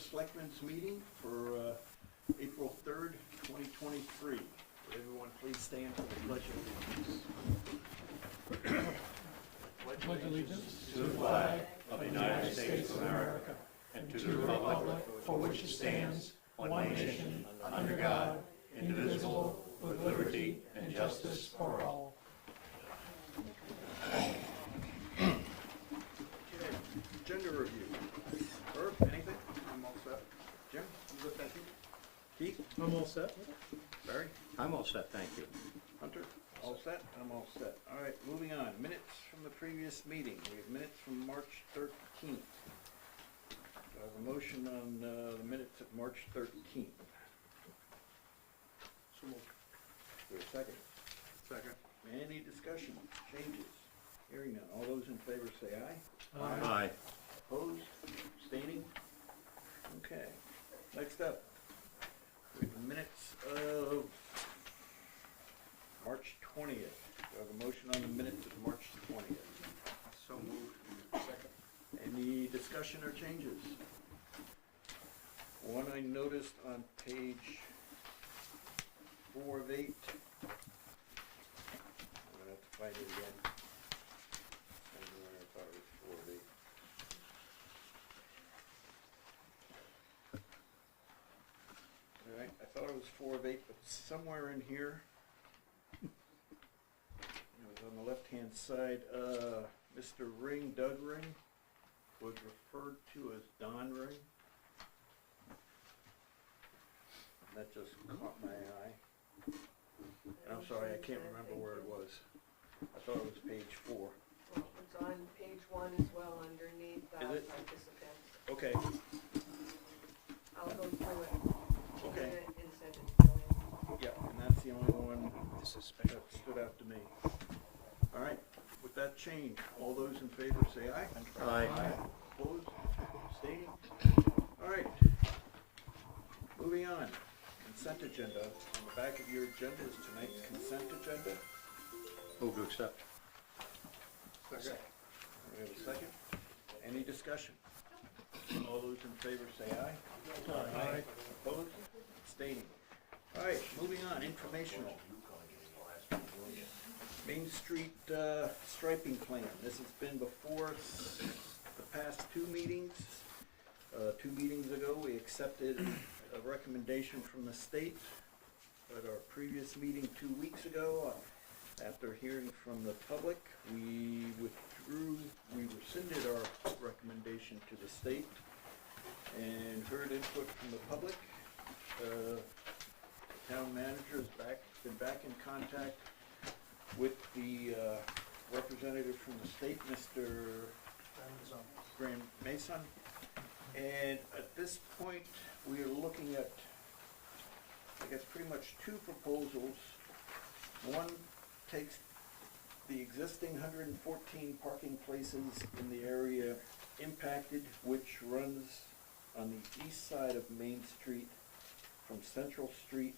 Selectmen's meeting for April 3rd, 2023. Would everyone please stand for the Pledge of Allegiance? Pledge allegiance to the flag of the United States of America and to the republic for which it stands, one nation, under God, indivisible, with liberty and justice for all. Agenda review. Herb, anything? I'm all set. Jim, you good, thank you. Keith? I'm all set. Barry? I'm all set, thank you. Hunter? All set? I'm all set. All right, moving on. Minutes from the previous meeting. We have minutes from March 13th. Do I have a motion on the minutes of March 13th? So moved. Do we have a second? Second. Any discussion, changes? Hearing none. All those in favor say aye. Aye. Opposed? Abstaining? Okay. Next up, we have the minutes of March 20th. Do I have a motion on the minutes of March 20th? So moved. Second. Any discussion or changes? One I noticed on page 4 of 8. I'm gonna have to find it again. Somewhere I thought it was 4 of 8. Alright, I thought it was 4 of 8, but somewhere in here, it was on the left-hand side, Mr. Ring, Doug Ring, was referred to as Don Ring. And that just caught my eye. And I'm sorry, I can't remember where it was. I thought it was page 4. Well, it's on page 1 as well, underneath Is it? participants. Okay, I'll go through it. Okay. And send it to Joanne. yeah, and that's the only one This is that special. stood out to me. All right, with that change, all those in favor say aye. Aye. Opposed? Abstaining? All right. Moving on. Consent agenda. On the back of your agenda is tonight's consent agenda. Move to accept. Second. We have a second. Any discussion? All those in favor say aye. Aye. Opposed? Abstaining. All right, moving on. Informational. Main Street striping plan. This has been before us the past 2 meetings. 2 meetings ago, we accepted a recommendation from the state. At our previous meeting 2 weeks ago, after hearing from the public, we rescinded our recommendation to the state and heard input from the public. The town manager has been back in contact with the representative from the state, Mr. Graham Mason. And at this point, we are looking at, I guess, pretty much 2 proposals. One takes the existing 114 parking places in the area impacted, which runs on the east side of Main Street from Central Street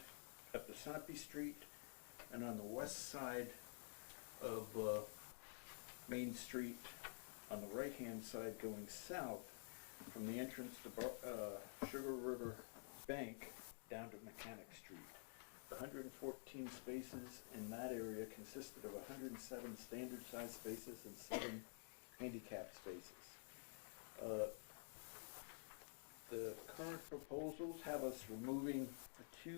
up to Sunapee Street, and on the west side of Main Street on the right-hand side going south from the entrance to Sugar River Bank down to Mechanic Street. The 114 spaces in that area consisted of 107 standard size spaces and 7 handicap spaces. The current proposals have us removing the 2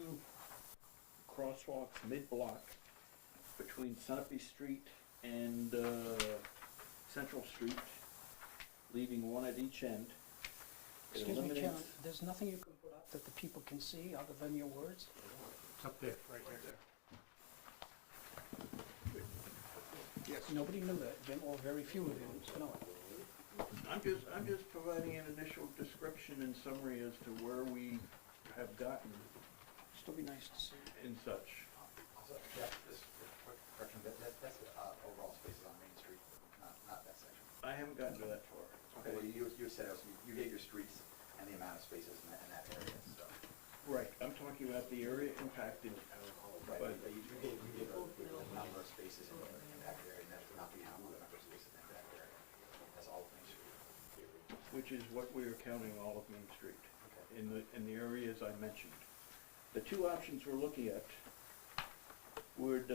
crosswalks mid-block between Sunapee Street and Central Street, leaving 1 at each end. It Excuse me, Chairman, eliminates- there's nothing you can put up that the people can see other than your words? It's up there, right there. Yes. Nobody knew that, Jim, or very few of you know it. I'm just providing an initial description and summary as to where we have gotten Still be nice to see. and such. So, yeah, just a quick correction, that's overall spaces on Main Street, not that section. I haven't gotten to that far. Okay, well, you said, you gave your streets and the amount of spaces in that area, so. Right, I'm talking about the area impacted, Right, but but you gave a number of spaces in the impacted area, and that would not be how the number of spaces in that area. That's all of Main Street. which is what we are counting all of Main Street. Okay. in the areas I mentioned. The two options we're looking at would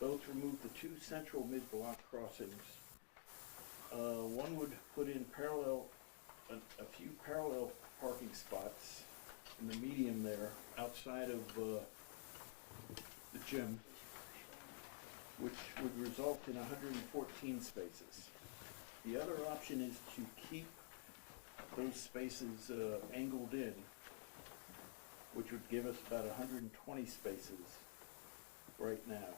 both remove the two central mid-block crossings. One would put in a few parallel parking spots in the medium there outside of the gym, which would result in 114 spaces. The other option is to keep those spaces angled in, which would give us about 120 spaces right now.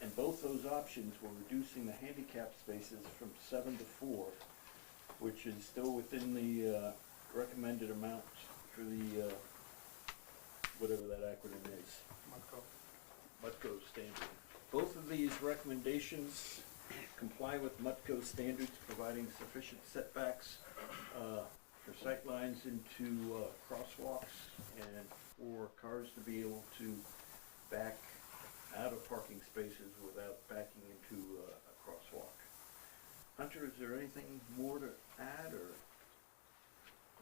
And both those options were reducing the handicap spaces from 7 to 4, which is still within the recommended amount for the, whatever that acronym is. MUTCO standard. Both of these recommendations comply with MUTCO standards, providing sufficient setbacks for sightlines into crosswalks and for cars to be able to back out of parking spaces without backing into a crosswalk. Hunter, is there anything more to add, or?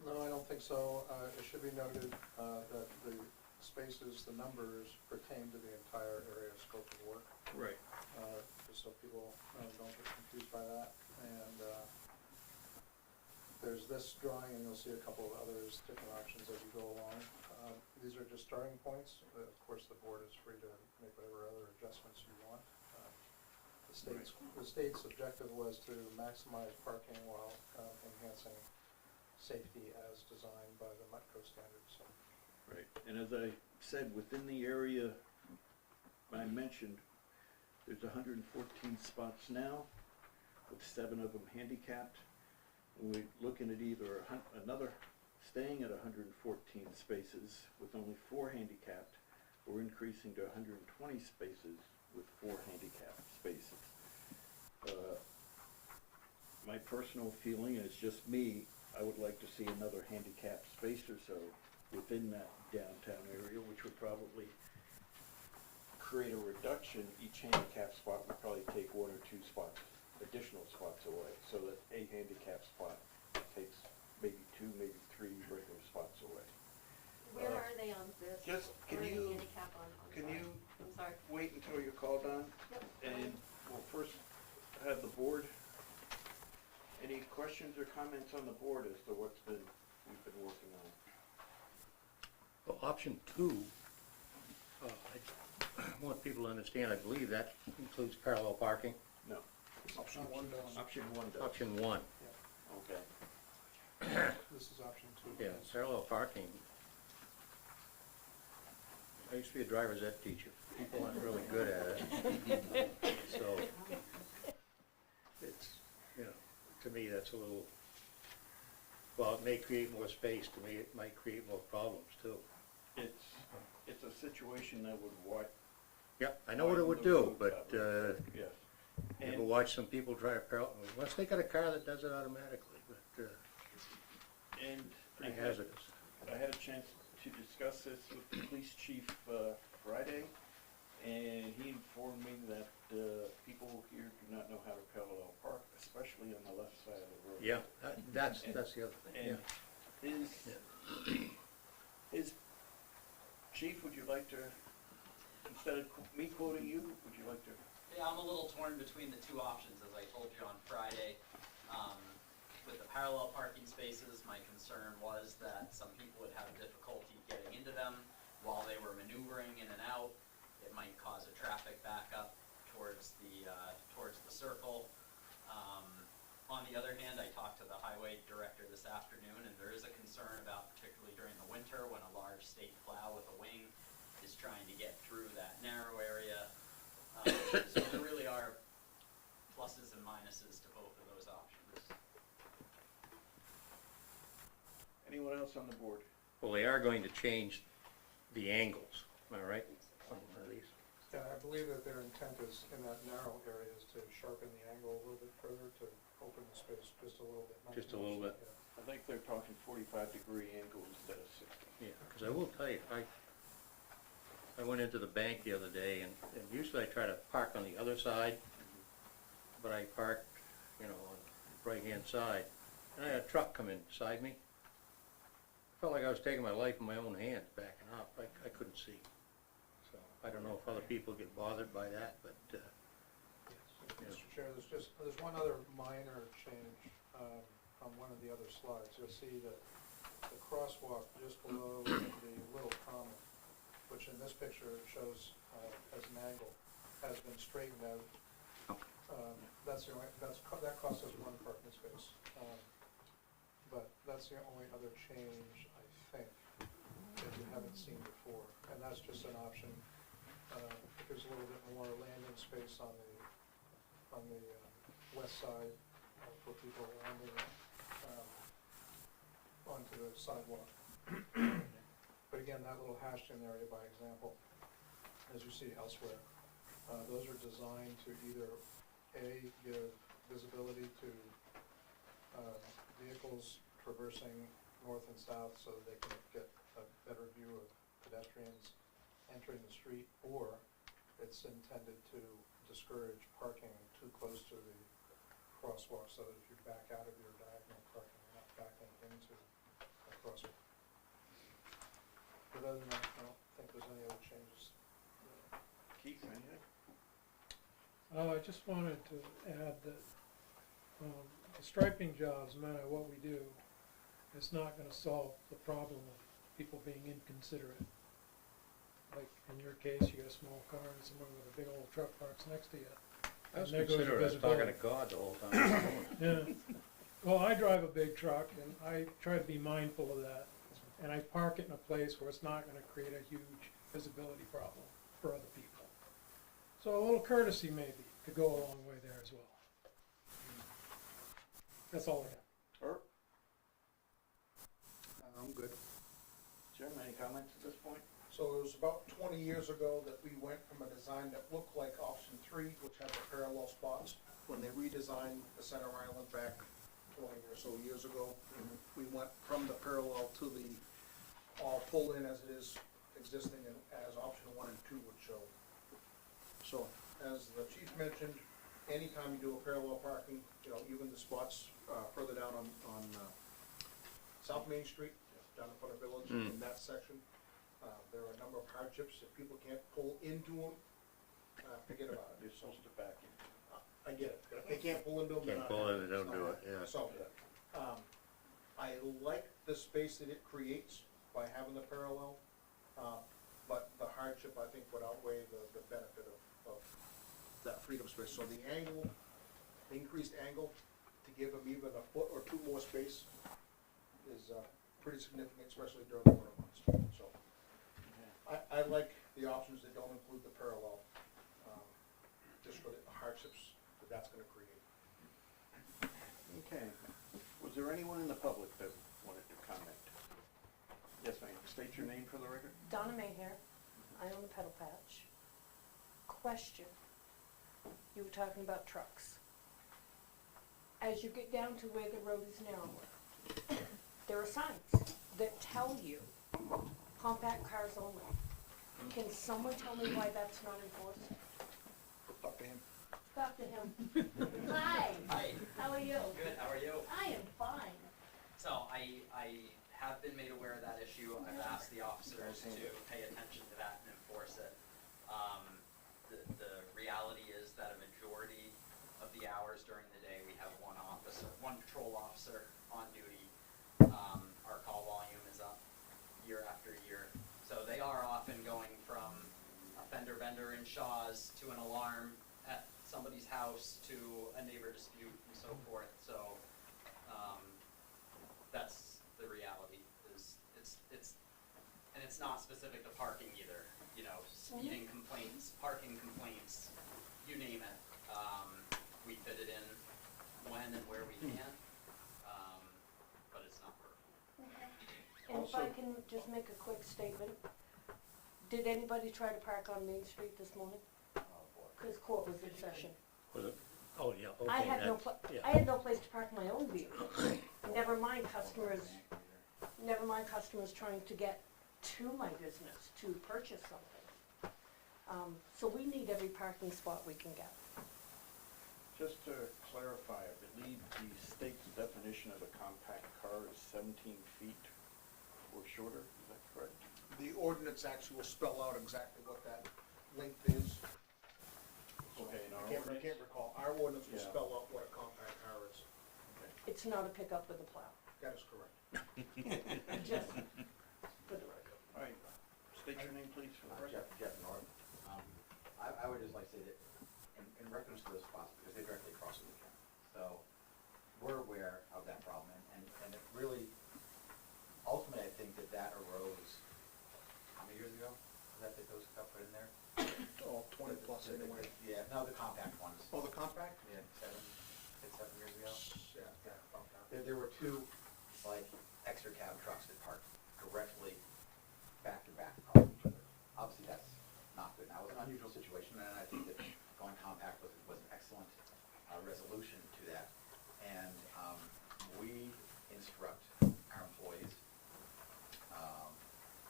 No, I don't think so. It should be noted that the spaces, the numbers pertain to the entire area of scope of work, Right. just so people don't get confused by that. And there's this drawing, and you'll see a couple of others, different options as you go along. These are just starting points. Of course, the board is free to make whatever other adjustments you want. The state's objective was to maximize parking while enhancing safety as designed by the MUTCO standards. So. Right, and as I said, within the area I mentioned, there's 114 spots now, with 7 of them handicapped. We're looking at either staying at 114 spaces with only 4 handicapped, or increasing to 120 spaces with 4 handicapped spaces. My personal feeling, and it's just me, I would like to see another handicapped space or so within that downtown area, which would probably create a reduction. Each handicap spot would probably take 1 or 2 spots, additional spots away, so that a handicap spot takes maybe 2, maybe 3 regular spots away. Where are they on this? Just, can Where are the you, handicap on? can you I'm sorry. wait until you're called on? Yep. And we'll first have the board. Any questions or comments on the board as to we've been working on? Well, option 2, I want people to understand, I believe that includes parallel parking. No. Option 1 does. Option 1 does. Option 1, Okay. This is option 2. yeah, parallel parking. I used to be a driver's ed teacher. People aren't really good at it. So, it's, to me, that's a little, well, it may create more space. To me, it might create more problems, too. It's a situation that would Yep, I know what it would do, but, yes. you ever watch some people drive parallel, unless they got a car that does it automatically, but, And pretty hazardous. I had a chance to discuss this with the police chief Friday, and he informed me that people here do not know how to parallel park, especially on the left side of the road. Yeah, that's the other thing, And yeah. his chief, would you like to, instead of me quoting you, would you like to? Yeah, I'm a little torn between the two options, as I told you on Friday. With the parallel parking spaces, my concern was that some people would have difficulty getting into them while they were maneuvering in and out. It might cause a traffic backup towards the circle. On the other hand, I talked to the highway director this afternoon, and there is a concern about, particularly during the winter, when a large state plow with a wing is trying to get through that narrow area. So there really are pluses and minuses to both of those options. Anyone else on the board? Well, they are going to change the angles, am I right? On these. Yeah, I believe that their intent is, in that narrow area, is to sharpen the angle a little bit further, to open the space just a little bit. Just a little bit. Yeah. I think they're talking 45-degree angle instead of 60. Yeah, because I will tell you, I went into the bank the other day, and usually I try to park on the other side, but I parked, on the right-hand side, and I had a truck come in beside me, felt like I was taking my life in my own hands backing up. I couldn't see. So I don't know if other people get bothered by that, but, Mr. Chair, there's one other minor change on one of the other slides. You'll see that the crosswalk just below the little comma, which in this picture shows as an angle, has been straightened out. That costs us one parking space. But that's the only other change, I think, that you haven't seen before. And that's just an option. If there's a little bit more landing space on the west side for people landing onto the sidewalk. But again, that little hashed in area, by example, as you see elsewhere, those are designed to either A, give visibility to vehicles traversing north and south so that they can get a better view of pedestrians entering the street, or it's intended to discourage parking too close to the crosswalk so that if you back out of your diagonal parking, you're not backing into a crosswalk. But other than that, I don't think there's any other changes. Keith, anything? I just wanted to add that the striping jobs, no matter what we do, it's not gonna solve the problem of people being inconsiderate. Like in your case, you got a small car and someone with a big old truck parks next to you. I was And there goes your considering talking visibility. to God the whole time. Yeah, well, I drive a big truck and I try to be mindful of that. And I park it in a place where it's not gonna create a huge visibility problem for other people. So a little courtesy maybe could go a long way there as well. That's all I have. Or, I'm good. Jim, any comments at this point? So it was about 20 years ago that we went from a design that looked like option 3, which had the parallel spots. When they redesigned the center island back 20 or so years ago, we went from the parallel to the all pull in as it is existing and as option 1 and 2 would show. So as the chief mentioned, anytime you do a parallel parking, even the spots further down on South Main Street, down in front of Village, in that section, there are a number of hardships. If people can't pull into them, forget about it. You're supposed to back in. I get it. If they can't pull into them, they're Can't not. pull in, they don't it's do not it, yeah. So, I like the space that it creates by having the parallel, but the hardship, I think, would outweigh the benefit of that freedom space. So the angle, the increased angle, to give them even a foot or two more space is pretty significant, especially during the winter months. So I like the options that don't include the parallel, just for the hardships that that's gonna create. Okay. Was there anyone in the public that wanted to comment? Yes, ma'am. State your name for the record. Donna Mayhair, I own the Pedal Patch. Question, you were talking about trucks. As you get down to where the road is narrower, there are signs that tell you compact cars only. Can someone tell me why that's not enforced? Talk to him. Talk to him. Hi, Hi, how are you? good, how are you? I am fine. So I have been made aware of that issue. I've asked the officers to pay attention to that and enforce it. The reality is that a majority of the hours during the day, we have one patrol officer on duty. Our call volume is up year after year. So they are often going from a fender bender in Shaw's to an alarm at somebody's house to a neighbor dispute and so forth. So that's the reality. And it's not specific to parking either. Speeding complaints, parking complaints, you name it. We fit it in when and where we can, but it's not perfect. And if I can just make a quick statement, did anybody try to park on Main Street this morning? Because court was in session. Was it? Oh, yeah, okay. I had yeah. I had no place to park my own vehicle. Never mind customers trying to get to my business to purchase something. So we need every parking spot we can get. Just to clarify, I believe the state's definition of a compact car is 17 feet or shorter, is that correct? The ordinance actually will spell out exactly what that length is. So, Okay, in our I ordinance? can't recall, our ordinance will Yeah. spell out what a compact car is, It's not a pickup with a plow, that is correct. just for the record. All right, state your name, please, for the record. Jeff North. I would just like to say that in reference to those spots, because they're directly across the weekend. So we're aware of that problem and it really, ultimately, I think that arose, how many years ago? Was that those got put in there? Oh, 20 plus anyway. Yeah, no, the compact ones. Oh, the compact? Yeah, 7 years ago. Yeah, about that. There were two, like, extra cab trucks that parked directly back to back on each other. Obviously, that's not good. Now, it was an unusual situation, and I think that going compact was an excellent resolution to that. And we instruct our employees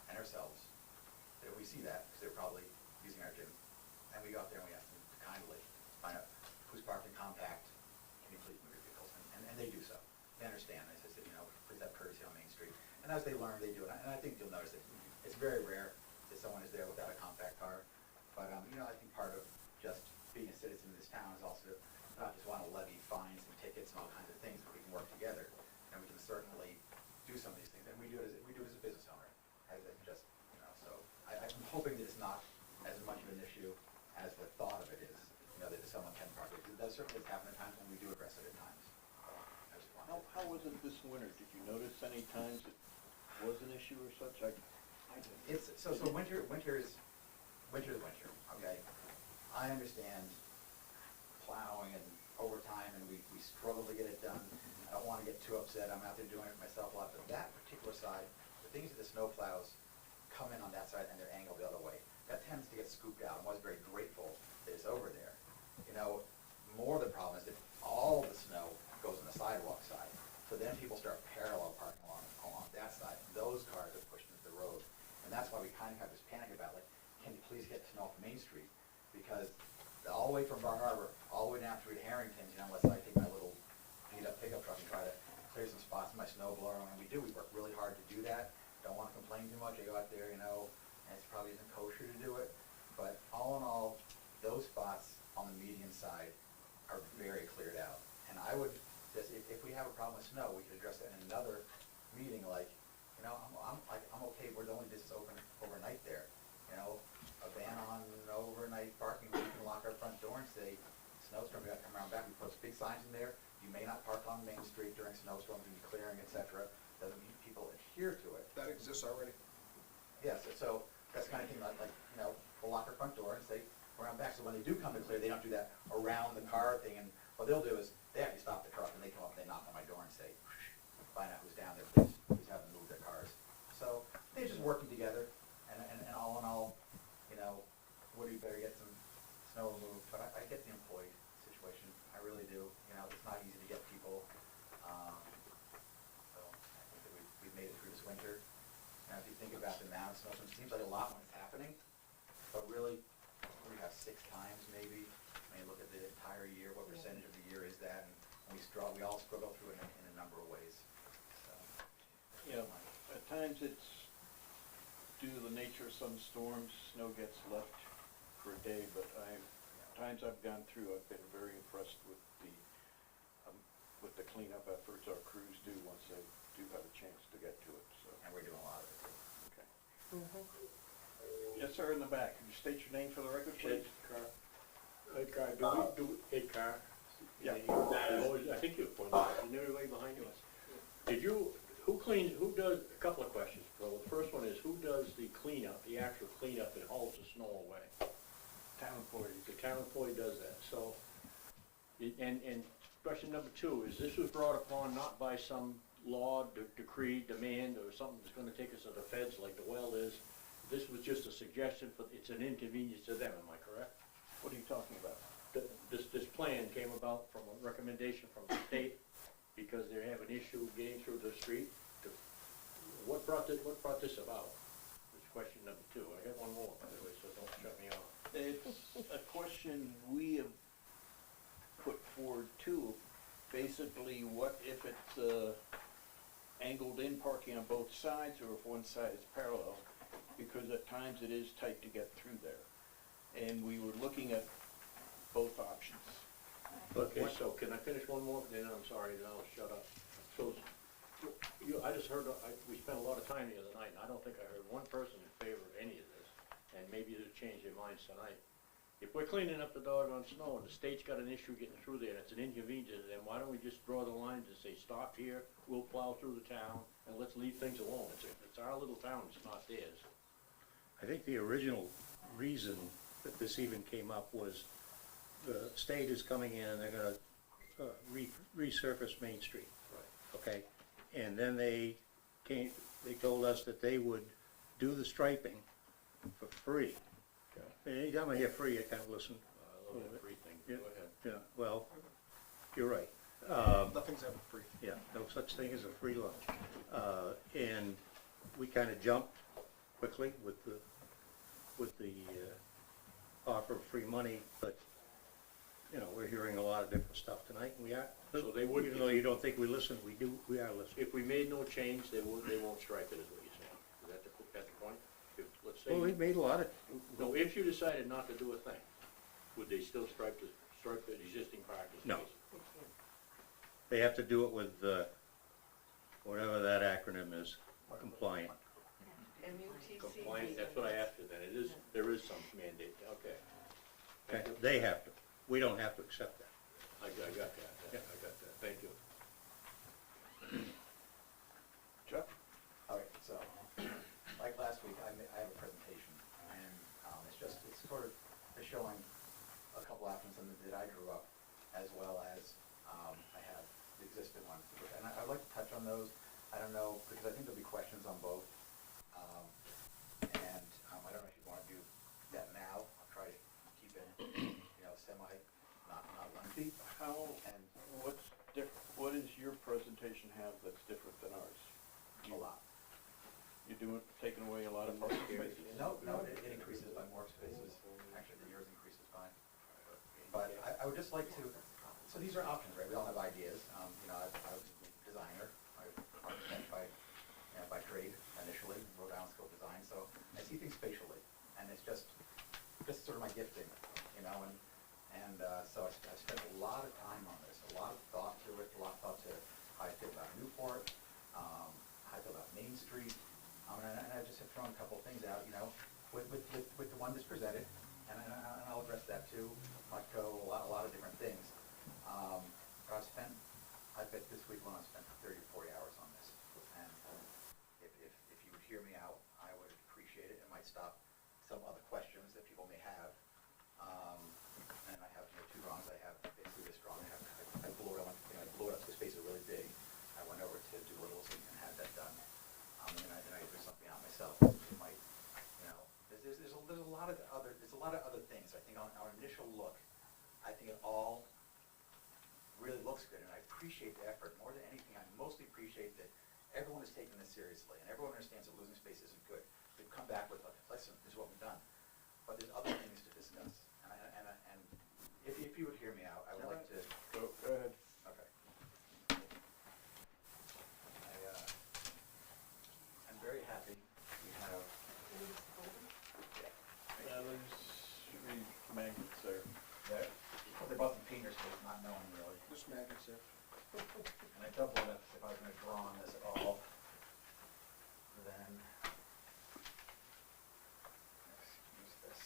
and ourselves that if we see that, because they're probably using our gym, and we go out there and we ask them to kindly find out who's parked in compact, can you please move your vehicles? And they do so. They understand. They said, you know, please have courtesy on Main Street. And as they learn, they do it. And I think you'll notice that it's very rare that someone is there without a compact car. But, you know, I think part of just being a citizen of this town is also not just want to levy fines and tickets and all kinds of things, but we can work together. And we can certainly do some of these things. And we do it as a business owner, as it just, you know, so I'm hoping that it's not as much of an issue as the thought of it is, you know, that someone can park it. It does certainly happen at times when we do address it at times. I just wanted How was it this winter? Did you notice any times it was an issue or such? I didn't. It's, so winter is winter, okay? I understand plowing and overtime, and we struggle to get it done. I don't wanna get too upset, I'm out there doing it myself a lot, but that particular side, the things that the snow plows come in on that side and they're angled the other way, that tends to get scooped out. I was very grateful that it's over there. You know, more of the problem is that all the snow goes on the sidewalk side, so then people start parallel parking along that side, and those cars are pushed into the road. And that's why we kind of have this panic about, like, can you please get snow off Main Street? Because all the way from Bar Harbor, all the way down through to Harrington, you know, unless I take my little beat-up pickup truck and try to clear some spots in my snow blower, and we work really hard to do that. Don't want to complain too much, I go out there, you know, and it probably isn't kosher to do it. But all in all, those spots on the median side are very cleared out. And I would, just, if we have a problem with snow, we could address that in another meeting, like, you know, I'm okay, we're the only business open overnight there. You know, a ban on overnight parking, we can lock our front door and say, snowstorm, we gotta come around back, we post big signs in there, you may not park on Main Street during snowstorms and clearing, et cetera. Doesn't mean people adhere to it. That exists already. Yes, so that's the kind of thing like, you know, we'll lock our front door and say, around back, so when they do come to clear, they don't do that around the car thing, and what they'll do is, they actually stop the truck, and they come up, and they knock on my door and say, find out who's down there, please have them move their cars. So, they're just working together, and all in all, you know, Woody better get some snow removed, but I get the employee situation, I really do, you know, it's not easy to get people, so, I think that we've made it through this winter. Now, if you think about the amount of snow, it seems like a lot when it's happening, but really, we have 6 times maybe. I mean, look at the entire year, what percentage of the year is that? And we all struggle through it in a number of ways, so. Yeah, at times it's due to the nature of some storms, snow gets left for a day, but times I've gone through, I've been very impressed with the cleanup efforts our crews do once they do have a chance to get to it, so. And we're doing a lot of it too. Okay. Yes, sir, in the back. Could you state your name for the record, please? Hey, Carr, hey, Carr. Yeah. I think you're pointing out, you never right behind you. Who does, a couple of questions, Bill. The first one is, who does the cleanup, the actual cleanup and hauls the snow away? Town employees. The town employee does that, so, and question number 2 is, this was brought upon not by some law, decree, demand, or something that's gonna take us to the feds like the well is. This was just a suggestion it's an inconvenience to them, am I correct? What are you talking about? This plan came about from a recommendation from the state because they have an issue getting through the street. What brought this about? Is question number 2. I got one more, by the way, so don't shut me off. It's a question we have put forward too. Basically, what if it's angled in parking on both sides, or if one side is parallel, because at times it is tight to get through there. And we were looking at both options. Okay, so can I finish one more, then I'm sorry, then I'll shut up. So, I just heard, we spent a lot of time the other night, and I don't think I heard one person in favor of any of this, and maybe they'll change their minds tonight. If we're cleaning up the doggone snow and the state's got an issue getting through there, and it's an inconvenience, then why don't we just draw the lines and say, stop here, we'll plow through the town, and let's leave things alone. It's our little town, it's not theirs. I think the original reason that this even came up was the state is coming in and they're gonna resurface Main Street. Right. Okay, and then they told us that they would do the striping for free. Okay. And anytime I hear free, I kinda listen. I love that free thing, go Yeah. ahead. Yeah, well, you're right. Nothing's ever free. Yeah, no such thing as a free lunch. And we kinda jumped quickly with the offer of free money, but, you know, we're hearing a lot of different stuff tonight, and we are, So they wouldn't- even though you don't think we listen, we are listening. If we made no change, they won't stripe it, is what you're saying. Is that the point? Let's say, Well, we made a lot of, no, if you decided not to do a thing, would they still stripe the existing parking space? No. They have to do it with, whatever that acronym is, compliant. MUTCD. Compliant, that's what I asked you then, there is some mandate, okay. Thank you. They have to, we don't have to accept that. I got that, Yeah. I got that, thank you. Chuck? All right, so, like last week, I have a presentation, and it's sort of showing a couple options that I drew up, as well as I have the existing ones. And I'd like to touch on those. I don't know, because I think there'll be questions on both. And I don't know if you want to do that now. I'll try to keep it, not lengthy. And What does your presentation have that's different than ours? a lot. You're taking away a lot of parking spaces? No, it increases by more spaces. Actually, the yours increases by. But I would just like to, so these are options, right? We all have ideas. I was a designer, architect by trade initially, Rhode Island School of Design, so I see things spatially, and it's just sort of my gifting, so I spent a lot of time on this, a lot of thought to it, a lot of thought to how I feel about Newport, how I feel about Main Street, and I just have thrown a couple of things out, with the one that's presented, and I'll address that too, Mutco, a lot of different things. But I bet this week alone I spent 30 to 40 hours on this, and if you would hear me out, I would appreciate it. It might stop some other questions that people may have. And I have two drawings. I have basically this drawing. I blew it up. The space is really big. I went over to Doolittle's and had that done. And then I drew something out myself. It might, there's a lot of other things. I think on our initial look, I think it all really looks good, and I appreciate the effort. More than anything, I mostly appreciate that everyone is taking this seriously, and everyone understands that losing space isn't good. They've come back with, listen, this is what we've done. But there's other things to discuss, and if you would hear me out, I would like to. Go ahead. Okay. I'm very happy we have. There's should be magnets there. Well, they bought some painters, but not knowing really. This magnet's there. And I doubled it if I was going to draw on this at all. Then, excuse this.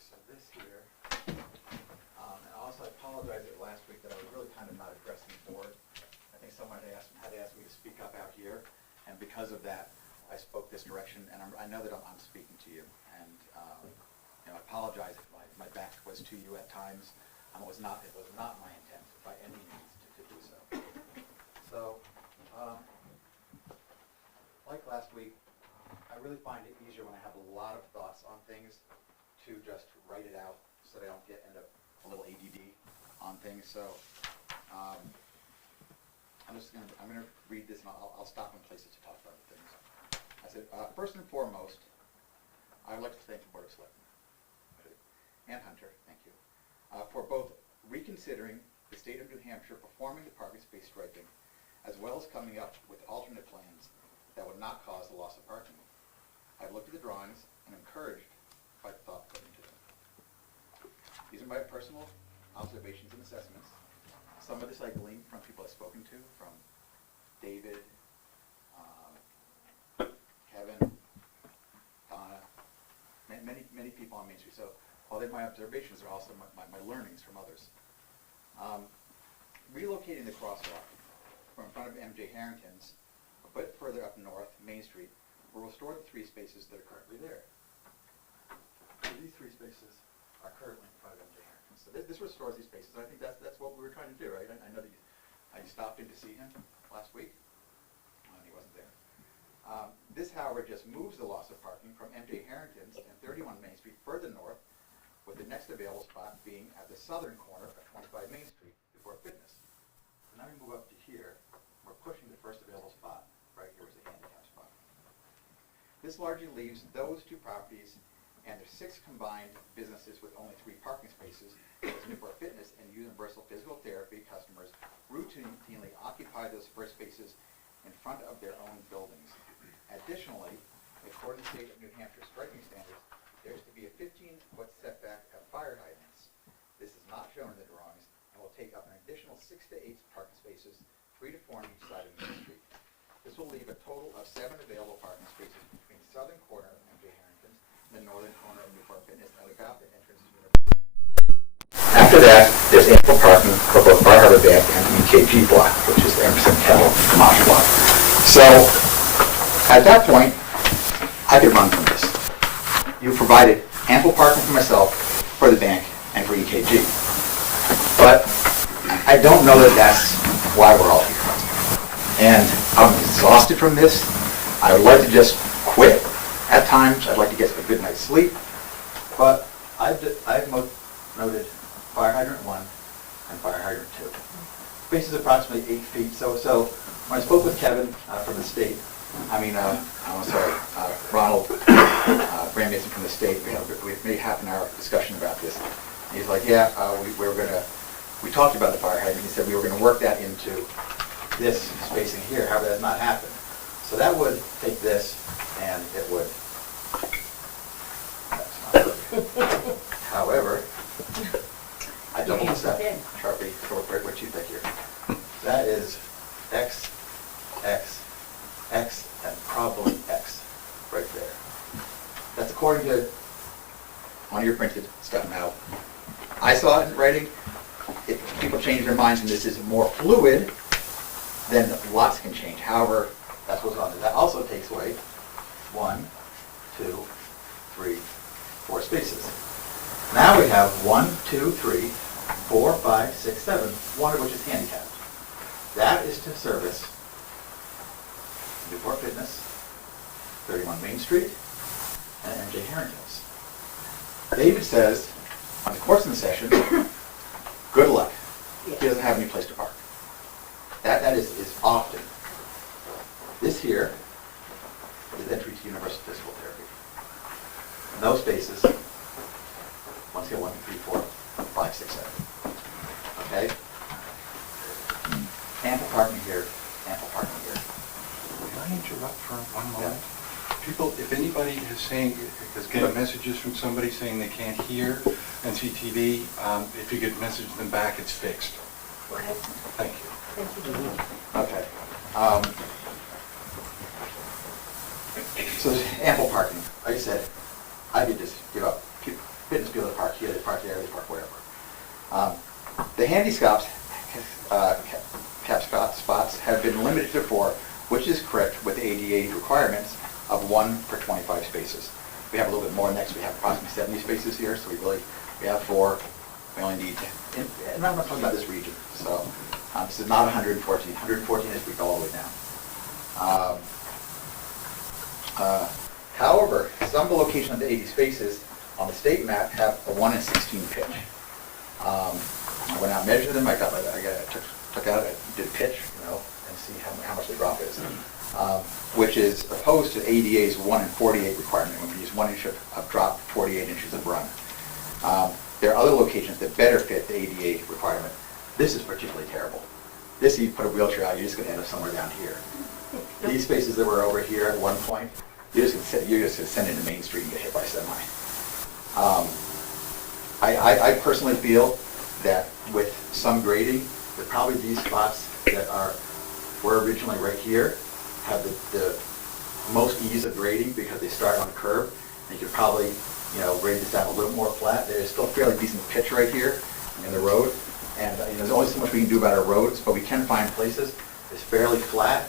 So this here, and also I apologize that last week that I was really kind of not addressing the board. I think someone had asked me to speak up out here, and because of that, I spoke this direction, and I know that I'm speaking to you, and I apologize if my back was to you at times. It was not my intent by any means to do so. So, like last week, I really find it easier when I have a lot of thoughts on things to just write it out so that I don't end up a little ADD on things. So, I'm gonna read this, and I'll stop in places to talk about the things. I said, first and foremost, I would like to thank the Board of Selectmen and Hunter, thank you, for both reconsidering the state of New Hampshire performing the parking space striping, as well as coming up with alternate plans that would not cause the loss of parking. I've looked at the drawings and encouraged by the thought put into them. These are my personal observations and assessments. Some of this I gleaned from people I've spoken to, from David, Kevin, Donna, many people on Main Street. So while they're my observations, they're also my learnings from others. Relocating the crosswalk from in front of MJ Harrington's a bit further up north, Main Street, will restore the 3 spaces that are currently there. So these 3 spaces are currently in front of MJ Harrington. So this restores these spaces. I think that's what we were trying to do, right? I know that I stopped in to see him last week, and he wasn't there. This, however, just moves the loss of parking from MJ Harrington's and 31 Main Street further north, with the next available spot being at the southern corner of 25 Main Street before Fitness. So now we move up to here. We're pushing the first available spot. Right here is the handicap spot. This largely leaves those 2 properties and their 6 combined businesses with only 3 parking spaces as Newport Fitness and Universal Physical Therapy customers routinely occupy those first spaces in front of their own buildings. Additionally, according to the state of New Hampshire striking standards, there is to be a 15-foot setback at fire hydrants. This is not shown in the drawings and will take up an additional 6 to 8 parking spaces, 3 to 4 on each side of Main Street. This will leave a total of 7 available parking spaces between the southern corner of MJ Harrington's and the northern corner of Newport Fitness at about the entrance to University. After that, there's ample parking for both Bar Harbor Bank and the EKG block, which is the Emerson Kettle Mosh block. So, at that point, I could run from this. You provided ample parking for myself, for the bank, and for EKG. But I don't know that that's why we're all here. And I'm exhausted from this. I would like to just quit at times. I'd like to get a good night's sleep. But I've noted fire hydrant 1 and fire hydrant 2. Space is approximately 8 feet. So when I spoke with Kevin from the state, Ronald Brand Mason from the state, we had maybe half an hour discussion about this. And he's like, yeah, we talked about the fire hydrant. He said we were going to work that into this spacing here. However, that has not happened. So that would take this and it would, that's not working. However, I doubled this up. Sharpie, what you think here? That is X, X, X, and probably X right there. That's according to one of your printed stuff. Now, I saw it in writing. If people change their minds and this is more fluid, then lots can change. However, that's what's on there. That also takes away 1, 2, 3, 4 spaces. Now we have 1, 2, 3, 4, 5, 6, 7, one of which is handicapped. That is to service Newport Fitness, 31 Main Street, and MJ Harrington's. David says, on the course of the session, good luck. He doesn't have any place to park. That is often. This here is entry to Universal Physical Therapy. And those spaces, once again, 1, 2, 3, 4, 5, 6, 7. Okay? Ample parking here, ample parking here. Can I interrupt for one moment? People, if anybody is getting messages from somebody saying they can't hear and see TV, if you could message them back, it's fixed. Okay. Thank you. Thank you. Okay. So there's ample parking. Like I said, I could just give up. Fitness people to park here, they park there, they park wherever. The handicap spots have been limited to 4, which is correct with the ADA requirements of 1 per 25 spaces. We have a little bit more next. We have approximately 70 spaces here, so we have 4. We only need, and I'm not talking about this region, so this is not 114. 114 is we go all the way down. However, some of the locations of the 80 spaces on the state map have a 1 in 16 pitch. I went out and measured them. I took out, I did pitch, and see how much the drop is, which is opposed to ADA's 1 in 48 requirement, when we use 1 inch of drop, 48 inches of run. There are other locations that better fit the ADA requirement. This is that were over here at one point, you're just gonna send into Main Street and get hit by a semi. I personally feel that with some grading, that probably these spots that were originally right here have the most ease of grading because they start on a curve. And you could probably, grade this down a little more flat. There's still fairly decent pitch right here in the road. And there's only so much we can do about our roads, but we can find places that's fairly flat,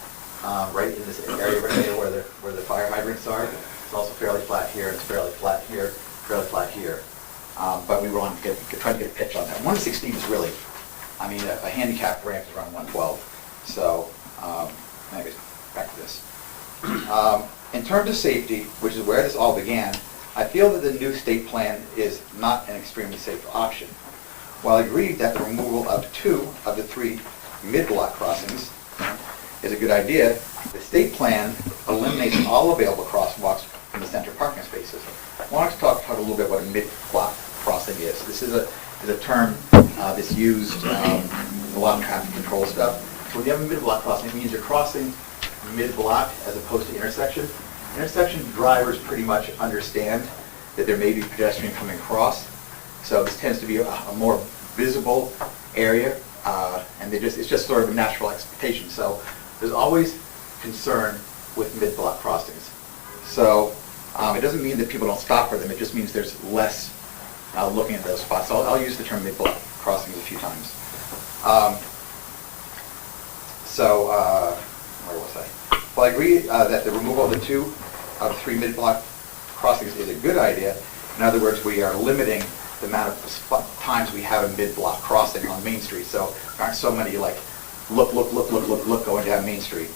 right in this area right here where the fire hydrants are. It's also fairly flat here, and it's fairly flat here, fairly flat here. But we want to try to get a pitch on that. 116 is really, a handicap ramp is around 112. So, anyways, back to this. In terms of safety, which is where this all began, I feel that the new state plan is not an extremely safe option. While I agree that the removal of 2 of the 3 mid-block crossings is a good idea, the state plan eliminates all available crosswalks from the center parking spaces. I want to talk a little bit about what a mid-block crossing is. This is a term that's used in a lot of traffic control stuff. So when you have a mid-block crossing, it means you're crossing mid-block as opposed to intersection. Intersection drivers pretty much understand that there may be pedestrian coming across. So this tends to be a more visible area, and it's just sort of a natural expectation. So there's always concern with mid-block crossings. So it doesn't mean that people don't stop for them. It just means there's less looking at those spots. So I'll use the term mid-block crossings a few times. Where was I? Well, I agree that the removal of the 2 of the 3 mid-block crossings is a good idea. In other words, we are limiting the amount of times we have a mid-block crossing on Main Street. So there aren't so many look going down Main Street.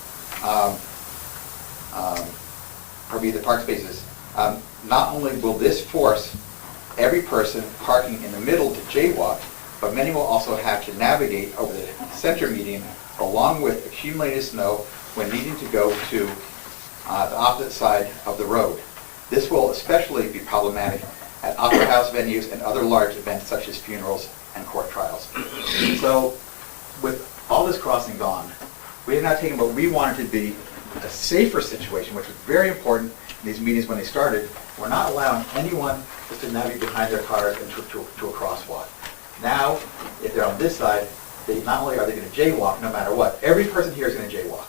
Probably the park spaces. Not only will this force every person parking in the middle to jaywalk, but many will also have to navigate over the center median along with accumulated snow when needing to go to the opposite side of the road. This will especially be problematic at opera house venues and other large events such as funerals and court trials. So with all this crossing gone, we have now taken what we wanted to be a safer situation, which was very important in these meetings when they started. We're not allowing anyone just to navigate behind their cars into a crosswalk. Now, if they're on this side, not only are they going to jaywalk no matter what, every person here is going to jaywalk.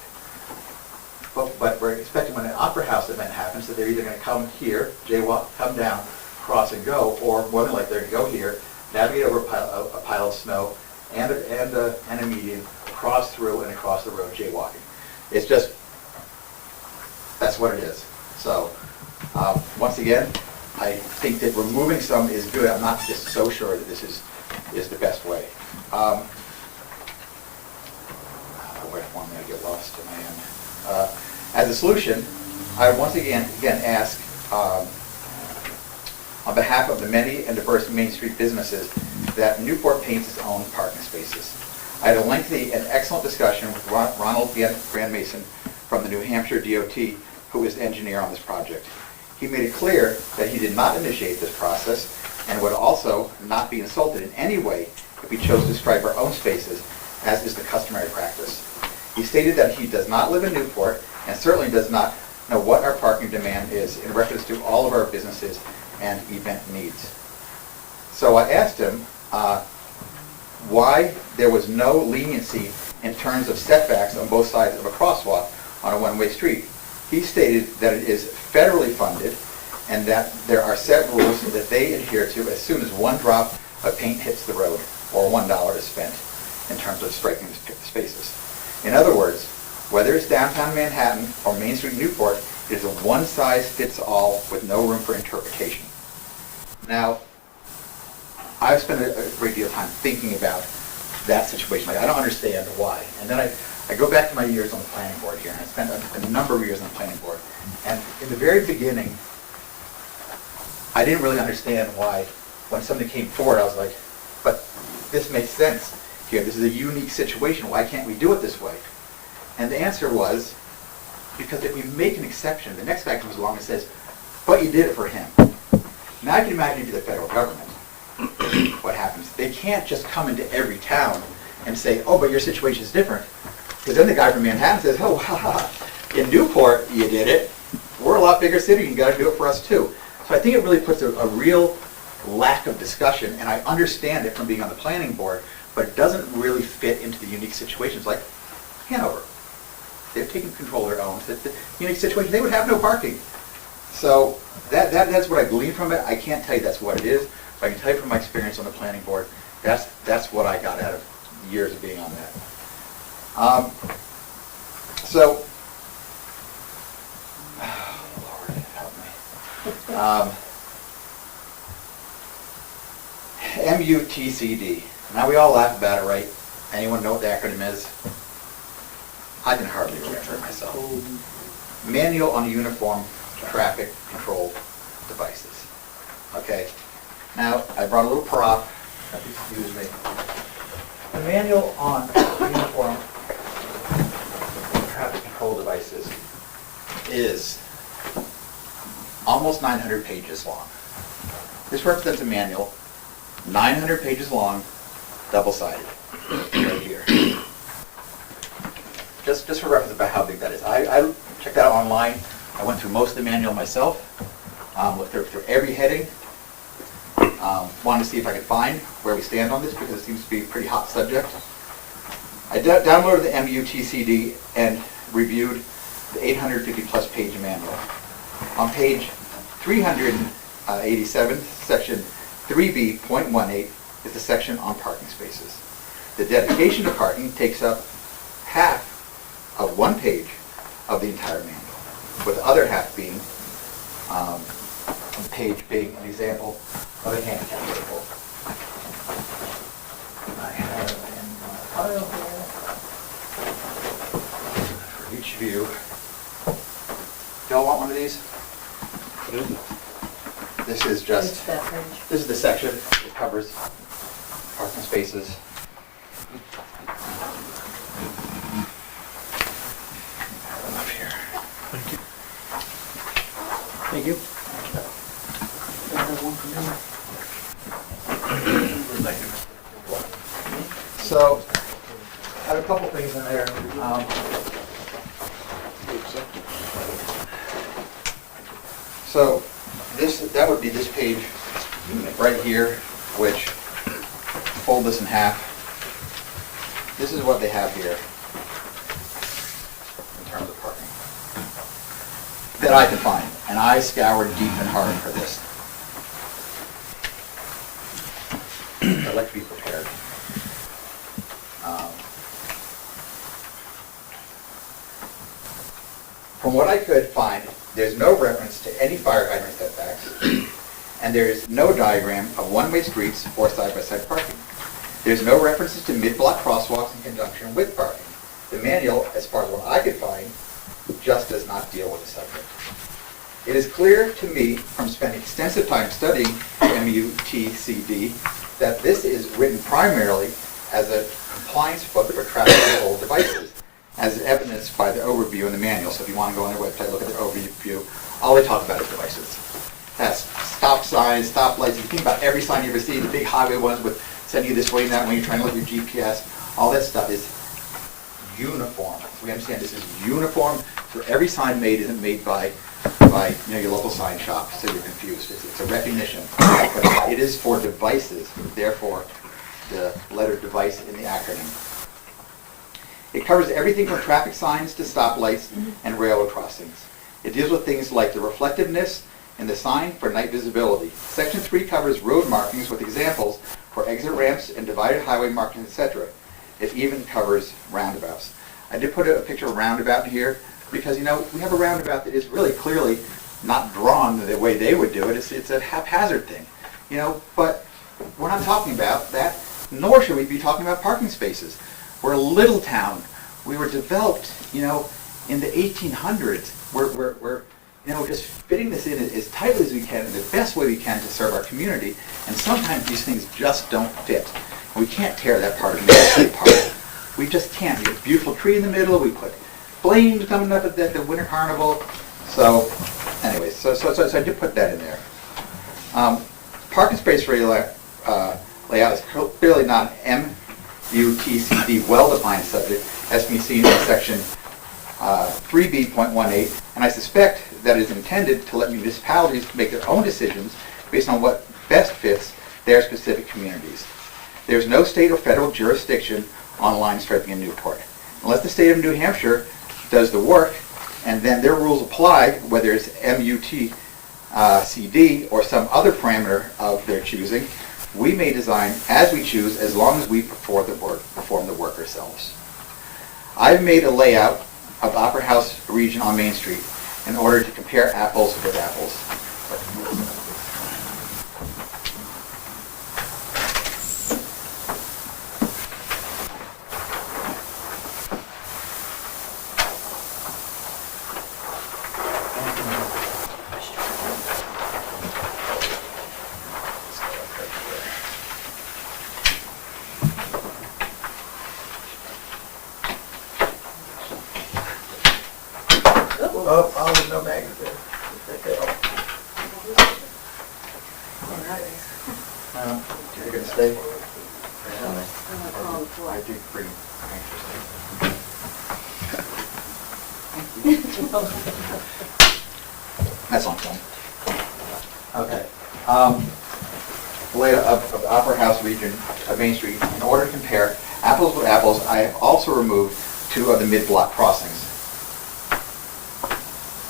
But we're expecting when an opera house event happens that they're either going to come here, jaywalk, come down, cross and go, or more than likely they're going to go here, navigate over a pile of snow and a median, cross through and across the road jaywalking. It's just, that's what it is. So, once again, I think that removing some is good. I'm not just so sure that this is the best way. Wait one minute, I get lost in my end. As a solution, I would once again ask, on behalf of the many and diverse Main Street businesses, that Newport paints its own parking spaces. I had a lengthy and excellent discussion with Ronald Grand Mason from the New Hampshire DOT, who is the engineer on this project. He made it clear that he did not initiate this process and would also not be insulted in any way if we chose to stripe our own spaces, as is the customary practice. He stated that he does not live in Newport and certainly does not know what our parking demand is in reference to all of our businesses and event needs. So I asked him why there was no leniency in terms of setbacks on both sides of a crosswalk on a one-way street. He stated that it is federally funded and that there are set rules that they adhere to as soon as one drop of paint hits the road or $1 is spent in terms of striping the spaces. In other words, whether it's downtown Manhattan or Main Street Newport, it is a one-size-fits-all with no room for interpretation. Now, I've spent a great deal of time thinking about that situation. I don't understand why. And then I go back to my years on the planning board here, and I spent a number of years on the planning board. And in the very beginning, I didn't really understand why, when somebody came forward, I was like, but this makes sense here. This is a unique situation. Why can't we do it this way? And the answer was, because if we make an exception, the next guy comes along and says, but you did it for him. Now I can imagine if you're the federal government, what happens. They can't just come into every town and say, oh, but your situation is different. Because then the guy from Manhattan says, oh, ha, ha, ha. In Newport, you did it. We're a lot bigger city, you gotta do it for us too. So I think it really puts a real lack of discussion, and I understand it from being on the planning board, but it doesn't really fit into the unique situations like Hanover. They've taken control of their own, the unique situation, they would have no parking. So that's what I gleaned from it. I can't tell you that's what it is, but I can tell you from my experience on the planning board, that's what I got out of years of being on that. So, Lord, help me. MUTCD. Now we all laugh about it, right? Anyone know what the acronym is? I can hardly remember it myself. Manual on Uniform Traffic Control Devices. Okay? Now, I brought a little prop. Excuse me. The Manual on Uniform Traffic Control Devices is almost 900 pages long. This represents a manual, 900 pages long, double-sided, right here. Just for reference about how big that is. I checked that out online. I went through most of the manual myself, looked through every heading, wanted to see if I could find where we stand on this because it seems to be a pretty hot subject. I downloaded the MUTCD and reviewed the 850 plus page manual. On page 387, section 3B.18 is the section on parking spaces. The dedication to parking takes up half of one page of the entire manual, with the other half being page being an example of a handicap vehicle. I have in my file here for each view. Y'all want one of these? What is it? This is just, It's that page. this is the section that covers parking spaces. Up here. Thank you. So, I have a couple things in there. So, that would be this page right here, which fold this in half. This is what they have here in terms of parking that I can find, and I scoured deep and hard for this. I'd like to be prepared. From what I could find, there's no reference to any fire hydrant setbacks, and there is no diagram of one-way streets or side-by-side parking. There's no references to mid-block crosswalks in conjunction with parking. The manual, as far as what I could find, just does not deal with the subject. It is clear to me from spending extensive time studying MUTCD that this is written primarily as a compliance book for traffic control devices, as evidenced by the overview in the manual. So if you want to go on their website, look at the overview. All they talk about is devices. That's stop signs, stop lights. If you think about every sign you ever see, the big highway ones with sending you this way and that when you're trying to look at your GPS, all that stuff is uniform. We understand this is uniform, so every sign made isn't made by your local sign shop, so you're confused. It's a recognition, but it is for devices, therefore the letter device in the acronym. It covers everything from traffic signs to stoplights and railroad crossings. It deals with things like the reflectiveness in the sign for night visibility. Section 3 covers road markings with examples for exit ramps and divided highway markings, etc. It even covers roundabouts. I did put a picture of a roundabout here because, we have a roundabout that is really clearly not drawn the way they would do it. It's a haphazard thing, but we're not talking about that, nor should we be talking about parking spaces. We're a little town. We were developed, in the 1800s. We're just fitting this in as tightly as we can, in the best way we can to serve our community, and sometimes these things just don't fit. And we can't tear that part of the apart. We just can't. We have a beautiful tree in the middle. We put flames coming up at the winter carnival. So, anyways, so I did put that in there. Parking space layout is clearly not MUTCD well-defined subject, as can be seen in section 3B.18, and I suspect that it is intended to let municipalities make their own decisions based on what best fits their specific communities. There is no state or federal jurisdiction on line striping in Newport. Unless the state of New Hampshire does the work, and then their rules apply, whether it's MUTCD or some other parameter of their choosing, we may design as we choose as long as we perform the work ourselves. I've made a layout of the Opera House region on Main Street in order to compare apples with apples. Oh, there's no magnet there. You're gonna stay? I do pretty That's on film. Okay. The layout of the Opera House region of Main Street, in order to compare apples with apples, I have also removed 2 of the mid-block crossings.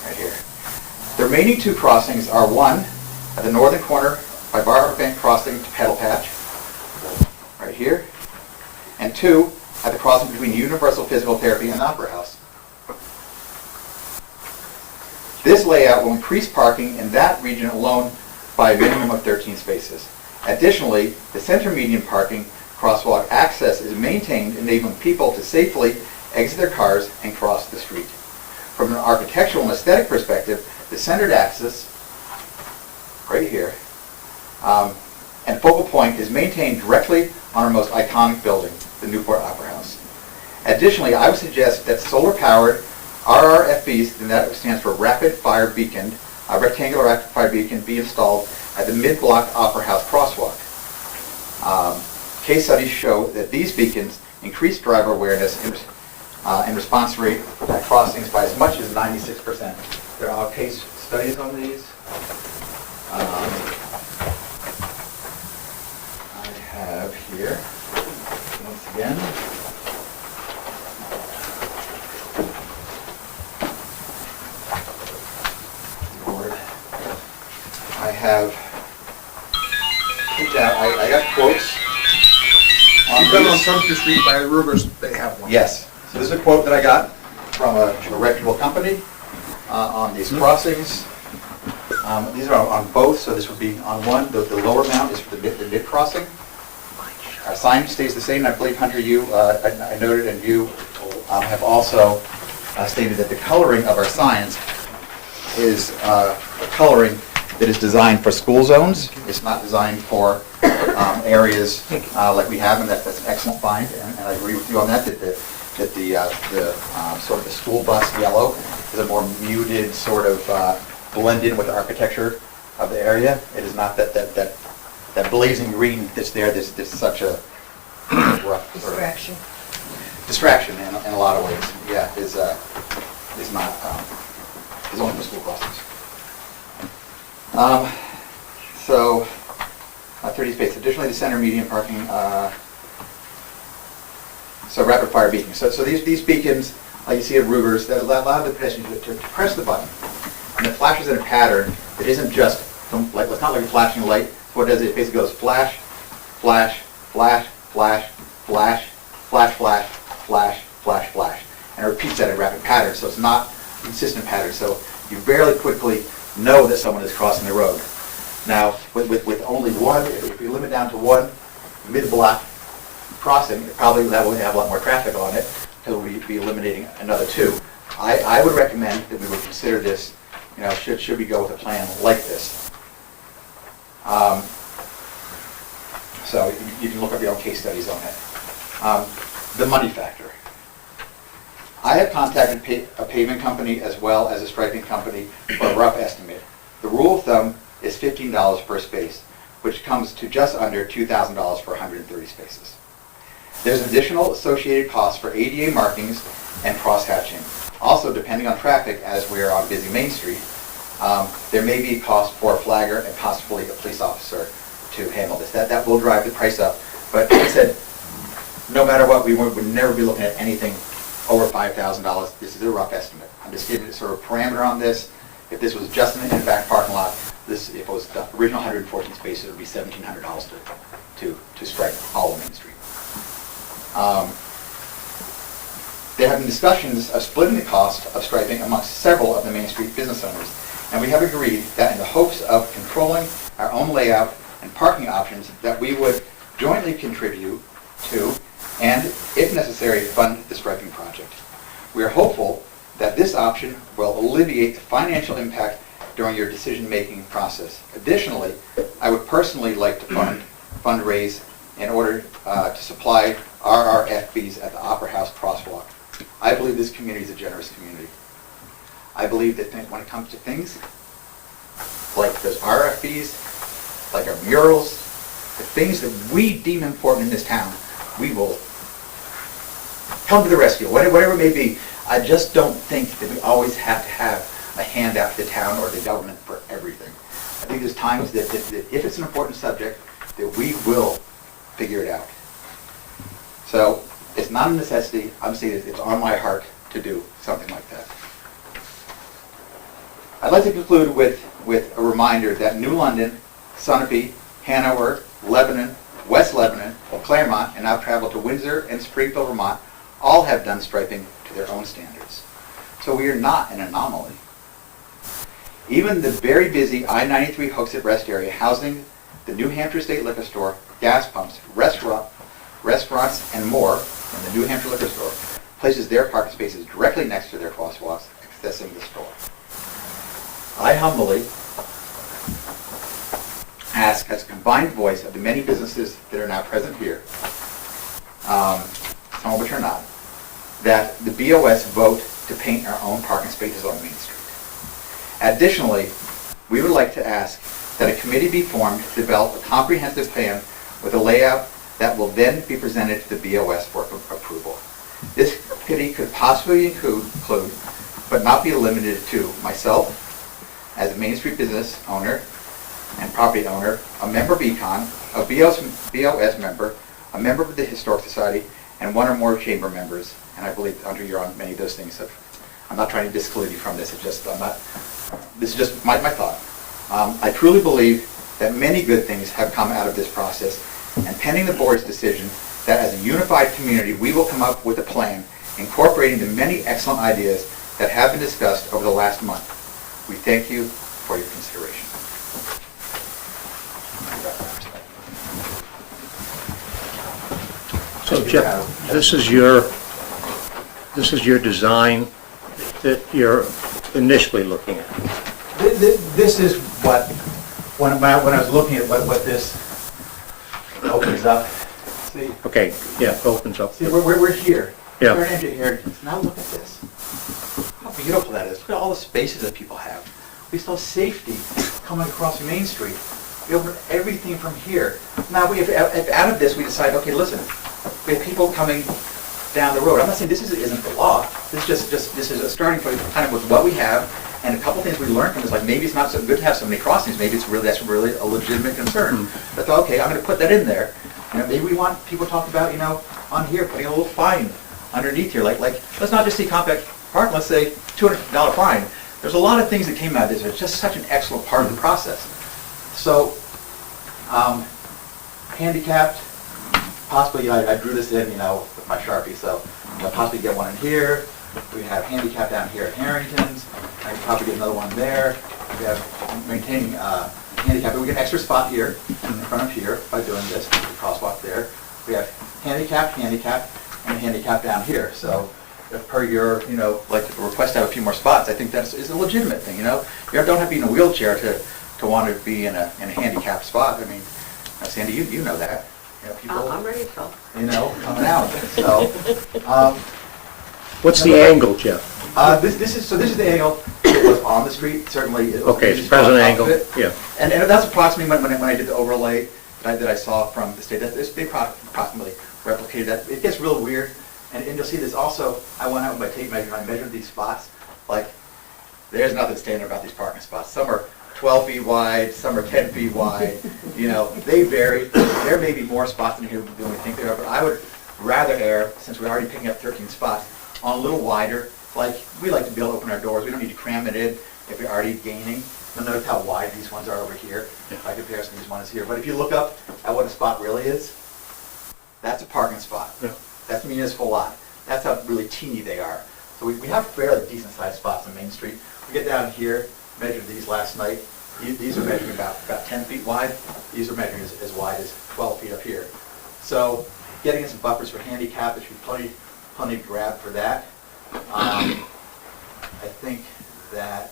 Right here. The remaining 2 crossings are one at the northern corner by Bar Bank Crossing to Pedal Patch, right here, and 2 at the crossing between Universal Physical Therapy and Opera House. This layout will increase parking in that region alone by a minimum of 13 spaces. Additionally, the center median parking crosswalk access is maintained, enabling people to safely exit their cars and cross the street. From an architectural and aesthetic perspective, the centered axis, right here, and focal point is maintained directly on our most iconic building, the Newport Opera House. Additionally, I would suggest that solar-powered RRFBs, and that stands for Rapid Fire Beacon, a rectangular rapid fire beacon, be installed at the mid-block Opera House crosswalk. Case studies show that these beacons increase driver awareness and response rate at crossings by as much as 96%. There are case studies on these. I have here, once again, I have, I got quotes on You've got these. on Sumter Street by Rivers, they have one. Yes. So this is a quote that I got from a reputable company on these crossings. These are on both, so this would be on one. The lower amount is for the mid crossing. Our sign stays the same. I believe, Hunter, I noted, and you have also stated that the coloring of our signs is a coloring that is designed for school zones. It's not designed for areas like we have, and that's an excellent find. And I agree with you on that. That the sort of the school bus yellow is a more muted sort of blend in with the architecture of the area. It is not that blazing green that's there. There's such a rough distraction in a lot of ways. Yeah, is not is only for school crossings. 30 spaces. Additionally, the center median parking. So rapid fire beacons. So these beacons, like you see at Ruger's, that allow the pedestrian to press the button, and it flashes in a pattern that isn't just like, it's not like a flashing light. So what it does is it basically goes flash, flash, flash, flash, flash, flash, flash, flash, flash, flash, and it repeats that in rapid pattern. So it's not a consistent pattern. So you barely quickly know that someone is crossing the road. Now, with only one, if you limit down to one mid-block crossing, that will have a lot more traffic on it, because we'll be eliminating another 2. I would recommend that we would consider this, should we go with a plan like this. So you can look up your own case studies on it. The money factor. I have contacted a pavement company as well as a striping company for a rough estimate. The rule of thumb is $15 per space, which comes to just under $2,000 for 130 spaces. There's additional associated costs for ADA markings and cross-hatching. Also, depending on traffic, as we're on busy Main Street, there may be a cost for a flagger and possibly a police officer to handle this. That will drive the price up. But like I said, no matter what, we would never be looking at anything over $5,000. This is a rough estimate. I'm just giving sort of a parameter on this. If this was just in the back parking lot, if it was the original 114 spaces, it would be $1,700 to stripe all of Main Street. There have been discussions of splitting the cost of striping amongst several of the Main Street business owners, and we have agreed that in the hopes of controlling our own layout and parking options, that we would jointly contribute to, and if necessary, fund the striping project. We are hopeful that this option will alleviate the financial impact during your decision-making process. Additionally, I would personally like to fundraise in order to supply RRFBs at the Opera House crosswalk. I believe this community is a generous community. I believe that when it comes to things like those RFBs, like our murals, the things that we deem important in this town, we will come to the rescue, whatever it may be. I just don't think that we always have to have a handout to the town or the government for everything. I think there's times that if it's an important subject, that we will figure it out. So it's not a necessity. I'm saying it's on my heart to do something like that. I'd like to conclude with a reminder that New London, Sunapee, Hanover, Lebanon, West Lebanon, Claremont, and now travel to Windsor and Springfield, Vermont, all have done striping to their own standards. So we are not an anomaly. Even the very busy I-93 Hooksett Rest area housing the New Hampshire State Liquor Store, gas pumps, restaurants, and more in the New Hampshire Liquor Store places their parking spaces directly next to their crosswalks, accessing the store. I humbly ask, as a combined voice of the many businesses that are now present here, some of which are not, that the BOS vote to paint our own parking spaces on Main Street. Additionally, we would like to ask that a committee be formed to develop a comprehensive plan with a layout that will then be presented to the BOS for approval. This committee could possibly include, but not be limited to, myself as a Main Street business owner and property owner, a member of Econ, a BOS member, a member of the Historic Society, and one or more chamber members. And I believe, Andrew, you're on many of those things. So I'm not trying to disclude you from this. This is just my thought. I truly believe that many good things have come out of this process, and pending the board's decision, that as a unified community, we will come up with a plan incorporating the many excellent ideas that have been discussed over the last month. We thank you for your consideration. So Jeff, this is your design that you're initially looking at. This is what, when I was looking at what this opens up, see, Okay, yeah, it opens up. see we're here. Yeah. We're into here. Now look at this. How beautiful that is. Look at all the spaces that people have. We still have safety coming across Main Street. We open everything from here. Now, if out of this we decide, okay, listen, we have people coming down the road. I'm not saying this isn't the law. This is a starting point, kind of with what we have, and a couple things we learned from this. Like maybe it's not so good to have so many crossings. Maybe that's really a legitimate concern. I thought, okay, I'm going to put that in there. You know, maybe we want people to talk about, on here putting a little fine underneath here. Like let's not just say compact park. Let's say $200 fine. There's a lot of things that came out of this. It's just such an excellent part of the process. So, handicapped, possibly, I drew this in, with my Sharpie, so possibly get one in here. We have handicap down here at Harrington's. I can probably get another one there. We have maintaining handicap, but we get an extra spot here in front of here by doing this, the crosswalk there. We have handicap, and handicap down here. So, if per your, like request to have a few more spots, I think that is a legitimate thing. You don't have to be in a wheelchair to want to be in a handicapped spot. I mean, Sandy, you know that. People, I'm ready to go. Coming out. So, What's the angle, Jeff? this is the angle that was on the street. Certainly. Okay, it's present angle. Yeah. And that's approximately when I did the overlay that I saw from the state. They approximately replicated that. It gets real weird, And you'll see this also, I went out with my tape measure and I measured these spots, like, there's nothing standard about these parking spots. Some are 12 feet wide, some are 10 feet wide, you know, they vary. There may be more spots in here than we think there are, but I would rather err, since we're already picking up 13 spots, on a little wider. Like, we like to be able to open our doors, we don't need to cram it in if you're already gaining. You'll notice how wide these ones are over here, by comparison to these ones here. But if you look up at what a spot really is, that's a parking spot. Yeah. That's a municipal lot. That's how really teeny they are. So we have fairly decent sized spots on Main Street. We get down here, measured these last night. These are measuring about 10 feet wide. These are measuring as wide as 12 feet up here. So getting in some buffers for handicap, there should be plenty of grab for that. I think that,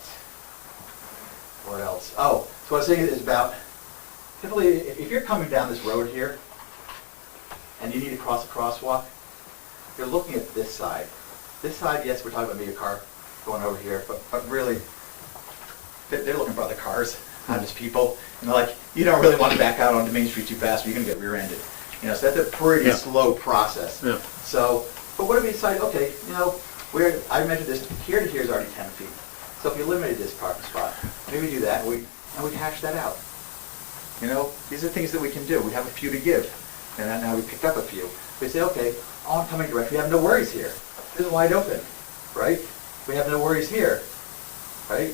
what else? Oh, so what I was saying is about, typically, if you're coming down this road here, and you need to cross a crosswalk, you're looking at this side. This side, yes, we're talking about maybe a car going over here, but really, they're looking for other cars, not just people. And they're like, you don't really want to back out onto Main Street too fast, or you're gonna get rear-ended. You know, so that's a pretty slow process. Yeah. So, but what if we decide, okay, you know, I measured this, here to here is already 10 feet. So if you eliminated this parking spot, maybe do that, and we hash that out. You know, these are things that we can do. We have a few to give, and now we picked up a few. We say, okay, oncoming direction, we have no worries here. This is wide open, right? We have no worries here, right?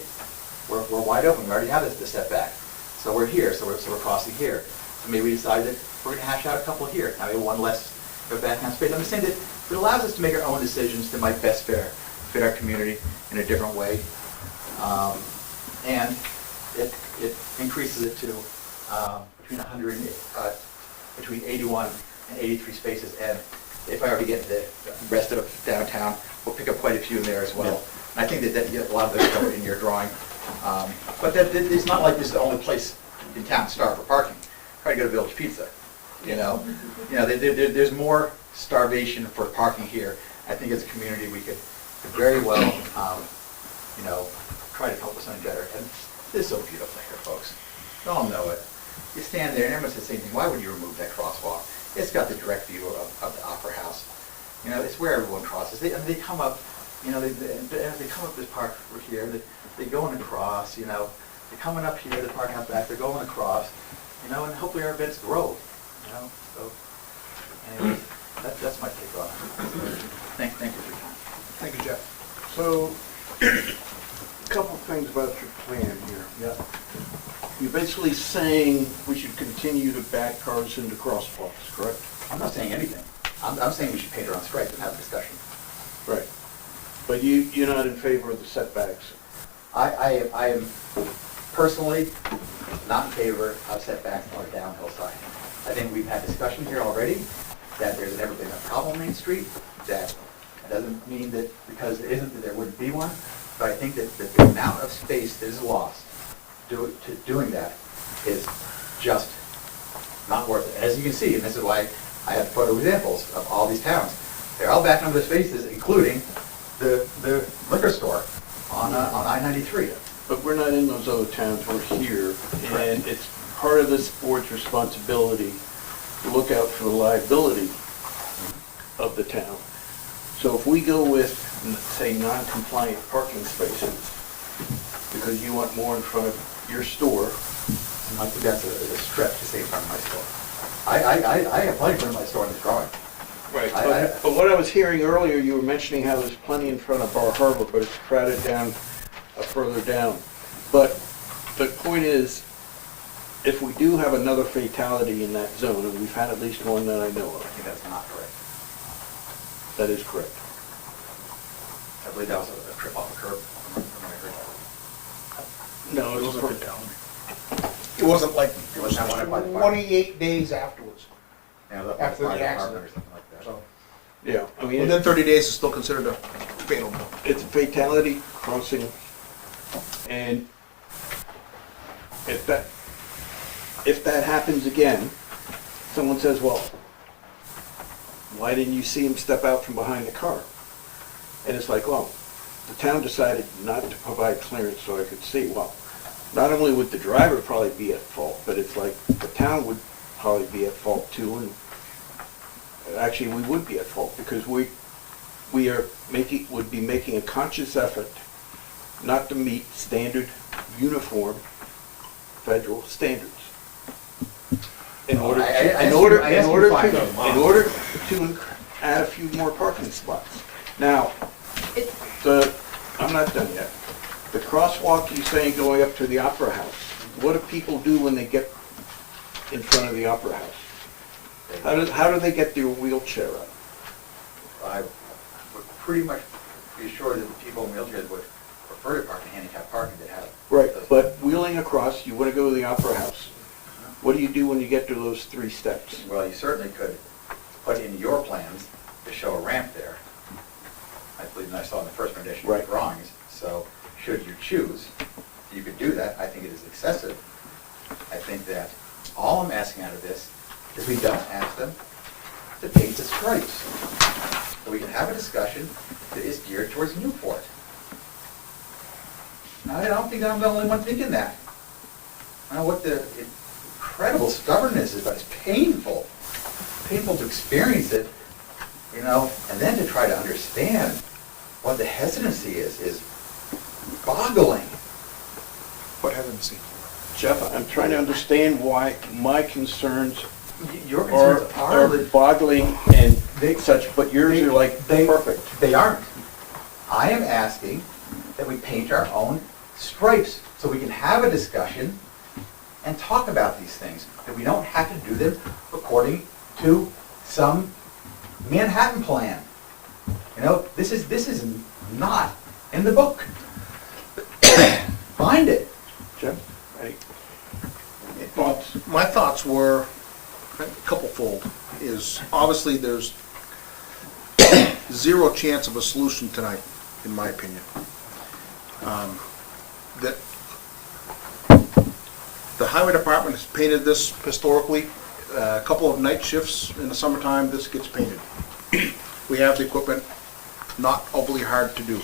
We're wide open. We already have the setback. So we're here, so we're crossing here. So maybe we decide that we're gonna hash out a couple here. Now we have one less backhand space. I'm just saying that it allows us to make our own decisions that might best fit our community in a different way. And it increases it to between 81 and 83 spaces. And if I already get the rest of downtown, we'll pick up quite a few in there as well. And I think that a lot of those covered in your drawing. But it's not like this is the only place in town to starve for parking. Try to go to Village Pizza, you know. There's more starvation for parking here. I think as a community we could very well, you know, try to help with something better. And this is so beautiful here, folks. You all know it. You stand there and everyone says the same thing. Why would you remove that crosswalk? It's got the direct view of the Opera House. You know, it's where everyone crosses. They come up, you know, as they come up this park over here, they going across, you know. They're coming up here, the parking out back, they're going across, you know, and hopefully our events grow, you know. So, anyway, that's my take on it. Thank you for your time. Thank you, Jeff. So, a couple of things about your plan here. Yeah. You're basically saying we should continue to back cars into crosswalks, correct? I'm not saying anything. I'm saying we should paint around stripes and have a discussion. Right. But you're not in favor of the setbacks? I am personally not in favor of setbacks on a downhill side. I think we've had discussion here already that there's never been a problem on Main Street. That doesn't mean that because there isn't that there wouldn't be one, but I think that the amount of space that is lost doing that is just not worth it. As you can see, and this is why I have photo examples of all these towns. They're all backing up their spaces, including the liquor store on I-93. But we're not in those other towns, we're here, and it's part of this board's responsibility to look out for the liability of the town. So if we go with, say, non-compliant parking spaces, because you want more in front of your store. I think that's a stretch to say in front of my store. I have plenty in front of my store in this drawing. Right, but what I was hearing earlier, you were mentioning how there's plenty in front of Bar Harbor, but it's crowded down, further down. But the point is, if we do have another fatality in that zone, and we've had at least one that I know of. I think that's not correct. That is correct. I believe that was a trip off a curb. No, it was a It wasn't like, It was not one by the park. 28 days afterwards. Yeah, the After the fire department accident. or something like that. So, Yeah, I mean, within 30 days, it's still considered a fatal. it's a fatality crossing, and if that happens again, someone says, well, why didn't you see him step out from behind the car? And it's like, well, the town decided not to provide clearance so I could see. Well, not only would the driver probably be at fault, but it's like the town would probably be at fault too, and actually we would be at fault because we would be making a conscious effort not to meet standard, uniform federal standards. In order to add a few more parking spots. Now, I'm not done yet. The crosswalk you're saying going up to the Opera House, what do people do when they get in front of the Opera House? How do they get their wheelchair up? I would pretty much be sure that the people in wheelchairs would prefer to park in handicap parking that have. Right, but wheeling across, you wanna go to the Opera House. What do you do when you get to those 3 steps? Well, you certainly could put in your plans to show a ramp there. I believe I saw in the first rendition of Right. the drawings, so should you choose, you could do that. I think it is excessive. I think that all I'm asking out of this is we don't ask them to paint the stripes. So we can have a discussion that is geared towards Newport. I don't think I'm the only one thinking that. I don't know what the incredible stubbornness is, but it's painful. Painful to experience it, you know, and then to try to understand what the hesitancy is boggling. What hesitancy? Jeff, I'm trying to understand why my concerns Your concerns are boggling and such, but yours are like perfect. They aren't. I am asking that we paint our own stripes so we can have a discussion and talk about these things. That we don't have to do them according to some Manhattan plan. You know, this is not in the book. Find it. Jeff, any Well, my thoughts were a couple-fold, is obviously there's zero chance of a solution tonight, in my opinion. That the highway department has painted this historically, a couple of night shifts in the summertime, this gets painted. We have the equipment, not overly hard to do.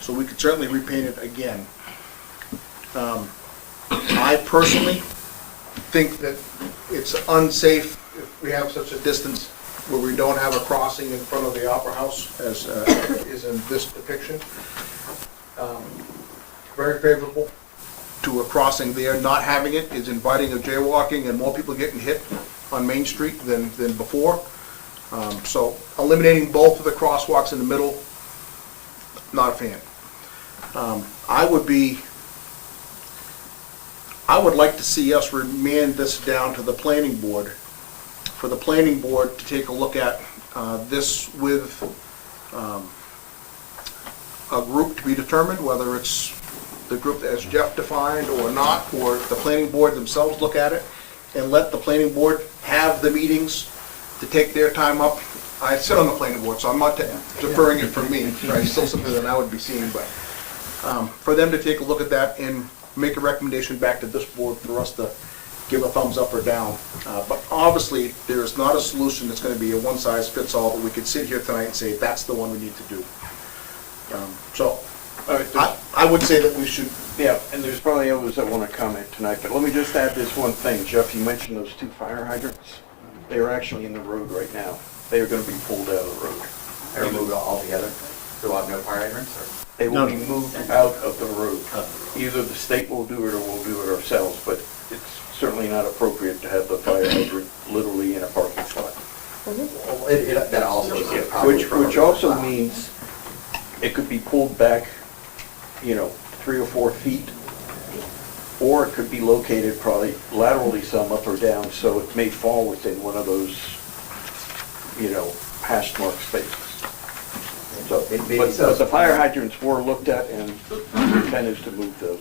So we could certainly repaint it again. I personally think that it's unsafe if we have such a distance where we don't have a crossing in front of the Opera House as is in this depiction. Very favorable to a crossing there. Not having it is inviting of jaywalking and more people getting hit on Main Street than before. So eliminating both of the crosswalks in the middle, not a fan. I would like to see us remand this down to the planning board, for the planning board to take a look at this with a group to be determined, whether it's the group as Jeff defined or not, or the planning board themselves look at it, and let the planning board have the meetings to take their time up. I sit on the planning board, so I'm not deferring it from me, right, still something that I would be seeing, but for them to take a look at that and make a recommendation back to this board for us to give a thumbs up or down. But obviously, there is not a solution that's gonna be a one-size-fits-all, that we could sit here tonight and say, that's the one we need to do. So, All right, I would say that we should, yeah, and there's probably others that wanna comment tonight, but let me just add this one thing. Jeff, you mentioned those 2 fire hydrants. They are actually in the road right now. They are gonna be pulled out of the road. Or move it all together. Do I have no fire hydrants or? They will be moved out of the road. Either the state will do it or we'll do it ourselves, but it's certainly not appropriate to have the fire hydrant literally in a parking spot. That also is a problem. Which also means it could be pulled back, 3 or 4 feet, or it could be located probably laterally some up or down, so it may fall within one of those, hash mark spaces. So, but the fire hydrants were looked at, and the intent is to move those.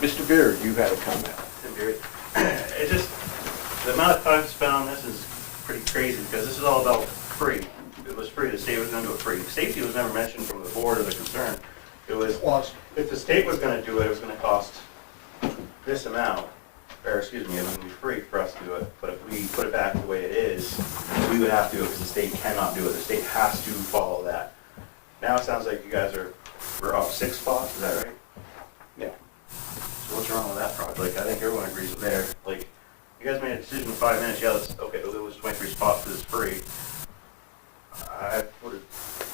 Mr. Beard, you had a comment. It just, the amount of time spent on this is pretty crazy, because this is all about free. It was free, the state was gonna do it free. Safety was never mentioned from the board or the concern. It was, if the state was gonna do it, it was gonna cost this amount, or excuse me, it was gonna be free for us to do it. But if we put it back the way it is, we would have to do it, because the state cannot do it. The state has to follow that. Now it sounds like you guys we're up 6 spots, is that right? Yeah. So what's wrong with that project? Like, I think everyone agrees with there. Like, you guys made a decision in 5 minutes, yeah, let's, okay, we'll lose 23 spots because it's free. I would have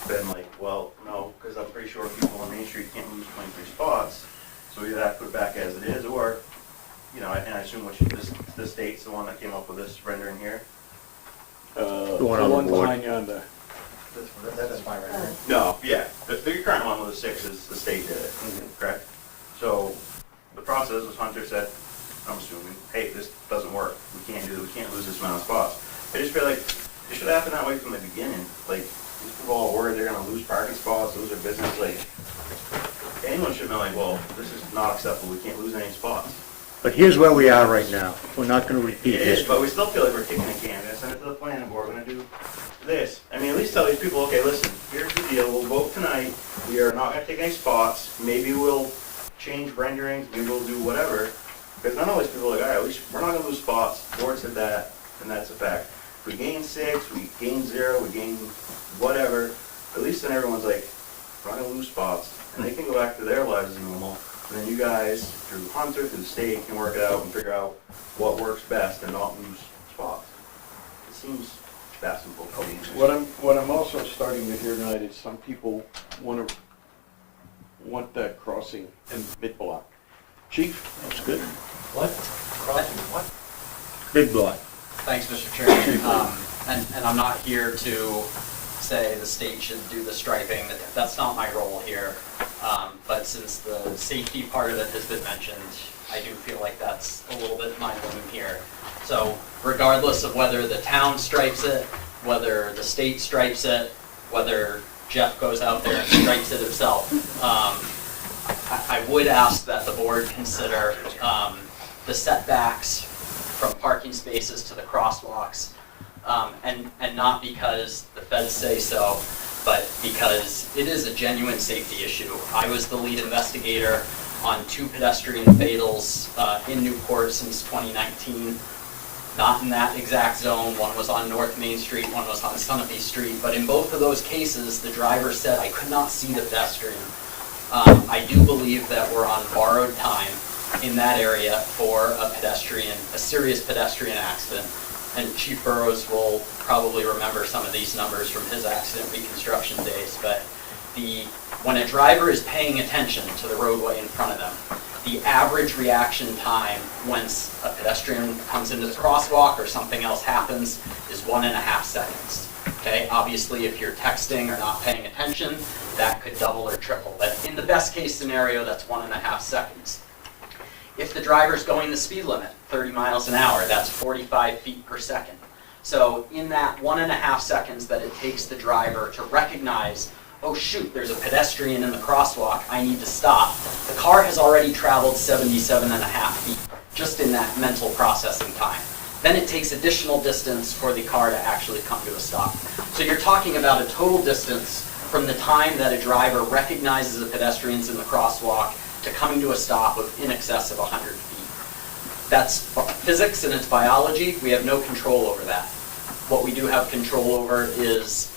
been like, well, no, because I'm pretty sure people on Main Street can't lose 23 spots, so we either have to put it back as it is, or, you know, and I assume this state's the one that came up with this rendering here? The one on the board. behind yonder. That's my rendering. No, yeah, the current one with the 6 is the state did it, correct? So, the process was Hunter said, I'm assuming, hey, this doesn't work, we can't lose this amount of spots. I just feel like it should happen that way from the beginning, like, these people all worried they're gonna lose parking spots, lose their business, like, anyone should know, like, well, this is not acceptable, we can't lose any spots. But here's where we are right now. We're not gonna repeat It is, this. but we still feel like we're kicking a can, we're gonna send it to the planning board, we're gonna do this. I mean, at least tell these people, okay, listen, here's the deal, we'll vote tonight, we are not gonna take any spots, maybe we'll change renderings, maybe we'll do whatever. Because none of these people are like, all right, at least we're not gonna lose spots, board said that, and that's a fact. If we gain 6, we gain 0, we gain whatever, at least then everyone's like, we're not gonna lose spots, and they can go back to their lives as normal. And then you guys, through Hunter, through the state, can work it out and figure out what works best and not lose spots. It seems that simple to me. What I'm also starting to hear tonight is some people want that crossing in mid-block. Chief? That's good. What? Crossing what? Big block. Thanks, Mr. Chairman. And I'm not here to say the state should do the striping, that's not my role here. But since the safety part of it has been mentioned, I do feel like that's a little bit my room here. So regardless of whether the town stripes it, whether the state stripes it, whether Jeff goes out there and stripes it himself, I would ask that the board consider the setbacks from parking spaces to the crosswalks, and not because the feds say so, but because it is a genuine safety issue. I was the lead investigator on 2 pedestrian fatals in Newport since 2019. Not in that exact zone. One was on North Main Street, one was on Sunapee Street, but in both of those cases, the driver said, I could not see the pedestrian. I do believe that we're on borrowed time in that area for a serious pedestrian accident. And Chief Burrows will probably remember some of these numbers from his accident reconstruction days, but when a driver is paying attention to the roadway in front of them, the average reaction time once a pedestrian comes into the crosswalk or something else happens is 1.5 seconds. Okay, obviously if you're texting or not paying attention, that could double or triple, but in the best case scenario, that's 1.5 seconds. If the driver's going the speed limit, 30 miles an hour, that's 45 feet per second. So in that 1.5 seconds that it takes the driver to recognize, oh shoot, there's a pedestrian in the crosswalk, I need to stop, the car has already traveled 77.5 feet, just in that mental processing time. Then it takes additional distance for the car to actually come to a stop. So you're talking about a total distance from the time that a driver recognizes the pedestrians in the crosswalk to coming to a stop of in excess of 100 feet. That's physics and it's biology. We have no control over that. What we do have control over is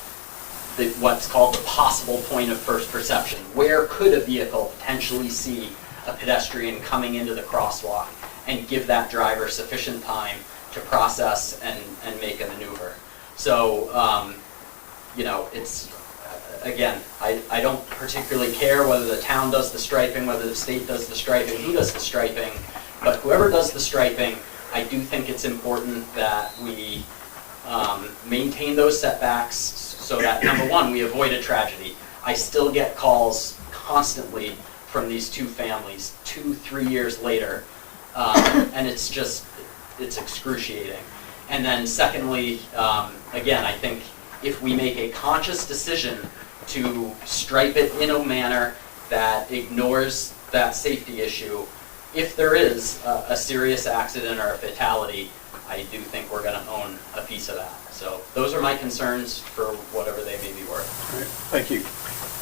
what's called the possible point of first perception. Where could a vehicle potentially see a pedestrian coming into the crosswalk and give that driver sufficient time to process and make a maneuver? So, it's, again, I don't particularly care whether the town does the striping, whether the state does the striping, who does the striping, but whoever does the striping, I do think it's important that we maintain those setbacks so that, number one, we avoid a tragedy. I still get calls constantly from these 2 families 2-3 years later, and it's excruciating. And then secondly, again, I think if we make a conscious decision to stripe it in a manner that ignores that safety issue, if there is a serious accident or a fatality, I do think we're going to own a piece of that. So those are my concerns for whatever they may be worth. All right, thank you.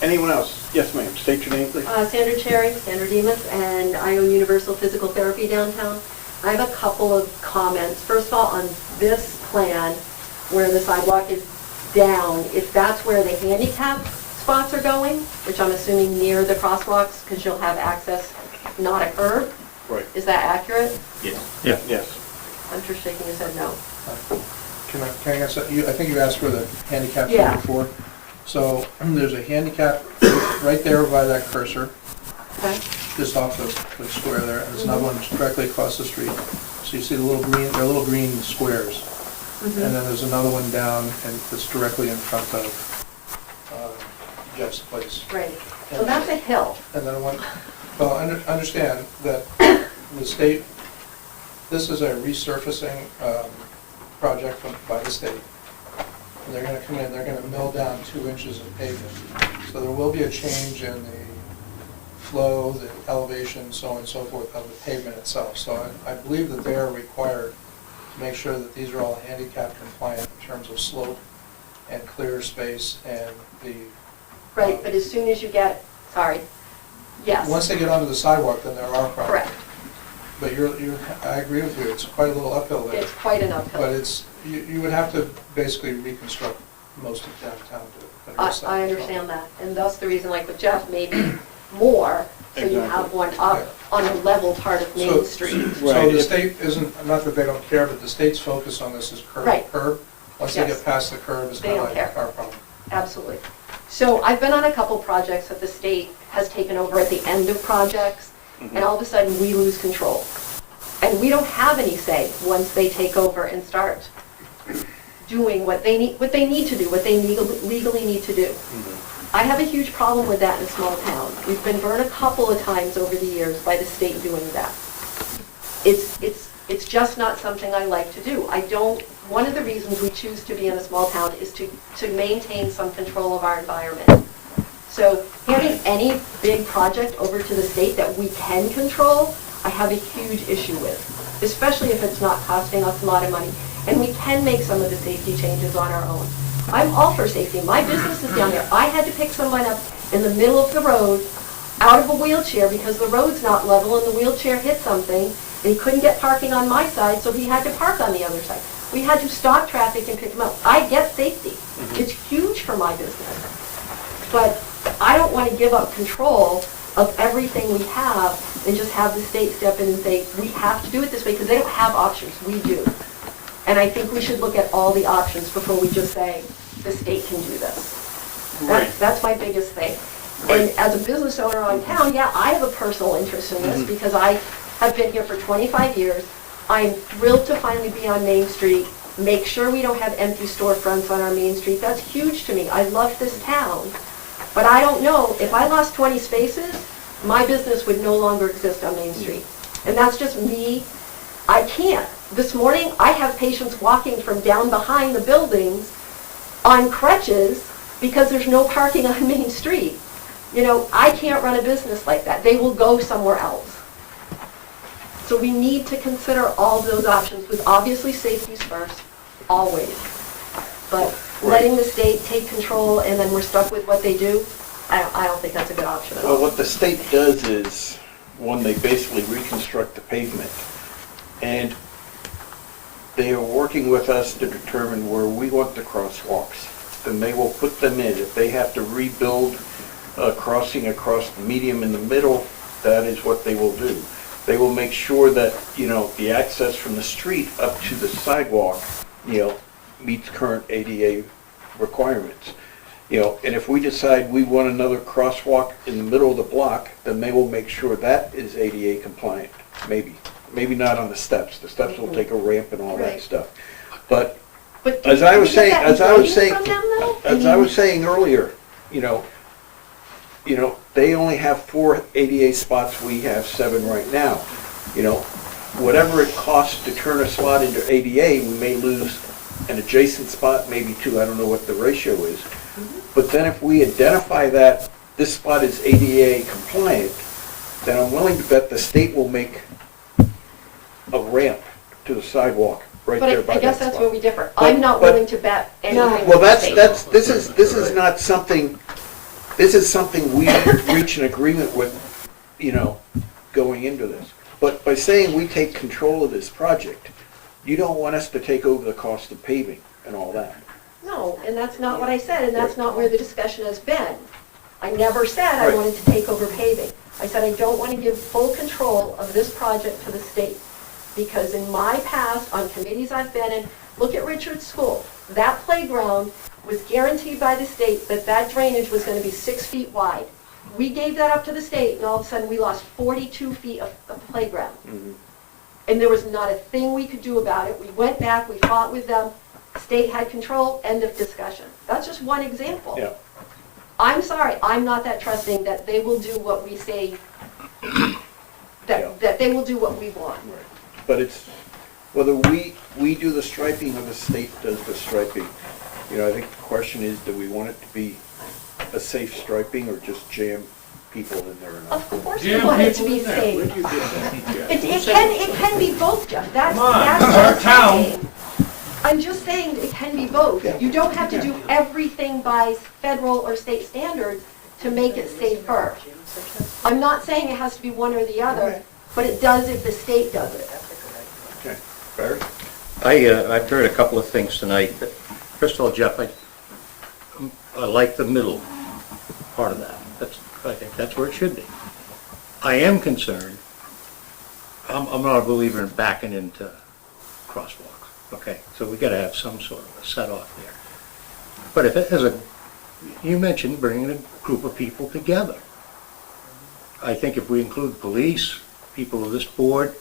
Anyone else? Yes, ma'am. State your name, please. Sandra Cherry, Sandra Demas, and I own Universal Physical Therapy downtown. I have a couple of comments. First of all, on this plan, where the sidewalk is down, if that's where the handicap spots are going, which I'm assuming near the crosswalks, because you'll have access, not a curb. Right. Is that accurate? Yes. Yeah. Yes. Hunter's shaking his head no. Can I answer, I think you asked for the handicap Yeah. thing before. So there's a handicap right there by that cursor, Okay, just off the square there, and there's another one directly across the street. So you see the little green, they're little green squares. And then there's another one down, and it's directly in front of Jeff's place. right. So that's a hill. And then one, well, understand that the state, this is a resurfacing project by the state. And they're gonna come in, they're gonna mill down 2 inches of pavement. So there will be a change in the flow, the elevation, so on and so forth of the pavement itself. So I believe that they are required to make sure that these are all handicap compliant in terms of slope and clear space and the. Right, but as soon as you get, sorry, yes, Once they get onto the sidewalk, then there are problems. correct. But I agree with you, it's quite a little uphill there. It's quite an uphill. But you would have to basically reconstruct most of downtown to address that. I understand that, and that's the reason, like with Jeff, maybe more, so you have one up on the level part of Main Street. So the state isn't, not that they don't care, but the state's focus on this is curb. Right. Once they Yes. get past the curb, it's They not don't like care. our problem. Absolutely. So I've been on a couple projects that the state has taken over at the end of projects, and all of a sudden, we lose control. And we don't have any say once they take over and start doing what they need to do, what they legally need to do. I have a huge problem with that in a small town. We've been burned a couple of times over the years by the state doing that. It's just not something I like to do. One of the reasons we choose to be in a small town is to maintain some control of our environment. So handing any big project over to the state that we can control, I have a huge issue with, especially if it's not costing us a lot of money. And we can make some of the safety changes on our own. I'm all for safety. My business is down there. I had to pick someone up in the middle of the road, out of a wheelchair, because the road's not level and the wheelchair hit something, and he couldn't get parking on my side, so he had to park on the other side. We had to stop traffic and pick him up. I get safety. It's huge for my business. But I don't want to give up control of everything we have and just have the state step in and say, we have to do it this way, because they don't have options. We do. And I think we should look at all the options before we just say, the state can do this. That's my biggest thing. And as a business owner on town, yeah, I have a personal interest in this because I have been here for 25 years. I'm thrilled to finally be on Main Street, make sure we don't have empty storefronts on our Main Street. That's huge to me. I love this town. But I don't know, if I lost 20 spaces, my business would no longer exist on Main Street. And that's just me. I can't. This morning, I have patients walking from down behind the buildings on crutches because there's no parking on Main Street. You know, I can't run a business like that. They will go somewhere else. So we need to consider all of those options with obviously safety's first, always. But letting the state take control and then we're stuck with what they do, I don't think that's a good option at all. Well, what the state does is, one, they basically reconstruct the pavement. And they are working with us to determine where we want the crosswalks. Then they will put them in. If they have to rebuild a crossing across the medium in the middle, that is what they will do. They will make sure that, you know, the access from the street up to the sidewalk, you know, meets current ADA requirements. You know, and if we decide we want another crosswalk in the middle of the block, then they will make sure that is ADA compliant, maybe. Maybe not on the steps. The steps will take a ramp and all that Right. stuff. But But as do I you was get saying, that as I was writing saying, from them, though? as I was saying earlier, you know, they only have 4 ADA spots, we have 7 right now. You know, whatever it costs to turn a slot into ADA, we may lose an adjacent spot, maybe 2, I don't know what the ratio is. But then if we identify that this spot is ADA compliant, then I'm willing to bet the state will make a ramp to the sidewalk right there But by I that guess that's spot. where we differ. But- I'm not but- willing to bet anything Well, with the state. this is not something, this is something we reach an agreement with, you know, going into this. But by saying we take control of this project, you don't want us to take over the cost of paving and all that. No, and that's not what I said, and that's not where the discussion has been. I never said I Right. wanted to take over paving. I said I don't want to give full control of this project to the state. Because in my past, on committees I've been in, look at Richard's School. That playground was guaranteed by the state that that drainage was gonna be 6 feet wide. We gave that up to the state, and all of a sudden, we lost 42 feet of playground. And there was not a thing we could do about it. We went back, we fought with them, state had control, end of discussion. That's just one example. Yeah. I'm sorry, I'm not that trusting that they will do what we say, that they will do what we want. But it's, whether we do the striping or the state does the striping, you know, I think the question is, do we want it to be a safe striping or just jam people in there or not? Of course we want it to be safe. It can be both, Jeff, that's Come on, that's it's what our I'm town. saying. I'm just saying it can be both. You don't have to do everything by federal or state standards to make it safer. I'm not saying it has to be one or the other, but it does if the state does it. Okay, Barry? I've heard a couple of things tonight. First of all, Jeff, I like the middle part of that. I think that's where it should be. I am concerned, I'm not a believer in backing into crosswalks, okay? So we gotta have some sort of a set off there. But if it is you mentioned bringing a group of people together. I think if we include police, people of this board,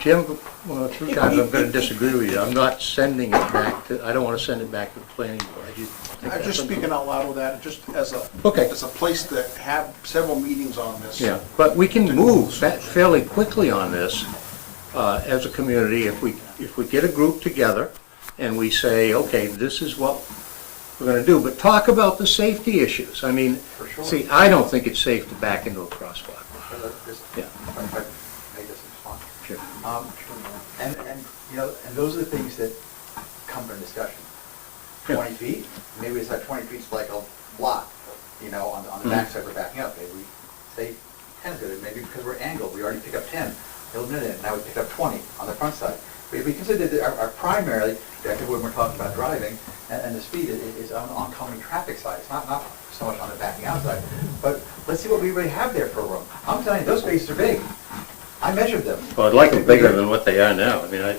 Jim, well, 3 times I'm gonna disagree with you. I'm not sending it back I don't wanna send it back to the planning board. I'm just speaking out loud with that, just as Okay. as a place to have several meetings on this. Yeah, but we can move fairly quickly on this as a community if we get a group together and we say, okay, this is what we're gonna do. But talk about the safety issues. I mean, see, I don't think it's safe to back into a crosswalk. Yeah. Make this respond. Sure. And, you know, and those are the things that come from discussion. Yeah. 20 feet, maybe it's like 20 feet's like a block, you know, on the backside we're backing up. Maybe we say 10 is good, maybe because we're angled, we already picked up 10, eliminated it, now we picked up 20 on the front side. But if we consider that our primarily, back to when we're talking about driving, and the speed is on the oncoming traffic side, it's not so much on the backing out side. But let's see what we really have there for room. I'm telling you, those spaces are big. I measured them. Well, I'd like them bigger than what they are now. I mean, I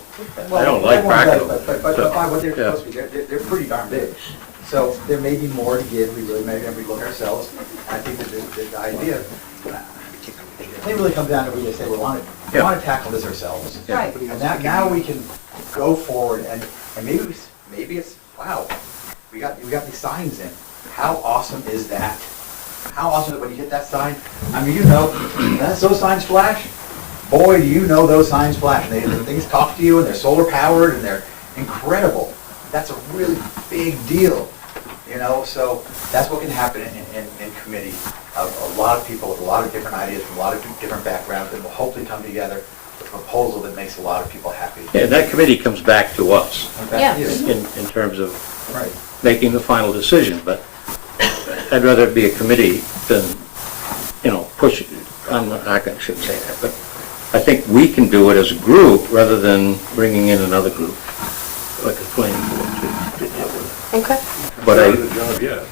don't like Well, practical. But by what they're supposed to be, they're pretty darn big. So there may be more to give, we really, maybe we look ourselves, and I think that the idea, it really comes down to we just say we want to tackle this ourselves. Right. And now we can go forward and maybe it's, wow, we got these signs in. How awesome is that? How awesome is it when you hit that sign? I mean, you know, those signs flash. Boy, do you know those signs flash. And the things talk to you, and they're solar powered, and they're incredible. That's a really big deal, you know. So that's what can happen in committee. A lot of people with a lot of different ideas from a lot of different backgrounds that will hopefully come together with a proposal that makes a lot of people happy. Yeah, that committee comes back to us Yeah. in terms of Right. making the final decision. But I'd rather it be a committee than, you know, push it. I shouldn't say that, but I think we can do it as a group rather than bringing in another group, like a planning board to deal with it. Okay. But Not the job yet.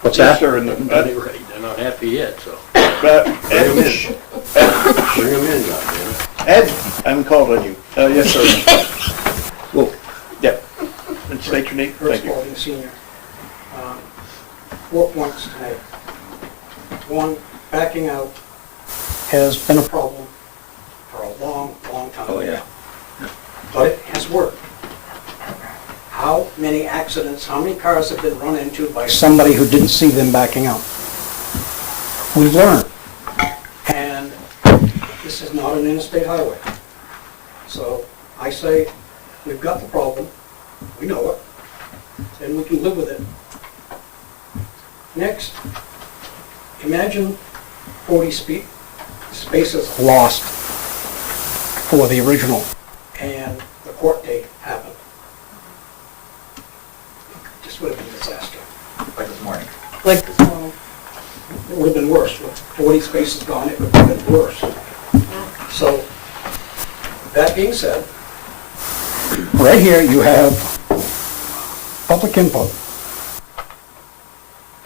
what's that? Sir, they're not happy yet, so. But, Bring them in, goddammit. Ed, I haven't called on you. Yes, sir. Well, Yeah. And state your name, First thank of you. all, Senior, 4 points tonight. One, backing out has been a problem for a long, long time. oh, yeah. But it has worked. How many accidents, how many cars have been run into by somebody who didn't see them backing out? We've learned. And this is not an interstate highway. So I say, we've got the problem, we know it, and we can live with it. Next, imagine 40 spaces lost for the original, and the court date happened. This would have been a disaster. Like this morning. Like, it would have been worse. With 40 spaces gone, it would have been worse. So, that being said, right here you have public input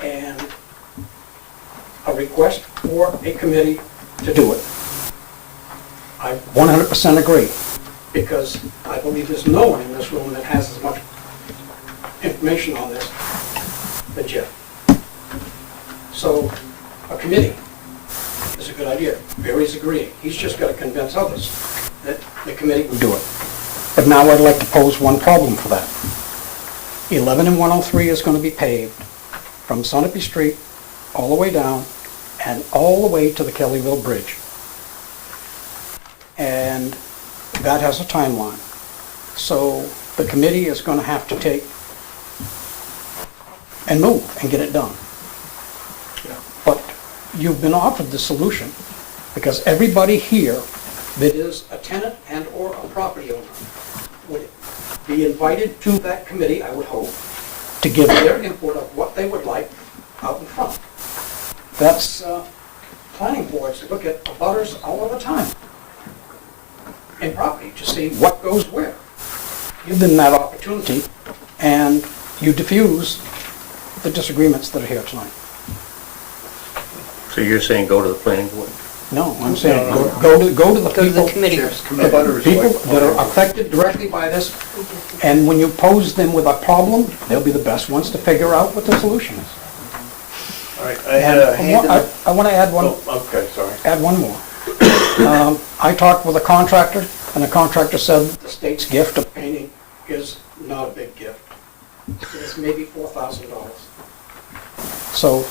and a request for a committee to do it. I 100% agree. because I believe there's no one in this room that has as much information on this than Jeff. So, a committee is a good idea. Barry's agreeing. He's just got to convince others that the committee would do it. But now I'd like to pose one problem for that. 11 and 103 is going to be paved from Sunapee Street all the way down and all the way to the Kellyville Bridge. And that has a timeline. So the committee is going to have to take and move and get it done. But you've been offered the solution because everybody here that is a tenant and or a property owner would be invited to that committee, I would hope, to give their input of what they would like out in front. That's planning boards that look at abutters all of the time in property to see what goes where. Give them that opportunity and you diffuse the disagreements that are here tonight. So you're saying go to the planning board? No, I'm saying go to the people. People that are affected directly by this, and when you pose them with a problem, they'll be the best ones to figure out what the solution is. All right, I had a hand in the... I want to add one. Oh, okay, sorry. Add one more. I talked with a contractor, and the contractor said the state's gift of painting is not a big gift. It's maybe $4,000. So,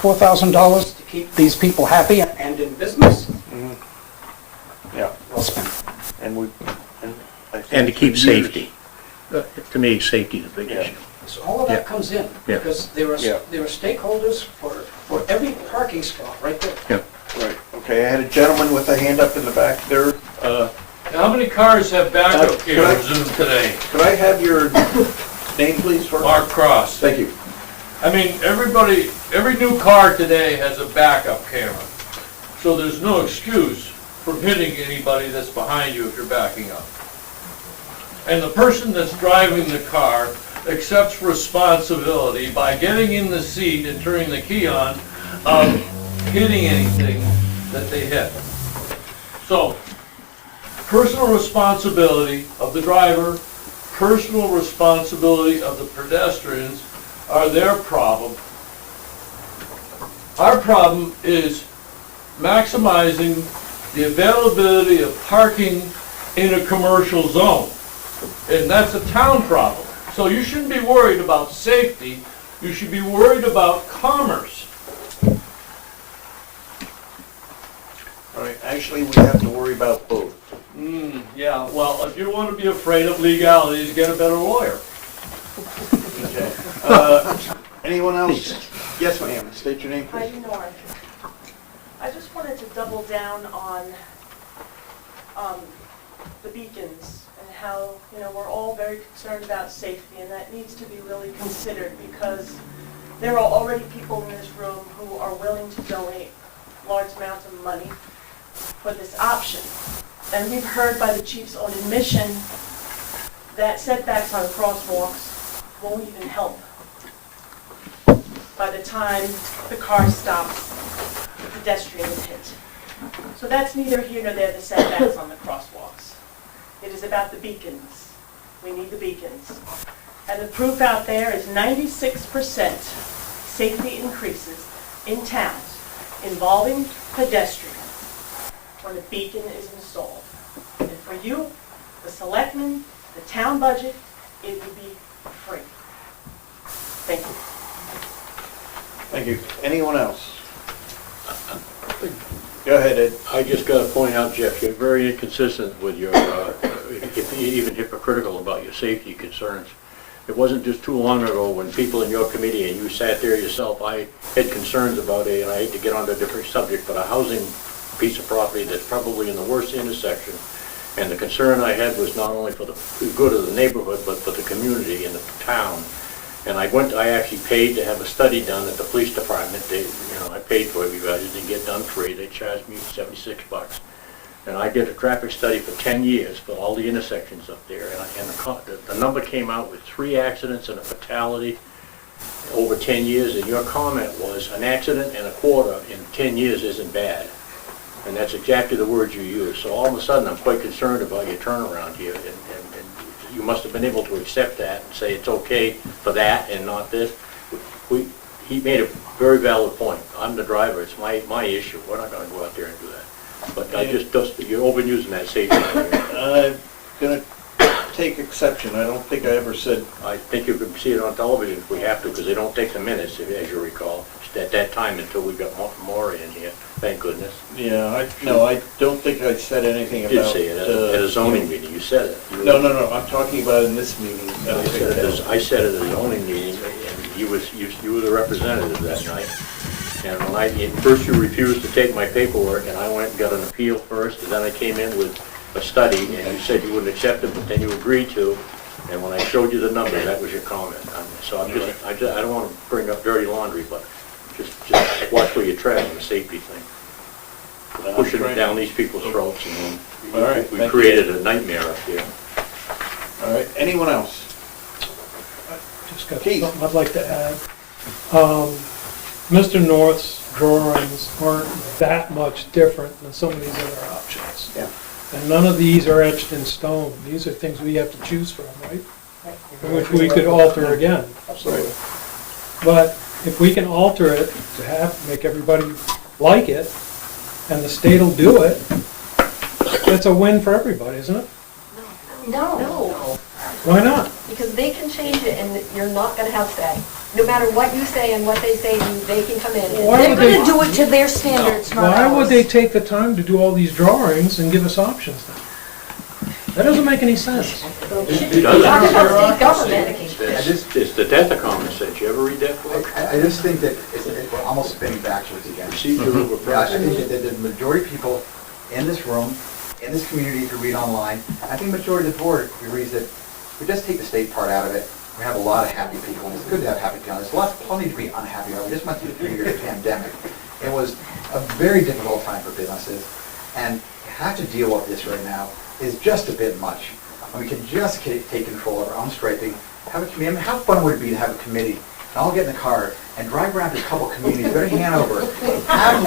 $4,000 to keep these people happy and in business, Yeah, well spent. and we... I think And to keep for years- safety. To me, safety is a big Yeah. issue. So all of that comes in, Yeah. because there Yeah. are stakeholders for every parking spot right there. Right, okay, I had a gentleman with a hand up in the back there. How many cars have backup Could I- cameras in them today? Could I have your name, please, for... Mark Cross. Thank you. I mean, every new car today has a backup camera. So there's no excuse for hitting anybody that's behind you if you're backing up. And the person that's driving the car accepts responsibility by getting in the seat and turning the key on of hitting anything that they hit. So, personal responsibility of the driver, personal responsibility of the pedestrians are their problem. Our problem is maximizing the availability of parking in a commercial zone. And that's a town problem. So you shouldn't be worried about safety, you should be worried about commerce. All right, actually, we have to worry about both. Yeah, well, if you want to be afraid of legalities, get a better lawyer. Okay. Anyone else? Yes, ma'am, state your name, please. Heidi North. I just wanted to double down on the beacons and how, we're all very concerned about safety, and that needs to be really considered because there are already people in this room who are willing to donate large amounts of money for this option. And we've heard by the chief's own admission that setbacks on crosswalks won't even help. By the time the car stops, the pedestrian is hit. So that's neither here nor there, the setbacks on the crosswalks. It is about the beacons. We need the beacons. And the proof out there is 96% safety increases in towns involving pedestrians when a beacon is installed. And for you, the selectmen, the town budget, it would be free. Thank you. Thank you. Anyone else? Go ahead, Ed. I just gotta point out, Jeff, you're very inconsistent with your, even hypocritical about your safety concerns. It wasn't just too long ago when people in your committee, and you sat there yourself, I had concerns about and I hate to get on to a different subject, but a housing piece of property that's probably in the worst intersection. And the concern I had was not only for the good of the neighborhood, but for the community and the town. And I actually paid to have a study done at the police department. I paid for it, you guys, it didn't get done free. They charged me $76. And I did a traffic study for 10 years for all the intersections up there. And the number came out with 3 accidents and a fatality over 10 years. And your comment was, an accident and a quarter in 10 years isn't bad. And that's exactly the words you used. So all of a sudden, I'm quite concerned about your turnaround here, and you must have been able to accept that and say it's okay for that and not this. He made a very valid point. I'm the driver, it's my issue. We're not gonna go out there and do that. But you're overusing that safety. I'm gonna take exception. I don't think I ever said, I think you can see it on television if we have to, because they don't take the minutes, as you recall, at that time until we got more in here, thank goodness. yeah, I don't think I said anything You about. did say it at a zoning meeting, you said it. No, I'm talking about in this meeting. I said it at a zoning meeting, and you were the representative that night. And first you refused to take my paperwork, and I went and got an appeal first, and then I came in with a study, and you said you wouldn't accept it, but then you agreed to. And when I showed you the number, that was your comment. So I don't want to bring up dirty laundry, but just watch where you tread on the safety thing. Pushing it down these people's throats, and All right, we thank you. created a nightmare up here. All right, anyone else? Just got Keith. something I'd like to add. Mr. North's drawings aren't that much different than some of these other options. Yeah. And none of these are etched in stone. These are things we have to choose from, right? Which we could alter again. Absolutely. But if we can alter it to make everybody like it, and the state will do it, it's a win for everybody, isn't it? No, Why not? because they can change it and you're not gonna have say. No matter what you say and what they say, they can come in. Why They're would they- gonna do it to their standards, not Why would ours. they take the time to do all these drawings and give us options then? That doesn't make any sense. It doesn't. Talk about state government. It's the death of common sense. You ever read that book? I just think that we're almost spinning backwards again. Procedural over Yeah, I precedent. think that the majority of people in this room, in this community, if you read online, I think the majority of the board agrees that we just take the state part out of it. We have a lot of happy people, and it's good to have happy people. There's plenty to be unhappy about. We just went through a 3-year pandemic. It was a very difficult time for businesses, and to have to deal with this right now is just a bit much. And we can just take control of our own striping, have a committee. I mean, how fun would it be to have a committee, and all get in the car and drive around to a couple communities, go to Hanover, have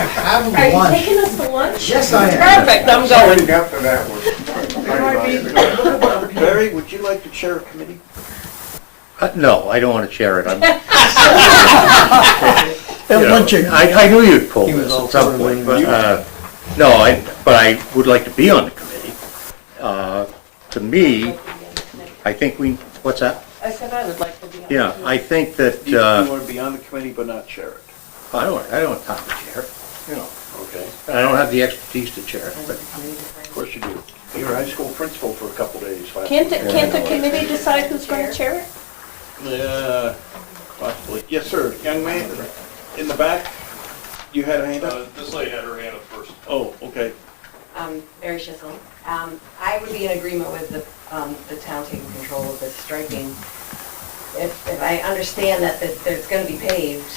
Are you lunch. taking us to lunch? Yes, I am. Perfect, I'm going. After that one. Barry, would you like to chair a committee? No, I don't want to chair it. They'll You know, lynch you. I knew you'd pull He was this all at some for point, the- but, no, but I would like to be on the committee. To me, I think what's that? I said I would like to be on. Yeah, I think that, You want to be on the committee but not chair it? I don't have time to chair it, you know. Okay. I don't have the expertise to chair it, but Of course you do. You were high school principal for a couple days. Can't the committee decide who's gonna chair it? Yeah, possibly. Yes, sir. Young man in the back, you had a hand up? This lady had her hand up first. Oh, okay. Mary Schisel. I would be in agreement with the town taking control of the striping. If I understand that it's gonna be paved,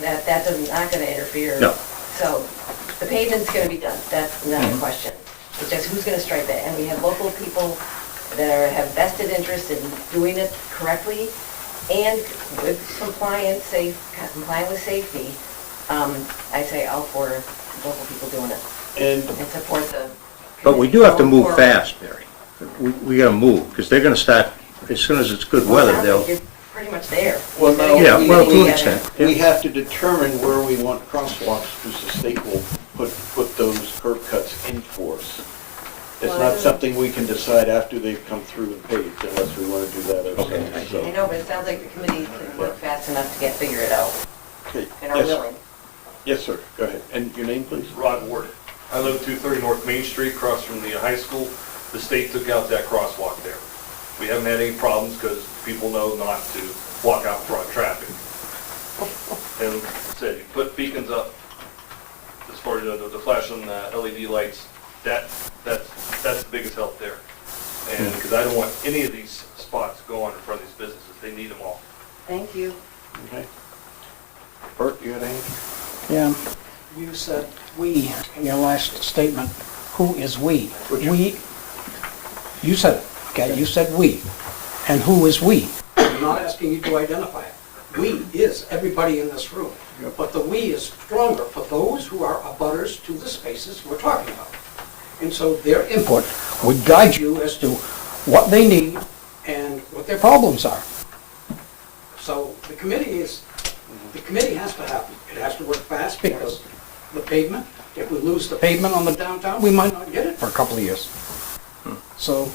that doesn't, not gonna interfere. No. So, the pavement's gonna be done, that's not a question. It's just who's gonna stripe it, and we have local people that have vested interest in doing it correctly and with compliant with safety. I say all for local people doing it And and support the. But we do have to going move forward. fast, Barry. We gotta move, because they're gonna start, as soon as it's good weather, Sounds they'll, like you're pretty much there. Well, no, yeah, we- well, to an we- extent. we have to determine where we want crosswalks, because the state will put those curb cuts in for us. It's Well, not something we can decide after they've come through and paved, unless we want to do that Okay, ourselves, thank so. I know, but it sounds like the committee can work fast enough to figure it out Okay, and are yes, willing. yes, sir, go ahead. And your name, please? Rod Ward. I live 230 North Main Street, across from the high school. The state took out that crosswalk there. We haven't had any problems because people know not to walk out in front of traffic. And said, you put beacons up, as far as the flashing LED lights, that's the biggest help there. And, because I don't want any of these spots going in front of these businesses, they need them all. Thank you. Okay. Bert, you had a hand? Yeah, you said "we" in your last statement. Who is "we"? Which- We, you said it, okay, you said "we." And who is "we"? I'm not asking you to identify it. We is everybody in this room. But the we is stronger for those who are abutters to the spaces we're talking about. And so their input would guide you as to what they need and what their problems are. So the committee has to happen. It has to work fast because the pavement, if we lose the pavement on the downtown, we might not get it for a couple of years. So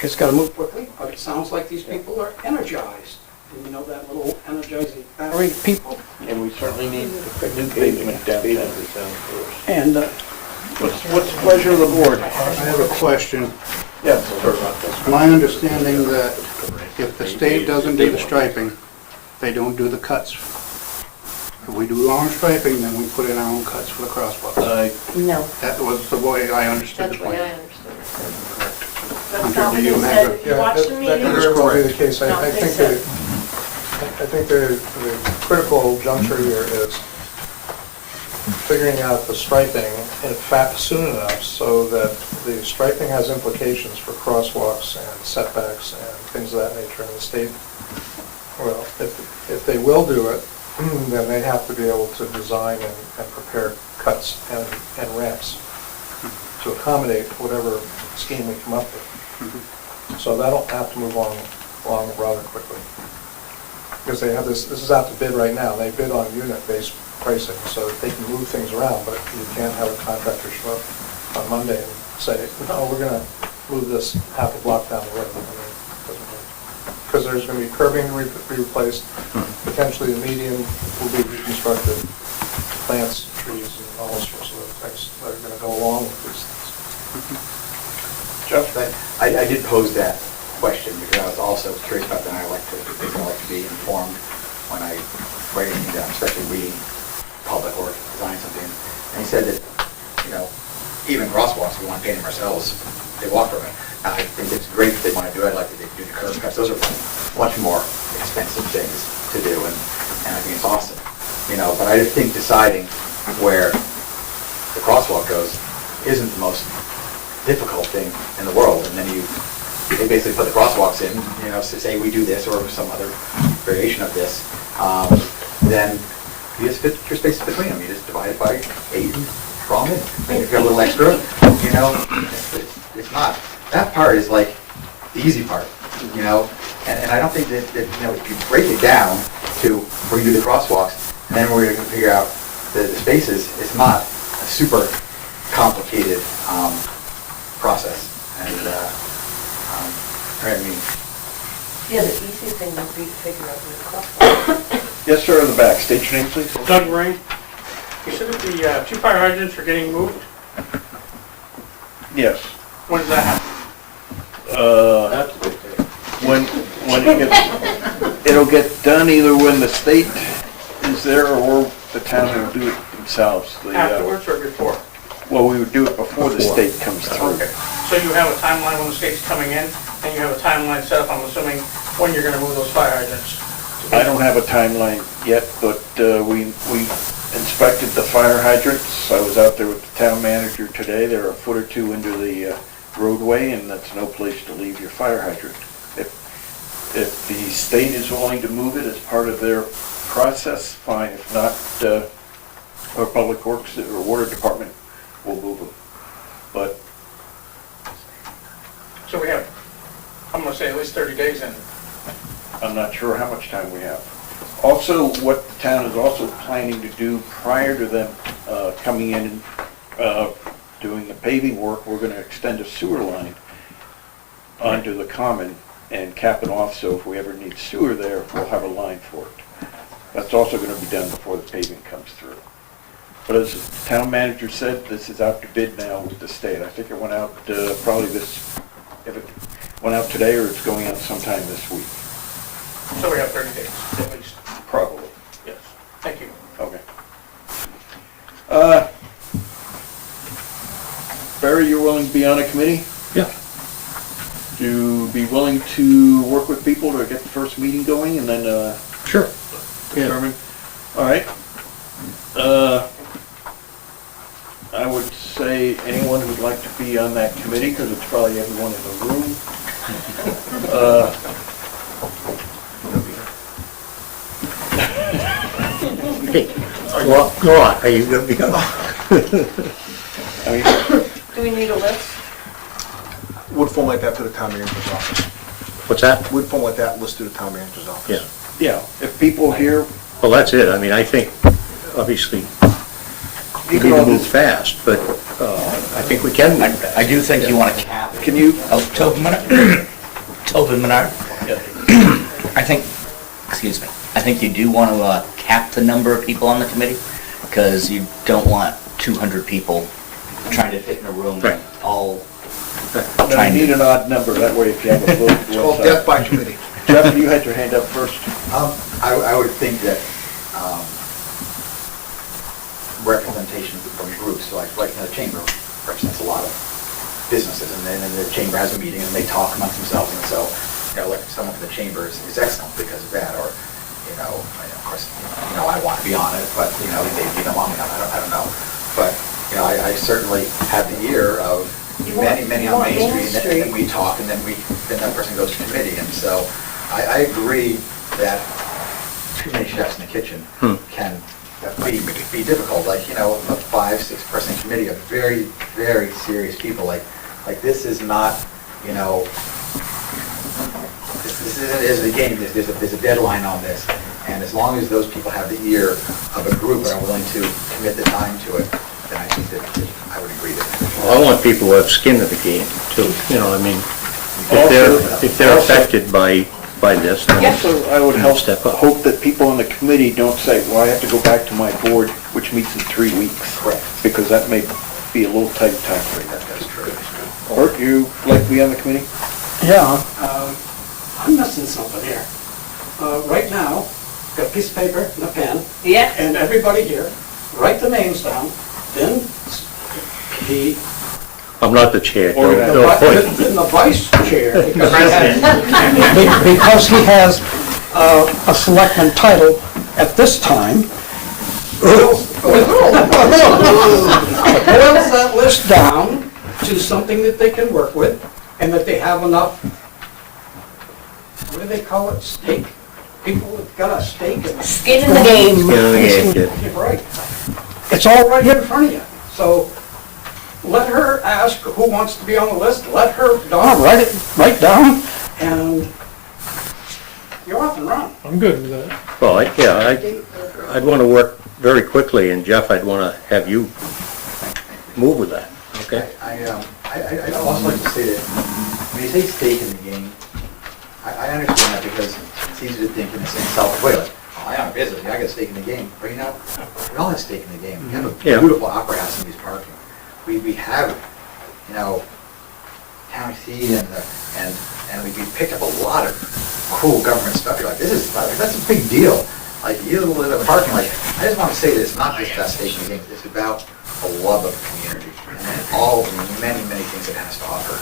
it's got to move quickly, but it sounds like these people are energized. And you know that little energizing battery people? And we certainly need new pavement downtown. And What's the pleasure of the board? I have a question. Yeah. My understanding that if the state doesn't do the striping, they don't do the cuts. If we do long striping, then we put in our own cuts for the crosswalks. No, That was the way I understood the that's the way plan. I understood it. That's not what they said, if you watch the meeting. That could well be the case. No, I they think said- I think the critical juncture here is figuring out the striping in fact soon enough so that the striping has implications for crosswalks and setbacks and things of that nature in the state. Well, if they will do it, then they have to be able to design and prepare cuts and ramps to accommodate whatever scheme we come up with. So that'll have to move along rather quickly. Because they have this is out to bid right now, they bid on unit-based pricing, so that they can move things around, but you can't have a contractor show up on Monday and say, no, we're gonna move this half a block down the road. I mean, it doesn't work. Because there's gonna be curbing to be replaced, potentially the median will be reconstructed, plants, trees, and all sorts of other things that are gonna go along with these things. Jeff? I did pose that question because I was also curious about that. I like to be informed when I write anything down, especially reading public or design something. And he said that, even crosswalks, we want to paint them ourselves. They walk from it. I think it's great if they want to do it. I'd like that they do the curb cuts. Those are much more expensive things to do, and I think it's awesome. But I just think deciding where the crosswalk goes isn't the most difficult thing in the world. And then they basically put the crosswalks in, say we do this or some other variation of this, then you just fit your spaces between them. You just divide it by 8 and draw them in. And if you have a little extra, it's not. That part is like the easy part, and I don't think that if you break it down to where you do the crosswalks, and then we're going to figure out the spaces, it's not a super complicated process. And Yeah, the easiest thing would be to figure out where the crosswalk is. Yes, sir, in the back. State your name, please. Doug Rain, you said that the 2 fire hydrants are getting moved. Yes. When does that happen? When it gets, it'll get done either when the state is there or the town will do it themselves. Afterwards or before? Well, we would do it before the state comes through. Okay, so you have a timeline when the state's coming in, and you have a timeline set up, I'm assuming, when you're gonna move those fire hydrants? I don't have a timeline yet, but we inspected the fire hydrants. I was out there with the town manager today. They're a foot or two into the roadway, and that's no place to leave your fire hydrant. If the state is willing to move it as part of their process, fine. If not, our Public Works or Water Department will move them. But So we have, I'm gonna say at least 30 days in. I'm not sure how much time we have. Also, what the town is also planning to do prior to them coming in and doing the paving work, we're gonna extend a sewer line onto the common and cap it off, so if we ever need sewer there, we'll have a line for it. That's also gonna be done before the paving comes through. But as the town manager said, this is out to bid now with the state. I think it went out probably if it went out today or it's going out sometime this week. So we have 30 days, at least. Probably. Yes. Thank you. Okay. Barry, you're willing to be on a committee? Yeah. To be willing to work with people to get the first meeting going and then Sure. determine? All right. I would say anyone who'd like to be on that committee, because it's probably everyone in the room. Hey, what, are you gonna be on? I mean, Do we need a list? would form like that to the town manager's office. What's that? Would form like that list to the town manager's office. Yeah. Yeah, if people here, Well, that's it. I mean, I think, obviously, we you need can to all move do, fast, but I think we can move fast. I do think you want to cap. can you, Oh, Tobin Menard? I think, excuse me, I think you do want to cap the number of people on the committee, because you don't want 200 people trying to fit in a room, Right. all then I trying need to... an odd number, that way if you have a vote. It's called death by committee. Jeff, you had your hand up first. I would think that representation from groups, like the chamber represents a lot of businesses, and then the chamber has a meeting and they talk amongst themselves, and so, like someone from the chamber is excellent because of that, or, of course, I want to be on it, but, maybe you don't want me on it, I don't know. But, I certainly have the ear of many on Main Street, and then we talk, and then that person goes to committee, and so I agree that too many chefs in the kitchen can be difficult, like, a 5-6 person committee of very, very serious people, like this is not, this is a game, there's a deadline on this, and as long as those people have the ear of a group and are willing to commit the time to it, then I think that I would agree that. Well, I want people who have skin in the game, too, I mean, if they're affected by this, then Also, I would step up. hope that people on the committee don't say, well, I have to go back to my board, which meets in 3 weeks. Correct. Because that may be a little tight time frame. That's true. Bert, you like to be on the committee? Yeah, I'm missing something here. Right now, got a piece of paper and a pen, Yeah. and everybody here, write the names down, then he, I'm not the chair, Or no point. then the vice chair, because he has a selectman title at this time, boils that list down to something that they can work with, and that they have enough, what do they call it, stake? People have got a stake in it. Skin in the game. Skin in the game, kid. You're right. It's all right here in front of you. So let her ask who wants to be on the list, let her, Donna, write down, and you're off and running. I'm good with that. Well, I'd want to work very quickly, and Jeff, I'd want to have you move with that, okay? I'd also like to say that, when you say stake in the game, I understand that because it's easy to think in a selfish way, like, oh, I own a business, I got a stake in the game. But we all have stake in the game. We have a Yeah. beautiful opera house in East Parking. We have, county seat and we picked up a lot of cool government stuff. You're like, that's a big deal. Like, you live in a parking, like, I just want to say that it's not just about stake in the game, it's about the love of the community and all the many, many things it has to offer.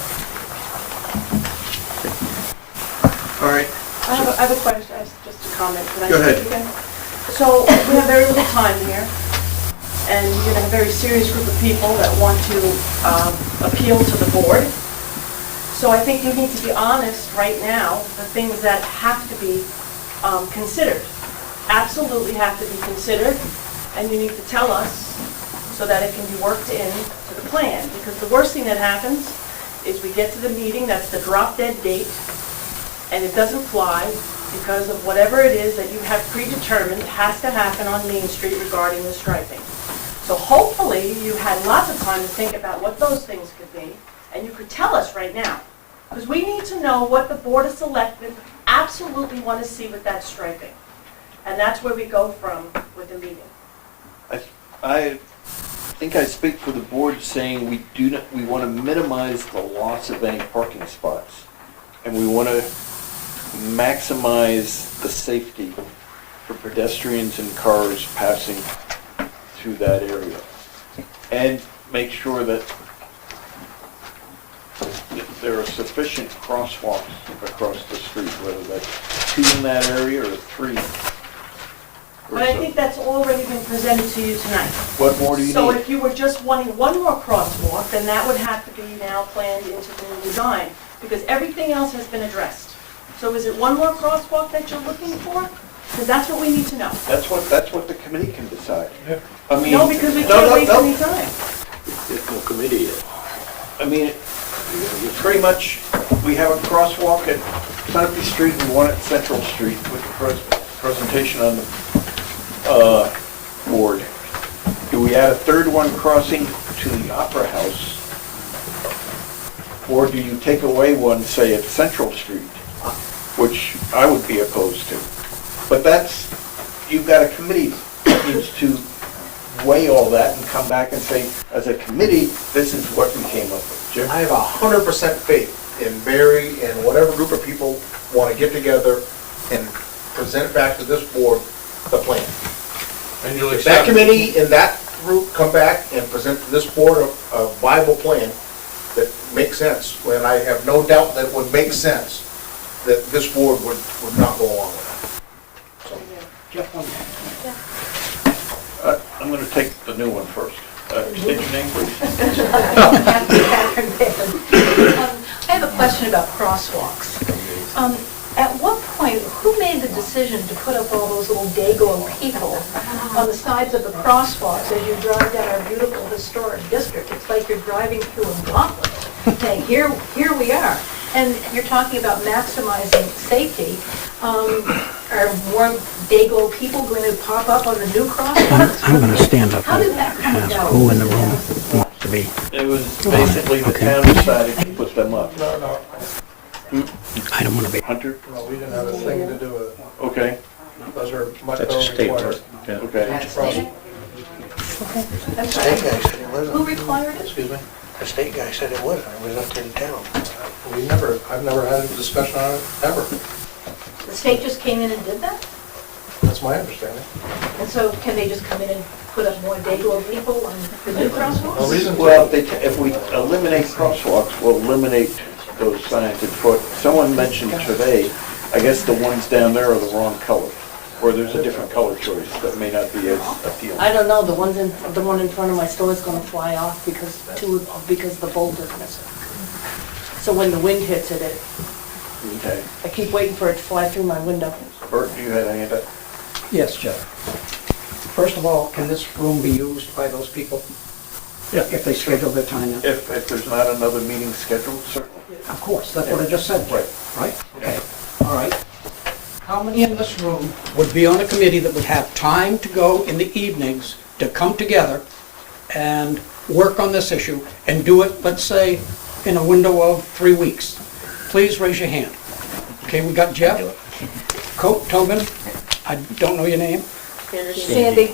All right. I have a question, just a comment. Can I Go ahead. speak again? So we have very little time here, and you're gonna have a very serious group of people that want to appeal to the board. So I think you need to be honest right now, the things that have to be considered. Absolutely have to be considered, and you need to tell us so that it can be worked into the plan. Because the worst thing that happens is we get to the meeting, that's the drop dead date, and it doesn't fly because of whatever it is that you have predetermined has to happen on Main Street regarding the striping. So hopefully you had lots of time to think about what those things could be, and you could tell us right now. Because we need to know what the Board of Selectmen absolutely want to see with that striping. And that's where we go from with the meeting. I think I speak for the board saying we want to minimize the loss of any parking spots. And we want to maximize the safety for pedestrians and cars passing through that area. And make sure that there are sufficient crosswalks across the street, whether that's 2 in that area or 3. But I think that's already been presented to you tonight. What more do you So need? if you were just wanting one more crosswalk, then that would have to be now planned into the new design, because everything else has been addressed. So is it one more crosswalk that you're looking for? Because that's what we need to know. That's what the committee can decide. I mean. No, because we no, can't no, waste no. any time. There's no committee yet. I mean, you pretty much, we have a crosswalk at Sunapee Street and one at Central Street with the presentation on the board. Do we add a third one crossing to the Opera House? Or do you take away one, say, at Central Street, which I would be opposed to? But that's, you've got a committee that needs to weigh all that and come back and say, as a committee, this is what we came up with. Jim? I have 100% faith in Barry and whatever group of people want to get together and present back to this board the plan. And you'll If that committee and that group come back and present to this board a viable plan that makes sense, when I have no doubt that it would make sense, that this board would not go along with that. Jeff, one I'm going to take the new one first. State your name, please. I have a question about crosswalks. At what point, who made the decision to put up all those little Dago people on the sides of the crosswalks as you drive down our beautiful historic district? It's like you're driving through a gauntlet, saying, here we are. And you're talking about maximizing safety. Are more Dago people going to pop up on the new crosswalks? I'm going to stand up How and did that come ask about? who in the room wants to be. It was basically the town decided to put them up. No, I don't want to be. Hunter? no, we didn't have a thing to do with it. Okay, Those are much That's a more state required. road. Yeah. okay. I'm The sorry. state guy said it wasn't. Who required it? Excuse me? The state guy said it wasn't, it was up to the town. I've never had a discussion on it, ever. The state just came in and did that? That's my understanding. And so can they just come in and put up more Dago people on the new crosswalks? No reason to. Well, if we eliminate crosswalks, we'll eliminate those signs at foot. Someone mentioned today, I guess the ones down there are the wrong color, or there's a different color choice that may not be as appealing. I don't know, the one in front of my store is gonna fly off because the bolt is missing. So when the wind hits it, Okay. I keep waiting for it to fly through my window. Bert, do you have any of that? Yes, Jeff. First of all, can this room be used by those people? Yeah. If they schedule their time in? If there's not another meeting scheduled, certainly. Of course, that's what I just said. Right. Right? Okay, all right. How many in this room would be on a committee that would have time to go in the evenings to come together and work on this issue and do it, let's say, in a window of 3 weeks? Please raise your hand. Okay, we got Jeff, Tobin, I don't know your name. Sandy.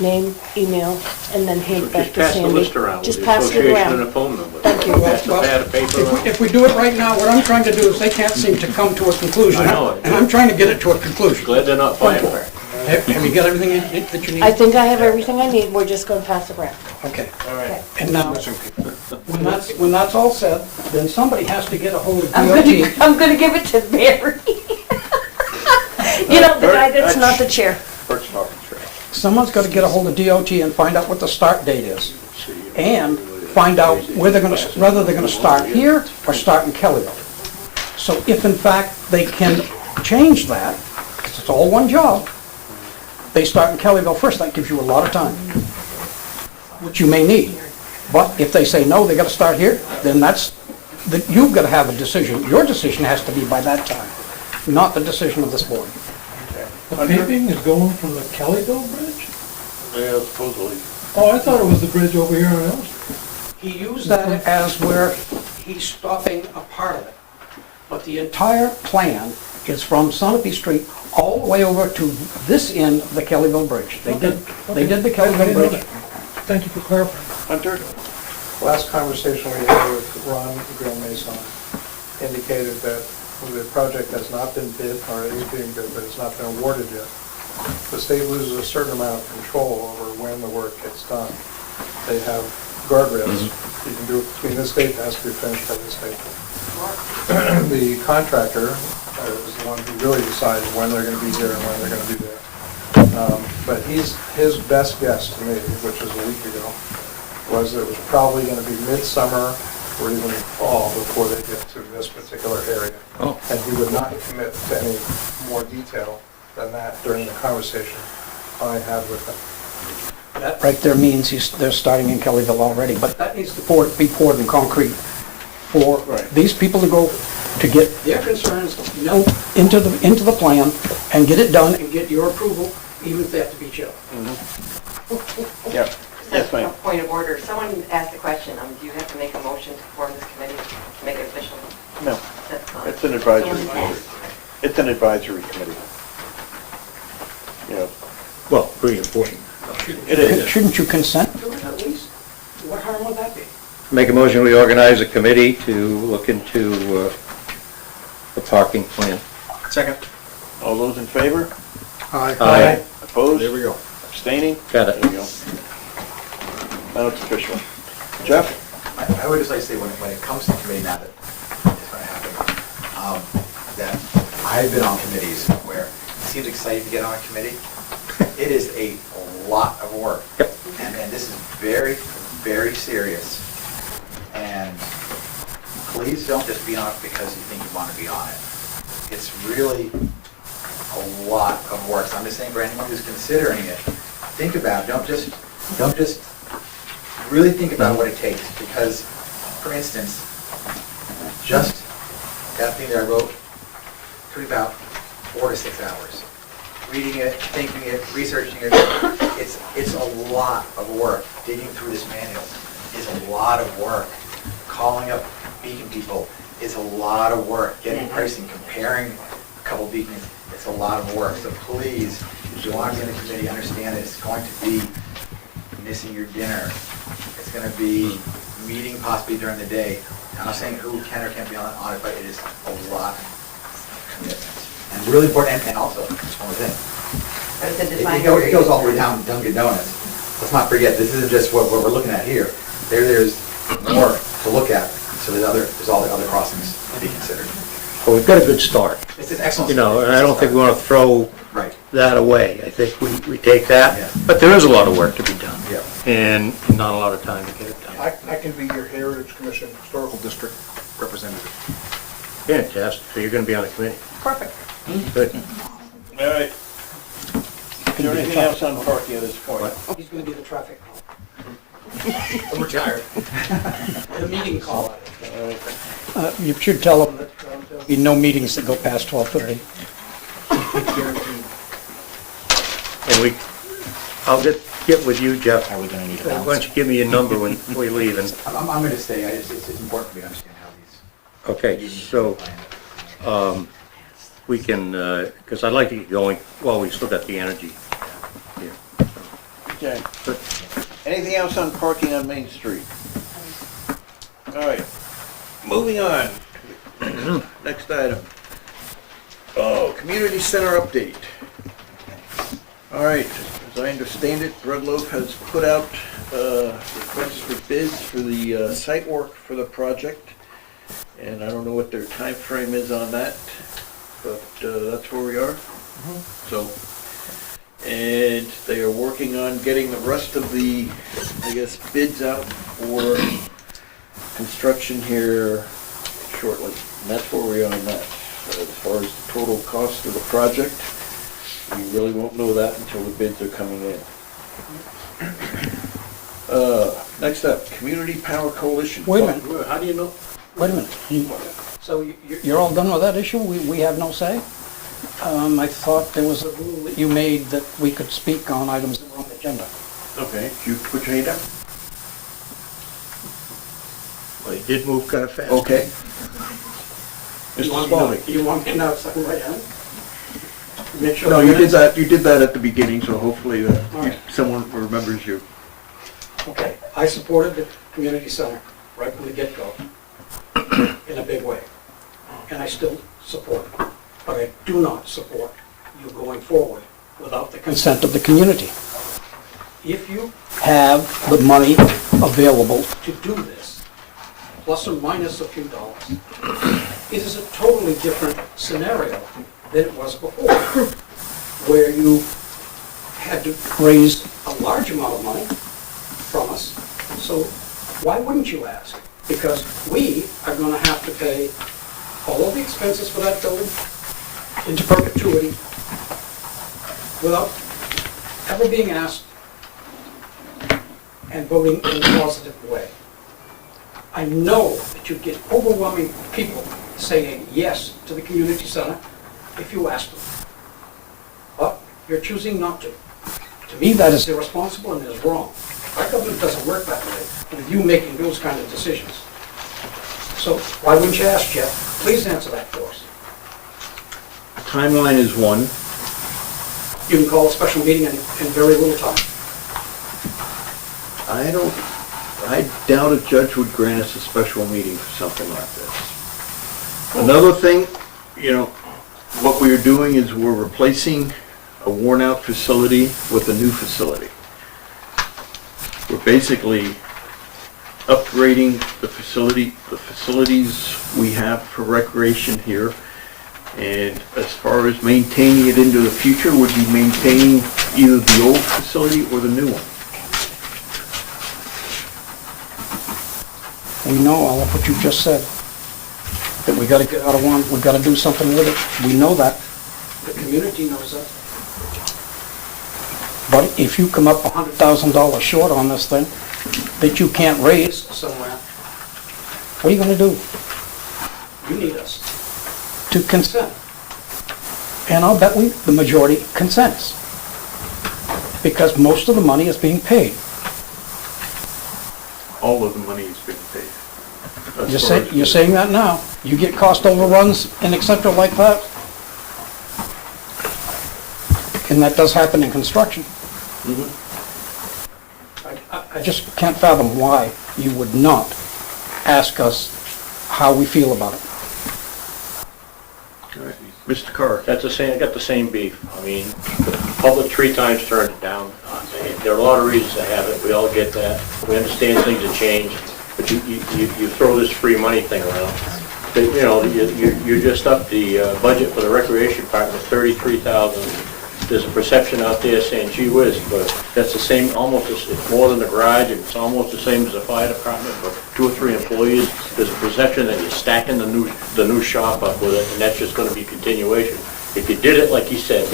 Name, email, and then hand it back Just to pass the Sandy. list around with Just the pass it association around. and a phone number. Thank you. Pass the pad of paper around. If we do it right now, what I'm trying to do is they can't seem to come to a conclusion. I know it. And I'm trying to get it to a conclusion. Glad they're not fighting. Have you got everything that you need? I think I have everything I need, we're just gonna pass it around. Okay. All right. And now, when that's all said, then somebody has to get a hold of I'm gonna give it to Mary. You know, the guy that's not the chair. Bert's talking straight. Someone's got to get a hold of DOT and find out what the start date is. And find out whether they're going to start here or start in Kellyville. So if in fact they can change that, because it's all one job, they start in Kellyville first, that gives you a lot of time, which you may need. But if they say, no, they got to start here, then you've got to have a decision. Your decision has to be by that time, not the decision of this board. The paving is going from the Kellyville Bridge? Yeah, supposedly. Oh, I thought it was the bridge over here on Elm Street. He used that as where he's stopping a part of it. But the entire plan is from Sunapee Street all the way over to this end of the Kellyville Bridge. They did the Kellyville Bridge. Thank you for clarifying. Hunter? Last conversation we had with Ron Graham Mason indicated that the project has not been bid, or is being bid, but it's not been awarded yet. The state loses a certain amount of control over when the work gets done. They have guardrails. You can do it between the state, it has to be finished by the state. The contractor is the one who really decides when they're gonna be here and when they're gonna be there. But his best guess to me, which was a week ago, was that it was probably gonna be midsummer or even fall before they get to this particular area. And he would not commit to any more detail than that during the conversation I had with him. That right there means they're starting in Kellyville already, but that needs to be poured in concrete for these people to go, to get their concerns, into the plan, and get it done, and get your approval, even if they have to be chill. Yeah. Yes, ma'am. A point of order, someone asked a question, do you have to make a motion to form this committee, to make it official? No, That's fine. it's an advisory Someone committee. asked. It's an advisory committee. You know, Well, pretty important. it is. Shouldn't you consent to it at least? What harm would that be? Make a motion, we organize a committee to look into the parking plan. Second. All those in favor? Aye. Opposed? There we go. Abstaining? Got it. There you go. Now it's official. Jeff? I would just like to say, when it comes to committee, now that it's going to happen, that I've been on committees where it seems exciting to get on a committee. It is a lot of work. And this is very, very serious. And please don't just be on it because you think you want to be on it. It's really a lot of work. So I'm just saying for anyone who's considering it, think about it. Don't just really think about what it takes. Because, for instance, just that thing that I wrote took about 4 to 6 hours. Reading it, thinking it, researching it, it's a lot of work. Digging through this manual is a lot of work. Calling up beacon people is a lot of work. Getting pricing, comparing a couple beacons, it's a lot of work. So please, if you want to be in the committee, understand that it's going to be missing your dinner. It's going to be meeting possibly during the day. I'm not saying who can or can't be on it, but it is a lot of commitment. And really important, and also, one more thing. But it's a It defined goes, it goes all the way area. down to Dunkin' Donuts. Let's not forget, this isn't just what we're looking at here. There's more to look at, so there's all the other crossings to be considered. Well, we've got a good start, It's an excellent. you know, and I don't think we want to throw Right, that away. I think we take that, Yeah. but there is a lot of work to be done. yeah. And not a lot of time to get it done. I can be your Heritage Commission Historical District representative. Fantastic, so you're gonna be on the committee. Perfect. Good. All right. Is there anything else on parking at this point? He's gonna be the traffic call. I'm retired. The meeting call. All right. You should tell them that there'll be no meetings that go past 12:30. And I'll get with you, Jeff. Are we gonna need a Why balance? don't you give me your number when we leave and, I'm going to stay, it's important for me to understand how these. okay, so, we can, because I'd like to get going while we still got the energy here. Okay. Anything else on parking on Main Street? All right, moving on. Next item. Oh, community center update. All right, as I understand it, Red Loaf has put out requests for bids for the site work for the project. And I don't know what their time frame is on that, but that's where we are. So, and they are working on getting the rest of the, I guess, bids out for construction here shortly. And that's where we are on that. As far as the total cost of the project, we really won't know that until the bids are coming in. Next up, Community Power Coalition. Wait a minute. How do you know? Wait a minute. So you're all done with that issue? We have no say? I thought there was a rule that you made that we could speak on items that were on the agenda. Okay, you put your hand up? Well, you did move kind of fast. Okay. You Mr. want me to- Spalding? You want me to know something right now? Make sure No, the you did minutes- that, you did that at the beginning, so hopefully All right. someone remembers you. Okay, I supported the community center right from the get-go in a big way. And I still support it. But I do not support you going forward without the consent of the community. If you have the money available to do this, plus or minus a few dollars, it is a totally different scenario than it was before, where you had to raise a large amount of money from us. So why wouldn't you ask? Because we are going to have to pay all of the expenses for that building into perpetuity without ever being asked and voting in a positive way. I know that you get overwhelming people saying yes to the community center if you ask them. But you're choosing not to. To me, that is irresponsible and is wrong. Our government doesn't work that way, with you making those kind of decisions. So why wouldn't you ask, Jeff? Please answer that for us. Timeline is one. You can call a special meeting in very little time. I doubt a judge would grant us a special meeting for something like this. Another thing, what we're doing is we're replacing a worn-out facility with a new facility. We're basically upgrading the facilities we have for recreation here. And as far as maintaining it into the future, would be maintaining either the old facility or the new one. We know all of what you just said, that we gotta get out of one, we gotta do something with it. We know that. The community knows that. But if you come up $100,000 short on this thing, that you can't raise somewhere, what are you gonna do? You need us to consent. And I'll bet the majority consents. Because most of the money is being paid. All of the money is being paid. You're saying that now. You get cost overruns and et cetera like that. And that does happen in construction. I just can't fathom why you would not ask us how we feel about it. All right. Mr. Carr. I got the same beef. I mean, the public 3 times turned it down. There are a lot of reasons to have it, we all get that. We understand things have changed, but you throw this free money thing around. But, you just upped the budget for the recreation department to $33,000. There's a perception out there saying, gee whiz, but that's the same, it's more than the garage, it's almost the same as the fire department for 2 or 3 employees. There's a perception that you're stacking the new shop up with it, and that's just gonna be continuation. If you did it like you said,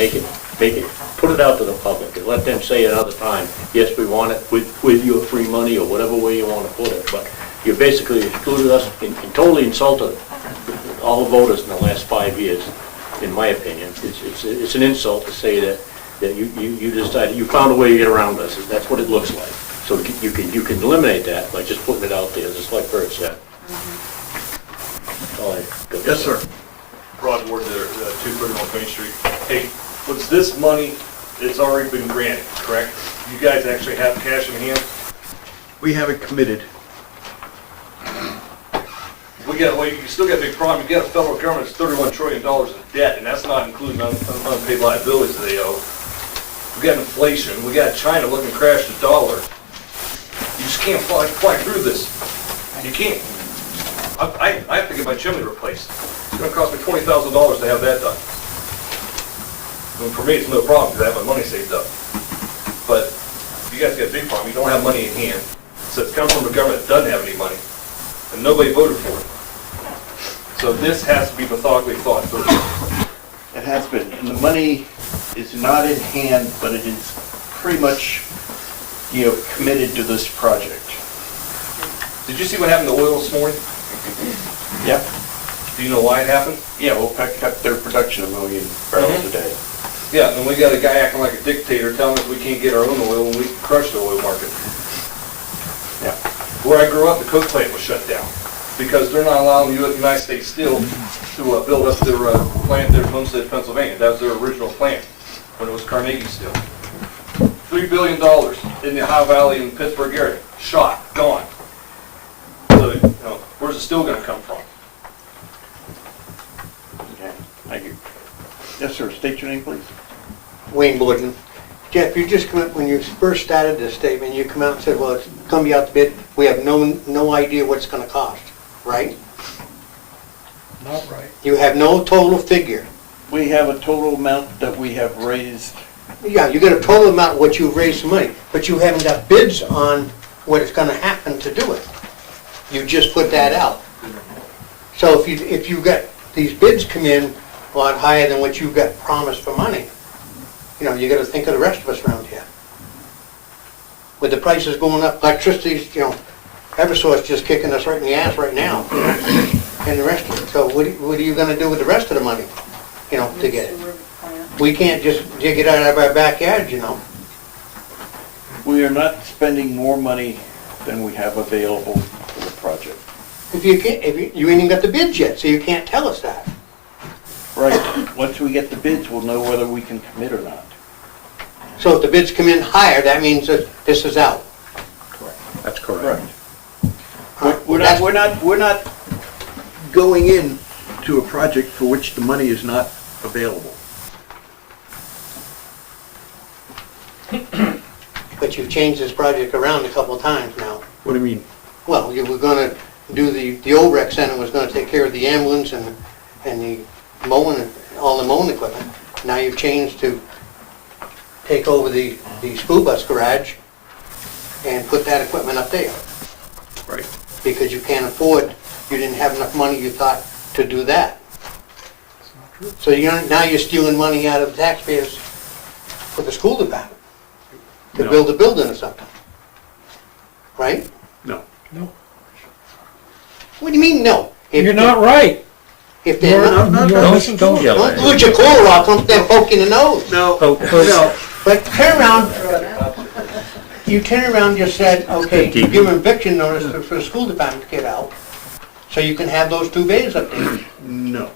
put it out to the public, and let them say another time, yes, we want it with your free money, or whatever way you wanna put it, but you basically excluded us and totally insulted all the voters in the last 5 years. In my opinion, it's an insult to say that you decided, you found a way to get around us. That's what it looks like. So you can eliminate that by just putting it out there, just like Bert said. Yes, sir. Rod Ward there, 231 Main Street. Hey, what's this money, it's already been granted, correct? You guys actually have cash in hand? We have it committed. You still got a big problem. You got a federal government that's $31 trillion in debt, and that's not including unpaid liabilities that they owe. We got inflation. We got China looking to crash the dollar. You just can't fly through this. You can't. I have to get my chimney replaced. It's going to cost me $20,000 to have that done. I mean, for me, it's no problem because I have my money saved up. But you guys got a big problem. You don't have money in hand. So it's coming from a government that doesn't have any money, and nobody voted for it. So this has to be methodically thought through. It has been, and the money is not in hand, but it is pretty much, committed to this project. Did you see what happened to oil this morning? Yeah. Do you know why it happened? Yeah, OPEC cut their production 1 million barrels a day. Yeah, and we got a guy acting like a dictator telling us we can't get our own oil and we can crush the oil market. Yeah. Where I grew up, the coke plant was shut down because they're not allowing the United States Steel to build up their plant there in Homestead, Pennsylvania. That was their original plant when it was Carnegie Steel. $3 billion in the Ohio Valley and Pittsburgh area. Shot, gone. So, where's the steel going to come from? Okay, thank you. Yes, sir, state your name, please. Wayne Borden. Jeff, you just come up, when you first started this statement, you come out and said, well, it's gonna be out to bid, we have no idea what it's gonna cost, right? Not right. You have no total figure. We have a total amount that we have raised. Yeah, you got a total amount what you've raised some money, but you haven't got bids on what it's gonna happen to do it. You just put that out. So if you got these bids come in a lot higher than what you got promised for money. You know, you gotta think of the rest of us around here. With the prices going up, electricity's, you know, Eversource just kicking us right in the ass right now, and the rest of it. So what are you gonna do with the rest of the money, you know, to get it? We can't just dig it out of our backyard, you know. We are not spending more money than we have available for the project. If you can't, you ain't even got the bids yet, so you can't tell us that. Right, once we get the bids, we'll know whether we can commit or not. So if the bids come in higher, that means that this is out. That's correct. We're not going in to a project for which the money is not available. But you've changed this project around a couple of times now. What do you mean? Well, you were gonna do the old rec center was gonna take care of the ambulance and the mowing, all the mowing equipment. Now you've changed to take over the school bus garage and put that equipment up there. Right. Because you can't afford, you didn't have enough money, you thought, to do that. So now you're stealing money out of the taxpayers for the school department to No. build a building or something. Right? No. What do you mean, no? If You're the- not right. If they're not, Don't yell don't at lose your Clorox, come there poking the nose. No, No, but turn around, you turn around and just said, okay, Good TV. give them eviction notice for the school department to get out, so you can have those two bays up there. no.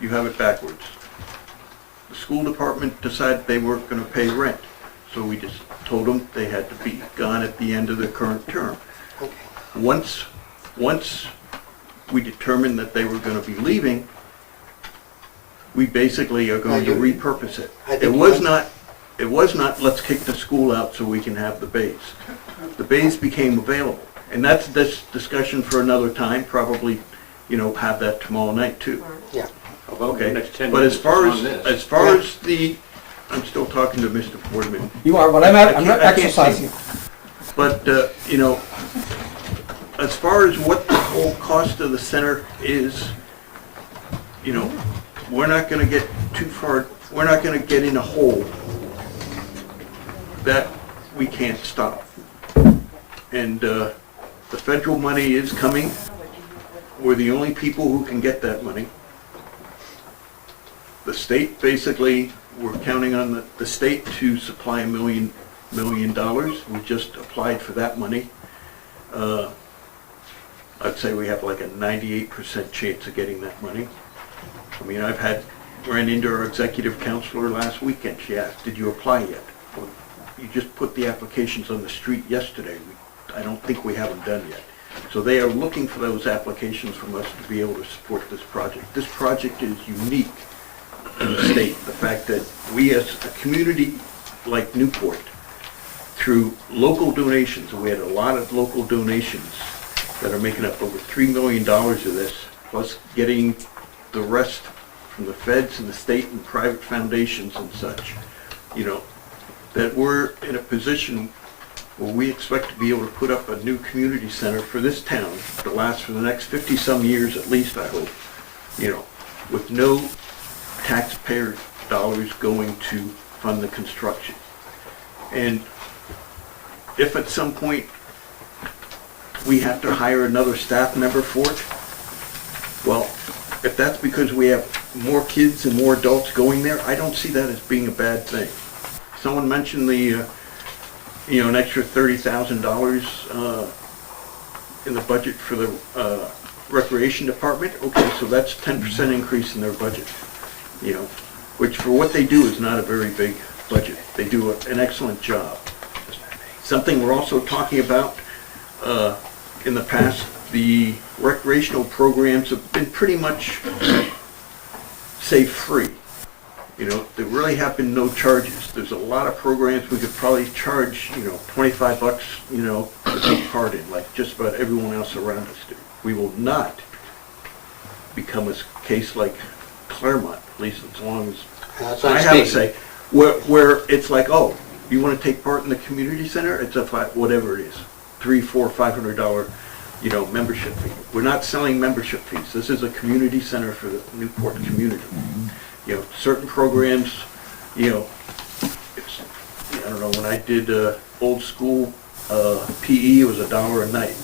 You have it backwards. The school department decided they weren't gonna pay rent, so we just told them they had to be gone at the end of their current term. Once we determined that they were gonna be leaving, we basically are going to repurpose it. I think It was not, let's kick the school out so we can have the bays. The bays became available, and that's this discussion for another time, probably, you know, have that tomorrow night too. Yeah. Okay, Next 10 but minutes on this. as far as I'm still talking to Mr. Boardman. You are, but I'm I can't exercising. see. But, you know, as far as what the whole cost of the center is, you know, we're not gonna get too far, we're not gonna get in a hole that we can't stop. And, the federal money is coming. We're the only people who can get that money. The state, basically, we're counting on the state to supply $1 million. We just applied for that money. I'd say we have like a 98% chance of getting that money. I mean, ran into our executive counselor last weekend. She asked, did you apply yet? Well, you just put the applications on the street yesterday. I don't think we have them done yet. So they are looking for those applications from us to be able to support this project. This project is unique in the state. The fact that we as a community like Newport, through local donations, and we had a lot of local donations that are making up over $3 million of this, plus getting the rest from the feds and the state and private foundations and such, you know, that we're in a position where we expect to be able to put up a new community center for this town to last for the next 50-some years at least, I hope, you know, with no taxpayer dollars going to fund the construction. And if at some point we have to hire another staff member for it, well, if that's because we have more kids and more adults going there, I don't see that as being a bad thing. Someone mentioned the, you know, an extra $30,000 in the budget for the recreation department. Okay, so that's 10% increase in their budget, you know, which for what they do is not a very big budget. They do an excellent job. Something we're also talking about in the past, the recreational programs have been pretty much, say, free. You know, there really have been no charges. There's a lot of programs we could probably charge, you know, $25, you know, to take part in, like just about everyone else around us do. We will not become a case like Claremont, at least as long as I have to say, where it's like, oh, you want to take part in the community center? It's a whatever it is, $300, $400, $500 membership fee. We're not selling membership fees. This is a community center for the Newport community. Certain programs, I don't know, when I did old school PE, it was $1 a night.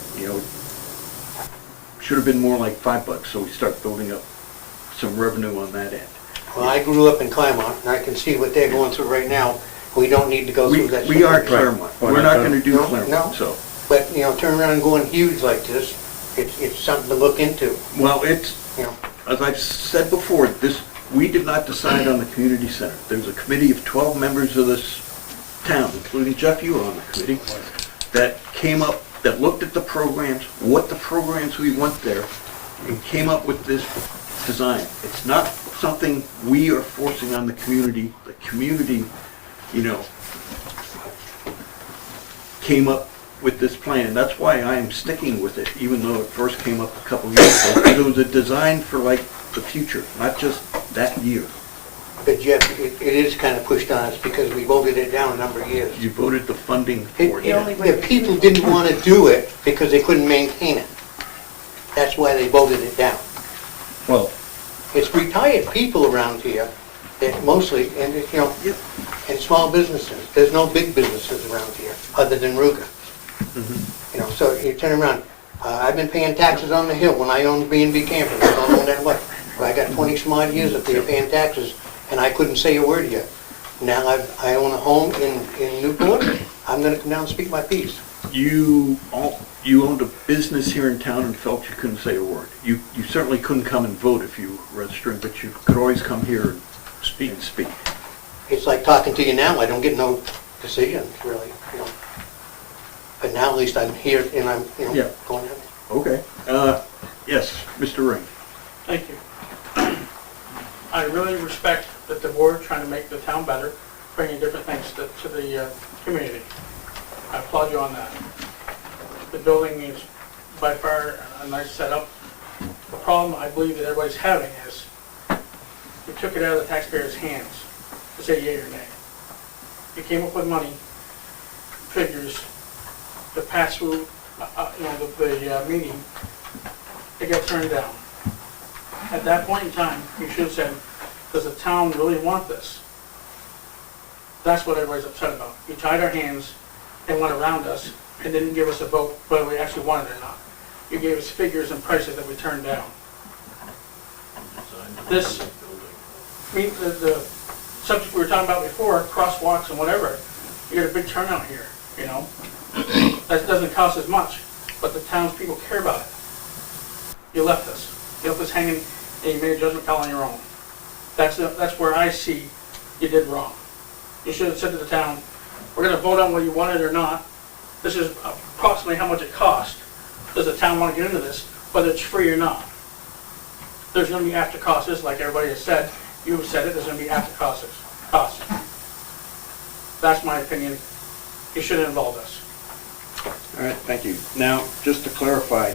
Should have been more like $5, so we start building up some revenue on that end. Well, I grew up in Claremont, and I can see what they're going through right now. We don't need to go through that. We are Claremont. We're not gonna do No, Claremont, no. so. But, turn around and going huge like this, it's something to look into, Well, it's, you know. as I've said before, we did not decide on the community center. There's a committee of 12 members of this town, including Jeff, you were on the committee, that came up, that looked at the programs, what the programs we want there, and came up with this design. It's not something we are forcing on the community. The community, came up with this plan, and that's why I am sticking with it, even though it first came up a couple years ago. Because it was a design for like the future, not just that year. But Jeff, it is kind of pushed on us because we voted it down a number of years. You voted the funding for it. The people didn't want to do it because they couldn't maintain it. That's why they voted it down. Well, It's retired people around here, that mostly, and, and small businesses. There's no big businesses around here, other than Ruger. So you turn around, I've been paying taxes on the hill when I owned B&B campers, I don't own that much. I got 20 some odd years up there paying taxes, and I couldn't say a word yet. Now I own a home in Newport, I'm gonna come down and speak my piece. You owned a business here in town and felt you couldn't say a word. You certainly couldn't come and vote if you were registering, but you could always come here and speak. It's like talking to you now, I don't get no decisions, really, But now at least I'm here and I'm, Yeah. going at it. Okay. Yes, Mr. Ring. Thank you. I really respect that the board trying to make the town better, bringing different things to the community. I applaud you on that. The building is by far a nice setup. The problem I believe that everybody's having is you took it out of the taxpayers' hands to say yea or nay. You came up with money, figures, to pass through, the meeting, it got turned down. At that point in time, you should have said, does the town really want this? That's what everybody's upset about. You tied our hands and went around us and didn't give us a vote whether we actually wanted it or not. You gave us figures and prices that we turned down. This, the subject we were talking about before, crosswalks and whatever, you get a big turnout here, That doesn't cost as much, but the townspeople care about it. You left us. You left us hanging, and you made a judgment call on your own. That's where I see you did wrong. You should have said to the town, we're gonna vote on whether you want it or not. This is approximately how much it costs. Does the town wanna get into this, whether it's free or not? There's gonna be after costs, like everybody has said. You have said it, there's gonna be after costs. That's my opinion. You should have involved us. All right, thank you. Now, just to clarify,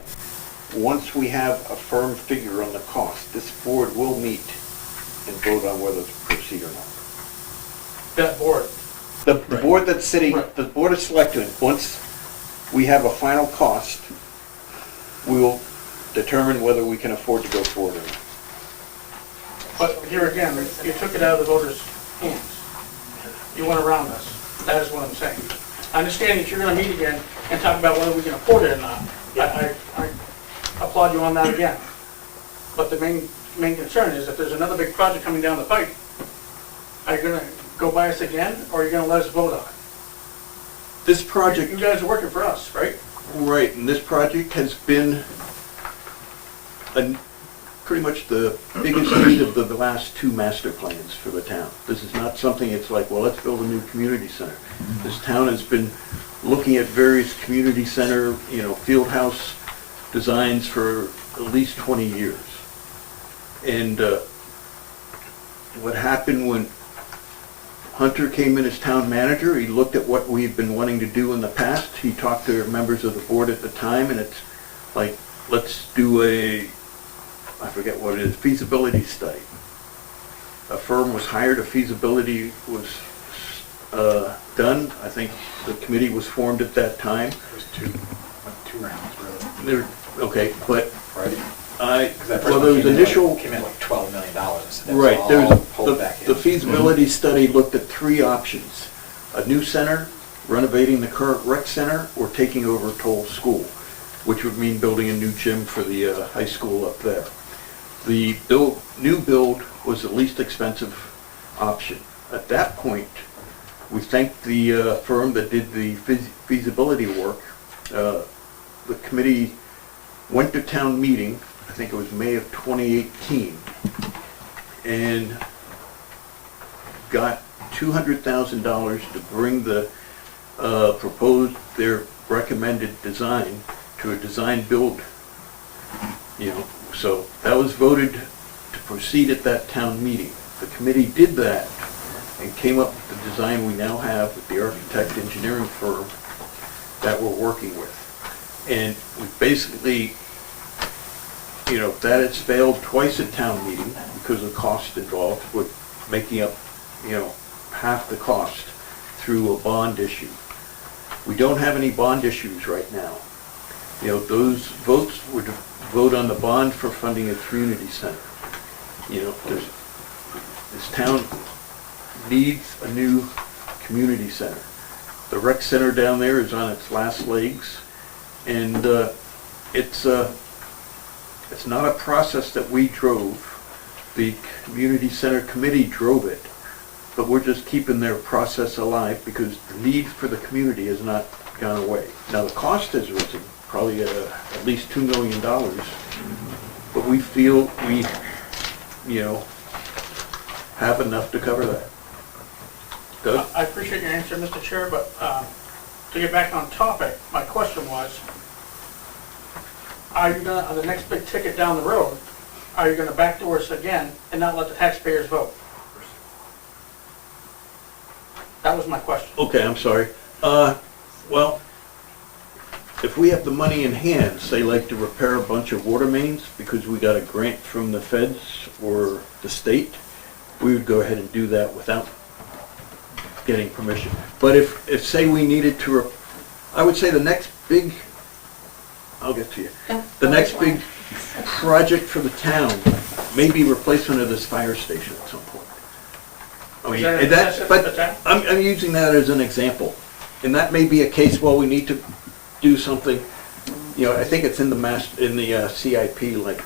once we have a firm figure on the cost, this board will meet and vote on whether to proceed or not. That board. The board that's sitting, the Board of Selectmen, once we have a final cost, we will determine whether we can afford to go forward or not. But here again, you took it out of the voters' hands. You went around us. That is what I'm saying. I understand that you're gonna meet again and talk about whether we can afford it or not. I applaud you on that again. But the main concern is if there's another big project coming down the pipe, are you gonna go by us again, or are you gonna let us vote on it? This project... You guys are working for us, right? Right, and this project has been pretty much the biggest need of the last two master plans for the town. This is not something it's like, well, let's build a new community center. This town has been looking at various community center, field house designs for at least 20 years. And what happened when Hunter came in as town manager, he looked at what we've been wanting to do in the past. He talked to members of the board at the time, and it's like, let's do I forget what it is, feasibility study. A firm was hired, a feasibility was done. I think the committee was formed at that time. It was two two rounds, really. Okay, but Right? I, Because that well, first there one was initial, came in like $12 million. So that was right, all there's, pulled back the in. feasibility study looked at three options. A new center, renovating the current rec center, or taking over a whole school, which would mean building a new gym for the high school up there. The new build was the least expensive option. At that point, we thanked the firm that did the feasibility work. The committee went to town meeting, I think it was May of 2018, and got $200,000 to bring the their recommended design to a design build, so that was voted to proceed at that town meeting. The committee did that and came up with the design we now have with the architect engineering firm that we're working with. And we basically, that has failed twice at town meeting because of the cost involved with making up, half the cost through a bond issue. We don't have any bond issues right now. Those votes were to vote on the bond for funding a community center. This town needs a new community center. The rec center down there is on its last legs, and it's not a process that we drove. The community center committee drove it, but we're just keeping their process alive because the need for the community has not gone away. Now, the cost has risen, probably at least $2 million, but we feel we, have enough to cover that. Doug? I appreciate your answer, Mr. Chair, but to get back on topic, my question was, are you gonna, on the next big ticket down the road, are you gonna backdoor us again and not let the taxpayers vote? That was my question. Okay, I'm sorry. Well, if we have the money in hand, say like to repair a bunch of water mains because we got a grant from the feds or the state, we would go ahead and do that without getting permission. But if say we needed to, I would say the next big, I'll get to you. The next big project for the town may be replacement of this fire station at some point. I mean, Is that a but necessity I'm using that as an example. And that may be a case, well, we need to do something, I think it's in the CIP like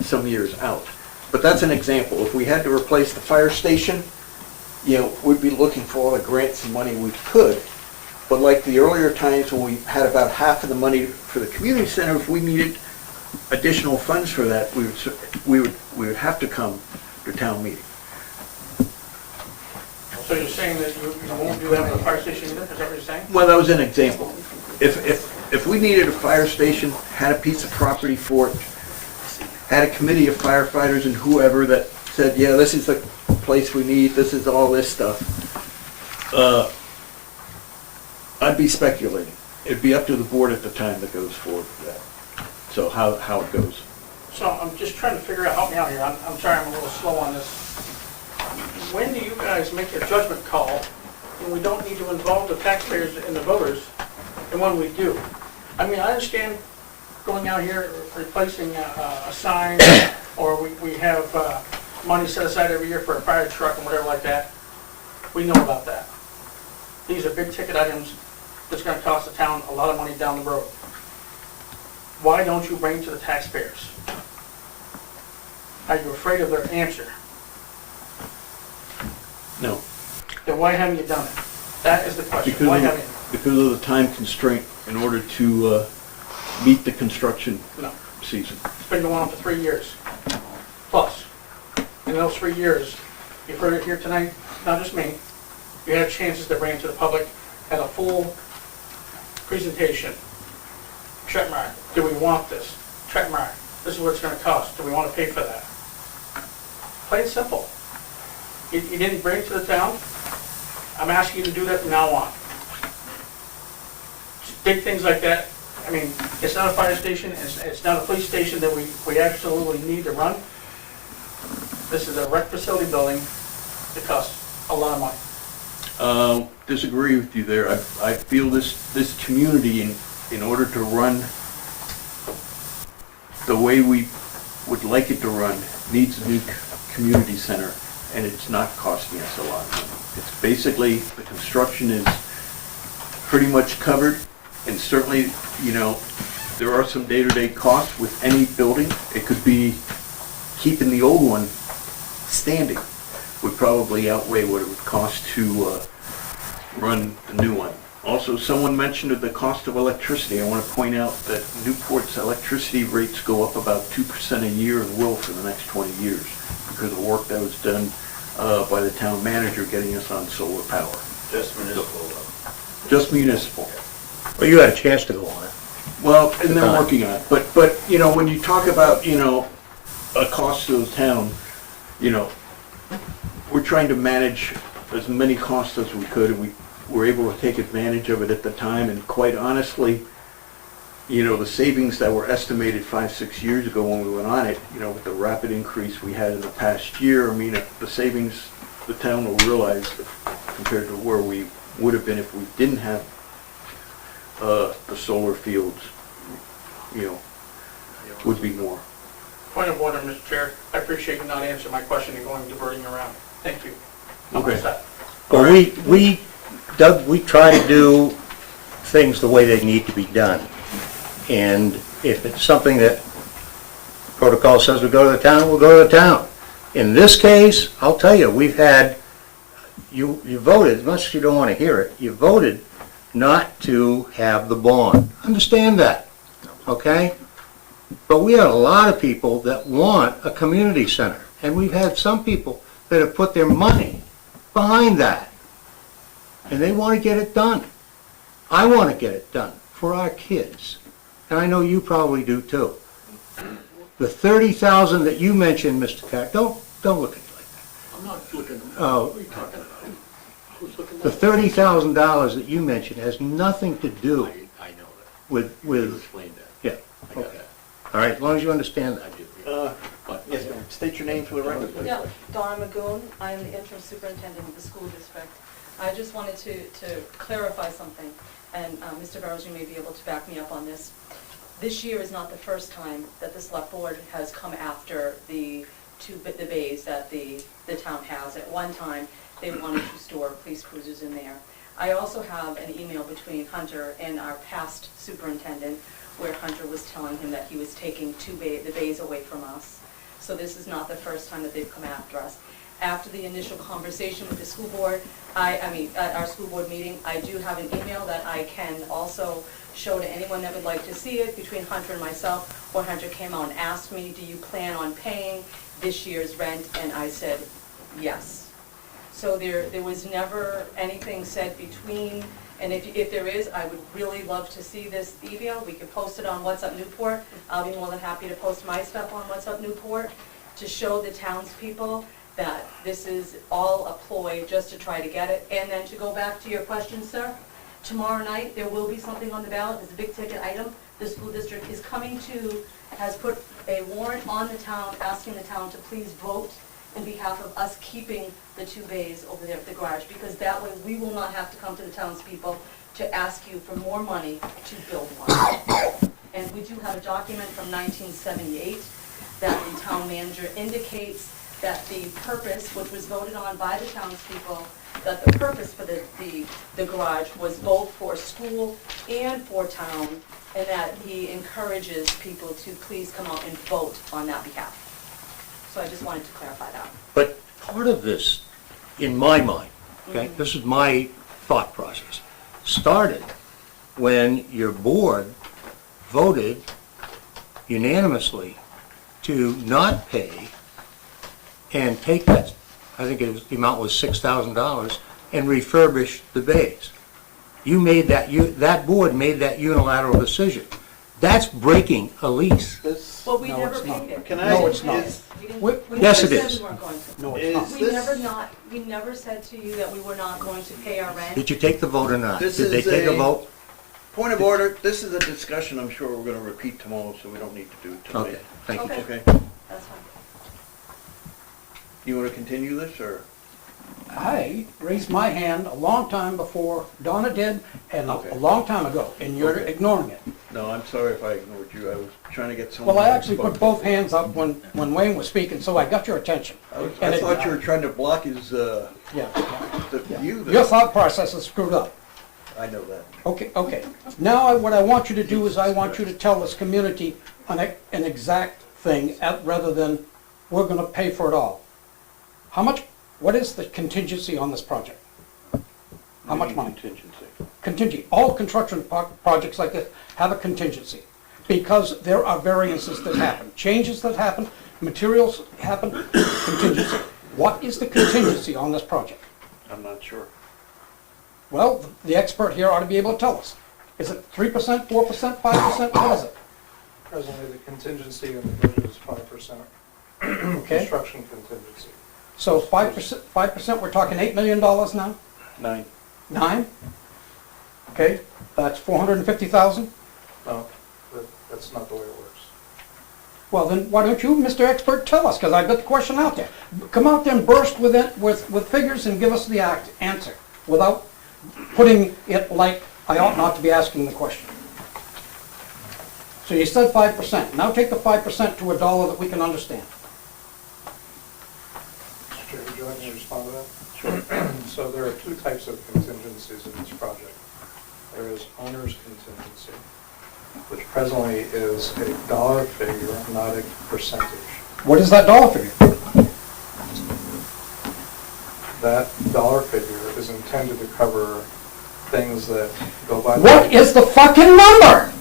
some years out. But that's an example. If we had to replace the fire station, we'd be looking for all the grants and money we could. But like the earlier times when we had about half of the money for the community center, if we needed additional funds for that, we would have to come to town meeting. So you're saying that you won't do that with the fire station either, is that what you're saying? Well, that was an example. If we needed a fire station, had a piece of property for it, had a committee of firefighters and whoever that said, yeah, this is the place we need, this is all this stuff, I'd be speculating. It'd be up to the board at the time that goes forward with that. So how it goes. So I'm just trying to figure out, help me out here, I'm sorry I'm a little slow on this. When do you guys make your judgment call, and we don't need to involve the taxpayers and the voters, and when we do? I mean, I understand going out here, replacing a sign, or we have money set aside every year for a fire truck and whatever like that. We know about that. These are big ticket items that's gonna cost the town a lot of money down the road. Why don't you bring it to the taxpayers? Are you afraid of their answer? No. Then why haven't you done it? That is the question. Why haven't you? Because of the time constraint in order to meet the construction No. season. It's been going on for 3 years, plus. In those 3 years, you've heard it here tonight, not just me, you had chances to bring it to the public, had a full presentation. Check mark, do we want this? Check mark, this is what it's gonna cost, do we wanna pay for that? Plain and simple. You didn't bring it to the town, I'm asking you to do that from now on. Just big things like that, I mean, it's not a fire station, it's not a police station that we absolutely need to run. This is a rec facility building that costs a lot of money. Disagree with you there. I feel this community in order to run the way we would like it to run, needs a new community center, and it's not costing us a lot of money. It's basically, the construction is pretty much covered, and certainly, you know, there are some day-to-day costs with any building. It could be keeping the old one standing would probably outweigh what it would cost to run the new one. Also, someone mentioned the cost of electricity. I want to point out that Newport's electricity rates go up about 2% a year and will for the next 20 years because of work that was done by the town manager getting us on solar power. Just municipal. Just municipal. Well, you had a chance to go on it. Well, and they're working on it. But, you know, when you talk about, you know, a cost to the town, you know, we're trying to manage as many costs as we could, and we were able to take advantage of it at the time, and quite honestly, you know, the savings that were estimated 5-6 years ago when we went on it, you know, with the rapid increase we had in the past year, I mean, the savings the town will realize compared to where we would have been if we didn't have the solar fields, you know, would be more. Point of order, Mr. Chair. I appreciate you not answering my question and going diverting around. Thank you. Okay. Well, Doug, we try to do things the way they need to be done. And if it's something that protocol says we go to the town, we'll go to the town. In this case, I'll tell you, we've had, you voted, as much as you don't want to hear it, you voted not to have the bond. Understand that, okay? But we have a lot of people that want a community center. And we've had some people that have put their money behind that. And they want to get it done. I want to get it done for our kids. And I know you probably do too. The 30,000 that you mentioned, Mr. Carr, don't look at me like that. I'm not looking, Oh. what are you talking about? Who's looking The $30,000 that you mentioned has nothing to do I know that. with, You explained that. yeah, I got okay. that. All right, as long as you understand that. I do. Yeah. But- Yes, ma'am. State your name for the record, please. Yeah, Donna Magoon, I am the interim superintendent of the school district. I just wanted to clarify something, and Mr. Burrows, you may be able to back me up on this. This year is not the first time that the select board has come after the bays that the town has. At one time, they wanted to store police cruisers in there. I also have an email between Hunter and our past superintendent, where Hunter was telling him that he was taking the bays away from us. So this is not the first time that they've come after us. After the initial conversation with the school board, at our school board meeting, I do have an email that I can also show to anyone that would like to see it between Hunter and myself, where Hunter came out and asked me, do you plan on paying this year's rent? And I said, yes. So there was never anything said between, and if there is, I would really love to see this email. We could post it on What's Up Newport. I'll be more than happy to post my stuff on What's Up Newport to show the townspeople that this is all a ploy just to try to get it. And then to go back to your question, sir, tomorrow night, there will be something on the ballot. It's a big ticket item. The school district has put a warrant on the town, asking the town to please vote in behalf of us keeping the 2 bays over there at the garage, because that way we will not have to come to the townspeople to ask you for more money to build one. And we do have a document from 1978 that the town manager indicates that the purpose, which was voted on by the townspeople, that the purpose for the garage was both for school and for town, and that he encourages people to please come out and vote on that behalf. So I just wanted to clarify that. But part of this, in my mind, okay, this is my thought process, started when your board voted unanimously to not pay and take that, I think it was, the amount was $6,000, and refurbish the bays. You made that, that board made that unilateral decision. That's breaking a lease. Well, we never paid it. Can I? No, it's not. We Yes, never it said is. we weren't going to. No, it's not. We never said to you that we were not going to pay our rent. Did you take the vote or not? This Did they is take a a- vote? Point of order, this is a discussion I'm sure we're gonna repeat tomorrow, so we don't need to do it tonight. Okay, thank you. Okay. Okay? That's fine. You wanna continue this, or? I raised my hand a long time before Donna did, and Okay. a long time ago, and you're Okay. ignoring it. No, I'm sorry if I ignored you. I was trying to get someone. Well, I who actually spoke. put both hands up when Wayne was speaking, so I got your attention. I And it- thought you were trying to block his, Yeah, the yeah. view. Your thought process is screwed up. I know that. Okay. Now, what I want you to do is I want you to tell this community an exact thing, rather than, we're gonna pay for it all. How much, what is the contingency on this project? How much money? Contingency. All construction projects like this have a contingency, because there are variances that happen, changes that happen, materials happen, contingency. What is the contingency on this project? I'm not sure. Well, the expert here ought to be able to tell us. Is it 3%, 4%, 5%, what is it? Presently, the contingency in the budget is 5%. Okay. Construction contingency. So 5%, we're talking $8 million now? 9. 9? Okay, that's 450,000? No, that's not the way it works. Well, then why don't you, Mr. Expert, tell us, because I've got the question out there. Come out there and burst with it, with figures, and give us the answer, without putting it like I ought not to be asking the question. So you said 5%. Now take the 5% to a dollar that we can understand. Mr. Chair, would you like me to respond to that? Sure. So there are two types of contingencies in this project. There is owner's contingency, which presently is a dollar figure, not a percentage. What is that dollar figure? That dollar figure is intended to cover things that go by. What is the fucking number?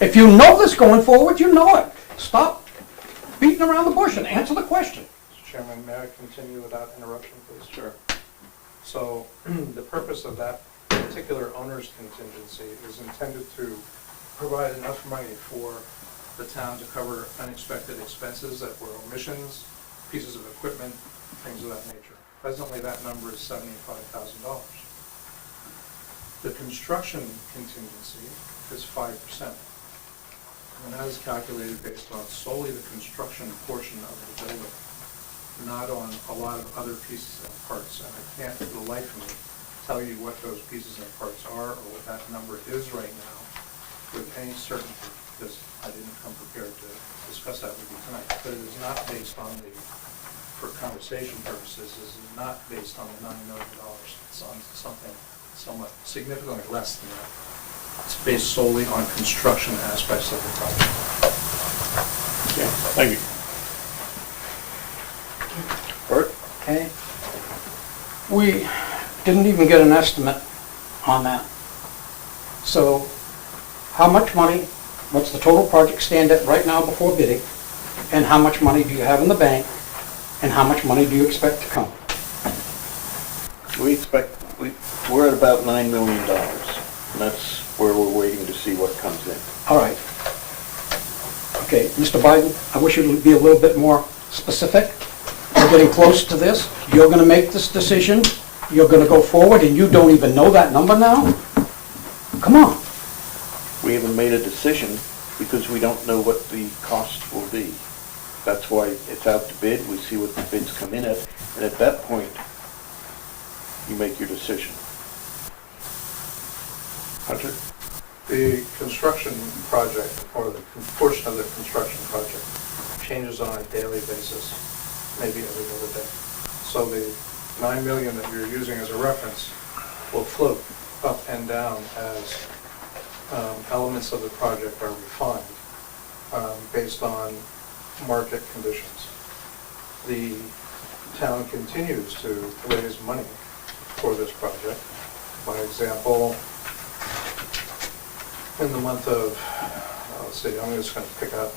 If you know this going forward, you know it. Stop beating around the bush and answer the question. Mr. Chairman, may I continue without interruption, please? Sure. So the purpose of that particular owner's contingency is intended to provide enough money for the town to cover unexpected expenses that were omissions, pieces of equipment, things of that nature. Presently, that number is $75,000. The construction contingency is 5%. And that is calculated based on solely the construction portion of the building, not on a lot of other pieces and parts. And I can't for the life of me tell you what those pieces and parts are or what that number is right now with any certainty, because I didn't come prepared to discuss that with you tonight. But it is not based on the, for conversation purposes, it is not based on the $9 million. It's on something somewhat significantly less than that. It's based solely on construction aspects of the project. Yeah, thank you. Bert? Okay. We didn't even get an estimate on that. So how much money, what's the total project stand at right now before bidding? And how much money do you have in the bank? And how much money do you expect to come? We're at about $9 million. And that's where we're waiting to see what comes in. All right. Okay, Mr. Biden, I wish you would be a little bit more specific. We're getting close to this. You're going to make this decision. You're going to go forward, and you don't even know that number now? Come on. We haven't made a decision because we don't know what the cost will be. That's why it's out to bid. We see what the bids come in at, and at that point, you make your decision. Hunter? The construction project, or the portion of the construction project, changes on a daily basis, maybe every other day. So the $9 million that you're using as a reference will float up and down as elements of the project are refined based on market conditions. The town continues to raise money for this project. By example, in the month of, let's see, I'm just going to pick a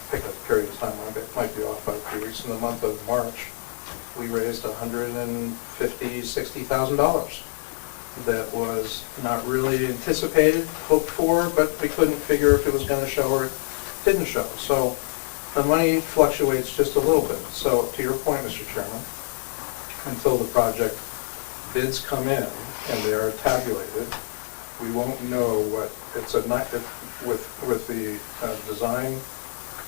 period of time, it might be off by a few weeks. In the month of March, we raised $160,000. That was not really anticipated, hoped for, but we couldn't figure if it was going to show or it didn't show. So the money fluctuates just a little bit. So to your point, Mr. Chairman, until the project bids come in and they are tabulated, we won't know what it's with the design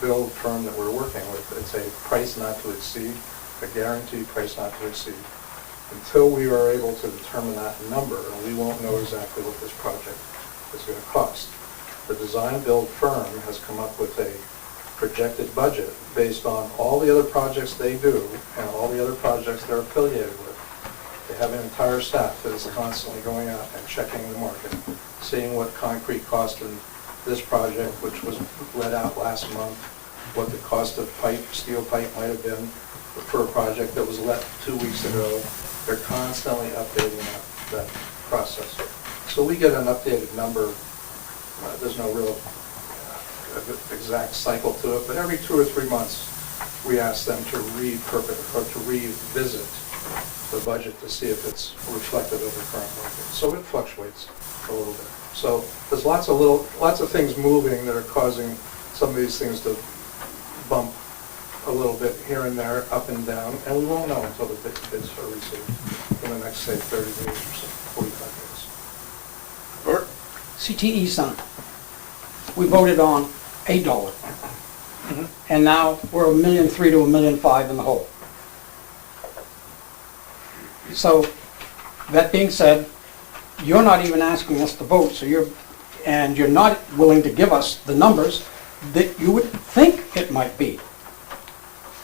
build firm that we're working with. It's a price not to exceed. a guaranteed price not to exceed. Until we are able to determine that number, and we won't know exactly what this project is going to cost. The design build firm has come up with a projected budget based on all the other projects they do and all the other projects they're affiliated with. They have an entire staff that is constantly going out and checking the market, seeing what concrete cost in this project, which was let out last month, what the cost of pipe, steel pipe might have been for a project that was let 2 weeks ago. They're constantly updating that process. So we get an updated number. There's no real exact cycle to it, but every 2 or 3 months, we ask them to repurpose or to revisit the budget to see if it's reflective of the current market. So it fluctuates a little bit. So there's lots of things moving that are causing some of these things to bump a little bit here and there, up and down, and we won't know until the bids are received in the next, say, 30 days or so, 45 days. CTE Center, we voted on $8. And now we're $1.3 million to $1.5 million in the hole. So, that being said, you're not even asking us to vote, so you're not willing to give us the numbers that you would think it might be.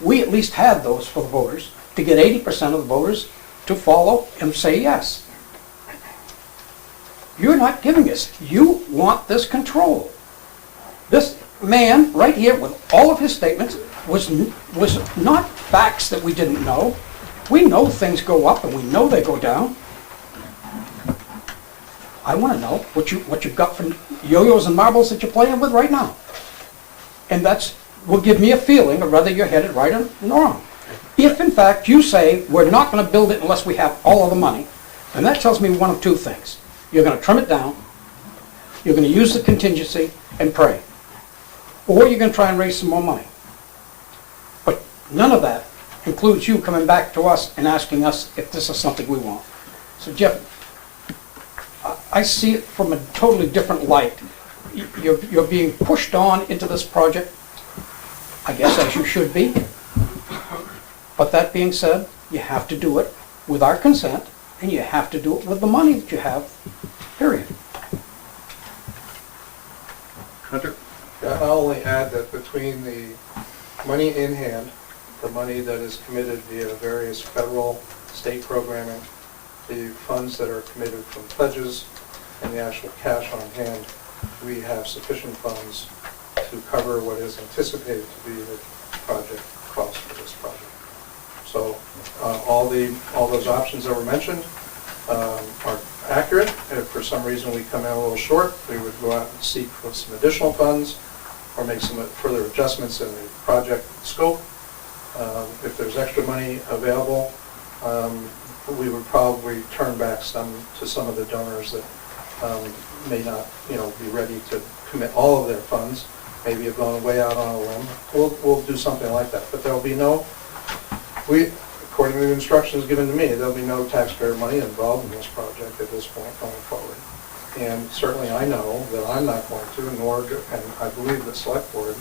We at least had those for the voters, to get 80% of the voters to follow and say yes. You're not giving us. You want this control. This man right here with all of his statements was not facts that we didn't know. We know things go up and we know they go down. I want to know what you've got for yo-yos and marbles that you're playing with right now. And that's will give me a feeling of whether you're headed right or wrong. If in fact you say we're not going to build it unless we have all of the money, then that tells me one of two things. You're going to trim it down, you're going to use the contingency and pray, or you're going to try and raise some more money. But none of that includes you coming back to us and asking us if this is something we want. So Jeff, I see it from a totally different light. You're being pushed on into this project, I guess as you should be. But that being said, you have to do it with our consent, and you have to do it with the money that you have, period. Hunter? I'll only add that between the money in hand, the money that is committed via various federal, state programming, the funds that are committed from pledges, and the actual cash on hand, we have sufficient funds to cover what is anticipated to be the project cost for this project. So all those options that were mentioned are accurate. If for some reason we come in a little short, we would go out and seek for some additional funds or make some further adjustments in the project scope. If there's extra money available, we would probably turn back to some of the donors that may not, be ready to commit all of their funds. Maybe have gone way out on a limb. We'll do something like that. But there'll be according to the instructions given to me, there'll be no taxpayer money involved in this project at this point going forward. And certainly I know that I'm not going to, and I believe the select board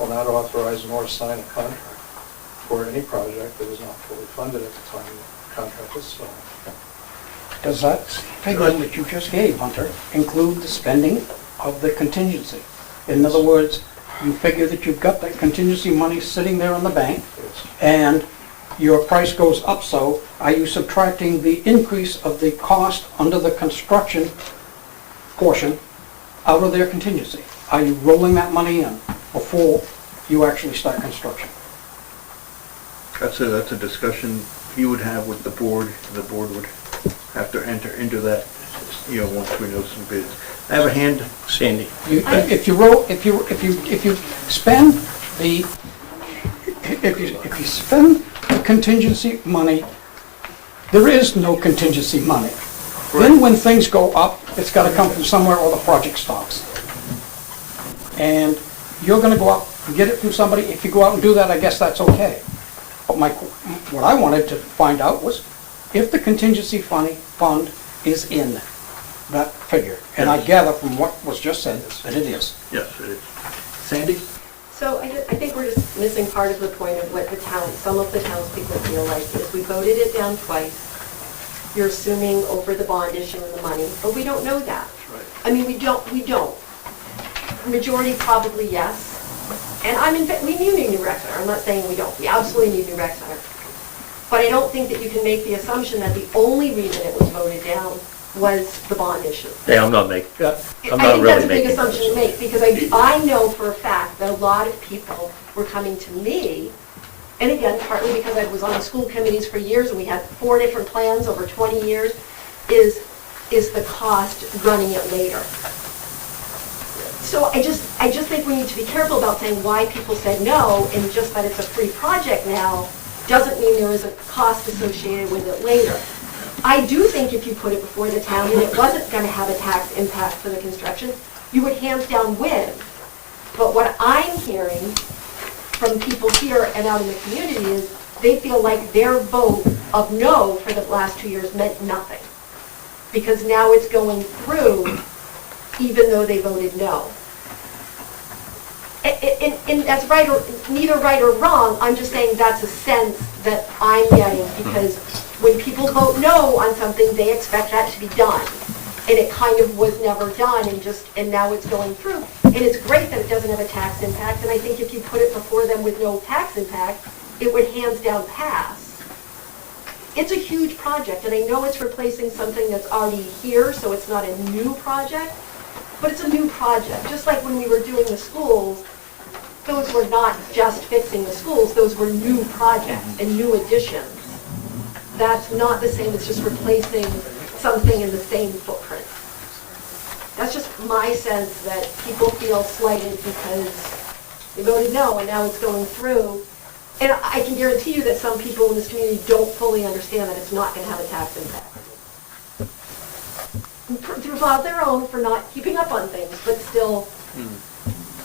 will not authorize nor sign a contract for any project that is not fully funded at the time the contract is signed. Does that figure that you just gave, Hunter, include the spending of the contingency? In other words, you figure that you've got that contingency money sitting there in the bank, and your price goes up, so are you subtracting the increase of the cost under the construction portion out of their contingency? Are you rolling that money in before you actually start construction? That's a discussion you would have with the board. The board would have to enter into that, once we know some bids. I have a hand, Sandy. If you spend the contingency money, there is no contingency money. Right. Then when things go up, it's got to come from somewhere or the project stops. And you're going to go out and get it from somebody. If you go out and do that, I guess that's okay. But what I wanted to find out was if the contingency fund is in that figure. And I gather from what was just said that it is. Yes, it is. Sandy? So I think we're just missing part of the point of what some of the townspeople feel like is we voted it down twice. You're assuming over the bond issue and the money, but we don't know that. I mean, we don't. Majority probably yes. And we need a new rec center. I'm not saying we don't. We absolutely need a new rec center. But I don't think that you can make the assumption that the only reason it was voted down was the bond issue. Yeah, I'm not really making I think that's a big assumption to make, because I know for a fact that a lot of people were coming to me, and again, partly because I was on the school committees for years, and we had 4 different plans over 20 years, is the cost running it later. So I just think we need to be careful about saying why people said no, and just that it's a free project now doesn't mean there isn't cost associated with it later. I do think if you put it before the town and it wasn't going to have a tax impact for the construction, you would hands down win. But what I'm hearing from people here and out in the community is they feel like their vote of no for the last 2 years meant nothing. Because now it's going through even though they voted no. And that's right, or neither right or wrong, I'm just saying that's a sense that I'm getting, because when people vote no on something, they expect that to be done. And it kind of was never done, and now it's going through. And it's great that it doesn't have a tax impact, and I think if you put it before them with no tax impact, it would hands down pass. It's a huge project, and I know it's replacing something that's already here, so it's not a new project, but it's a new project. Just like when we were doing the schools, those were not just fixing the schools, those were new projects and new additions. That's not the same as just replacing something in the same footprint. That's just my sense that people feel slighted because they voted no and now it's going through. And I can guarantee you that some people in this community don't fully understand that it's not going to have a tax impact. Through fault of their own for not keeping up on things, but still,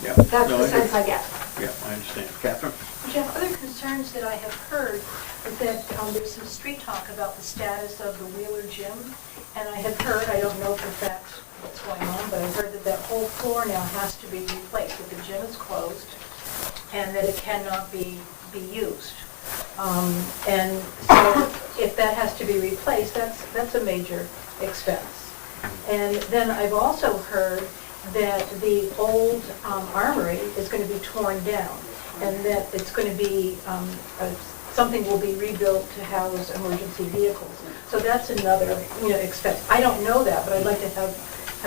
that's the sense I get. Yeah, I understand. Catherine? Jeff, other concerns that I have heard is that there's some street talk about the status of the Wheeler Gym. And I have heard, I don't know for a fact what's going on, but I've heard that that whole floor now has to be replaced, that the gym is closed and that it cannot be used. And so if that has to be replaced, that's a major expense. And then I've also heard that the old armory is going to be torn down, and that it's going to be, something will be rebuilt to house emergency vehicles. So that's another, expense. I don't know that, but I'd like to have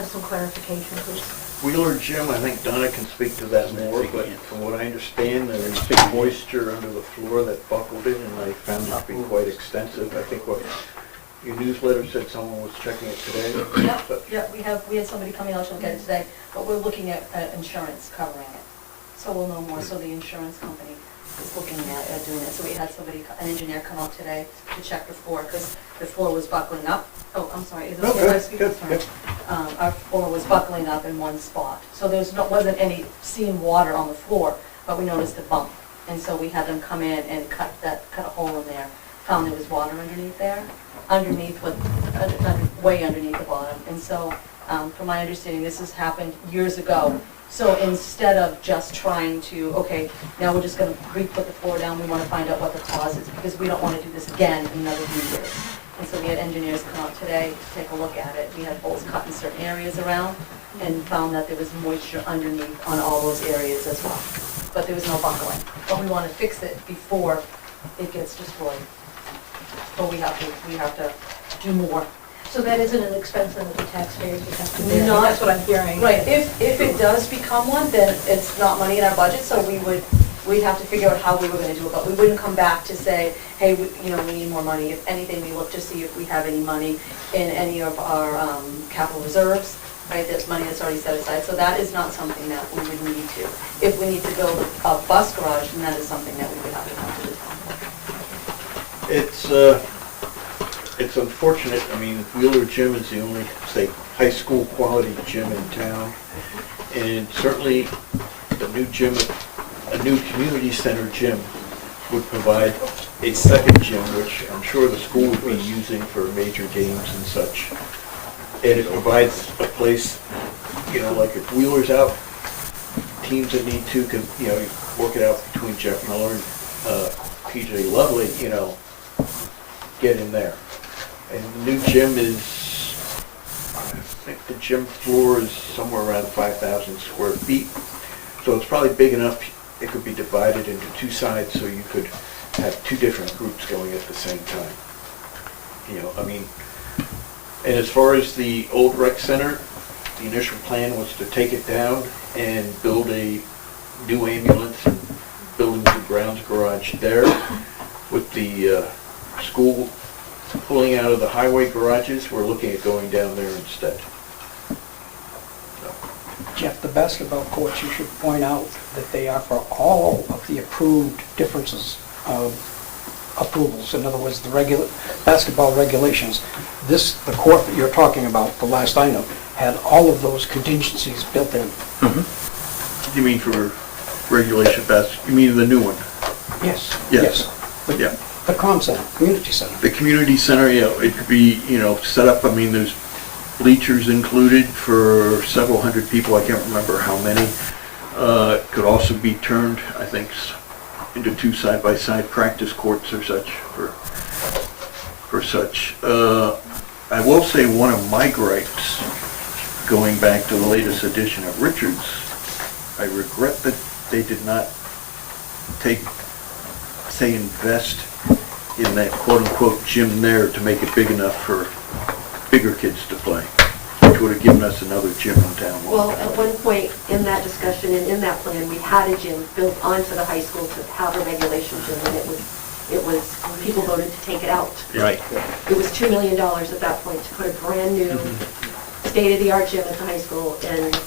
some clarification, please. Wheeler Gym, I think Donna can speak to that more, but from what I understand, there was moisture under the floor that buckled it, and I found it to be quite extensive. I think what your newsletter said someone was checking it today. Yeah, we had somebody coming out to look at it today, but we're looking at insurance covering it. So we'll know more, so the insurance company is looking at doing it. So we had an engineer come out today to check the floor, because the floor was buckling up. Oh, I'm sorry, is it okay if I speak? Sorry. Our floor was buckling up in one spot. So wasn't any seen water on the floor, but we noticed a bump. And so we had them come in and cut a hole in there, found there was water underneath there, way underneath the bottom. And so, from my understanding, this has happened years ago. So instead of just trying to, okay, now we're just going to re-put the floor down, we want to find out what the cause is, because we don't want to do this again in another few years. And so we had engineers come out today to take a look at it. We had holes cut in certain areas around and found that there was moisture underneath on all those areas as well. But there was no buckling. But we want to fix it before it gets destroyed. But we have to do more. So that isn't an expense that the taxpayers would have to bear? Not- That's what I'm hearing. Right, if it does become one, then it's not money in our budget, so we'd have to figure out how we were gonna do it, but we wouldn't come back to say, hey, we need more money. If anything, we look to see if we have any money in any of our capital reserves, right, that's money that's already set aside, so that is not something that we would need to. If we need to build a bus garage, then that is something that we would have to come to the town. It's unfortunate, I mean, Wheeler Gym is the only, say, high school quality gym in town. And certainly, a new community center gym would provide a second gym, which I'm sure the school would be using for major games and such. And it provides a place, like if Wheeler's out teams that need to, can, work it out between Jeff Miller and, PJ Lovely, get in there. And the new gym is, I think the gym floor is somewhere around 5,000 square feet. So it's probably big enough, it could be divided into two sides, so you could have two different groups going at the same time. And as far as the old rec center, the initial plan was to take it down and build a new ambulance and buildings and grounds garage there with the school pulling out of the highway garages. We're looking at going down there instead. Jeff, the basketball courts, you should point out that they are for all of the approved differences of approvals. In other words, the basketball regulations. The court that you're talking about, the last I know, had all of those contingencies built in. You mean for regulation you mean the new one? Yes. Yes. Yeah. The comm center, community center. The community center, it could be, set up, there's bleachers included for several hundred people, I can't remember how many. Could also be turned, I think, into two side-by-side practice courts or such for such. I will say one of my gripes, going back to the latest edition of Richards, I regret that they did not invest in that quote-unquote gym there to make it big enough for bigger kids to play, which would have given us another gym in town. Well, at one point in that discussion and in that plan, we had a gym built onto the high school to have a regulation gym, and it was, people voted to take it out. Right. It was $2 million at that point to put a brand-new state-of-the-art gym at the high school, and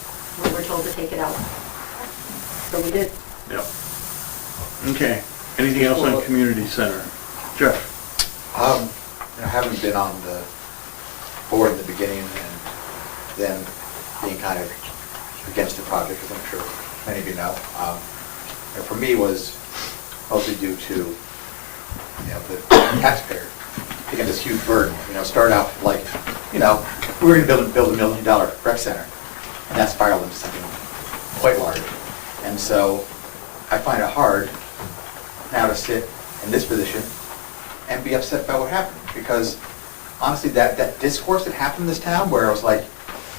we were told to take it out. So we did. Yep. Okay. Anything else on community center? Jeff? Having been on the board in the beginning and then being kind of against the project, as I'm sure many of you know, for me was mostly due to, the taxpayer taking this huge burden. Started out like, we're going to build $1 million rec center, and that spiraled into something quite large. And so I find it hard now to sit in this position and be upset about what happened, because honestly, that discourse that happened in this town, where it was like,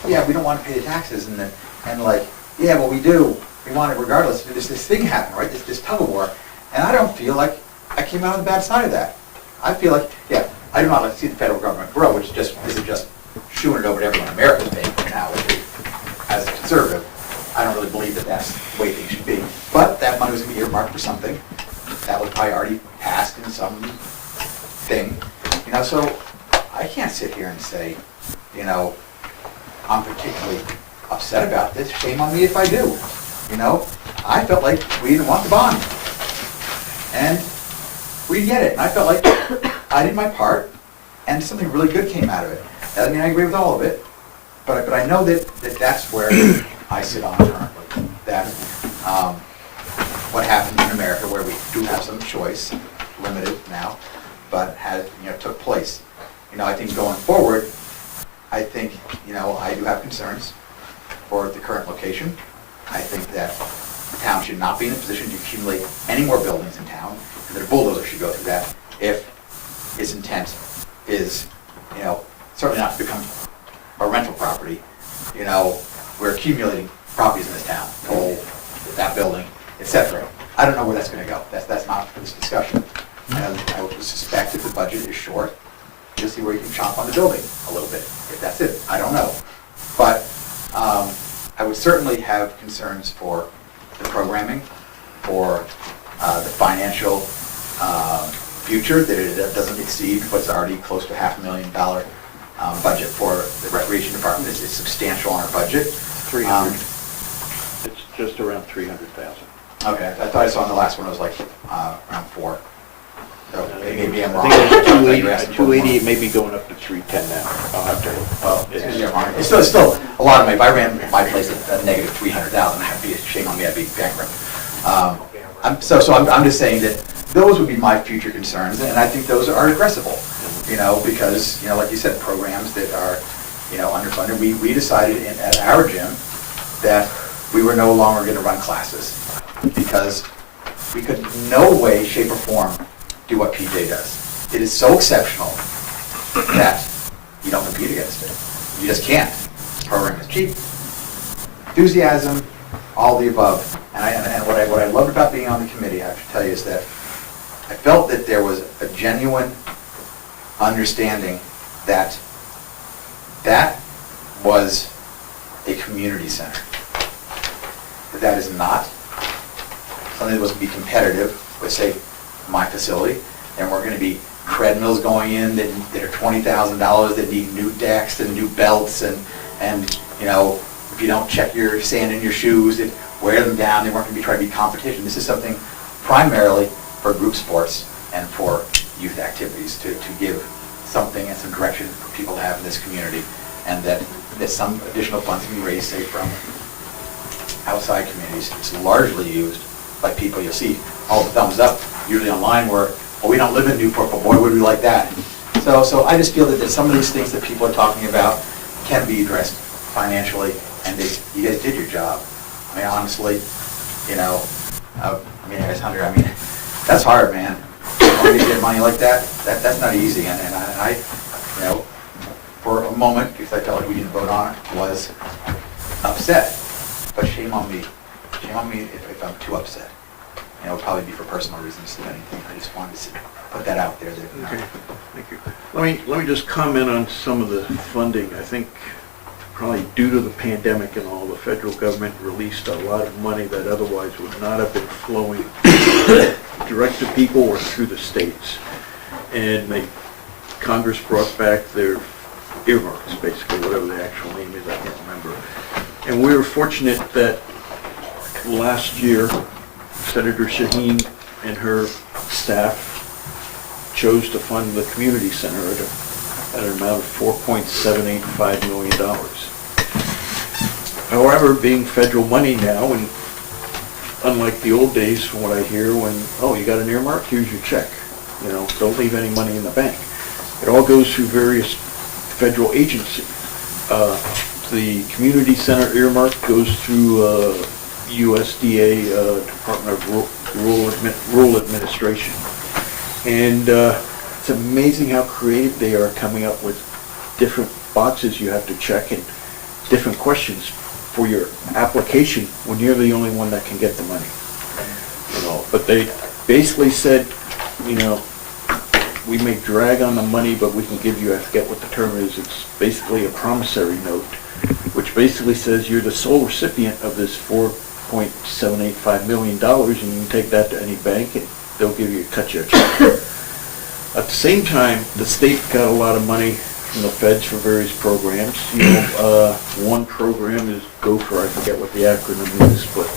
yeah, we don't want to pay the taxes, and like, yeah, well, we do, we want it regardless. This thing happened, right? This tug of war, and I don't feel like I came out on the bad side of that. I feel like, yeah, I do not like to see the federal government grow, which this is just shooing it over to everyone in America's paying for now. As a conservative, I don't really believe that that's the way things should be. But that money was going to be earmarked for something that was probably already passed in some thing. So I can't sit here and say, I'm particularly upset about this. Shame on me if I do. I felt like we didn't want the bond. And we didn't get it. And I felt like I did my part, and something really good came out of it. That doesn't mean I agree with all of it, but I know that that's where I sit on currently. That what happened in America, where we do have some choice, limited now, but took place. I think going forward, I think, I do have concerns for the current location. I think that the town should not be in a position to accumulate any more buildings in town, and that a bulldozer should go through that if its intent is, certainly not to become a rental property. We're accumulating properties in this town, coal, that building, etc. I don't know where that's going to go. That's not for this discussion. I would suspect if the budget is short, you'll see where you can chomp on the building a little bit. If that's it, I don't know. But I would certainly have concerns for the programming, for the financial future, that it doesn't exceed what's already close to $500,000 budget for the recreation department. It's substantial on our budget. 300. It's just around 300,000. Okay, I thought I saw on the last one it was like around 4. So maybe I'm wrong. I think it was 280, it may be going up to 310 now. I'll have to, well, it's still a lot of money. If I ran my place at negative 300,000, I'd be shame on me, I'd be bankrupt. I'm just saying that those would be my future concerns, and I think those are addressable. Because like you said, programs that are underfunded. We decided at our gym that we were no longer gonna run classes, because we could in no way, shape, or form do what PJ does. It is so exceptional that you don't compete against it. You just can't. Program is cheap, enthusiasm, all the above. And what I loved about being on the committee, I have to tell you, is that I felt that there was a genuine understanding that that was a community center. That is not something that was going to be competitive with, say, my facility. And we're going to be treadmills going in that are $20,000, that need new decks and new belts, and you know, if you don't check your sand in your shoes, and wear them down, they weren't going to be trying to be competition. This is something primarily for group sports and for youth activities to give something and some direction for people to have in this community, and that some additional funds can be raised, say, from outside communities. It's largely used by people. You'll see all the thumbs up usually online where, well, we don't live in Newport, but boy, would we like that. So I just feel that some of these things that people are talking about can be addressed financially, and you guys did your job. I mean, honestly, you know, I mean, as Hunter, I mean, that's hard, man. When you get money like that, that's not easy. And I, you know, for a moment, because I felt like we didn't vote on it, was upset. But shame on me. Shame on me if I'm too upset. You know, it would probably be for personal reasons than anything. I just wanted to put that out there. That, you know. Okay, thank you. Let me just comment on some of the funding. I think probably due to the pandemic and all, the federal government released a lot of money that otherwise would not have been flowing direct to people or through the states. And Congress brought back their earmarks, basically, whatever the actual name is, I can't remember. And we were fortunate that last year, Senator Shaheen and her staff chose to fund the community center at an amount of $4.785 million. However, being federal money now, and unlike the old days from what I hear when, oh, you got an earmark, here's your check. You know, don't leave any money in the bank. It all goes through various federal agencies. The community center earmark goes through USDA, Department of Rural Administration. And it's amazing how creative they are coming up with different boxes you have to check and different questions for your application when you're the only one that can get the money. You know, but they basically said, you know, we may drag on the money, but we can give you, I forget what the term is, it's basically a promissory note, which basically says you're the sole recipient of this $4.785 million, and you can take that to any bank and they'll cut you a check. At the same time, the state got a lot of money from the feds for various programs. You know, one program is Gopher, I forget what the acronym is, but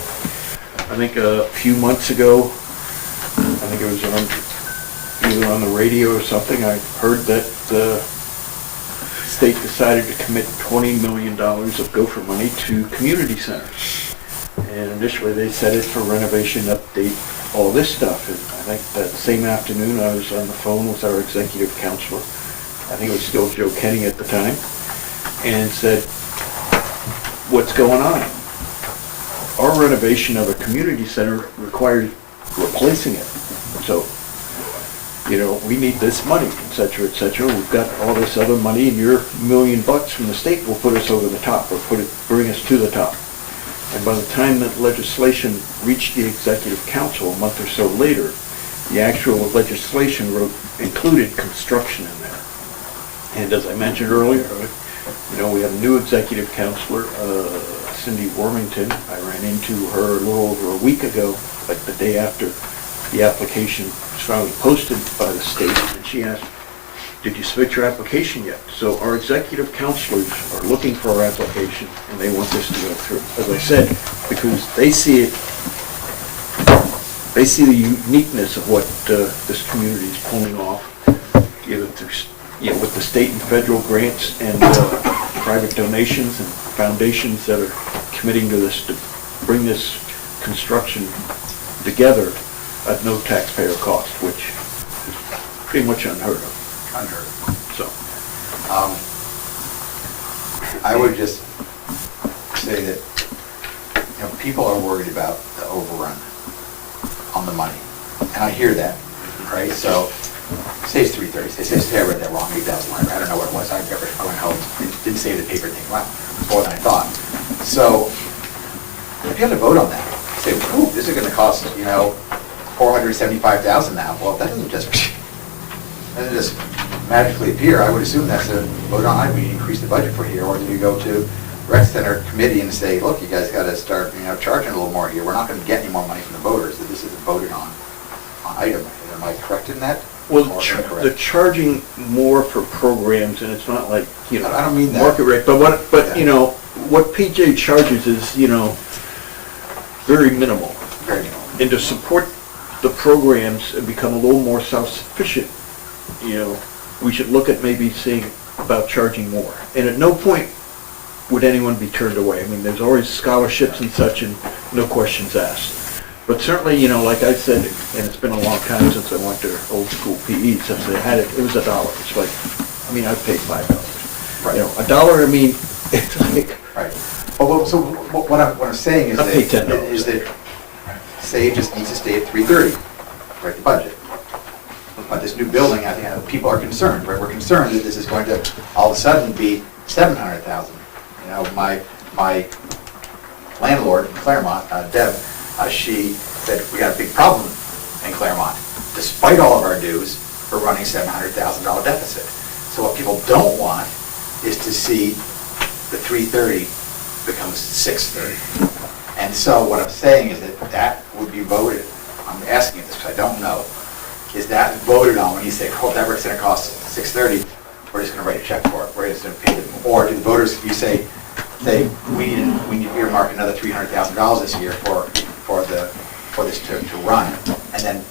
I think a few months ago, I think it was either on the radio or something, I heard that the state decided to commit $20 million of Gopher money to community centers. And initially they said it for renovation, update, all this stuff. And I think that same afternoon I was on the phone with our executive counselor, I think it was still Joe Kenny at the time, and said, what's going on? Our renovation of a community center requires replacing it. So, you know, we need this money, et cetera, et cetera. We've got all this other money, and your $1 million from the state will put us over the top, or bring us to the top. And by the time that legislation reached the executive council a month or so later, the actual legislation included construction in there. And as I mentioned earlier, you know, we have a new executive counselor, Cindy Wormington. I ran into her a little over a week ago, like the day after the application was finally posted by the state, and she asked, did you submit your application yet? So our executive counselors are looking for our application, and they want this to go through. As I said, because they see the uniqueness of what this community is pulling off, either through, you know, with the state and federal grants and private donations and foundations that are committing to this, to bring this construction together at no taxpayer cost, which is pretty much unheard of. So, I would just say that, you know, people are worried about the overrun on the money, and I hear that, right? So, say it's 330, say I read that wrong, maybe that was line, I don't know what it was, I remember going home, didn't save the paper thing, wow, it's more than I thought. So, if you had to vote on that, say, ooh, this is gonna cost, you know, $475,000 now, well, that doesn't just magically appear. I would assume that's a vote on, we increase the budget for here, or do you go to rec center committee and say, look, you guys gotta start, you know, charging a little more here, we're not gonna get any more money from the voters, that this isn't voted on item. Am I correct in that? Well, Or incorrect? the charging more for programs, and it's not like, you know, I don't mean that. market rate, but Yeah. you know, what PJ charges is, you know, very minimal. Very minimal. And to support the programs and become a little more self-sufficient, you know, we should look at maybe seeing about charging more. And at no point would anyone be turned away. I mean, there's always scholarships and such, and no questions asked. But certainly, you know, like I said, and it's been a long time since I went to old school PE, since they had it, it was $1. It's like, I mean, I've paid $5. Right. You know, $1, I mean, it's like, Right. Well, so what I'm saying is I that, pay $10. is that, say it just needs to stay at 330, right, the budget. But this new building, I think, people are concerned, right? We're concerned that this is going to all of a sudden be 700,000. You know, my landlord in Claremont, Deb, she said, we got a big problem in Claremont. Despite all of our dues, we're running $700,000 deficit. So what people don't want is to see the 330 becomes 630. And so what I'm saying is that would be voted, I'm asking this because I don't know, is that voted on when you say, oh, that work's gonna cost 630, we're just gonna write a check for it, we're just gonna pay them, or do the voters, if you say, we need to earmark another $300,000 this year for this to run, and then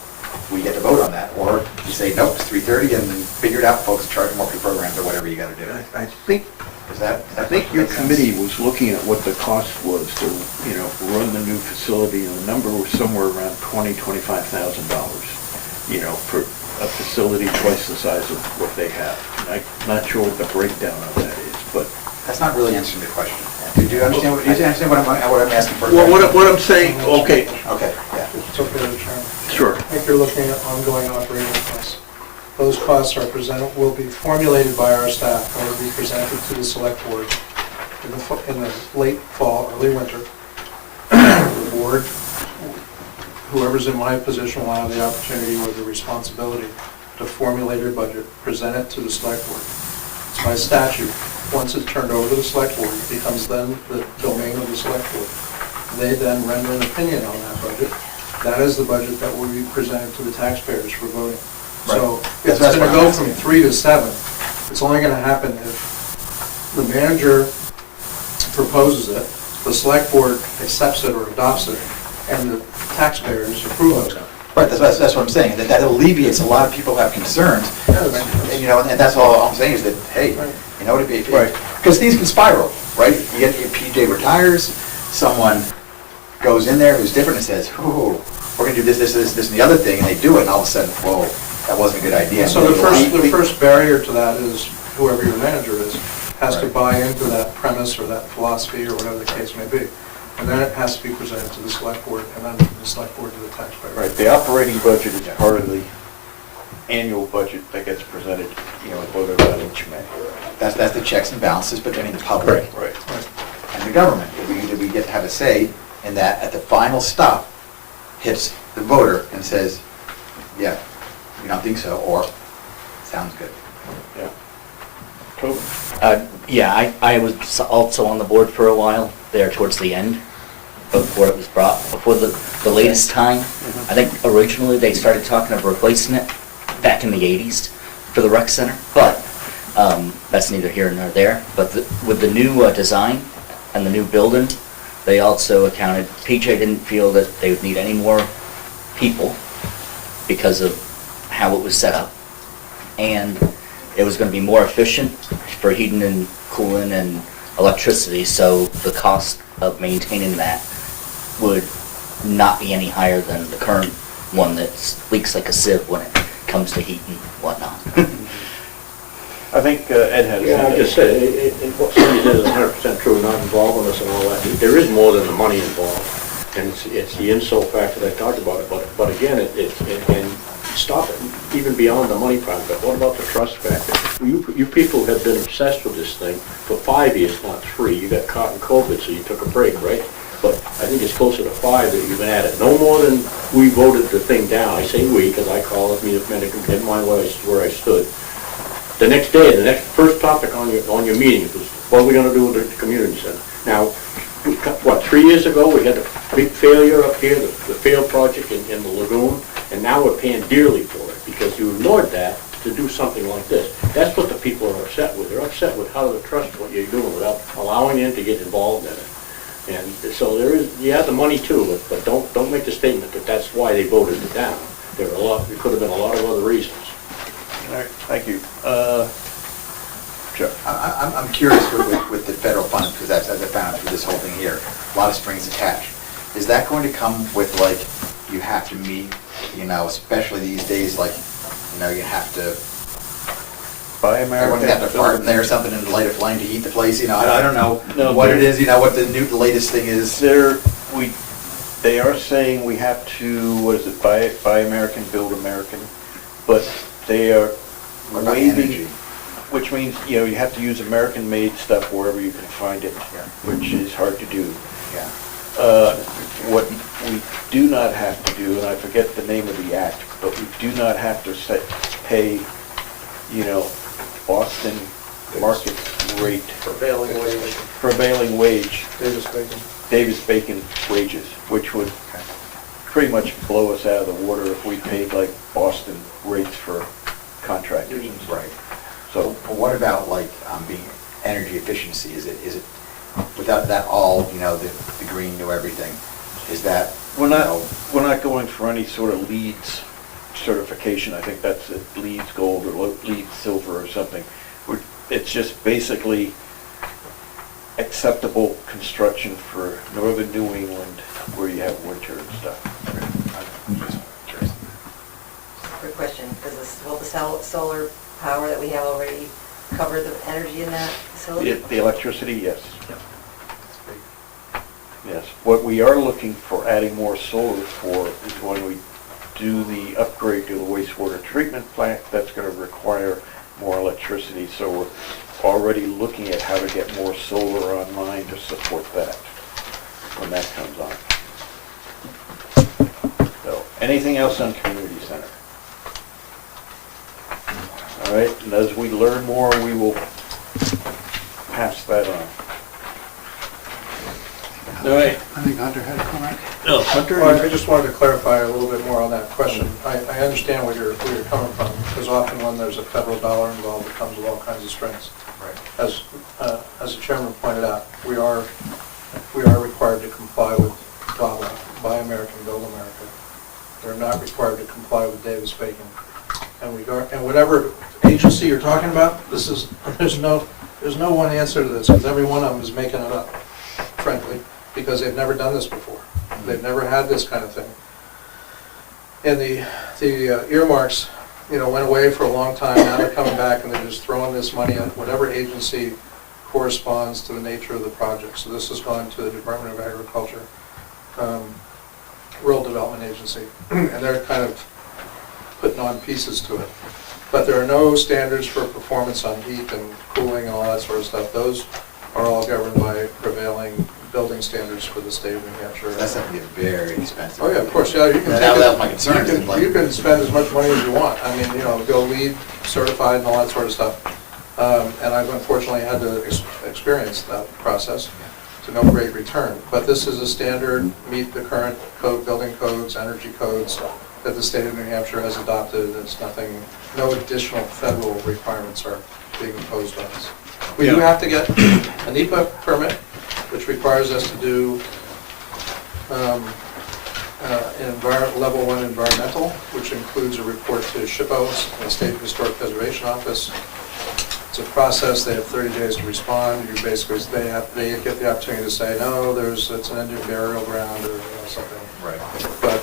we get to vote on that, or you say, nope, it's 330, and then figure it out, folks, charge more for programs or whatever you gotta do. I think I think your committee was looking at what the cost was to, you know, run the new facility, and the number was somewhere around $25,000, you know, for a facility twice the size of what they have. And I'm not sure what the breakdown of that is, but. That's not really answering the question. Do you understand what I'm asking for? Well, what I'm saying, okay. Okay, yeah. It's okay, Chairman. Sure. I think you're looking at ongoing operating costs. Those costs will be formulated by our staff and will be presented to the select board in the late fall, early winter. The board, whoever's in my position will have the opportunity or the responsibility to formulate a budget, present it to the select board. It's by statute. Once it's turned over to the select board, it becomes then the domain of the select board. They then render an opinion on that budget. That is the budget that will be presented to the taxpayers for voting. So it's That's gonna what I'm go asking. from 3 to 7. It's only gonna happen if the manager proposes it, the select board accepts it or adopts it, and the taxpayers approve of it. Right, that's what I'm saying, that alleviates, a lot of people have concerns, and, you know, and that's all I'm saying is that, hey, you know, because things can spiral, right? You get, your PJ retires, someone goes in there who's different and says, oh, we're gonna do this, and the other thing, and they do it, and all of a sudden, whoa, that wasn't a good idea. So the first barrier to that is whoever your manager is, has to buy into that premise or that philosophy or whatever the case may be. And then it has to be presented to the select board, and then the select board to the taxpayer. Right, the operating budget is part of the annual budget that gets presented, you know, voted on each May. That's the checks and balances between the public Right. and the government. We get to have a say in that at the final stop, hits the voter and says, yeah, we don't think so, or sounds good. Yeah, I was also on the board for a while, there towards the end, before it was before the latest time. I think originally they started talking of replacing it back in the 80s for the rec center, but that's neither here nor there. But with the new design and the new building, they also accounted, PJ didn't feel that they would need any more people because of how it was set up. And it was going to be more efficient for heating and cooling and electricity, so the cost of maintaining that would not be any higher than the current one that leaks like a sieve when it comes to heat and whatnot. I think Ed has. Yeah, I just said, what Cindy said is 100% true, not involving us and all that. There is more than the money involved. And it's the insult factor that I talked about it, but again, and stop it, even beyond the money part, but what about the trust factor? You people have been obsessed with this thing for 5 years, not 3. You got caught in COVID, so you took a break, right? But I think it's closer to 5 that you've been at it. No more than we voted the thing down. I say we, because I call it, didn't mind where I stood. The next day, the first topic on your meeting was, what are we gonna do with the community center? Now, 3 years ago, we had the big failure up here, the failed project in the lagoon, and now we're paying dearly for it, because you ignored that to do something like this. That's what the people are upset with. They're upset with how to trust what you're doing without allowing them to get involved in it. And so you have the money too, but don't make the statement that that's why they voted it down. There could have been a lot of other reasons. All right, thank you. Joe? I'm curious with the federal funds, because as I found through this whole thing here, a lot of strings attached. Is that going to come with, like, you have to meet, especially these days, like, you have to, Buy American. everyone have to fart in there or something and light a flame to heat the place, I don't know what it is, what the latest thing is. They are saying we have to, what is it, buy American, build American, but they are waiving, which means, you have to use American-made stuff wherever you can find it, which is hard to do. What we do not have to do, and I forget the name of the act, but we do not have to pay, Boston market rate. Prevailing wage. Davis-Bacon wages, which would pretty much blow us out of the water if we paid like Boston rates for contractors. Right. So, what about like being energy efficiency? Is it without that all, the green new everything? Is that we're not going for any sort of LEEDs certification. I think that's it, LEEDs gold or LEEDs silver or something. It's just basically acceptable construction for northern New England where you have winter and stuff. Quick question, will the solar power that we have already cover the energy in that facility? The electricity, yes. Yes. What we are looking for adding more solar for is when we do the upgrade to the wastewater treatment plant, that's going to require more electricity. So we're already looking at how to get more solar online to support that when that comes on. So, anything else on community center? All right, and as we learn more, we will pass that on. All right. I think Hunter had a comment. No, Hunter? Well, I just wanted to clarify a little bit more on that question. I understand where you're coming from, because often when there's a federal dollar involved, it comes with all kinds of strings. Right. As the chairman pointed out, we are required to comply with BABA, Buy American, Build America. We're not required to comply with Davis-Bacon. And whatever agency you're talking about, there's no one answer to this, because every one of them is making it up, frankly, because they've never done this before. They've never had this kind of thing. And the earmarks, went away for a long time. Now they're coming back and they're just throwing this money at whatever agency corresponds to the nature of the project. So this has gone to the Department of Agriculture, Rural Development Agency, and they're kind of putting on pieces to it. But there are no standards for performance on heat and cooling and all that sort of stuff. Those are all governed by prevailing building standards for the state of New Hampshire. That's going to get very expensive. Oh yeah, of course, yeah. You can that was my concern. You can spend as much money as you want. I mean, go LEED certified and all that sort of stuff. And I've unfortunately had to experience that process to no great return. But this is a standard, meet the current code, building codes, energy codes that the state of New Hampshire has adopted. It's nothing, no additional federal requirements are being imposed on us. We do have to get a NEPA permit, which requires us to do level 1 environmental, which includes a report to SHPO, the State Historic Preservation Office. It's a process. They have 30 days to respond. You basically, they get the opportunity to say, no, it's an Indian burial ground or something. Right. But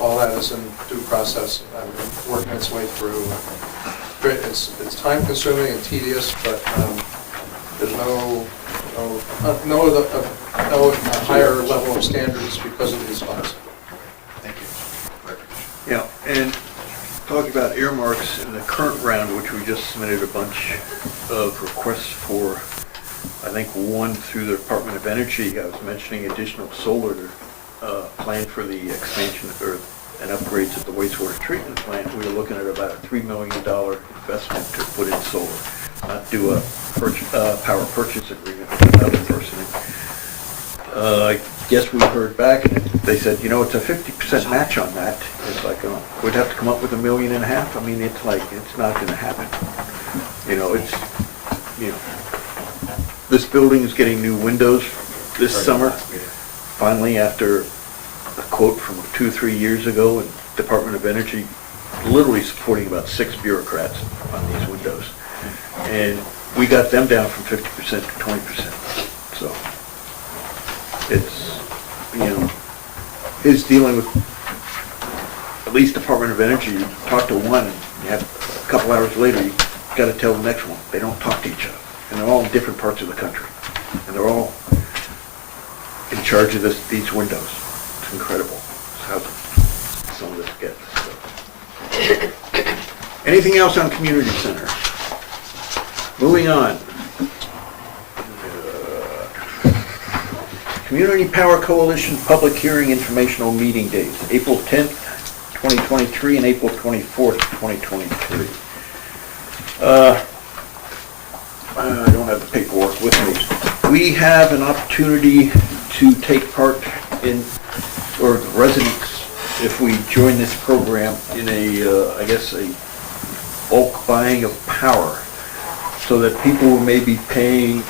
all that is in due process and working its way through. It's time consuming and tedious, but there's no no higher level of standards because of these funds. Thank you. Yeah, and talking about earmarks in the current round, which we just submitted a bunch of requests for, I think one through the Department of Energy, I was mentioning additional solar to plan for the expansion or and upgrades at the wastewater treatment plant. We were looking at about a $3 million investment to put in solar, not do a power purchase agreement with another person. I guess we heard back and they said, you know, it's a 50% match on that. It's like, we'd have to come up with $1.5 million. I mean, it's like, it's not gonna happen. You know, it's, you know, this building is getting new windows this summer. Finally, after a quote from 2 or 3 years ago, and Department of Energy literally supporting about 6 bureaucrats on these windows. And we got them down from 50% to 20%. So it's, you know, is dealing with at least Department of Energy. You talk to one, and you have a couple hours later, you got to tell the next one. They don't talk to each other, and they're all in different parts of the country, and they're all in charge of these windows. It's incredible how some of this gets. So. Anything else on community center? Moving on. Community Power Coalition Public Hearing Informational Meeting Dates, April 10th, 2023 and April 24th, 2023. I don't have the paperwork with me. We have an opportunity to take part in, or residents, if we join this program, in a, I guess, a bulk buying of power, so that people who may be paying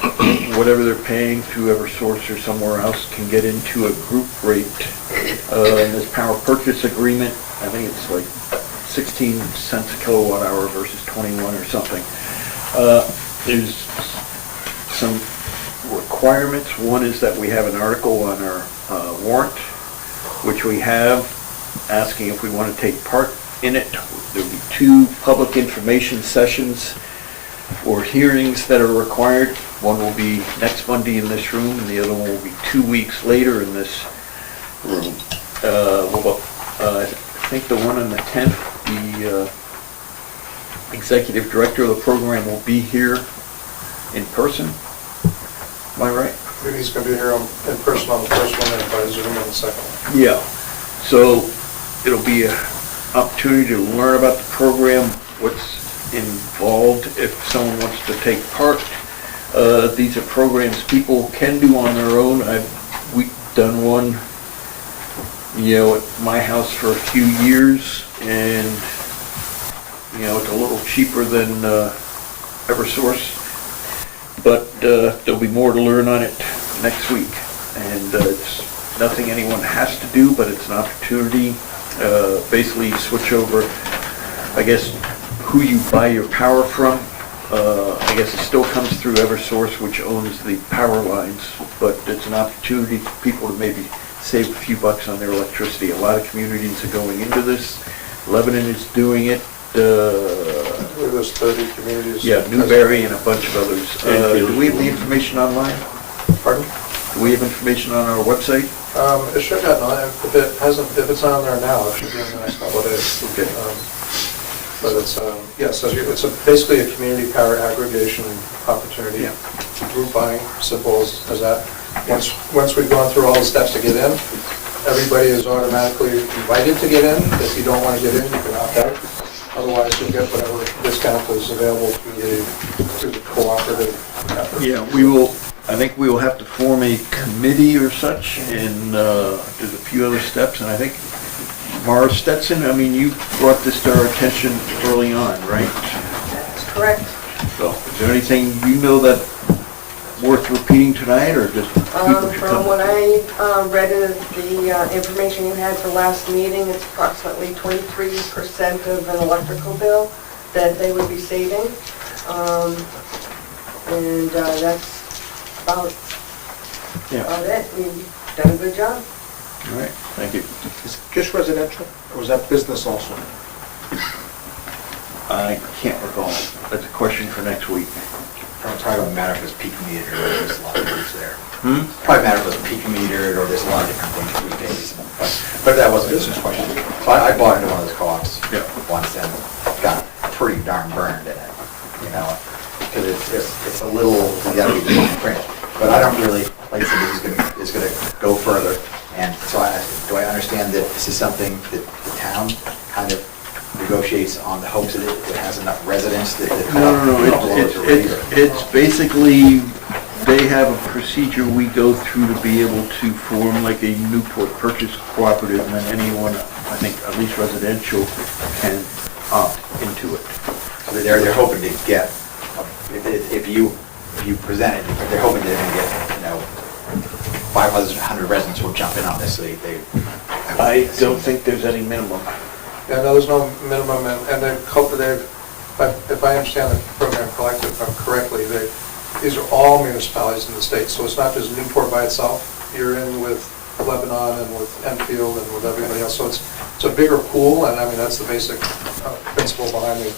whatever they're paying through Eversource or somewhere else can get into a group rate. In this power purchase agreement, I think it's like 16 cents a kilowatt hour versus 21 or something. There's some requirements. One is that we have an article on our warrant, which we have, asking if we want to take part in it. There'll be 2 public information sessions or hearings that are required. One will be next Monday in this room, and the other one will be 2 weeks later in this room. I think the one on the 10th, the executive director of the program will be here in person. Am I right? Maybe he's going to be here in person on the first one and by Zoom on the second one. Yeah. So it'll be an opportunity to learn about the program, what's involved if someone wants to take part. These are programs people can do on their own. We've done one, you know, at my house for a few years, and you know, it's a little cheaper than Eversource, but there'll be more to learn on it next week. And it's nothing anyone has to do, but it's an opportunity. Basically, you switch over, I guess, who you buy your power from. I guess it still comes through Eversource, which owns the power lines, but it's an opportunity for people to maybe save a few bucks on their electricity. A lot of communities are going into this. Lebanon is doing it. There's 30 communities. Yeah, Newberry and a bunch of others. Do we have the information online? Pardon? Do we have information on our website? It should have, if it hasn't, if it's on there now, it should be in the next couple of days. Okay. But it's, yes, it's basically a community power aggregation opportunity. Yeah. Group buying, simple as that. Once we've gone through all the steps to get in, everybody is automatically invited to get in. If you don't want to get in, you can opt out. Otherwise, you'll get whatever discount is available through the cooperative effort. Yeah, we will, I think we will have to form a committee or such, and there's a few other steps, and I think Mara Stetson, I mean, you brought this to our attention early on, right? That's correct. So, is there anything you know that worth repeating tonight, or just people should come? From what I read of the information you had for last meeting, it's approximately 23% of an electrical bill that they would be saving. And that's about it. You've done a good job. All right, thank you. Is it just residential, or is that business also? I can't recall. That's a question for next week. Probably wouldn't matter if it was peak metered or there's a lot of roofs there. Hmm? Probably matter if it was peak metered or there's a lot of different things these days. But that wasn't the question. So I bought into one of those co-ops once and got pretty darn burned in it, you know, because it's a little, you gotta be print. But I don't really, like I said, is gonna go further. And so do I understand that this is something that the town kind of negotiates on the hopes that it has enough residents that the co-op blows a rate? It's basically, they have a procedure we go through to be able to form like a Newport Purchase Cooperative, and then anyone, I think, at least residential, can opt into it. So they're hoping to get, if you present it, they're hoping they're gonna get, you know, 500 residents will jump in on this, so they. I don't think there's any minimum. Yeah, no, there's no minimum, and if I understand the program correctly, these are all municipalities in the state, so it's not just Newport by itself. You're in with Lebanon and with Enfield and with everybody else, so it's a bigger pool, and I mean, that's the basic principle behind the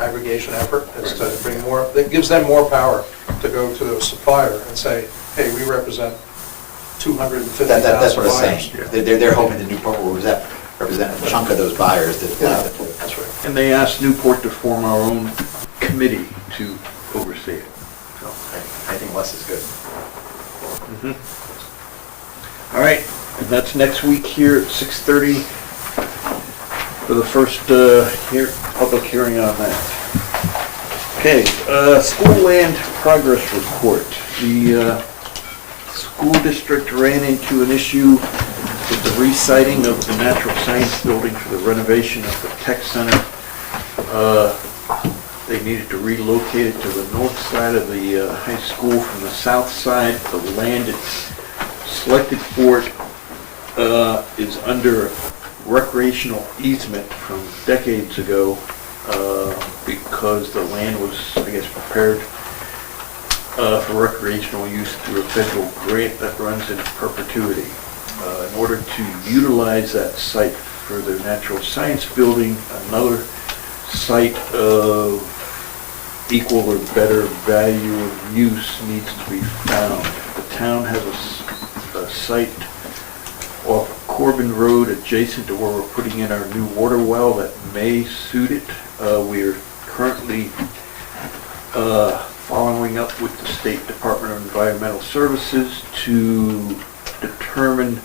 aggregation effort, is to bring more, that gives them more power to go to the supplier and say, hey, we represent 250,000 buyers. That's what I'm saying. They're hoping that Newport will represent a chunk of those buyers that. Yeah, that's right. And they asked Newport to form our own committee to oversee it. So I think less is good. All right, and that's next week here at 6:30 for the first public hearing on that. Okay, school land progress report. The school district ran into an issue with the reciting of the natural science building for the renovation of the tech center. They needed to relocate it to the north side of the high school from the south side. The land it's selected for it is under recreational easement from decades ago because the land was, I guess, prepared for recreational use through a federal grant that runs in perpetuity. In order to utilize that site for their natural science building, another site of equal or better value of use needs to be found. The town has a site off Corbin Road adjacent to where we're putting in our new water well that may suit it. We're currently following up with the State Department of Environmental Services to determine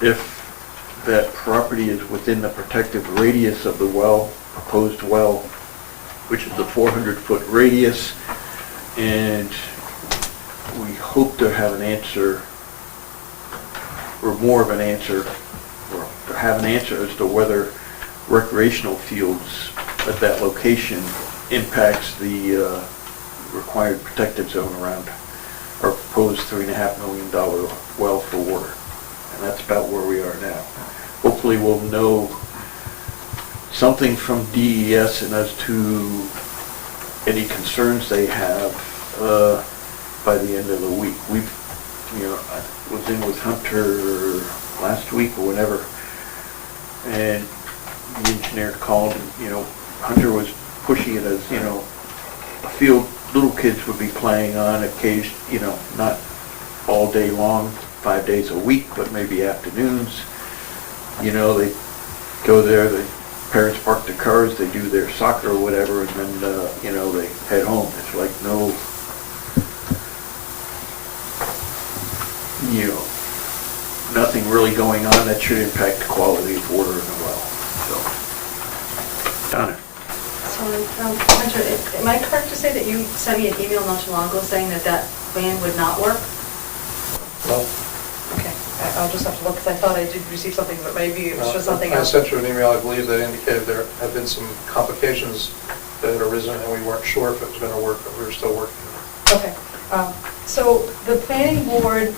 if that property is within the protective radius of the well, proposed well, which is the 400-foot radius, and we hope to have an answer, or more of an answer, or to have an answer as to whether recreational fields at that location impacts the required protective zone around our proposed $3.5 million well for water. And that's about where we are now. Hopefully we'll know something from DES and as to any concerns they have by the end of the week. We've, I was in with Hunter last week or whenever, and the engineer called and, Hunter was pushing it as, a field little kids would be playing on occasion, not all day long, 5 days a week, but maybe afternoons. They go there, the parents park their cars, they do their soccer or whatever, and then, they head home. It's like no, nothing really going on that should impact the quality of water in the well. So, Donna. So, Hunter, am I correct to say that you sent me an email not too long ago saying that that plan would not work? No. Okay, I'll just have to look, because I thought I did receive something, but maybe it was just something else. I sent you an email, I believe, that indicated there had been some complications that had arisen, and we weren't sure if it was gonna work, but we were still working on it. Okay, so the planning board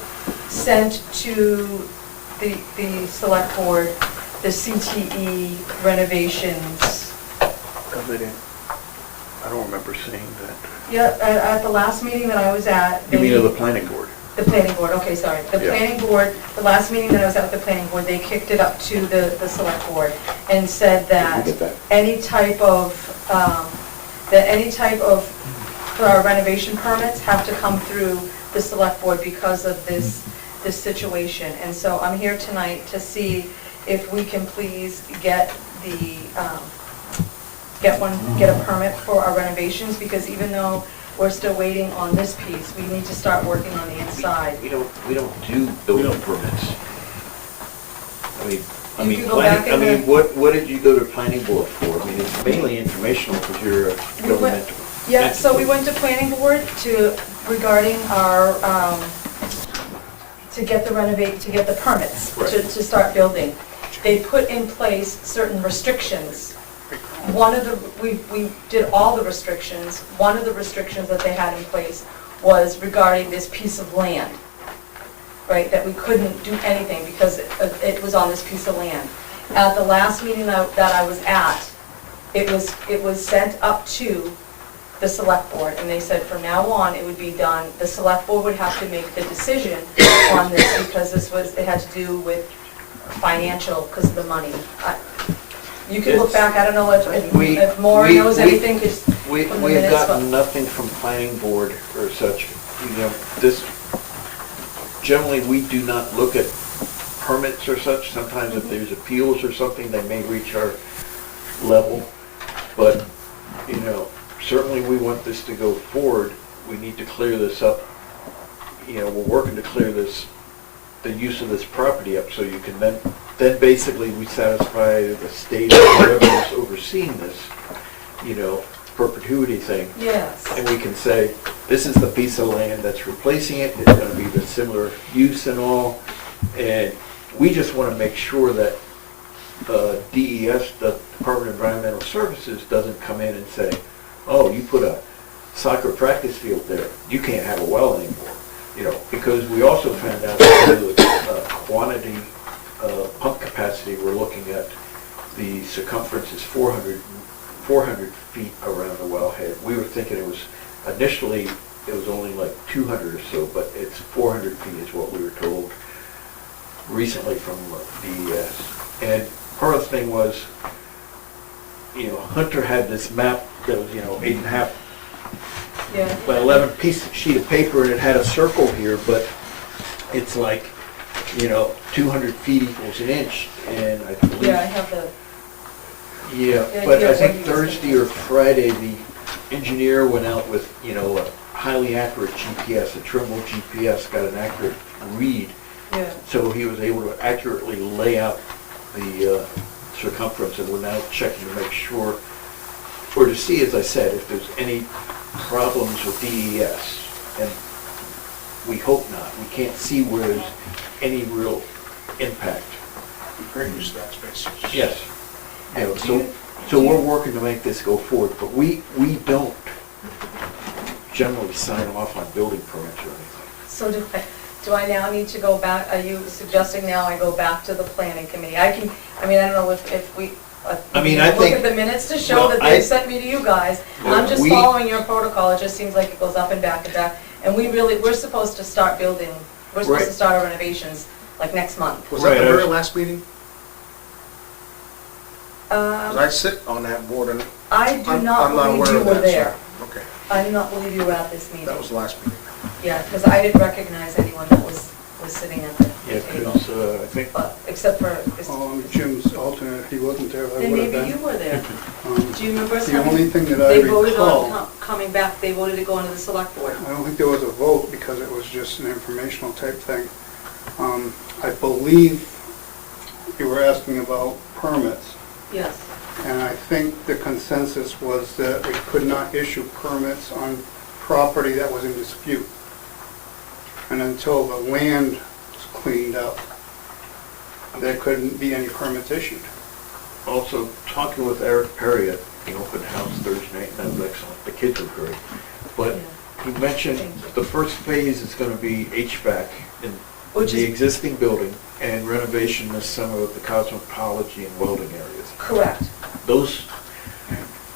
sent to the select board the CTE renovations. I don't remember seeing that. Yeah, at the last meeting that I was at. You mean of the planning board? The planning board, okay, sorry. The Yeah. planning board, the last meeting that I was at with the planning board, they kicked it up to the select board and said that any type of renovation permits have to come through the select board because of this situation. And so I'm here tonight to see if we can please get get a permit for our renovations, because even though we're still waiting on this piece, we need to start working on the inside. We don't do building permits. I You mean, could go back planning, in the- what did you go to planning board for? I mean, it's mainly informational because you're a We went- governmental. Yeah, so we went to planning board regarding our, to get the permits, to start building. They put in place certain restrictions. We did all the restrictions. One of the restrictions that they had in place was regarding this piece of land, right? That we couldn't do anything because it was on this piece of land. At the last meeting that I was at, it was sent up to the select board, and they said from now on, it would be done, the select board would have to make the decision on this because it had to do with financial, because of the money. You can look back, I don't know if Maureen knows anything, because We have gotten nothing from planning board or such, generally, we do not look at permits or such. Sometimes if there's appeals or something, they may reach our level. But, certainly we want this to go forward. We need to clear this up. We're working to clear the use of this property up so you can then basically we satisfy the state or whoever's overseeing this, perpetuity thing. Yes. And we can say, this is the piece of land that's replacing it, it's gonna be the similar use and all. And we just wanna make sure that DES, the Department of Environmental Services, doesn't come in and say, oh, you put a soccer practice field there, you can't have a well anymore. Because we also found out that the quantity pump capacity we're looking at, the circumference is 400 feet around the wellhead. We were thinking initially it was only like 200 or so, but it's 400 feet is what we were told recently from DES. And part of the thing was, Hunter had this map that was, 8.5 by 11 sheet of paper, and it had a circle here, but it's like, 200 feet equals an inch, and I believe. Yeah, I have the. Yeah, but I think Thursday or Friday, the engineer went out with, a highly accurate GPS, a Trimble GPS, got an accurate read. Yeah. So he was able to accurately lay out the circumference, and we're now checking to make sure, or to see, as I said, if there's any problems with DES, and we hope not. We can't see where there's any real impact. Great use of that space. Yes. So we're working to make this go forward, but we don't generally sign off on building permits or anything. So do I now need to go back, are you suggesting now I go back to the planning committee? I don't know if we, I mean, I look think- at the minutes to show well, that they sent me to you guys. I'm just we- following your protocol, it just seems like it goes up and back and back. And we're supposed to start building, we're supposed to Right. start our renovations like next month. Was that the very last meeting? Um, 'Cause I sit on that board and. I do I'm not not believe aware you of were that, so- there. Okay, I do not believe you were at this meeting. that was the last meeting. Yeah, because I didn't recognize anyone that was sitting at the Yeah, table. because I think But, except for, Jim's alternate, he wasn't there, I then would have maybe been. you were there. Do you remember The something? only thing that I They voted recall, on coming back, they voted to go into the select board. I don't think there was a vote because it was just an informational type thing. I believe you were asking about permits, Yes. and I think the consensus was that we could not issue permits on property that was in dispute. And until the land was cleaned up, there couldn't be any permits issued. also talking with Eric Perry at the open house Thursday night, and that was excellent. The kids were great. But he mentioned the first phase is gonna be HVAC in the existing building and renovation this summer of the cosmetology and welding areas. Correct, Those,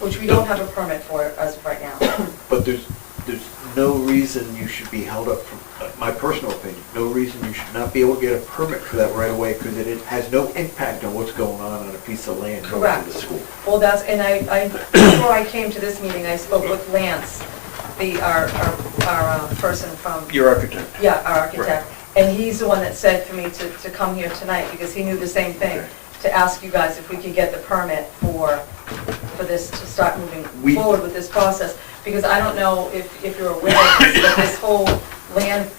which we don't have a permit for as of right now. but there's, there's no reason you should be held up from, my personal opinion, no reason you should not be able to get a permit for that right away, because it has no impact on what's going on a piece of land north Correct. of the school. Well, that's, and before I came to this meeting, I spoke with Lance, our person from, Your architect. yeah, our architect. And he's the one that said for me to come here tonight, because he knew the same thing, to ask you guys if we could get the permit for this, to start moving forward with this process. Because I don't know if you're aware of this, but this whole land,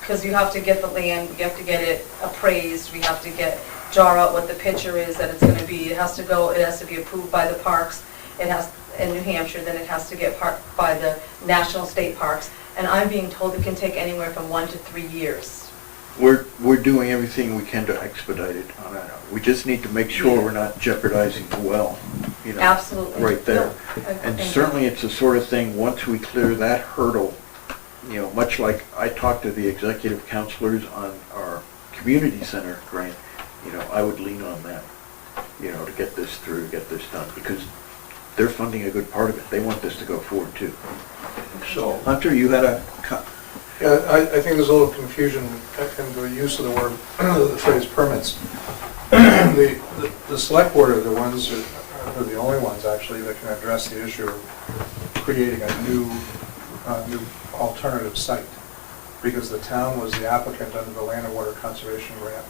because you have to get the land, you have to get it appraised, we have to draw out what the picture is that it's gonna be. It has to be approved by the parks, in New Hampshire, then it has to get by the National State Parks. And I'm being told it can take anywhere from 1 to 3 years. We're doing everything we can to expedite it on that. We just need to make sure we're not jeopardizing the well, you know. Absolutely. Right there. And thank you. certainly it's the sort of thing, once we clear that hurdle, you know, much like I talked to the executive counselors on our community center grant, you know, I would lean on that, you know, to get this through, get this done, because they're funding a good part of it. They want this to go forward too. So, Hunter, you had a Yeah, I think there's a little confusion in the use of the word, the phrase permits. The select board are the ones, are the only ones actually that can address the issue of creating a new alternative site. Because the town was the applicant under the Land and Water Conservation Grant.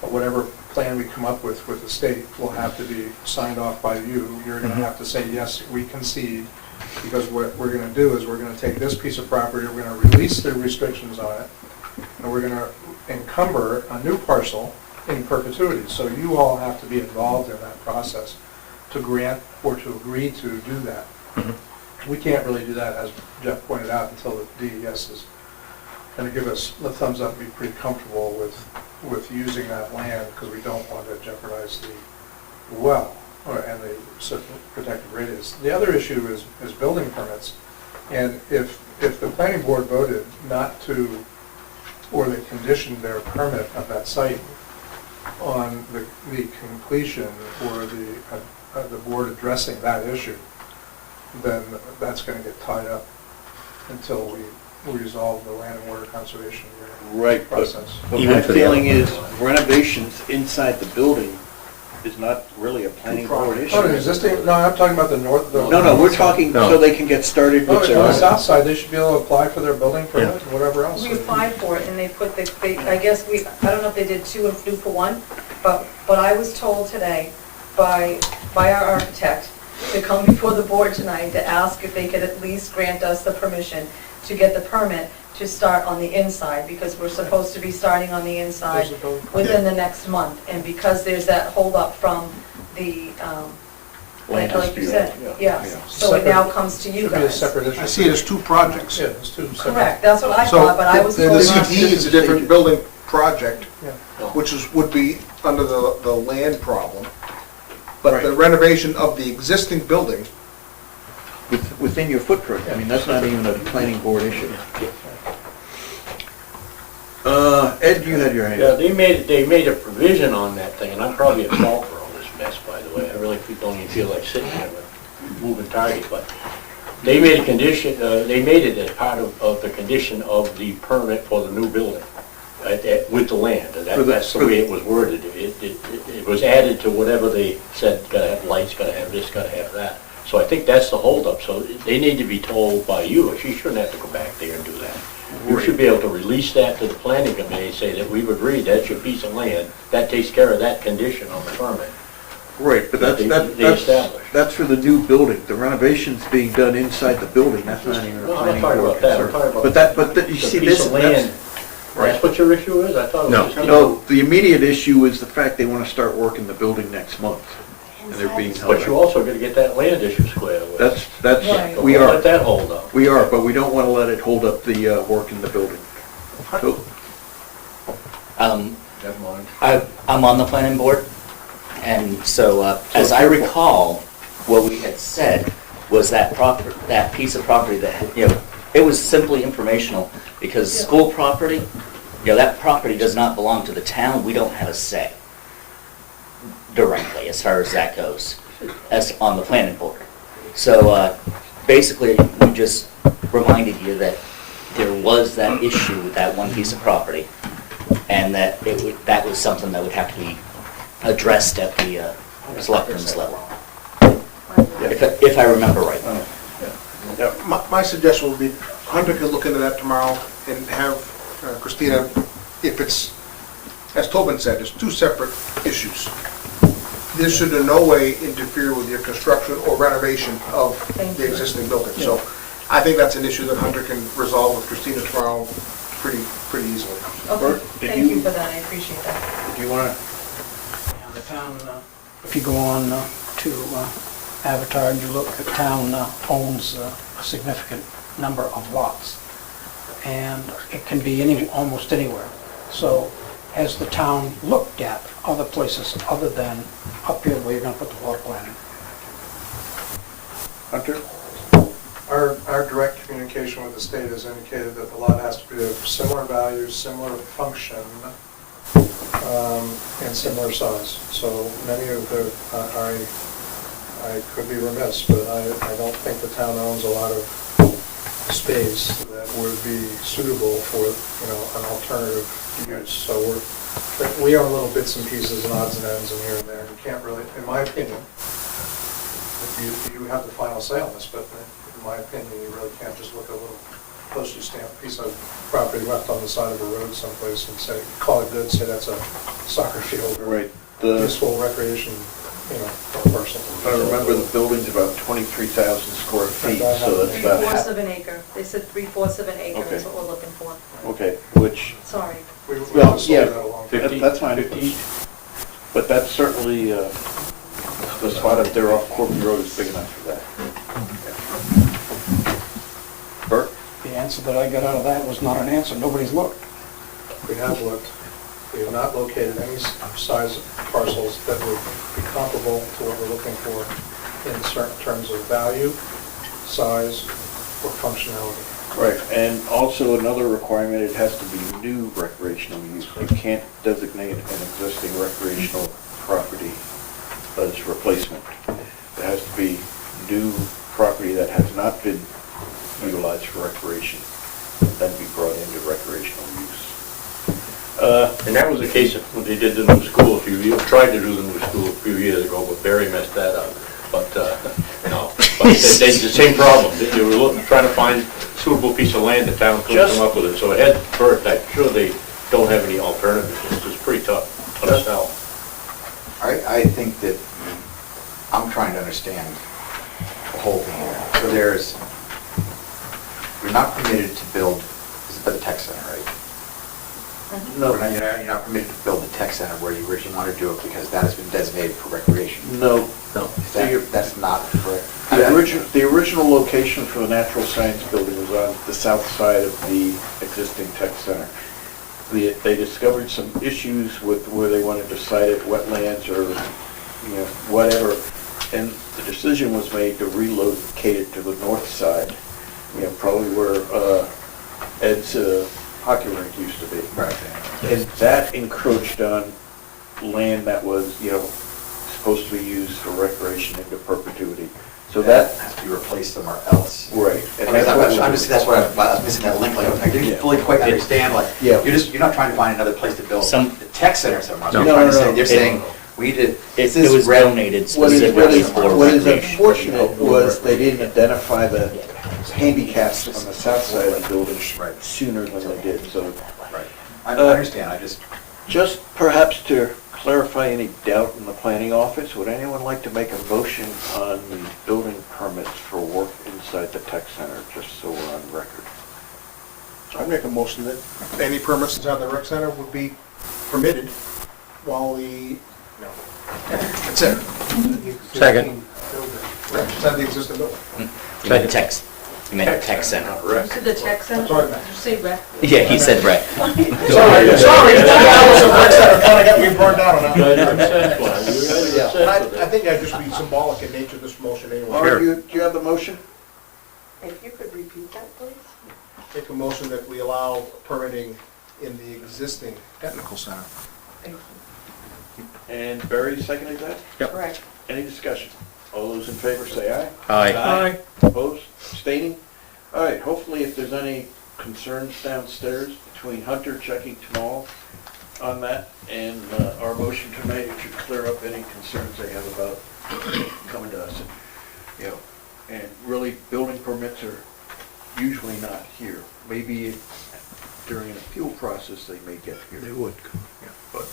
But whatever plan we come up with the state will have to be signed off by you. You're gonna have to say, yes, we concede. Because what we're gonna do is we're gonna take this piece of property, we're gonna release the restrictions on it, and we're gonna encumber a new parcel in perpetuity. So you all have to be involved in that process to grant or to agree to do that. We can't really do that, as Jeff pointed out, until the DES is gonna give us the thumbs up and be pretty comfortable with using that land, because we don't want to jeopardize the well and the certain protected radius. The other issue is building permits. And if the planning board voted not to, or they conditioned their permit of that site on the completion or the board addressing that issue, then that's gonna get tied up until we resolve the land and water conservation right process. But my feeling is renovations inside the building is not really a planning board issue. No, the existing, no, I'm talking about the north. No, we're talking so they can get started No, with on the their. south side, they should be able to apply for their building permit and whatever else. We applied for it, and they put I guess I don't know if they did 2 and 2 for 1, but I was told today by our architect to come before the board tonight to ask if they could at least grant us the permission to get the permit to start on the inside, because we're supposed to be starting on the inside within the next month. And because there's that holdup from the, like you said, yes, so it now comes to you Should be a guys. separate issue. I see it as 2 projects. Yeah, it's 2 separate. Correct, that's what I thought, but I was So, told the not CTE is a different building project, Yeah. which would be under the land problem. But the renovation of the existing building, Within your footprint, I mean, that's not even a planning board issue. Ed, you had your hand. Yeah, they made a provision on that thing, and I'm probably at fault for all this mess, by the way. I really don't even feel like sitting here with a moving target, but they made a condition, they made it as part of the condition of the permit for the new building with the land. That's the way it was worded. It was added to whatever they said, gotta have lights, gotta have this, gotta have that. So I think that's the holdup. So they need to be told by you, she shouldn't have to go back there and do that. You should be able to release that to the planning committee and say that we've agreed, that's your piece of land, that takes care of that condition on the permit. Right, but They established. that's for the new building. The renovation's being done inside the building, that's not even No, a I'm planning not talking board about that, I'm concern. talking about. But you the see piece this, of that's. land. That's what your issue is? I thought it was just. No, the immediate issue is the fact they wanna start working the building next month, and they're being held But you up. also gotta get that land issue squared away. That's, Right. we Don't are, let that hold up. we are, but we don't wanna let it hold up the, work in the building. So, Never mind. I'm on the planning board, and so, as I recall, what we had said was that piece of property that, it was simply informational, because school property, that property does not belong to the town, we don't have a say directly, as far as that goes, as on the planning board. So, basically, we just reminded you that there was that issue with that one piece of property, and that that was something that would have to be addressed at the selectmen's level. If I remember right. My suggestion would be, Hunter could look into that tomorrow and have Christina, if it's, as Tobin said, there's two separate issues. This should in no way interfere with your construction or renovation of the existing building. So I think that's an issue that Hunter can resolve with Christina tomorrow pretty easily. Okay, Bert, did thank you- you for that, I appreciate that. Do you wanna, The town, if you go on to Avatar and you look, the town owns a significant number of lots. And it can be almost anywhere. So has the town looked at other places other than up here where you're gonna put the water plant in? Hunter? Our direct communication with the state has indicated that the lot has to be of similar values, similar function, and similar size. So many of I could be remiss, but I don't think the town owns a lot of space that would be suitable for, an alternative use. So we own little bits and pieces and odds and ends and here and there. You can't really, in my opinion, you have the final say on this, but in my opinion, you really can't just look at a little postage stamp piece of property left on the side of a road someplace and say, call it good, say that's a soccer field or Right. useful recreation, parcel. If I remember, the building's about 23,000 square feet, so that's about Three-fourths half. of an acre, they said 3/4 of an acre Okay. is what we're looking for. Okay, which, Sorry. We well, sold yeah, that a long that- that's fine. But that's certainly, the spot up there off Corbin Road is big enough for that. Bert? The answer that I got out of that was not an answer. Nobody's looked. We have looked. We have not located any size parcels that would be comparable to what we're looking for in certain terms of value, size, or functionality. Right, and also another requirement, it has to be new recreational use. You can't designate an existing recreational property as replacement. It has to be new property that has not been utilized for recreation, then be brought into recreational use. and that was the case when they did the new school tried to do the new school a few years ago, but Barry messed that up. But, no, but they the same problem, they were trying to find a suitable piece of land, the town couldn't come up with it, so it had, Bert, I'm sure they don't have any alternatives, it's pretty tough to sell. I think that I'm trying to understand the whole thing here. So you're not permitted to build, this is the tech center, right? No. You're not permitted to build the tech center where you originally wanted to do it because that has been designated for recreation. No. That's not correct. The original location for the natural science building was on the south side of the existing tech center. They discovered some issues with where they wanted to site it, wetlands or, whatever. And the decision was made to relocate it to the north side, probably where Ed's hockey rink used to be. Right. And that encroached on land that was, supposed to be used for recreation into perpetuity. So that has to be replaced somewhere else. Right. And that's what I was missing that link, I didn't fully quite understand, you're not trying to find another place to build the tech center somewhere. You're saying, we did, It was donated specifically for What is recreation. unfortunate was they didn't identify the handicaps on the south side of the building sooner than they did, so. I understand, Just perhaps to clarify any doubt in the planning office, would anyone like to make a motion on the building permits for work inside the tech center, just so we're on record? I make a motion that any permits inside the rec center would be permitted while that's it. Second. Inside the existing building. You meant tech center. You said the tech center? That's what I Did meant. you say rec? Yeah, he said rec. Sorry, that was a rec center, kinda got me burned out on that. And I think that'd just be symbolic in nature, this motion anyway. Sure. Do you have the motion? If you could repeat that, please? Make a motion that we allow permitting in the existing technical center. And Barry seconded that? Yep. Correct. Any discussion? All those in favor say aye. Aye. Opposed, abstaining? All right, hopefully if there's any concerns downstairs between Hunter checking tomorrow on that and our motion tonight, it should clear up any concerns they have about coming to us. You know, and really, building permits are usually not here. Maybe during an appeal process, they may get here. They would. Yeah, but,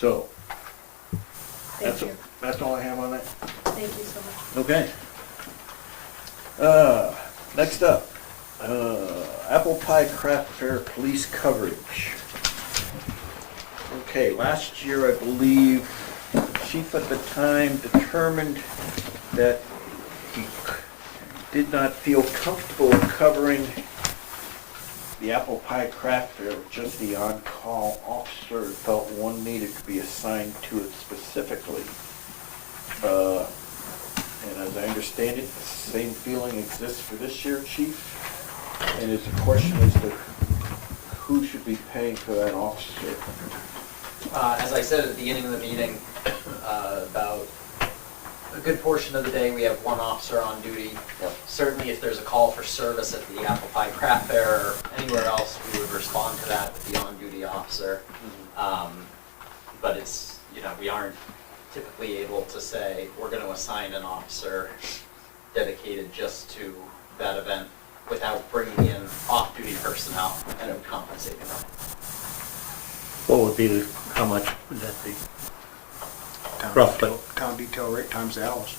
so, Thank you. that's all I have on that. Thank you so much. Okay. Next up, Apple Pie Craft Fair police coverage. Okay, last year, I believe, chief at the time determined that he did not feel comfortable covering the Apple Pie Craft Fair, just the on-call officer felt one needed to be assigned to it specifically. And as I understand it, the same feeling exists for this year, chief. And it's a question as to who should be paying for that officer. As I said at the beginning of the meeting, about a good portion of the day, we have one officer on duty. Yep. Certainly, if there's a call for service at the Apple Pie Craft Fair or anywhere else, we would respond to that with the on-duty officer. But it's, we aren't typically able to say, we're going to assign an officer dedicated just to that event without bringing in off-duty personnel and compensating them. What would be how much would that be? Roughly. Town detail rate times the hours.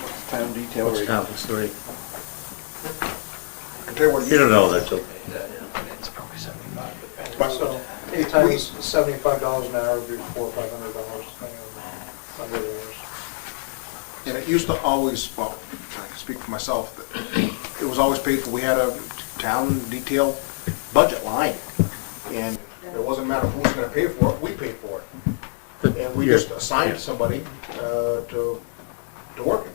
What's the town detail What's rate? town rate? I can tell you what it You don't used to know, be. that's okay. It's probably 75, but But So, anytime $75 an hour would be $400 or $500, depending on the hours. And it used to always, well, I can speak for myself, that it was always paid for, we had a town detail budget line. And it wasn't a matter of who was gonna pay for it, we paid for it. And we just assigned somebody, to work it.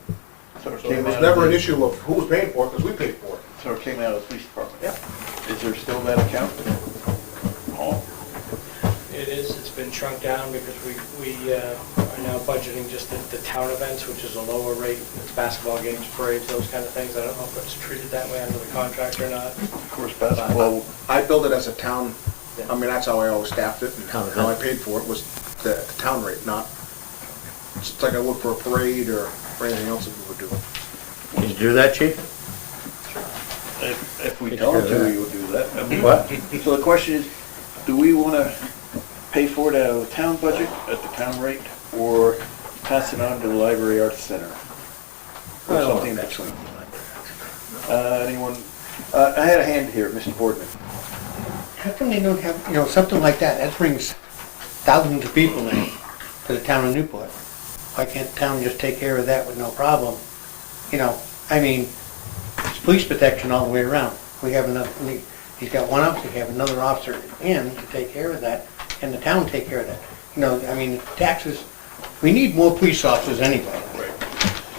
So So it was never an issue of who was paying for it, because we paid for it. So it came out of the police department? Yeah. Is there still that account? Paul? It is, it's been shrunk down because we are now budgeting just the town events, which is a lower rate. It's basketball games, parades, those kind of things. I don't know if it's treated that way under the contract or not. Of course, basketball. I billed it as a town, I mean, that's how I always staffed it, and Town how I event. paid for it was the town rate, not, it's like I would for a parade or anything else that we would do. Can you do that, chief? If we Take don't care of do, that. we will do that. I mean, What? So the question is, do we want to pay for it out of the town budget at the town rate, or pass it on to the Library Arts Center? Or Well, something in between? Anyone? I had a hand here, Mr. Boardman. How come they don't have, something like that, that brings thousands of people in to the town of Newport? Why can't the town just take care of that with no problem? It's police protection all the way around. We have another, he's got one officer, we have another officer in to take care of that, and the town take care of that. Taxes, we need more police officers anyway.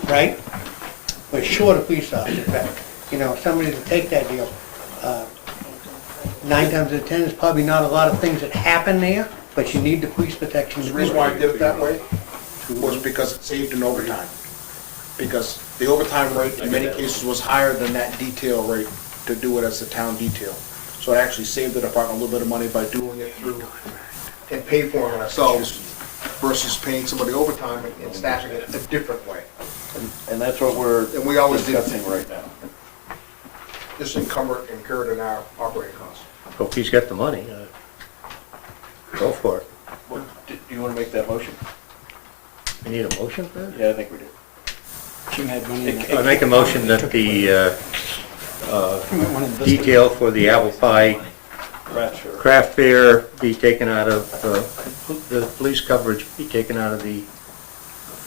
Right? We're short of police officers, but, somebody to take that deal. 9 times out of 10, there's probably not a lot of things that happen there, but you need the police protection to The do reason it. why I did it that way was because it saved in overtime. Because the overtime rate in many cases was higher than that detail rate to do it as a town detail. So it actually saved the department a little bit of money by doing it through and pay for it ourselves versus paying somebody overtime and staffing it a different way. And that's what we're And we always did. discussing right now. Just incurred in our operating costs. So if he's got the money, go for it. Do you want to make that motion? We need a motion for that? Yeah, I think we do. Jim had money in that. I make a motion that the detail for the Apple Pie Craft Fair be taken out of, the police coverage be taken out of the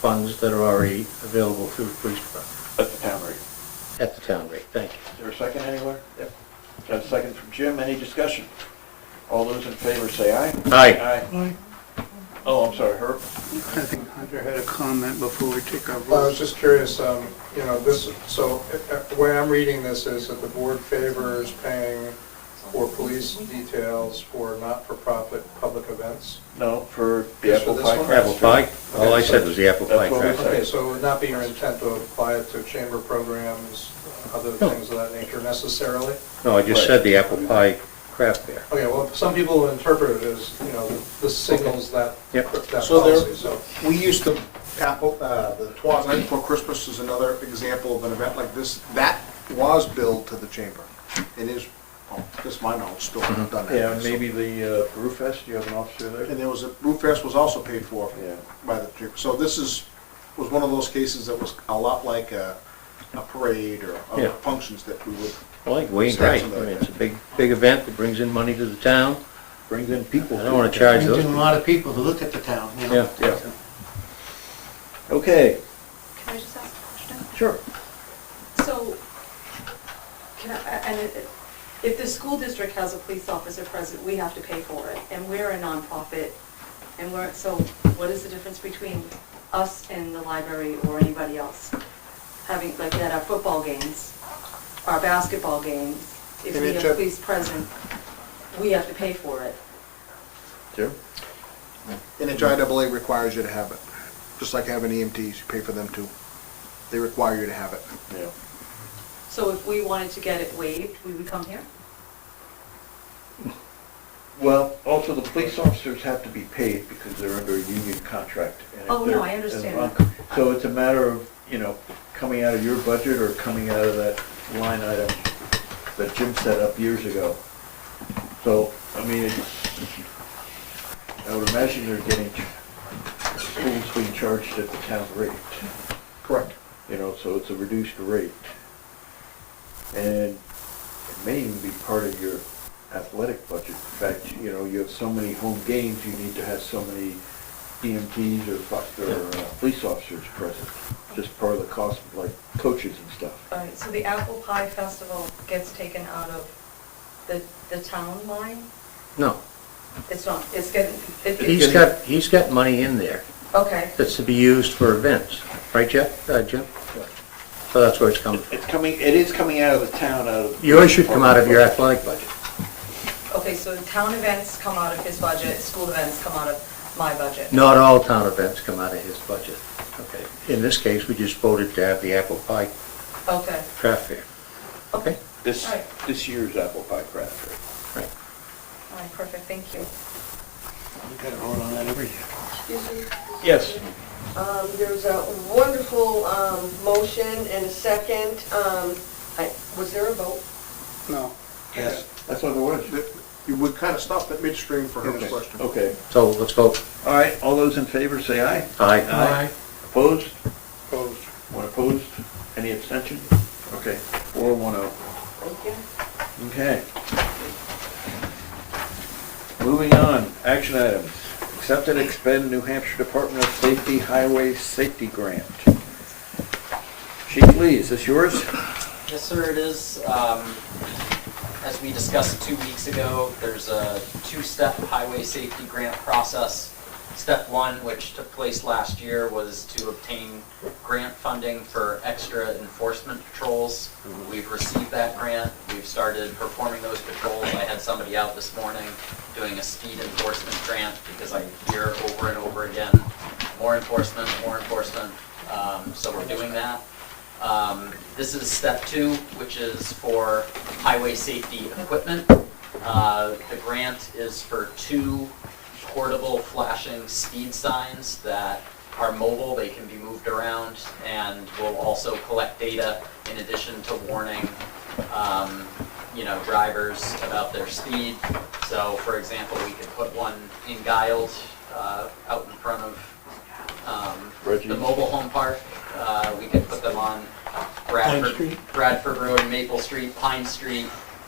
funds that are already available through the police department. At the town rate. At the town rate, thank you. Is there a second anywhere? Yep. Got a second from Jim, any discussion? All those in favor say aye. Aye. Aye. Oh, I'm sorry, Herb? I think Hunter had a comment before we take our Well, I vote. was just curious, the way I'm reading this is that the board favors paying For police details, for not-for-profit public events. No, for the Just for apple this pie one? craft. Apple pie, all I said was the apple That's pie what we craft. said. Okay, so it would not be your intent to apply it to chamber programs, other No. things of that nature necessarily? No, I just Right. said the apple pie craft fair. Okay, well, some people interpret it as, this signals that, Yep. that So there, policy, so. we used to, the Twas Night Before Christmas is another example of an event like this. That was billed to the chamber. It is, well, just my knowledge, still done that. Yeah, and So- maybe the Brewfest, do you have an officer there? And there was, Brewfest was also paid for Yeah. by the chamber. So this was one of those cases that was a lot like a parade or other Yeah. functions that we would. I like Wayne's Start right, I something like mean, it's a big event that brings in money to the town. Brings in people. I don't wanna charge Brings those in a people. lot of people to look at the town, you know? Yeah. Yeah. Okay, Can I just ask a question? sure. So, if the school district has a police officer present, we have to pay for it, and we're a nonprofit, and so what is the difference between us and the library or anybody else? Having, like, at our football games, our basketball games, if And we it's have a- police present, we have to pay for it. Jim? NHIAA requires you to have it, just like having EMTs, you pay for them too. They require you to have it. Yeah. So if we wanted to get it waived, we would come here? Well, also the police officers have to be paid because they're under a union contract. and if Oh, no, they're- I understand and- that. So it's a matter of, coming out of your budget or coming out of that line item that Jim set up years ago. So, I mean, I would imagine they're getting, schools being charged at the town rate. Correct. So it's a reduced rate. And it may even be part of your athletic budget. In fact, you have so many home games, you need to have so many EMTs or police officers present. Just part of the cost of like coaches and stuff. All right, so the Apple Pie Festival gets taken out of the town line? No, It's not, it's getting, he's got money in there okay, that's to be used for events, right, Jeff, Jim? So that's where it's coming from. It is coming out of the town, out of. Yours should come out of your athletic budget. okay, so the town events come out of his budget, school events come out of my budget. Not all town events come out of his budget. Okay. In this case, we just voted to have the apple pie Okay, craft fair. Okay? This, All right. this year's apple pie craft fair. Right. all right, perfect, thank you. We gotta vote on that every year. Excuse me. Yes. There's a wonderful motion and a second. Was there a vote? No. Yes. That's what it was. We kind of stopped at midstream for his Okay. question. Okay. So let's vote. All right, all those in favor say aye. Aye. Opposed? Opposed. One opposed? Any abstention? Okay, 4-1-0. Thank you. Okay. Moving on, action items. Accept and expend New Hampshire Department of Safety Highway Safety Grant. Chief Lee, is this yours? Yes, sir, it is. As we discussed 2 weeks ago, there's a two-step highway safety grant process. Step one, which took place last year, was to obtain grant funding for extra enforcement patrols. We've received that grant. We've started performing those patrols. I had somebody out this morning doing a speed enforcement grant because I hear over and over again, more enforcement, more enforcement. So we're doing that. This is step two, which is for highway safety equipment. The grant is for 2 portable flashing speed signs that are mobile, they can be moved around, and will also collect data in addition to warning, drivers about their speed. So, for example, we could put one in Giles, out in front of the mobile home park. We could put them on Bradford Road, Maple Street, Pine Street.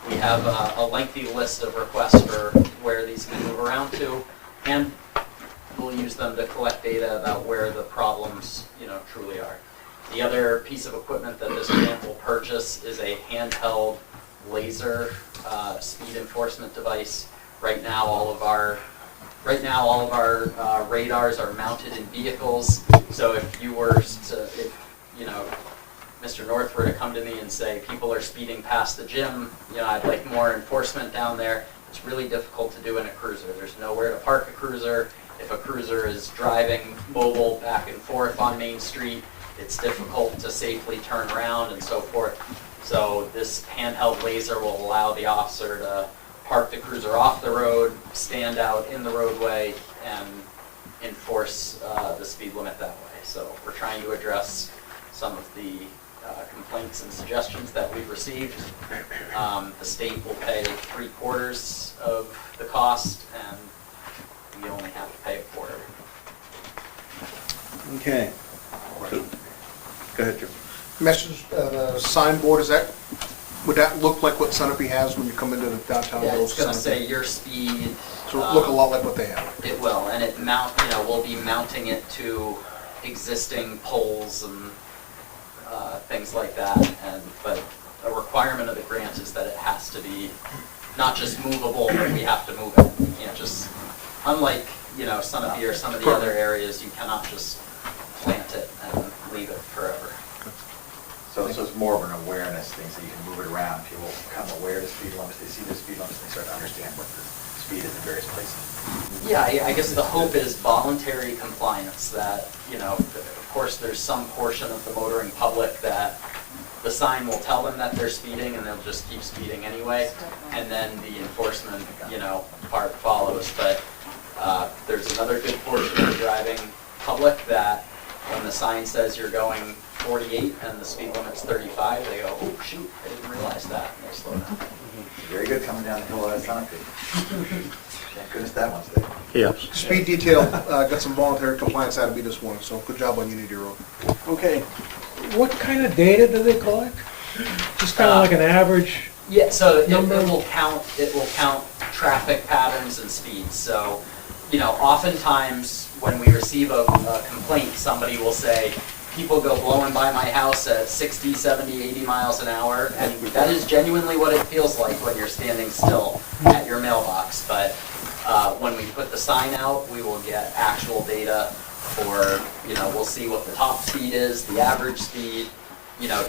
We have a lengthy list of requests for where these can move around to, and we'll use them to collect data about where the problems, truly are. The other piece of equipment that this grant will purchase is a handheld laser speed enforcement device. Right now, all of our radars are mounted in vehicles. So if you were to, Mr. North were to come to me and say, people are speeding past the gym, I'd like more enforcement down there, it's really difficult to do in a cruiser. There's nowhere to park a cruiser. If a cruiser is driving mobile back and forth on Main Street, it's difficult to safely turn around and so forth. So this handheld laser will allow the officer to park the cruiser off the road, stand out in the roadway, and enforce the speed limit that way. So we're trying to address some of the complaints and suggestions that we've received. The state will pay 3/4 of the cost, and we only have to pay a quarter. Okay. So, go ahead, Jim. Message, the signboard, would that look like what Sunapee has when you come into the downtown? Yeah, Village it's gonna Sunapee? say your speed. So it'll look a lot like what they have. It will, and we'll be mounting it to existing poles and things like that. But a requirement of the grant is that it has to be not just movable, but we have to move it. You can't just, unlike, Sunapee or some of the other areas, you cannot just plant it and leave it forever. So it's more of an awareness thing, so you can move it around. People become aware of the speed limits, they see the speed limits, they start to understand what the speed is in various places. Yeah, I guess the hope is voluntary compliance, that, of course, there's some portion of the motoring public that the sign will tell them that they're speeding and they'll just keep speeding anyway, and then the enforcement, part follows. But there's another good portion of the driving public that when the sign says you're going 48 and the speed limit's 35, they go, oh, shoot, I didn't realize that, and they slow down. Very good coming down the hill out of Sunapee. Thank goodness that one's there. Yes. Speed detail, got some voluntary compliance out of me this morning, so good job on Unity Road. Okay. What kind of data do they collect? Just kind of like an average? Yeah, so it Number? will count traffic patterns and speeds. So, oftentimes when we receive a complaint, somebody will say, people go blowing by my house at 60, 70, 80 miles an hour, and that is genuinely what it feels like when you're standing still at your mailbox. But when we put the sign out, we will get actual data for, we'll see what the top speed is, the average speed,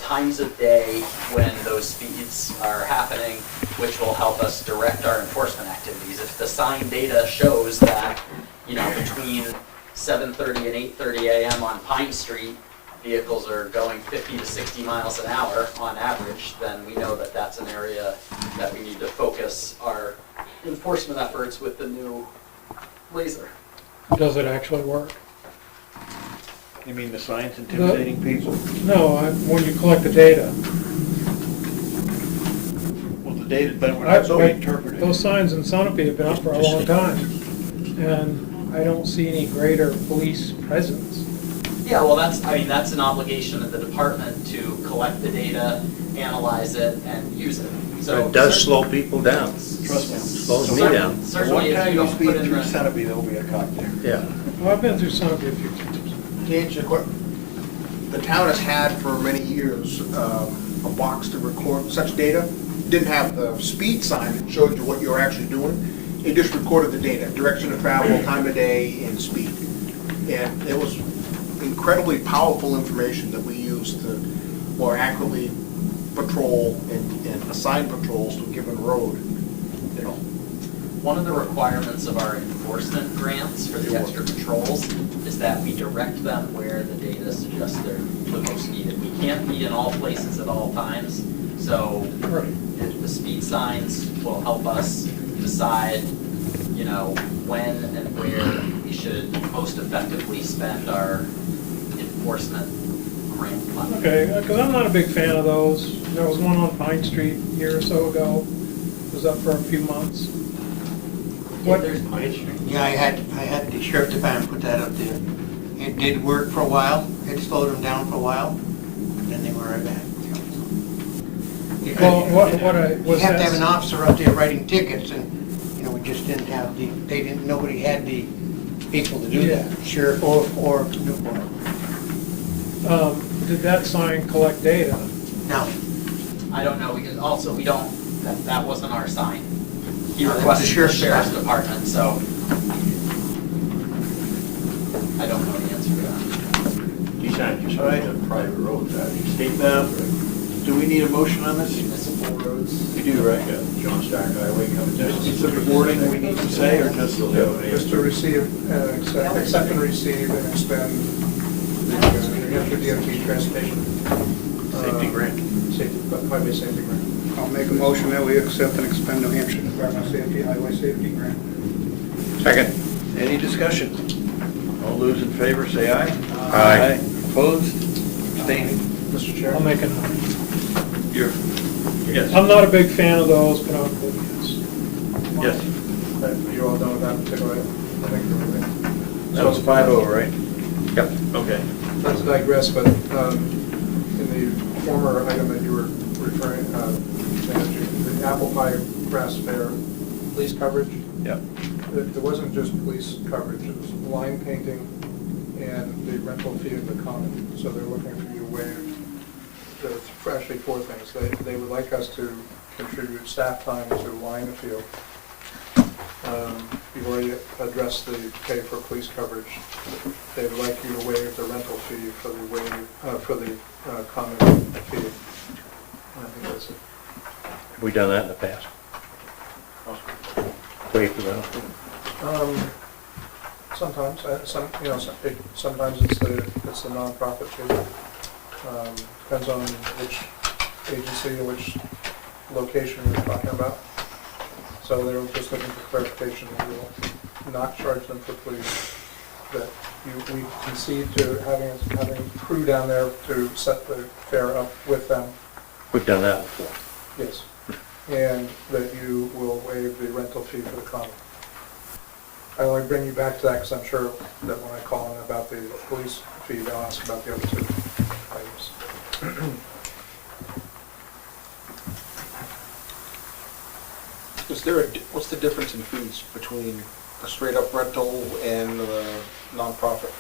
times of day when those speeds are happening, which will help us direct our enforcement activities. If the sign data shows that, between 7:30 and 8:30 a.m. on Pine Street, vehicles are going 50 to 60 miles an hour on average, then we know that that's an area that we need to focus our enforcement efforts with the new laser. Does it actually work? You mean the signs intimidating people? No, when you collect the data. Well, the data, but that's always interpreted. Those signs in Sunapee have been up for a long time, and I don't see any greater police presence. Yeah, well, that's an obligation of the department to collect the data, analyze it, and use it. So It does slow people down. Trust me. Slows me down. Certainly, if you don't put in through the. Sunapee, there'll be a cop there. Yeah. Well, I've been through Sunapee a few times. To answer your question, the town has had for many years a box to record such data. Didn't have the speed sign that showed you what you were actually doing. It just recorded the data, direction of travel, time of day, and speed. And it was incredibly powerful information that we used to more accurately patrol and assign patrols to a given road. One of the requirements of our enforcement grants for the extra patrols is that we direct them where the data suggests they're the most needed. We can't be in all places at all times, so the speed signs will help us decide, when and where we should most effectively spend our enforcement grant money. Okay, because I'm not a big fan of those. There was one on Pine Street a year or so ago. It was up for a few months. What? Yeah, I had the sheriff department put that up there. It did work for a while, it slowed them down for a while, and then they were right back. Well, You have to have an officer out there writing tickets, and, we just didn't have nobody had the people to do that, sheriff or Newport. Did that sign collect data? No. I don't know, because also that wasn't our sign. He No, that was requested the the sheriff's sheriff's sign. department, so I don't know the answer to that. He signed your sign. private roads, state. Do we need a motion on this? Municipal roads. We do, right? John Stark Highway coming down. Specific wording we need to say, or just? Just to receive, accept and receive and expend the New Hampshire DOT transportation. Safety grant. Highway safety grant. I'll make a motion that we accept and expend New Hampshire Department of Safety Highway Safety Grant. Second. Any discussion? All those in favor say aye. Aye. Opposed? Abstaining? Mr. Chair? I'll make a, You're, yes, I'm not a big fan of those, but I'll vote yes. yes. You all done with that particular item? I think you're moving. That was 5-0, right? Yep. Okay. Not to digress, but in the former item that you were referring, managing, the apple pie grass fair police coverage. Yep. There wasn't just police coverage, it was line painting and the rental fee of the common. So they're looking for you to waive, there's actually four things. They would like us to contribute staff time to line the field. You've already addressed the pay for police coverage. They would like you to waive the rental fee for the common fee. I think that's it. Have we done that in the past? Wait for that. Sometimes, sometimes it's the nonprofit fee. Depends on which agency or which location we're talking about. So they were just looking for clarification that we will not charge them for police, that we concede to having crew down there to set the fair up with them. We've done that before. Yes. And that you will waive the rental fee for the common. I only bring you back to that because I'm sure that when I call in about the police fee, they'll ask about the other two items. What's the difference in fees between a straight up rental and the nonprofit?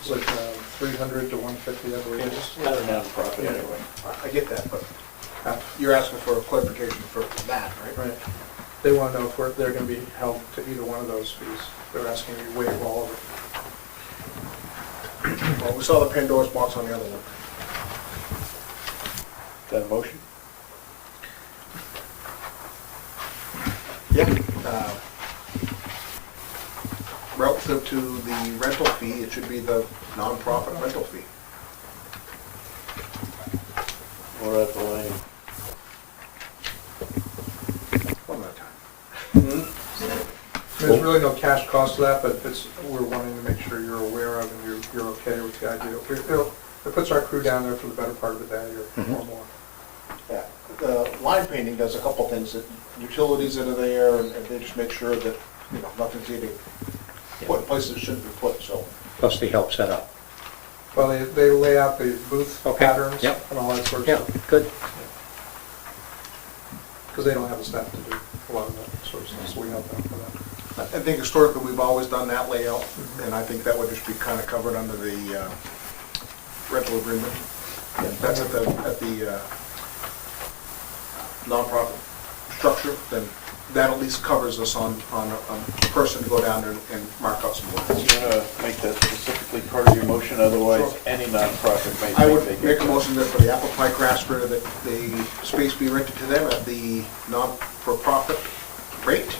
It's like 300 to 150, I believe. It's not a nonprofit anyway. I get that, but you're asking for a clarification for that, right? Right. They want to know if they're going to be held to either one of those fees. They're asking you to waive all of it. Well, we saw the Pandora's box on the other one. Is that a motion? Yeah. Relative to the rental fee, it should be the nonprofit rental fee. Or at the line? One at a time. There's really no cash cost to that, but we're wanting to make sure you're aware of and you're okay with the idea. It puts our crew down there for the better part of the day or more. Yeah, the line painting does a couple things, that utilities that are there, and they just make sure that, nothing's getting put in places it shouldn't be put, so. Plus they help set up. Well, they lay out the booth patterns Yep. and all that sort of Yeah, stuff. good. Because they don't have the staff to do a lot of that sort of stuff, so we help them for that. I think historically, we've always done that layout, and I think that would just be kind of covered under the rental agreement. That's at the nonprofit structure, then that at least covers us on a person to go down there and mark out some lines. You want to make that specifically part of your motion, otherwise Sure. any nonprofit may. I would make a motion that for the apple pie craft fair, that the space be rented to them at the non-for-profit rate,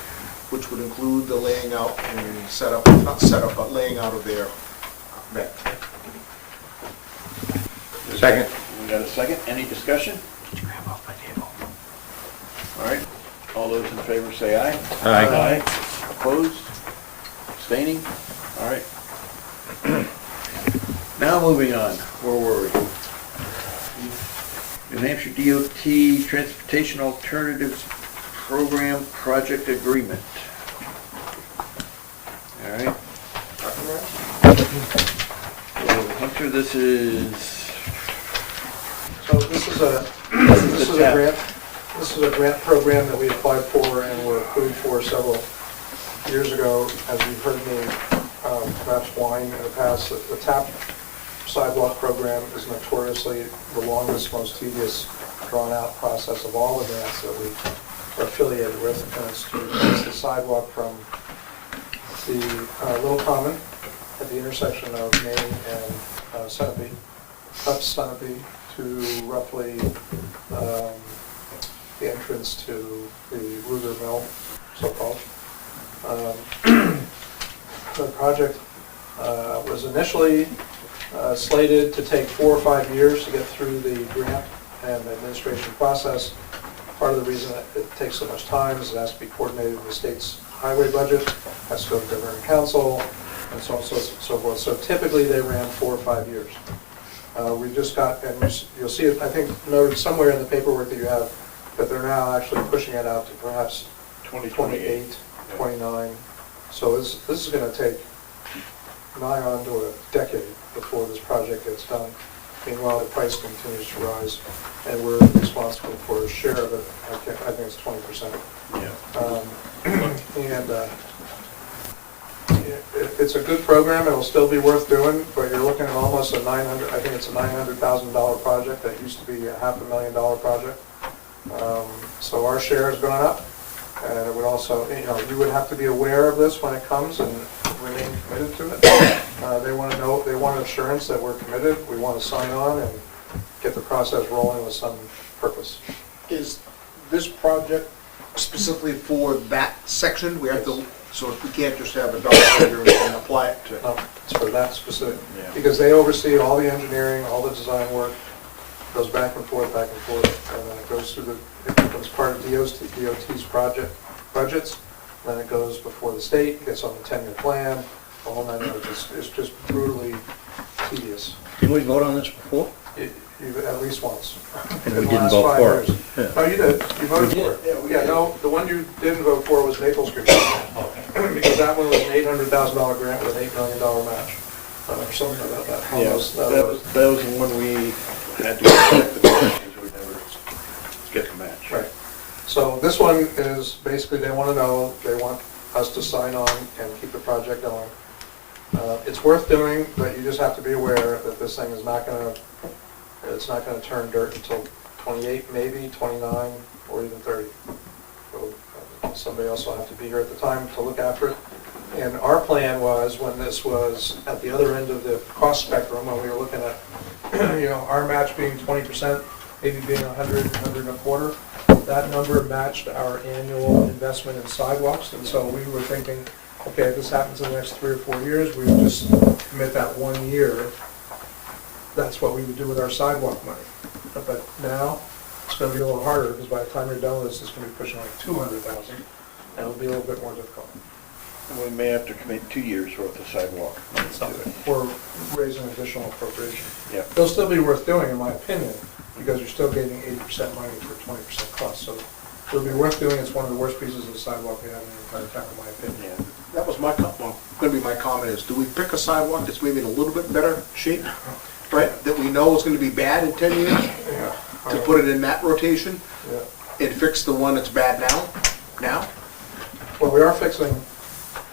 which would include the laying out and setup, not setup, but laying out of their event. Second. We got a second, any discussion? All right, all those in favor say aye. Aye. Opposed? Abstaining? All right. Now moving on, where were we? New Hampshire DOT Transportation Alternatives Program Project Agreement. All right. So, Hunter, this is, So this is a grant. This is a grant program that we applied for and were approved for several years ago. As you've heard me perhaps whine in the past, the TAP sidewalk program is notoriously the longest, most tedious, drawn-out process of all the grants that we are affiliated with. And it's to replace the sidewalk from the Little Common at the intersection of Main and Centipede up Sunapee to roughly the entrance to the Ruger Mill, so-called. The project was initially slated to take 4 or 5 years to get through the grant and the administration process. Part of the reason it takes so much time is it has to be coordinated with the state's highway budget, has to go to governing council, and so on and so forth. So typically, they ran 4 or 5 years. We just got, and you'll see it, I think, noted somewhere in the paperwork that you have, that they're now actually pushing it out to perhaps 28, 29. So this is going to take nigh on to a decade before this project gets done. Meanwhile, the price continues to rise, and we're responsible for a share of it. I think it's 20%. It's a good program. It'll still be worth doing, but you're looking at almost a I think it's a $900,000 project that used to be a $500,000 project. So our share has gone up, and it would also, you would have to be aware of this when it comes and remain committed to it. They want to know, they want assurance that we're committed. We want to sign on and get the process rolling with some purpose. Is this project specifically for that section? We have to, so we can't just have a dollar figure and apply it to. No, it's for that specific, because they oversee all the engineering, all the design work, goes back and forth, and then it goes through it becomes part of DOT's budgets, then it goes before the state, gets on the 10-year plan, the whole 9 yards. It's just brutally tedious. Didn't we vote on this before? At least once. And In we the didn't last vote 5 for years. it. Yeah. No, you did, you voted We for it. Yeah, no, the one you didn't vote for was Maple Street. Because that one was an $800,000 grant with an $8 million match, or something about that. Yeah, Almost, that was the one we had to accept the match because we never get the match. Right. So this one is, basically, they want to know, they want us to sign on and keep the project going. It's worth doing, but you just have to be aware that this thing is not gonna, it's not gonna turn dirt until 28, maybe 29, or even 30. So somebody else will have to be here at the time to look after it. And our plan was, when this was at the other end of the cost spectrum, when we were looking at, our match being 20%, maybe being 100, 100 and a quarter, that number matched our annual investment in sidewalks. And so we were thinking, okay, if this happens in the next 3 or 4 years, we would just commit that 1 year. That's what we would do with our sidewalk money. But now, it's gonna be a little harder, because by the time you're done with this, it's gonna be pushing like 200,000, and it'll be a little bit more difficult. And we may have to commit 2 years worth of sidewalk. Or raise an additional appropriation. Yeah. They'll still be worth doing, in my opinion, because you're still getting 80% money for 20% cost. So it'll be worth doing. It's one of the worst pieces of sidewalk we have in the entire town, in my opinion. That was my, gonna be my comment is, do we pick a sidewalk that's maybe in a little bit better shape, right? That we know is gonna be bad in 10 years, to put it in that rotation? And fix the one that's bad now? Well, we are fixing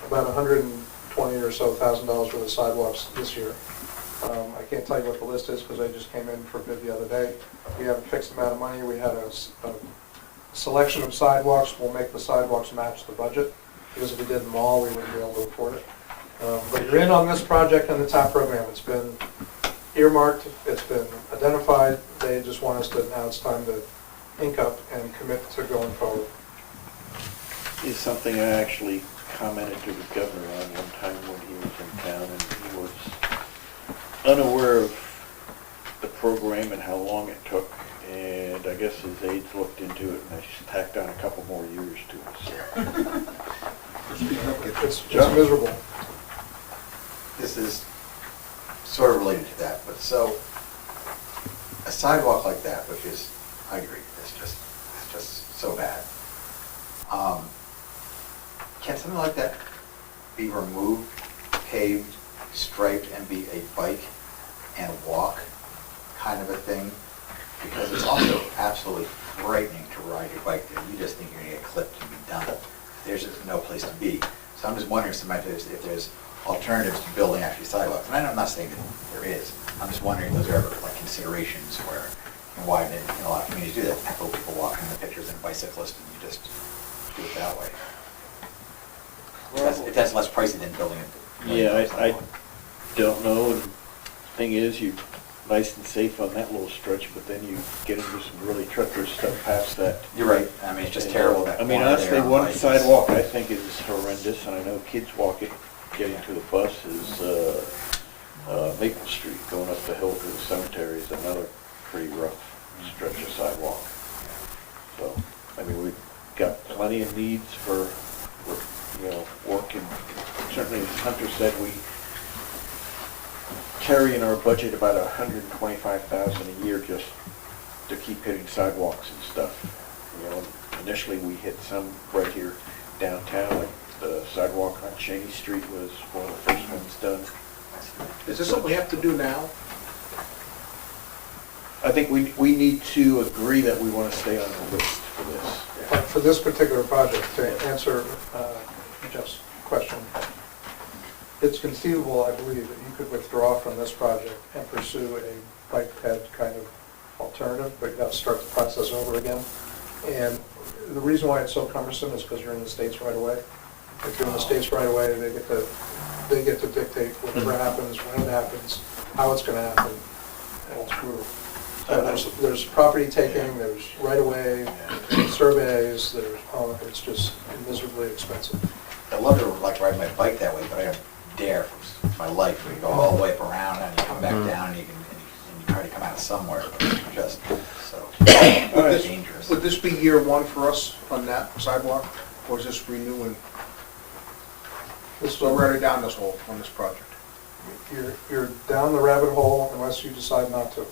about $120 or so thousand worth of sidewalks this year. I can't tell you what the list is, because I just came in for bid the other day. We have a fixed amount of money. We had a selection of sidewalks. We'll make the sidewalks match the budget, because if we did them all, we wouldn't be able to afford it. But you're in on this project and the TAP program. It's been earmarked, it's been identified. They just want us to, now it's time to ink up and commit to going forward. Is something I actually commented to the governor on one time when he was in town, and he was unaware of the program and how long it took, and I guess his aides looked into it, and I tacked on a couple more years to it, so. It's miserable. This is sort of related to that, but so, a sidewalk like that, which is, I agree, it's just so bad. Can something like that be removed, paved, striped, and be a bike and walk kind of a thing? Because it's also absolutely frightening to ride your bike there. You just think you're gonna get clipped and be done. There's just no place to be. So I'm just wondering if there's alternatives to building actually sidewalks. And I'm not saying that there is. I'm just wondering if those are ever like considerations where, and why a lot of communities do that. People walking in the pictures and a bicyclist, and you just do it that way. If that's less pricey than building it. Yeah, I don't know, and the thing is, you nice and safe on that little stretch, but then you get into some really treacherous stuff past that. You're right, I mean, it's just terrible that I mean, corner honestly, there on one Bison. sidewalk I think is horrendous, and I know kids walk it, getting to the bus is, Maple Street, going up the hill to the cemetery is another pretty rough stretch of sidewalk. So, I mean, we've got plenty of needs for, work, and certainly, as Hunter said, we carry in our budget about $125,000 a year just to keep hitting sidewalks and stuff. Initially, we hit some right here downtown, like the sidewalk on Cheney Street was one of the first ones done. Is this something we have to do now? I think we need to agree that we want to stay on the list for this. For this particular project, to answer Jeff's question, it's conceivable, I believe, that you could withdraw from this project and pursue a bike ped kind of alternative, but you have to start the process over again. And the reason why it's so cumbersome is because you're in the states right away. If you're in the states right away, they get to dictate whatever happens, when it happens, how it's gonna happen, and it's brutal. There's property taking, there's right away, surveys, it's just miserably expensive. I love to like ride my bike that way, but I don't dare for my life. We go all the way up around and you come back down and you try to come out somewhere. It's just so dangerous. Would this be year one for us on that sidewalk, or is this renewing? This is already down this hole on this project. You're down the rabbit hole unless you decide not to.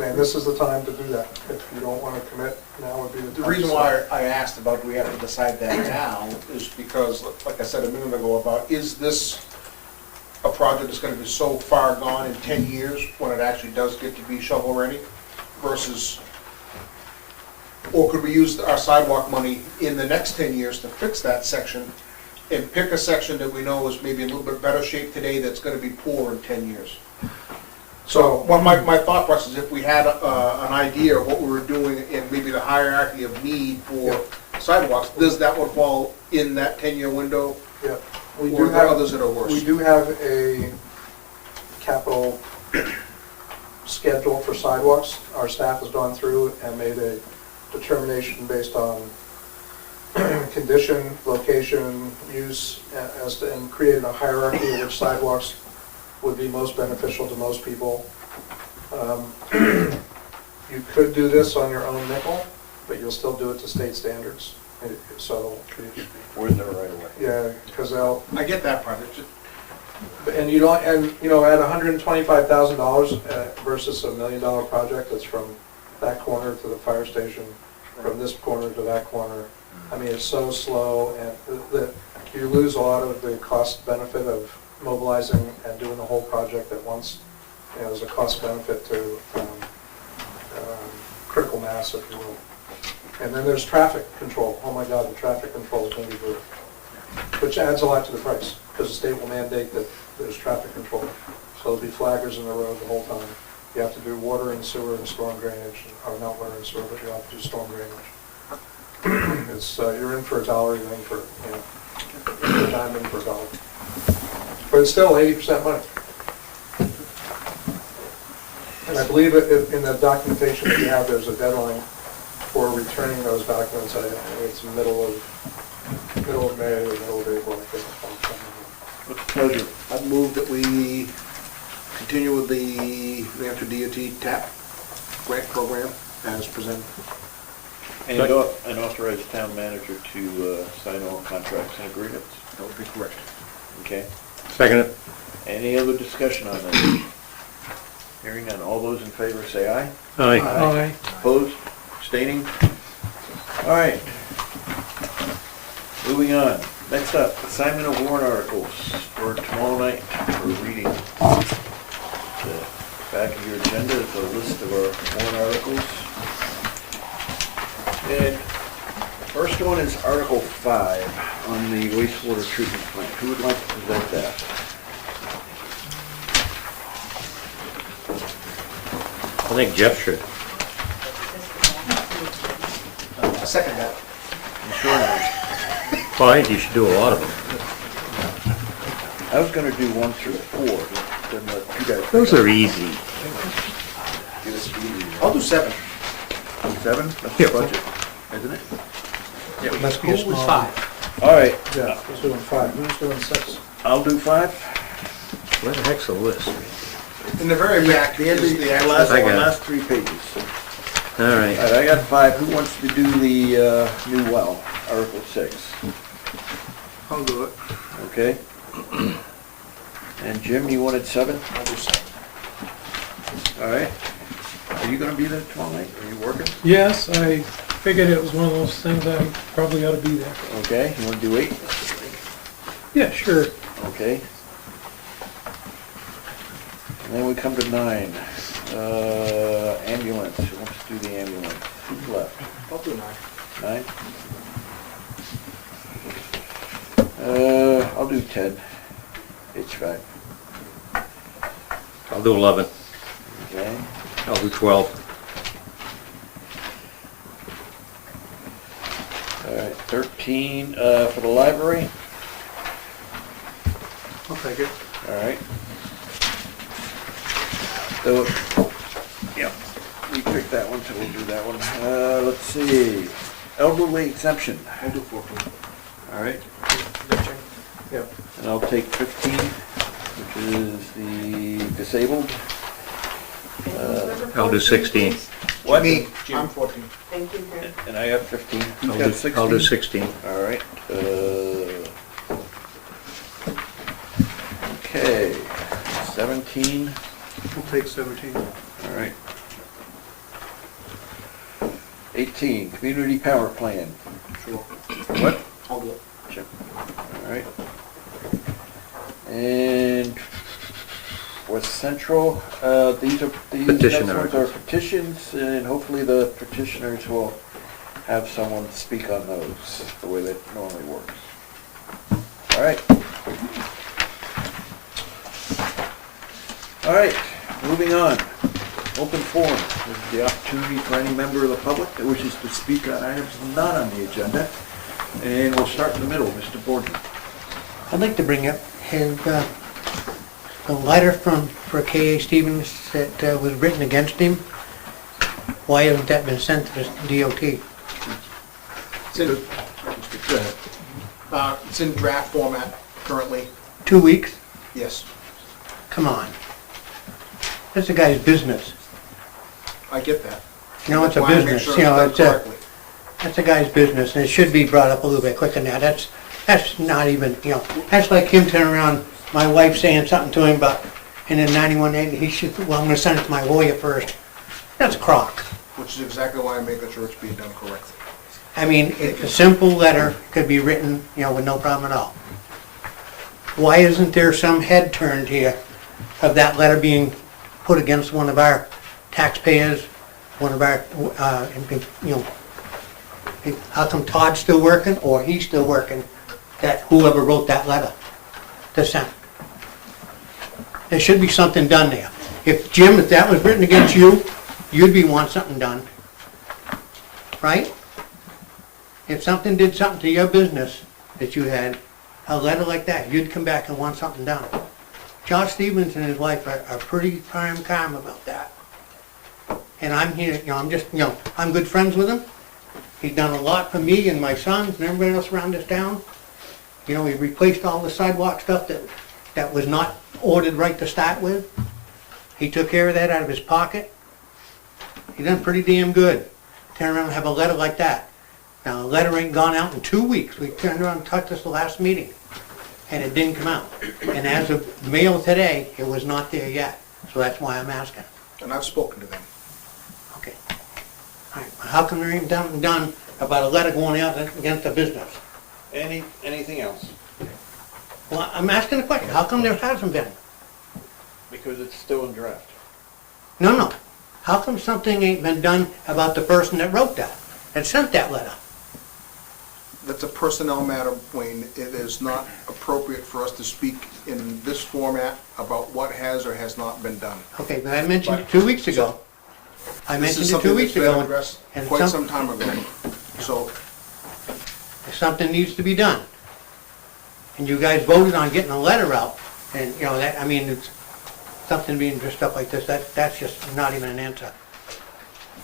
And this is the time to do that. If you don't want to commit, now would be the time. The reason why I asked about do we have to decide that now is because, like I said a minute ago, about is this a project that's gonna be so far gone in 10 years when it actually does get to be shovel ready versus, or could we use our sidewalk money in the next 10 years to fix that section and pick a section that we know is maybe a little bit better shape today that's gonna be poor in 10 years? So, my thought process is if we had an idea of what we were doing and maybe the hierarchy of need for sidewalks, does that would fall in that 10-year window? Yeah. We Or do are have others that are worse? We do have a capital schedule for sidewalks. Our staff has gone through and made a determination based on condition, location, use, and created a hierarchy of which sidewalks would be most beneficial to most people. You could do this on your own nickel, but you'll still do it to state standards. So, Where's the right of way? yeah, because they'll, I get that part, it's just, and you don't, and, at $125,000 versus $1 million project that's from that corner to the fire station, from this corner to that corner, I mean, it's so slow, and you lose a lot of the cost benefit of mobilizing and doing the whole project at once. There's a cost benefit to critical mass, if you will. And then there's traffic control. Oh my God, the traffic control is going to be brutal, which adds a lot to the price, because the state will mandate that there's traffic control. So there'll be flaggers in the road the whole time. You have to do water and sewer and storm drainage, or not water and sewer, but you have to do storm drainage. It's, you're in for a dollar, you're in for, you're a dime in for a dollar. But it's still 80% money. And I believe in the documentation that you have, there's a deadline for returning those documents. I think it's middle of May or middle of April, I think. With pleasure. I move that we continue with the New Hampshire DOT TAP grant program as presented. And authorize town manager to sign all contracts and agreements. That would be correct. Okay. Second it. Any other discussion on this? Hearing none. All those in favor say aye. Aye. Aye. Opposed? Abstaining? All right. Moving on. Next up, assignment of warrant articles for tomorrow night for reading. The back of your agenda is a list of our warrant articles. And first one is Article 5 on the wastewater treatment plant. Who would like to present that? I think Jeff should. I second that. You sure? Well, I think you should do a lot of them. I was gonna do 1 through 4. then let you guys. Those are easy. Give us easy. I'll do 7. 7, that's Yeah. the budget, isn't it? Must be a Who was small. 5? All right, Yeah, who's doing 5? Who's doing 6? I'll do 5. Where the heck's the list? In the very back The end is of the the actual. last, I got it. last 3 pages. All All right. right, I got 5. Who wants to do the new well, Article 6? I'll do it. Okay. And Jim, you wanted 7? I'll do 7. All right. Are you gonna be there tomorrow night? Are you working? Yes, I figured it was one of those things I probably ought to be there. Okay, you wanna do 8? Yeah, sure. Okay. And then we come to 9. Ambulance, who wants to do the ambulance? Who's left? I'll do 9. 9? I'll do 10. HVAC, I'll do 11. okay? I'll do 12. All right, 13, for the library, I'll take it. all right. So, yeah, we picked that one, so we'll do that one. Let's see, elderly exemption, I'll do 14. all right? Yep. And I'll take 15, which is the disabled. I'll do 16. What? Me, I'm 14. Thank you, Jim. And I have 15. Who's I'll got do 16? I'll do 16. All right, okay, 17, I'll take 17. all right. 18, community power plan, Sure. what? I'll do it. Chip. All right. And West Central, these Petition next ones are articles. petitions, and hopefully the petitioners will have someone speak on those, the way that normally works. All right. All right, moving on. Open forum. This is the opportunity for any member of the public that wishes to speak on items not on the agenda. And we'll start in the middle, Mr. Borden. I'd like to bring up the letter for K.A. Stevens that was written against him. Why hasn't that been sent to the DOT? It's in draft format currently. 2 weeks? Yes, Come on. That's a guy's business. I get that. You know, it's a That's why I make business, sure you know, done it's a, correctly. that's a guy's business, and it should be brought up a little bit quicker than that. That's not even, you know, that's like him turning around, my wife saying something to him about, and then 9180, he should, well, I'm gonna send it to my lawyer first. That's crock. Which is exactly why I'm making sure it's being done correctly. I mean, it's a simple letter, could be written, you know, with no problem at all. Why isn't there some head turned here of that letter being put against one of our taxpayers, one of our, you know, how come Todd's still working, or he's still working, that whoever wrote that letter to send? There should be something done there. If, Jim, if that was written against you, you'd be wanting something done, right? If something did something to your business that you had, a letter like that, you'd come back and want something done. Josh Stevens and his wife are pretty calm about that. And I'm here, you know, I'm just, you know, I'm good friends with him. He's done a lot for me and my sons and everybody else around this town. You know, he replaced all the sidewalk stuff that was not ordered right to start with. He took care of that out of his pocket. He done pretty damn good. Turn around and have a letter like that. Now, the letter ain't gone out in 2 weeks. We turned around and talked this the last meeting, and it didn't come out. And as of mail today, it was not there yet. So that's why I'm asking. And I've spoken to them. Okay. All right. How come there ain't done about a letter going out against a business? Anything else? Well, I'm asking a question. How come there hasn't been? Because it's still in draft. No. How come something ain't been done about the person that wrote that and sent that letter? That's a personnel matter, Wayne. It is not appropriate for us to speak in this format about what has or has not been done. Okay, but I mentioned it 2 weeks ago. I This is mentioned it 2 something weeks that's been ago. addressed and quite some time ago. So, something needs to be done. And you guys voted on getting a letter out, and, you know, that, I mean, it's, something being dressed up like this, that's just not even an answer.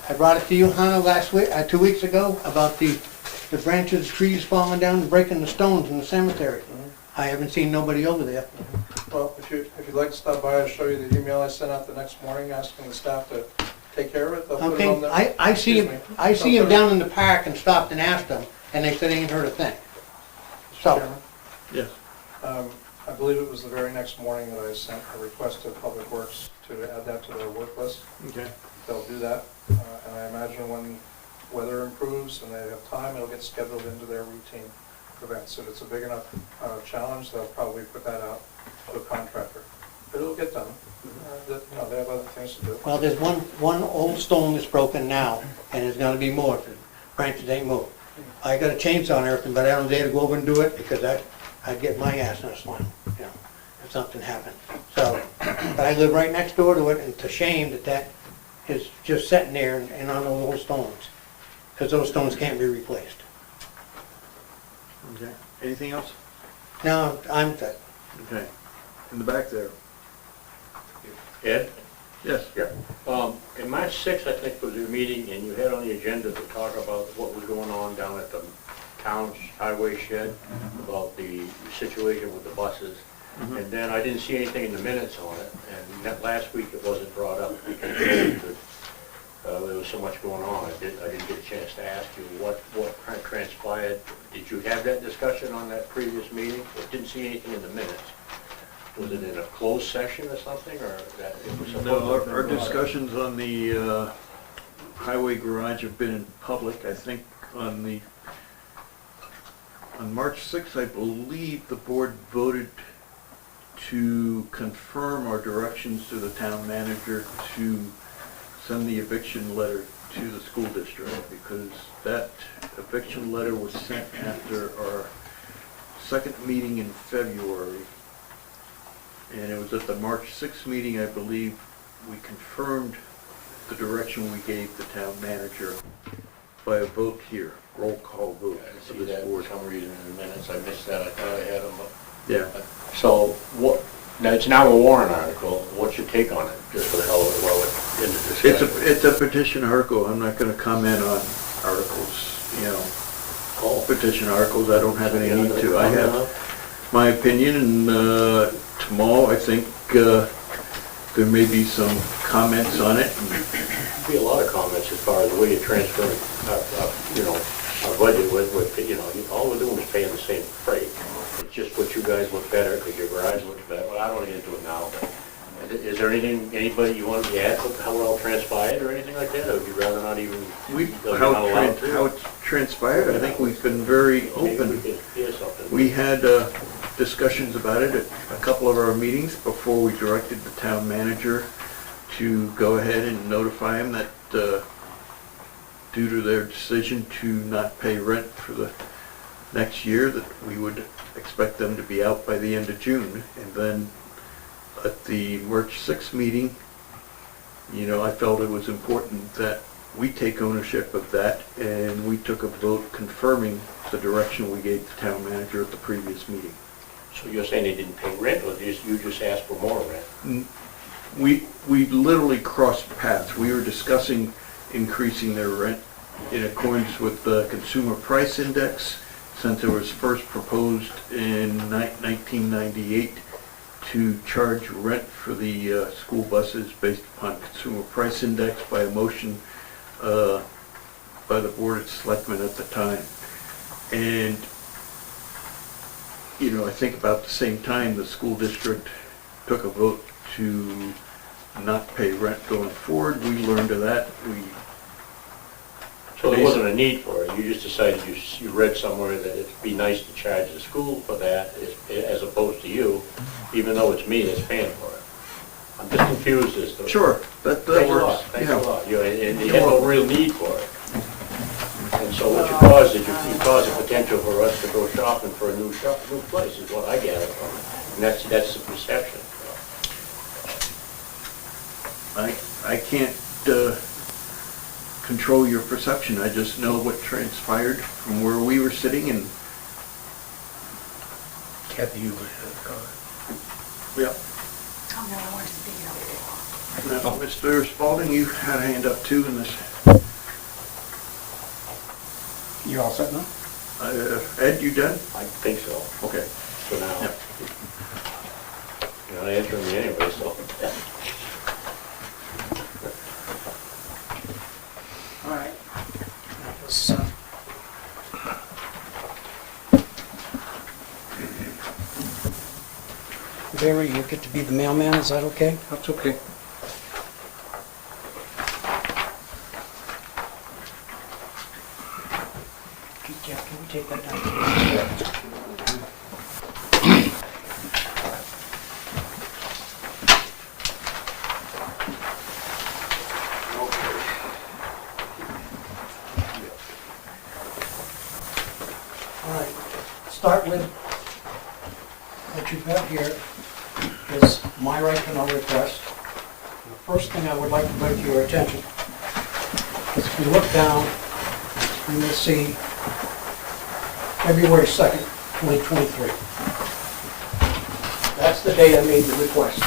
I brought it to you, Hannah, last week, 2 weeks ago, about the branches, trees falling down and breaking the stones in the cemetery. I haven't seen nobody over there. Well, if you'd like to stop by, I'll show you the email I sent out the next morning asking the staff to take care of it. They'll put it Okay, on the. I see him, Excuse me. I see They'll him put it- down in the park and stopped and asked them, and they said they ain't heard a thing. So, Chairman, Yes. I believe it was the very next morning that I sent a request to Public Works to add that to their work list. Okay. They'll do that, and I imagine when weather improves and they have time, it'll get scheduled into their routine events. If it's a big enough challenge, they'll probably put that out to a contractor. But it'll get done. They have other things to do. well, there's one old stone that's broken now, and there's gonna be more, if the branches ain't moved. I got a chainsaw and everything, but I don't dare to go over and do it, because I'd get my ass in a slam, you know, if something happened. So, but I live right next door to it, and it's a shame that is just sitting there and on those old stones, because those stones can't be replaced. Okay. Anything else? No, I'm, Okay. In the back there. Ed? Yes. Yeah. In March 6th, I think, was your meeting, and you had on the agenda to talk about what was going on down at the town's highway shed, about the situation with the buses. And then I didn't see anything in the minutes on it, and that last week it wasn't brought up because there was so much going on. I didn't get a chance to ask you what transpired. Did you have that discussion on that previous meeting? I didn't see anything in the minutes. Was it in a closed session or something, or that it was supposed to No, have been our brought up? discussions on the highway garage have been in public. I think on March 6th, I believe the board voted to confirm our directions to the town manager to send the eviction letter to the school district, because that eviction letter was sent after our second meeting in February. And it was at the March 6th meeting, I believe, we confirmed the direction we gave the town manager by a vote here, roll call vote I of see this that board. for some reason in the minutes. I missed that. I thought I had them. Yeah. So what, now it's now a warrant article. What's your take on it, just for the hell of it, while we're in the discussion? It's a petition article. I'm not gonna comment on articles, you know, petition articles. I don't have any need to. I have my opinion, and tomorrow, I think, there may be some comments on it. There'd be a lot of comments as far as the way you're transferring, our budget with, all we're doing is paying the same freight. It's just what you guys look better, because your garage looks better. Well, I don't want to get into it now, but is there anybody you want to add to how it all transpired or anything like that, or would you rather not even? How it's transpired, I think we've been very open. Maybe we could hear something. We had discussions about it at a couple of our meetings before we directed the town manager to go ahead and notify him that due to their decision to not pay rent for the next year, that we would expect them to be out by the end of June. And then at the March 6th meeting, I felt it was important that we take ownership of that, and we took a vote confirming the direction we gave the town manager at the previous meeting. So you're saying they didn't pay rent, or you just asked for more rent? We literally crossed paths. We were discussing increasing their rent in accordance with the consumer price index, since it was first proposed in 1998 to charge rent for the school buses based upon consumer price index by a motion by the Board of Selectmen at the time. And I think about the same time the school district took a vote to not pay rent going forward. We learned of that. So there wasn't a need for it, you just decided you read somewhere that it'd be nice to charge the school for that as opposed to you, even though it's me that's paying for it. I'm just confused as to. Sure, that Thanks a works. lot, thanks a Yeah. lot, and you had no real need for it. And so what you caused is you caused a potential for us to go shopping for a new place, is what I gather from it, and that's the perception. I can't control your perception. I just know what transpired from where we were sitting, and Kathy, you would have a comment. yeah. Now, Mr. Spalding, you had a hand up too in this. You all set now? Ed, you done? I think so, Okay. for now. Yep. You're not answering me anyway, so. All right. That was, Barry, you get to be the mailman, is that okay? That's okay. Jeff, can we take that down? All right, start with what you've got here is my right to know request. The first thing I would like to bring to your attention is if you look down, you will see February 2nd, 2023. That's the date I made the request.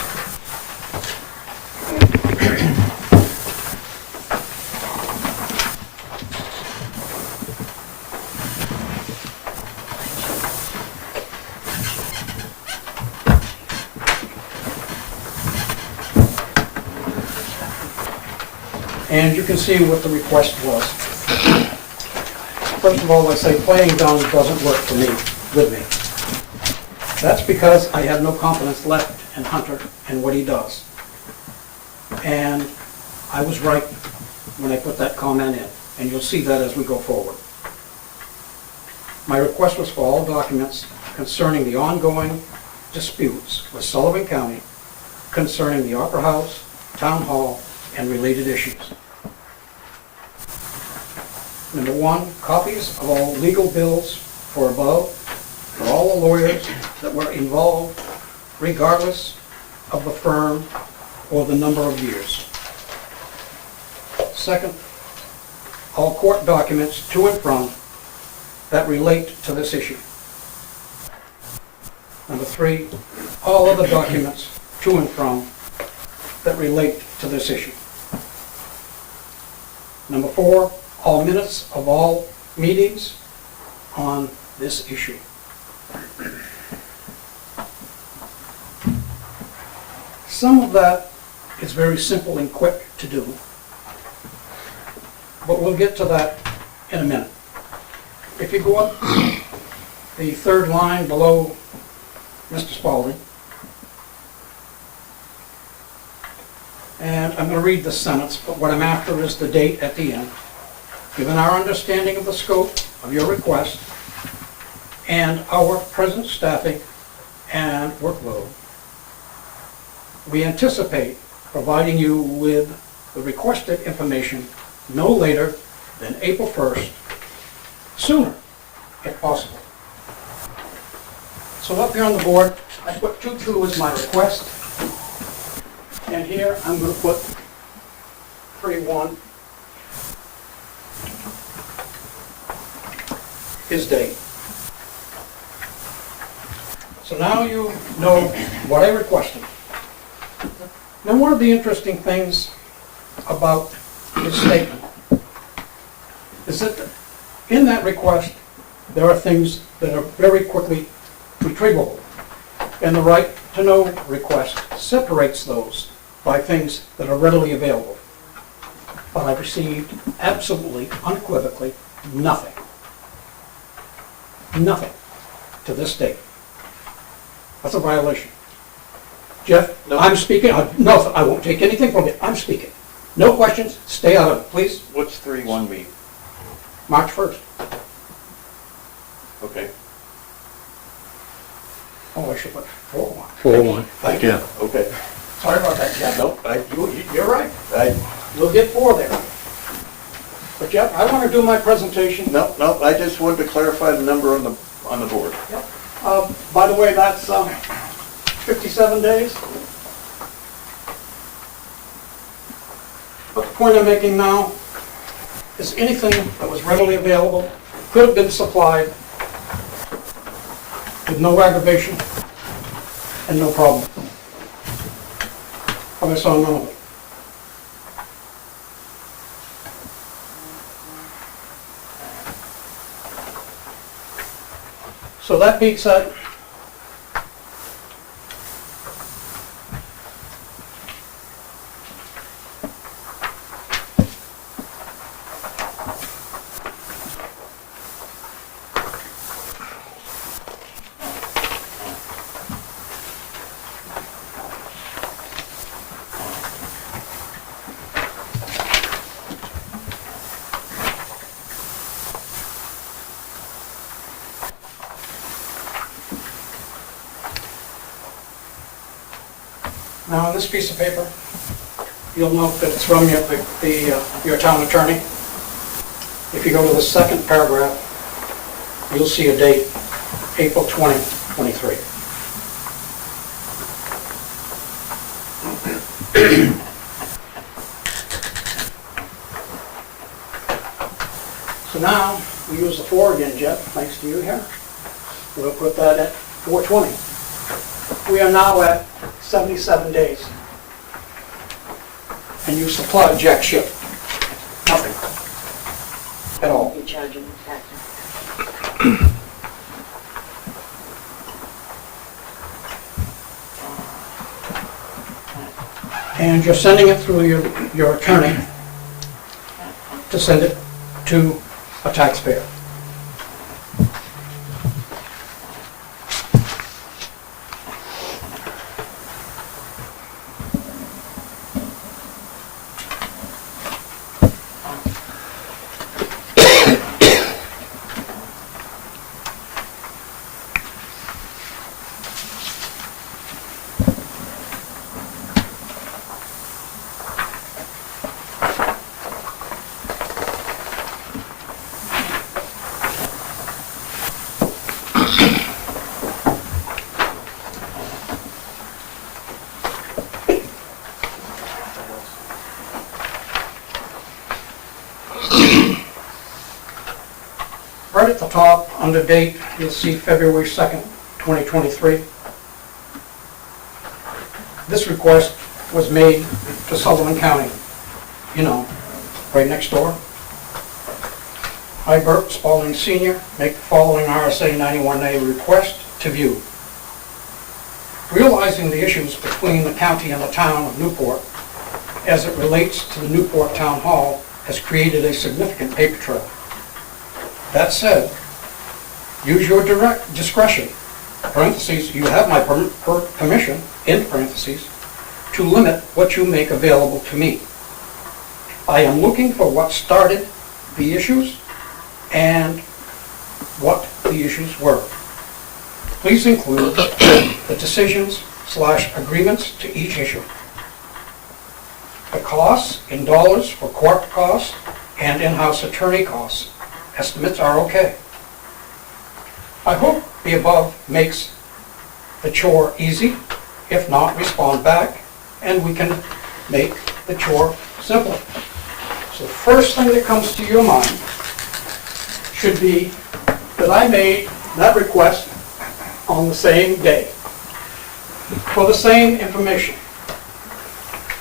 And you can see what the request was. First of all, I say playing dumb doesn't work for me, with me. That's because I have no confidence left in Hunter and what he does. And I was right when I put that comment in, and you'll see that as we go forward. My request was for all documents concerning the ongoing disputes with Sullivan County concerning the Opera House, Town Hall, and related issues. Number one, copies of all legal bills for above, for all the lawyers that were involved, regardless of the firm or the number of years. Second, all court documents to and from that relate to this issue. Number three, all other documents to and from that relate to this issue. Number four, all minutes of all meetings on this issue. Some of that is very simple and quick to do, but we'll get to that in a minute. If you go up the third line below Mr. Spalding, and I'm going to read the sentence, but what I'm after is the date at the end. Given our understanding of the scope of your request and our present staffing and workload, we anticipate providing you with the requested information no later than April 1st, sooner if possible. So up here on the board, I put 2-2 as my request, and here I'm going to put 3-1 his date. So now you know what I requested. Now, one of the interesting things about his statement is that in that request, there are things that are very quickly retrievable. And the right to know request separates those by things that are readily available. But I received absolutely, unequivocally, nothing. Nothing to this date. That's a violation. Jeff, No. I'm speaking. No, I won't take anything from you. I'm speaking. No questions. Stay out of it, please. What's 3-1 mean? March 1st. Okay. Oh, I should put 4-1. 4-1. Thank you. Okay. Sorry about that, Jeff. Nope, You're right. We'll get 4 there. But Jeff, I want to do my presentation. No, I just wanted to clarify the number on the board. Yep. By the way, that's 57 days. But the point I'm making now is anything that was readily available could have been supplied with no aggravation and no problem. but I saw none of it. So that being said, now on this piece of paper, you'll note that it's from your town attorney. If you go to the second paragraph, you'll see a date, April 2023. So now, we use the 4 again, Jeff, thanks to you here. We'll put that at 420. We are now at 77 days. And you supply jack shit. Nothing. At all. You charge them taxes. And you're sending it through your attorney to send it to a taxpayer. Right at the top, under date, you'll see February 2nd, 2023. This request was made to Sullivan County, you know, right next door. I, Bert Spalding Sr., make the following RSA 91A request to view. Realizing the issues between the county and the town of Newport as it relates to the Newport Town Hall has created a significant paper trail. That said, use your direct discretion, parentheses, you have my permission, in parentheses, to limit what you make available to me. I am looking for what started the issues and what the issues were. Please include the decisions/agreements to each issue. The costs in dollars for court costs and in-house attorney costs. Estimates are okay. I hope the above makes the chore easy. If not, respond back and we can make the chore simpler. So the first thing that comes to your mind should be that I made that request on the same day for the same information.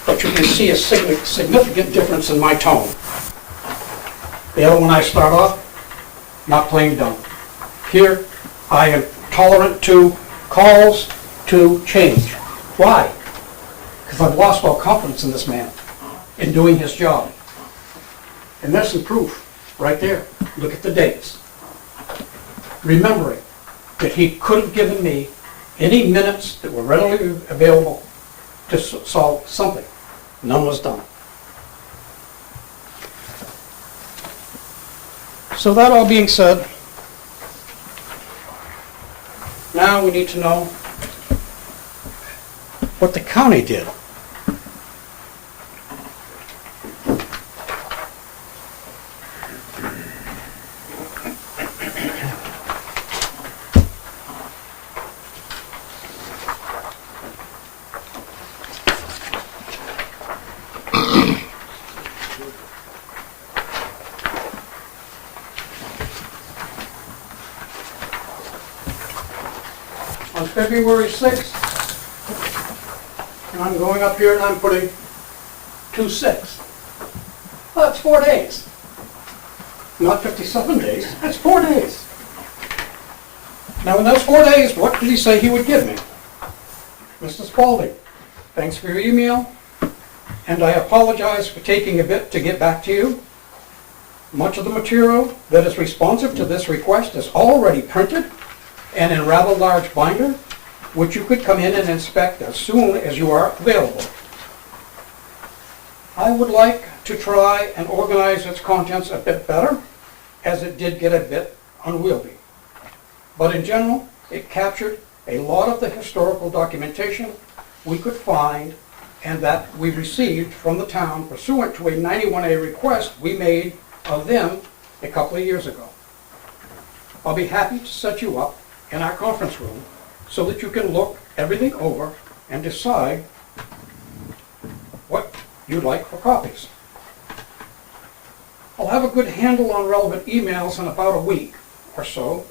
But you can see a significant difference in my tone. The other one I start off, not playing dumb. Here, I am tolerant to calls to change. Why? Because I've lost all confidence in this man, in doing his job. And there's some proof, right there. Look at the dates. Remembering that he could have given me any minutes that were readily available to solve something. None was done. So that all being said, now we need to know what the county did. On February 6th, and I'm going up here and I'm putting 2/6. Well, that's 4 days. Not 57 days, that's 4 days. Now, in those 4 days, what did he say he would give me? Mr. Spalding, thanks for your email, and I apologize for taking a bit to get back to you. Much of the material that is responsive to this request is already printed and in rather large binder, which you could come in and inspect as soon as you are available. I would like to try and organize its contents a bit better, as it did get a bit unwieldy. But in general, it captured a lot of the historical documentation we could find and that we received from the town pursuant to a 91A request we made of them a couple of years ago. I'll be happy to set you up in our conference room so that you can look everything over and decide what you'd like for copies. I'll have a good handle on relevant emails in about a week or so.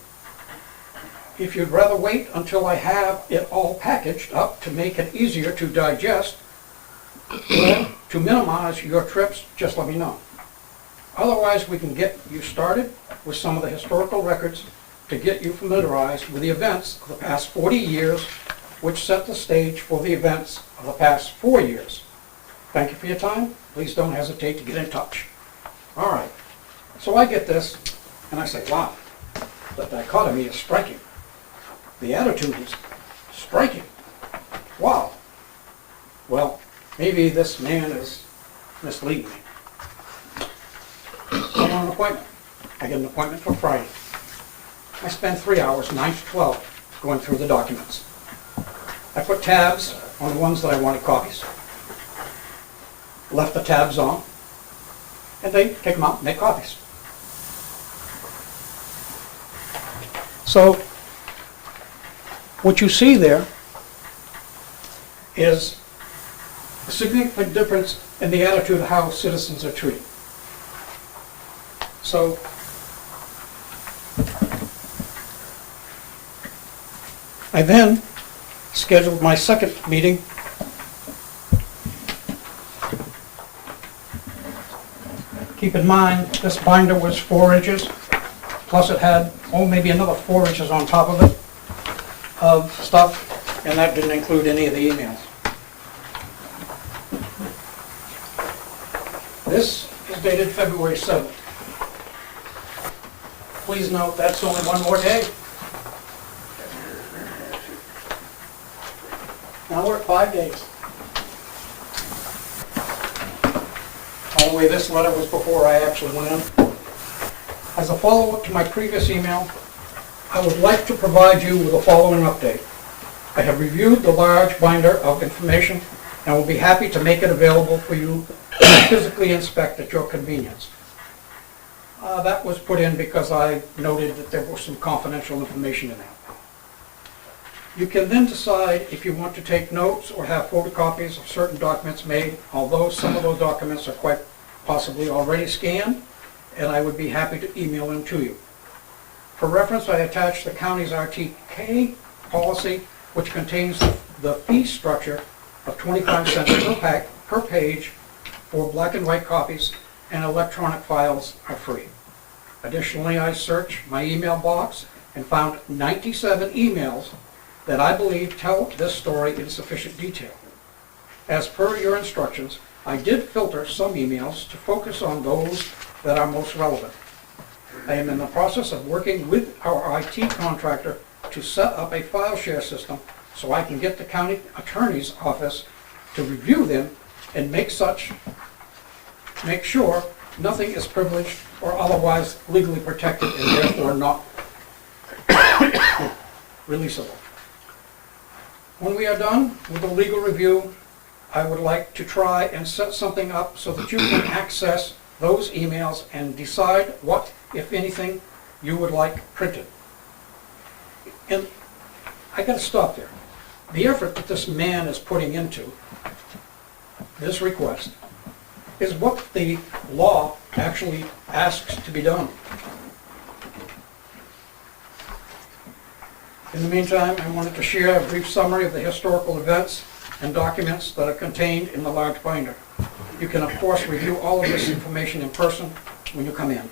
If you'd rather wait until I have it all packaged up to make it easier to digest or to minimize your trips, just let me know. Otherwise, we can get you started with some of the historical records to get you familiarized with the events of the past 40 years, which set the stage for the events of the past 4 years. Thank you for your time. Please don't hesitate to get in touch. All right, so I get this, and I say, wow, the dichotomy is striking. The attitude is striking. Wow. Well, maybe this man is misleading me. I want an appointment. I get an appointment for Friday. I spend 3 hours, 9 to 12, going through the documents. I put tabs on the ones that I wanted copies. Left the tabs on, and they take them out and make copies. So, what you see there is a significant difference in the attitude of how citizens are treated. So, I then scheduled my second meeting Keep in mind, this binder was 4 inches, plus it had, maybe another 4 inches on top of it of stuff, and that didn't include any of the emails. This is dated February 7th. Please note, that's only one more day. Now we're at 5 days. By the way, this letter was before I actually went in. As a follow-up to my previous email, I would like to provide you with the following update. I have reviewed the large binder of information and will be happy to make it available for you to physically inspect at your convenience. That was put in because I noted that there was some confidential information in that. You can then decide if you want to take notes or have photocopies of certain documents made, although some of those documents are quite possibly already scanned, and I would be happy to email them to you. For reference, I attached the county's RTK policy, which contains the fee structure of 25 cents per page for black and white copies, and electronic files are free. Additionally, I searched my email box and found 97 emails that I believe tell this story in sufficient detail. As per your instructions, I did filter some emails to focus on those that are most relevant. I am in the process of working with our IT contractor to set up a file share system so I can get the county attorney's office to review them and make sure nothing is privileged or otherwise legally protected and therefore not releasable. When we are done with the legal review, I would like to try and set something up so that you can access those emails and decide what, if anything, you would like printed. And I gotta stop there. The effort that this man is putting into this request is what the law actually asks to be done. In the meantime, I wanted to share a brief summary of the historical events and documents that are contained in the large binder. You can, of course, review all of this information in person when you come in.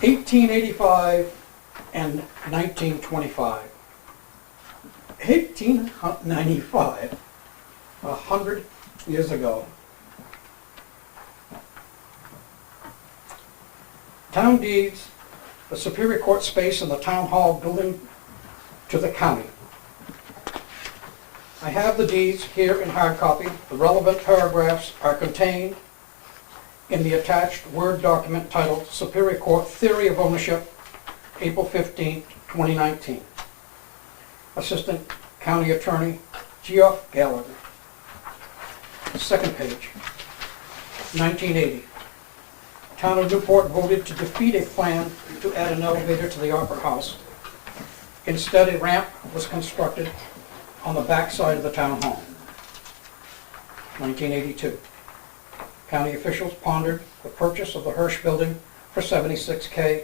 1885 and 1925. 1895, 100 years ago, town deeds the Superior Court space in the Town Hall building to the county. I have the deeds here in hard copy. The relevant paragraphs are contained in the attached Word document titled Superior Court Theory of Ownership, April 15, 2019. Assistant County Attorney Geoff Gallagher. Second page, 1980. Town of Newport voted to defeat a plan to add an elevator to the Opera House. Instead, a ramp was constructed on the back side of the town hall. 1982. County officials pondered the purchase of the Hirsch building for $76K,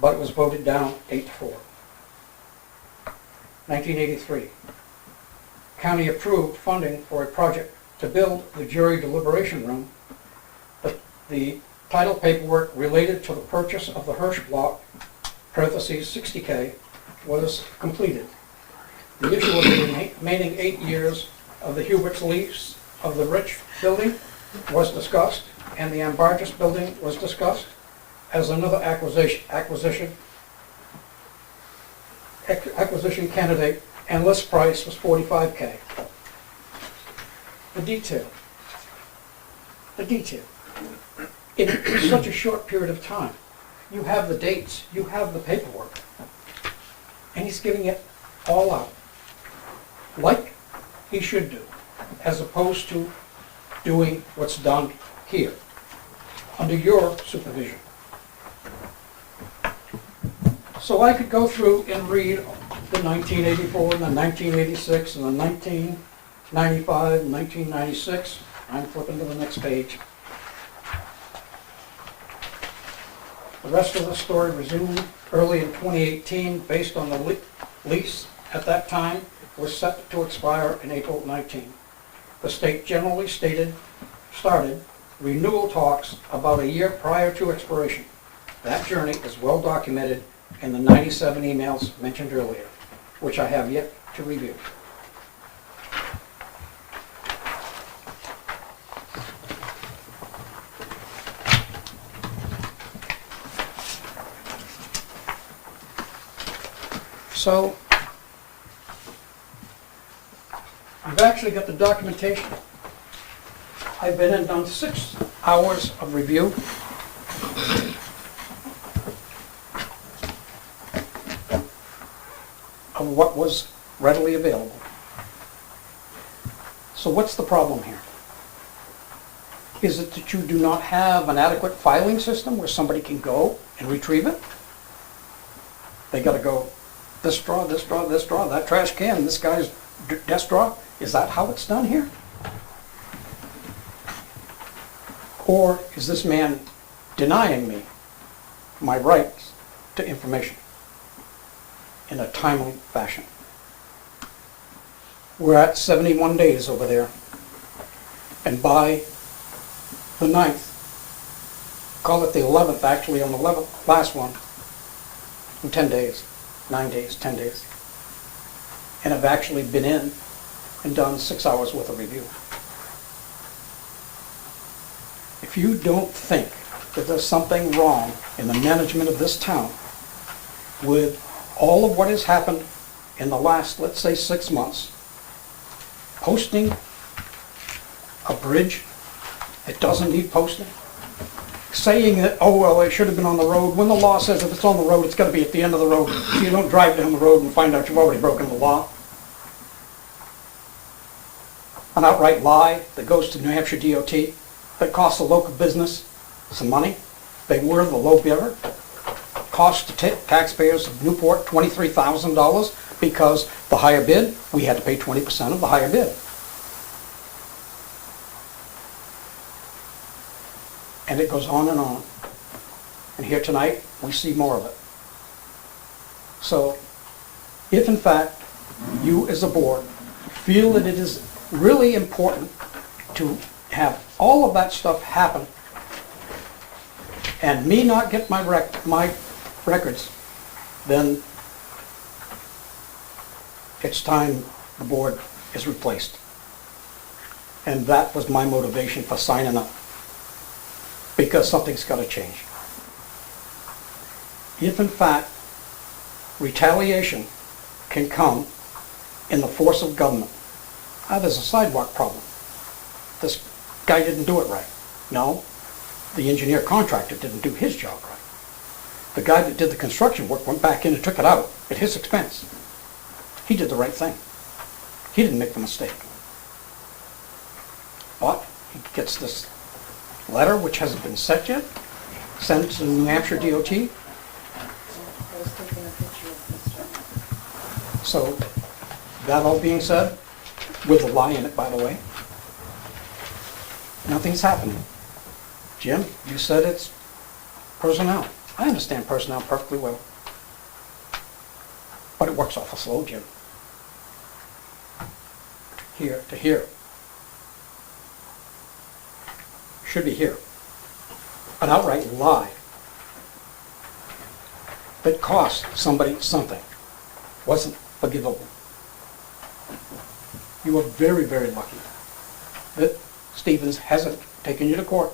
but it was voted down 8-4. 1983. County approved funding for a project to build the jury deliberation room. The title paperwork related to the purchase of the Hirsch block, parentheses 60K, was completed. The issue of the remaining 8 years of the Hubert's lease of the Rich building was discussed, and the Ambarges building was discussed as another acquisition candidate, and list price was $45K. The detail. In such a short period of time, you have the dates, you have the paperwork, and he's giving it all out, like he should do, as opposed to doing what's done here, under your supervision. So I could go through and read the 1984 and the 1986 and the 1995 and 1996. I'm flipping to the next page. The rest of the story resumed early in 2018 based on the lease at that time was set to expire in April 19. The state generally started renewal talks about a year prior to expiration. That journey is well documented in the 97 emails mentioned earlier, which I have yet to review. So, I've actually got the documentation. I've been and done 6 hours of review. Of what was readily available. So what's the problem here? Is it that you do not have an adequate filing system where somebody can go and retrieve it? They gotta go, this drawer, this drawer, this drawer, that trash can, this guy's desk drawer? Is that how it's done here? Or is this man denying me my rights to information in a timely fashion? We're at 71 days over there, and by the 9th, call it the 11th, actually on the 11th, last one, in 10 days, 9 days, 10 days, and I've actually been in and done 6 hours worth of review. If you don't think that there's something wrong in the management of this town with all of what has happened in the last, let's say, 6 months, posting a bridge that doesn't need posting, saying that, oh, well, it should have been on the road, when the law says if it's on the road, it's got to be at the end of the road, so you don't drive down the road and find out you've already broken the law. An outright lie that goes to New Hampshire DOT that costs the local business some money. They were the low bidder. Cost the taxpayers of Newport $23,000 because the higher bid, we had to pay 20% of the higher bid. And it goes on and on. And here tonight, we see more of it. So, if in fact, you as a board feel that it is really important to have all of that stuff happen and me not get my records, then it's time the board is replaced. And that was my motivation for signing up, because something's got to change. If in fact retaliation can come in the force of government, there's a sidewalk problem. This guy didn't do it right. No, the engineer contractor didn't do his job right. The guy that did the construction work went back in and took it out at his expense. He did the right thing. He didn't make the mistake. But he gets this letter, which hasn't been sent yet, sent to New Hampshire DOT. So, that all being said, with a lie in it, by the way, nothing's happening. Jim, you said it's personnel. I understand personnel perfectly well. But it works awful slow, Jim. Here to here. Should be here. An outright lie that cost somebody something wasn't forgivable. You are very, very lucky that Stevens hasn't taken you to court.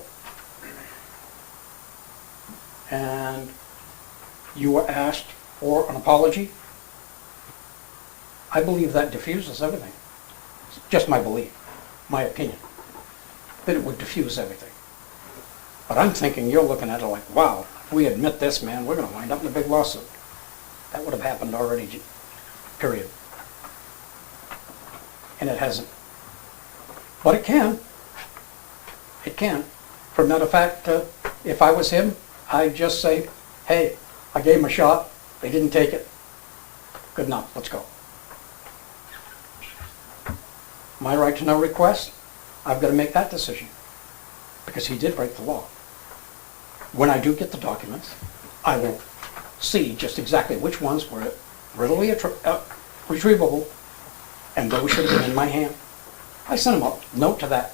And you were asked for an apology. I believe that diffuses everything. It's just my belief, my opinion, that it would diffuse everything. But I'm thinking you're looking at it like, wow, if we admit this, man, we're going to wind up in a big lawsuit. That would have happened already, period. And it hasn't. But it can. It can. For a matter of fact, if I was him, I'd just say, hey, I gave him a shot. They didn't take it. Good enough. Let's go. My right to know request, I've got to make that decision. Because he did break the law. When I do get the documents, I will see just exactly which ones were readily retrievable, and those should have been in my hand. I sent him a note to that.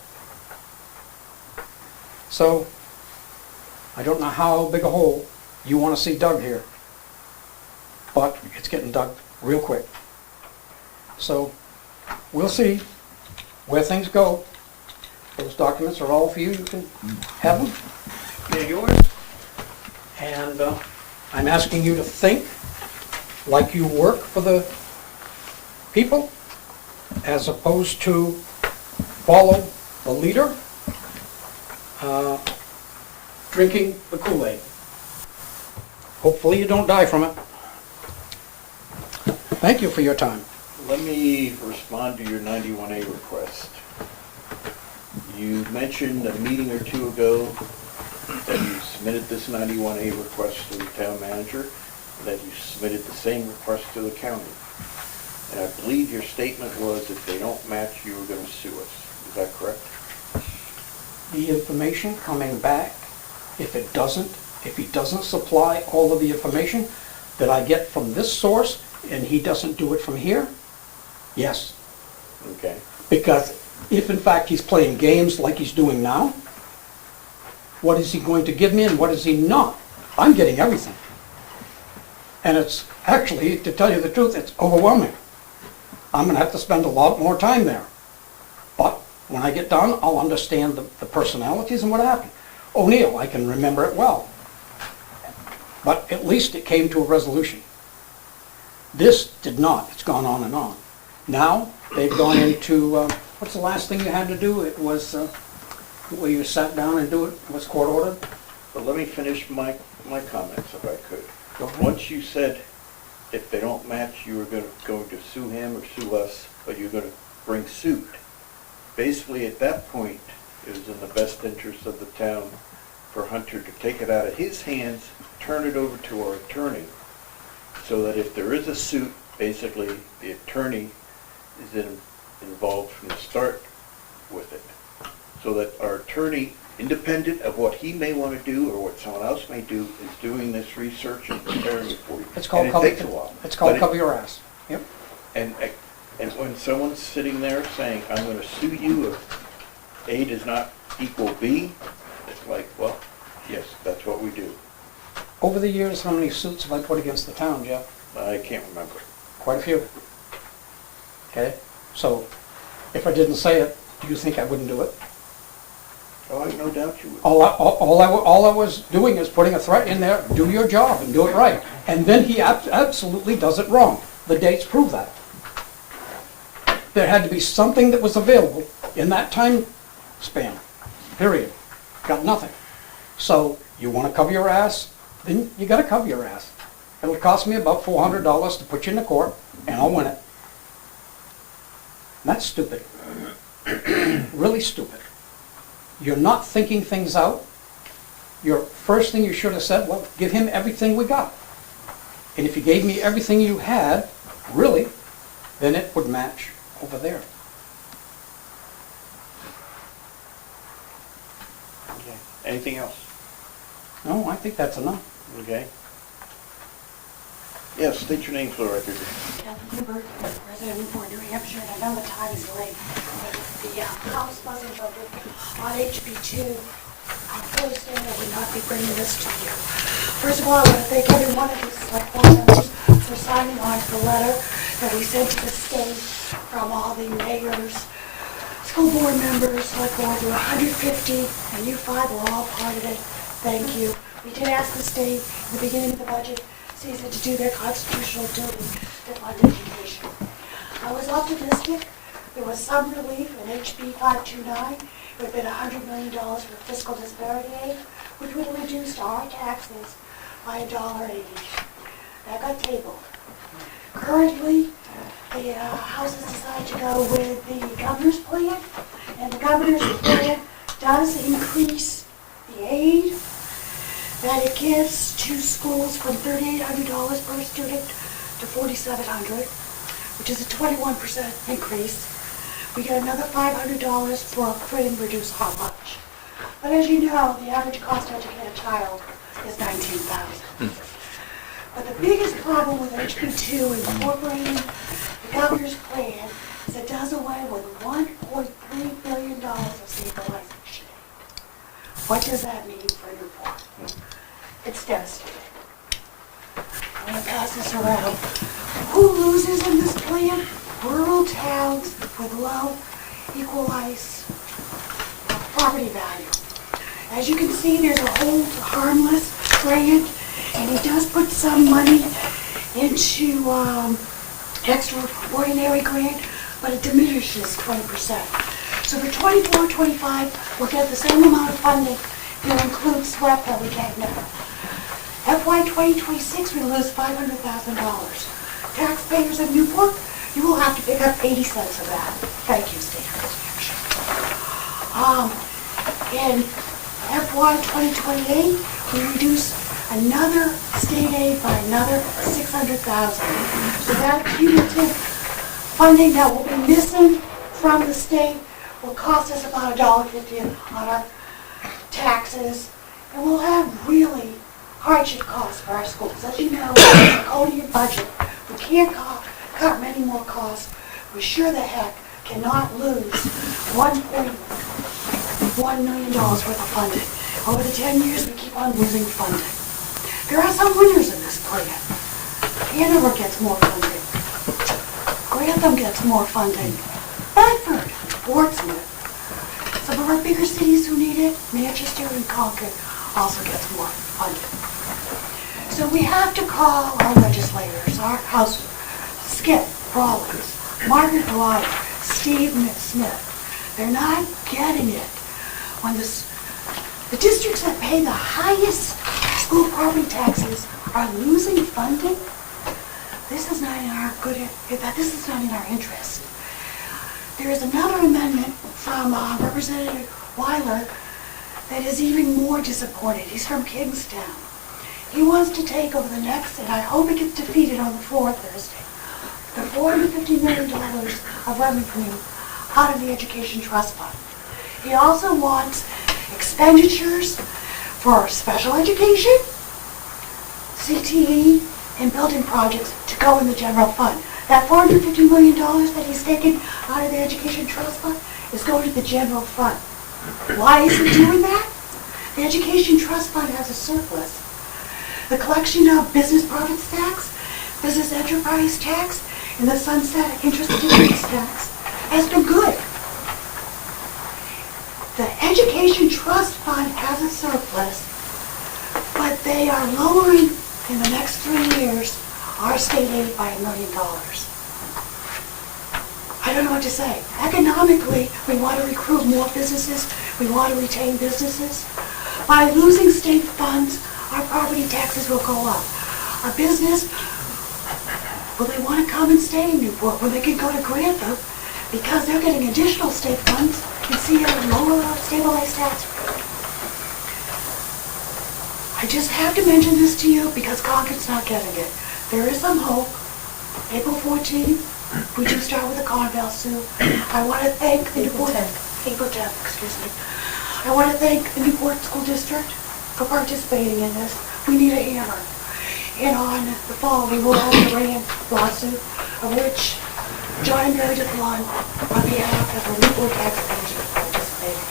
So, I don't know how big a hole you want to see dug here, but it's getting dug real quick. So, we'll see where things go. Those documents are all for you. You can have them. They're yours. And I'm asking you to think like you work for the people, as opposed to follow the leader, drinking the Kool-Aid. Hopefully you don't die from it. Thank you for your time. Let me respond to your 91A request. You mentioned a meeting or two ago that you submitted this 91A request to the town manager, that you submitted the same request to the county. And I believe your statement was if they don't match, you were going to sue us. Is that correct? The information coming back, if he doesn't supply all of the information that I get from this source, and he doesn't do it from here, yes. Okay. Because if in fact he's playing games like he's doing now, what is he going to give me and what is he not? I'm getting everything. And it's actually, to tell you the truth, it's overwhelming. I'm going to have to spend a lot more time there. But when I get done, I'll understand the personalities and what happened. O'Neill, I can remember it well. But at least it came to a resolution. This did not. It's gone on and on. Now, they've gone into, what's the last thing you had to do? It was where you sat down and do it, was court ordered? But let me finish my comments if I could. Go ahead. Once you said if they don't match, you were going to sue him or sue us, but you're going to bring suit. Basically, at that point, it was in the best interest of the town for Hunter to take it out of his hands, turn it over to our attorney, so that if there is a suit, basically the attorney is involved from the start with it. So that our attorney, independent of what he may want to do or what someone else may do, is doing this research and preparing it for you. It's called and it takes a while. It's called But cover your ass. Yep. And And when someone's sitting there saying, I'm gonna sue you if A does not equal B, it's like, well, yes, that's what we do. Over the years, how many suits have I put against the town, Jeff? I can't remember. Quite a few. Okay, so if I didn't say it, do you think I wouldn't do it? Oh, I have no doubt you would. All I was doing is putting a threat in there, do your job and do it right. And then he absolutely does it wrong. The dates prove that. There had to be something that was available in that time span, period. Got nothing. So you want to cover your ass, then you got to cover your ass. It'll cost me about $400 to put you in the court, and I'll win it. That's stupid. Really stupid. You're not thinking things out. Your first thing you should have said, well, give him everything we got. And if you gave me everything you had, really, then it would match over there. Okay. Anything else? No, I think that's enough. Okay. Yes, state your name for the record. Kathleen Newberg, resident of Newport, New Hampshire, and I know the time is late, but the House wasn't voted on HB2 on Thursday. I would not be bringing this to you. First of all, I want to thank every one of the select board members for signing on to the letter that we sent to the state from all the mayors, school board members, select board. There were 150, and you five were all part of it. Thank you. We did ask the state at the beginning of the budget season to do their constitutional duty to fund education. I was optimistic. There was some relief in HB 529. It would have been $100 million for fiscal disparity aid, which would have reduced our taxes by $1.80. That got tabled. Currently, the House has decided to go with the governor's plan, and the governor's plan does increase the aid that it gives to schools from $3,800 per student to $4,700, which is a 21% increase. We get another $500 for free and reduced hot lunch. But as you know, the average cost to educate a child is $19,000. But the biggest problem with HB2 incorporating the governor's plan is it does away with $1.3 billion of stabilization aid. What does that mean for Newport? It's devastating. I'm going to pass this around. Who loses in this plan? Rural towns with low equalized property value. As you can see, there's a hold harmless grant, and he does put some money into extraordinary grant, but it diminishes 20%. So for 24-25, we'll get the same amount of funding that includes SWEP that we get now. FY 2026, we lose $500,000. Taxpayers in Newport, you will have to pick up 80 cents of that. Thank you, State of New Hampshire. In FY 2028, we reduce another state aid by another $600,000. So that cumulative funding that will be missing from the state will cost us about $1.50 on our taxes, and we'll have really hardship costs for our schools. As you know, with the draconian budget, we can't cut many more costs. We sure the heck cannot lose $1.1 million worth of funding. Over the 10 years, we keep on losing funding. There are some winners in this plan. Hanover gets more funding. Grantham gets more funding. Bedford, Portsmouth. Some of our bigger cities who need it, Manchester and Concord, also gets more funding. So we have to call our legislators, our House, Skip Rawlings, Margaret Dwyer, Steve Smith. They're not getting it. When the districts that pay the highest school property taxes are losing funding, this is not in our this is not in our interest. There is another amendment from Representative Weiler that is even more disappointed. He's from Kingstown. He wants to take over the next, and I hope it gets defeated on the floor Thursday, the $450 million of revenue out of the Education Trust Fund. He also wants expenditures for special education, CTE, and building projects to go in the general fund. That $450 million that he's taken out of the education trust fund is going to the general fund. Why is he doing that? The education trust fund has a surplus. The collection of business profits tax, business enterprise tax, and the sunset interest difference tax has been good. The education trust fund has a surplus, but they are lowering in the next 3 years our state aid by $1 million. I don't know what to say. Economically, we want to recruit more businesses. We want to retain businesses. By losing state funds, our property taxes will go up. Our business, will they want to come and stay in Newport when they can go to Grantham because they're getting additional state funds and see a lower stabilized tax rate? I just have to mention this to you because Concord's not getting it. There is some hope. April 14th, we do start with a Conval suit. I want to thank the Newport, April 10th, excuse me. I want to thank the Newport School District for participating in this. We need a hammer. And on the fall, we will have a Rand lawsuit, of which John and Mary DeFlon, on behalf of the Newport taxpayers, are participating.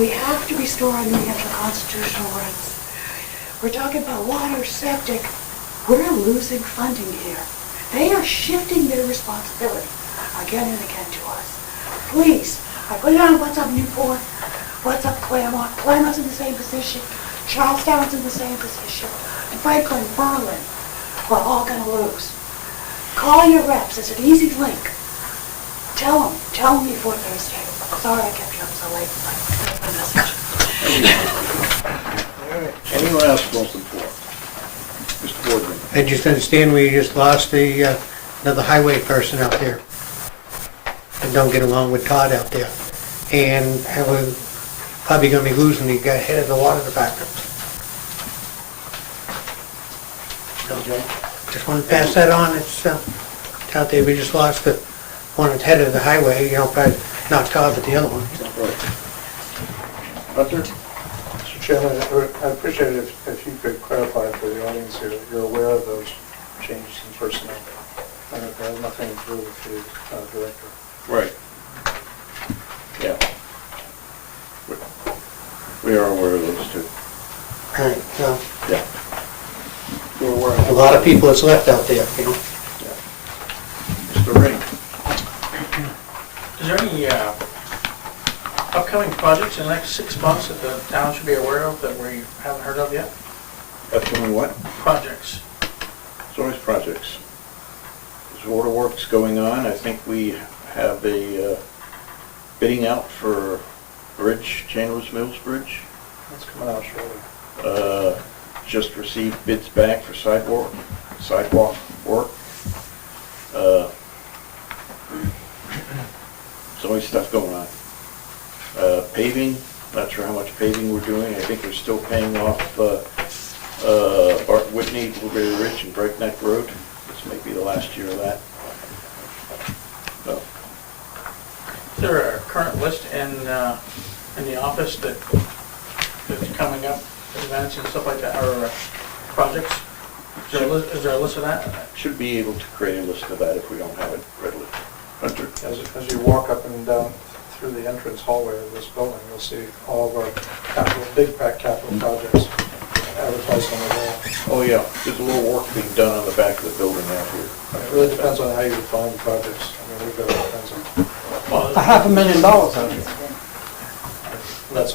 We have to restore our New Hampshire constitutional rights. We're talking about water, septic. We're losing funding here. They are shifting their responsibility again and again to us. Please, I put it on What's Up Newport, What's Up Claremont. Claremont's in the same position. Charlestown's in the same position. Franklin, Berlin, we're all going to lose. Call your reps. It's an easy link. Tell them before Thursday. Sorry I kept you up so late, but that's my message. Anyone else want the floor? Mr. Boardman. I just understand we just lost another highway person out there. And don't get along with Todd out there. And we're probably gonna be losing the guy head of the water department. So, just wanted to pass that on. It's out there. We just lost the one at head of the highway, probably not Todd, but the other one. Hunter? Mr. Chairman, I'd appreciate it if you could clarify for the audience here that you're aware of those changes in personnel. And it has nothing to do with the director. Right. Yeah. We are aware of those two. Right, so. Yeah. We're aware A lot of people that's left out there, Mr. Ring. Is there any upcoming projects in the next 6 months that the town should be aware of that we haven't heard of yet? Upcoming what? Projects. There's always projects. There's water works going on. I think we have a bidding out for bridge, Chandler's Mills Bridge. That's coming out shortly. Just received bids back for sidewalk work. There's always stuff going on. Paving, not sure how much paving we're doing. I think we're still paying off Bart Whitney, Blueberry Ridge, and Breakneck Road. This may be the last year of that. So. Is there a current list in the office that's coming up, events and stuff like that, or projects? Is there a list of that? Should be able to create a list of that if we don't have it readily. Hunter? As you walk up and down through the entrance hallway of this building, you'll see all of our big capital projects advertised on the wall. Oh, yeah, there's a little work being done on the back of the building out here. It really depends on how you define projects. I mean, we've got all kinds of. $500,000 out here. That's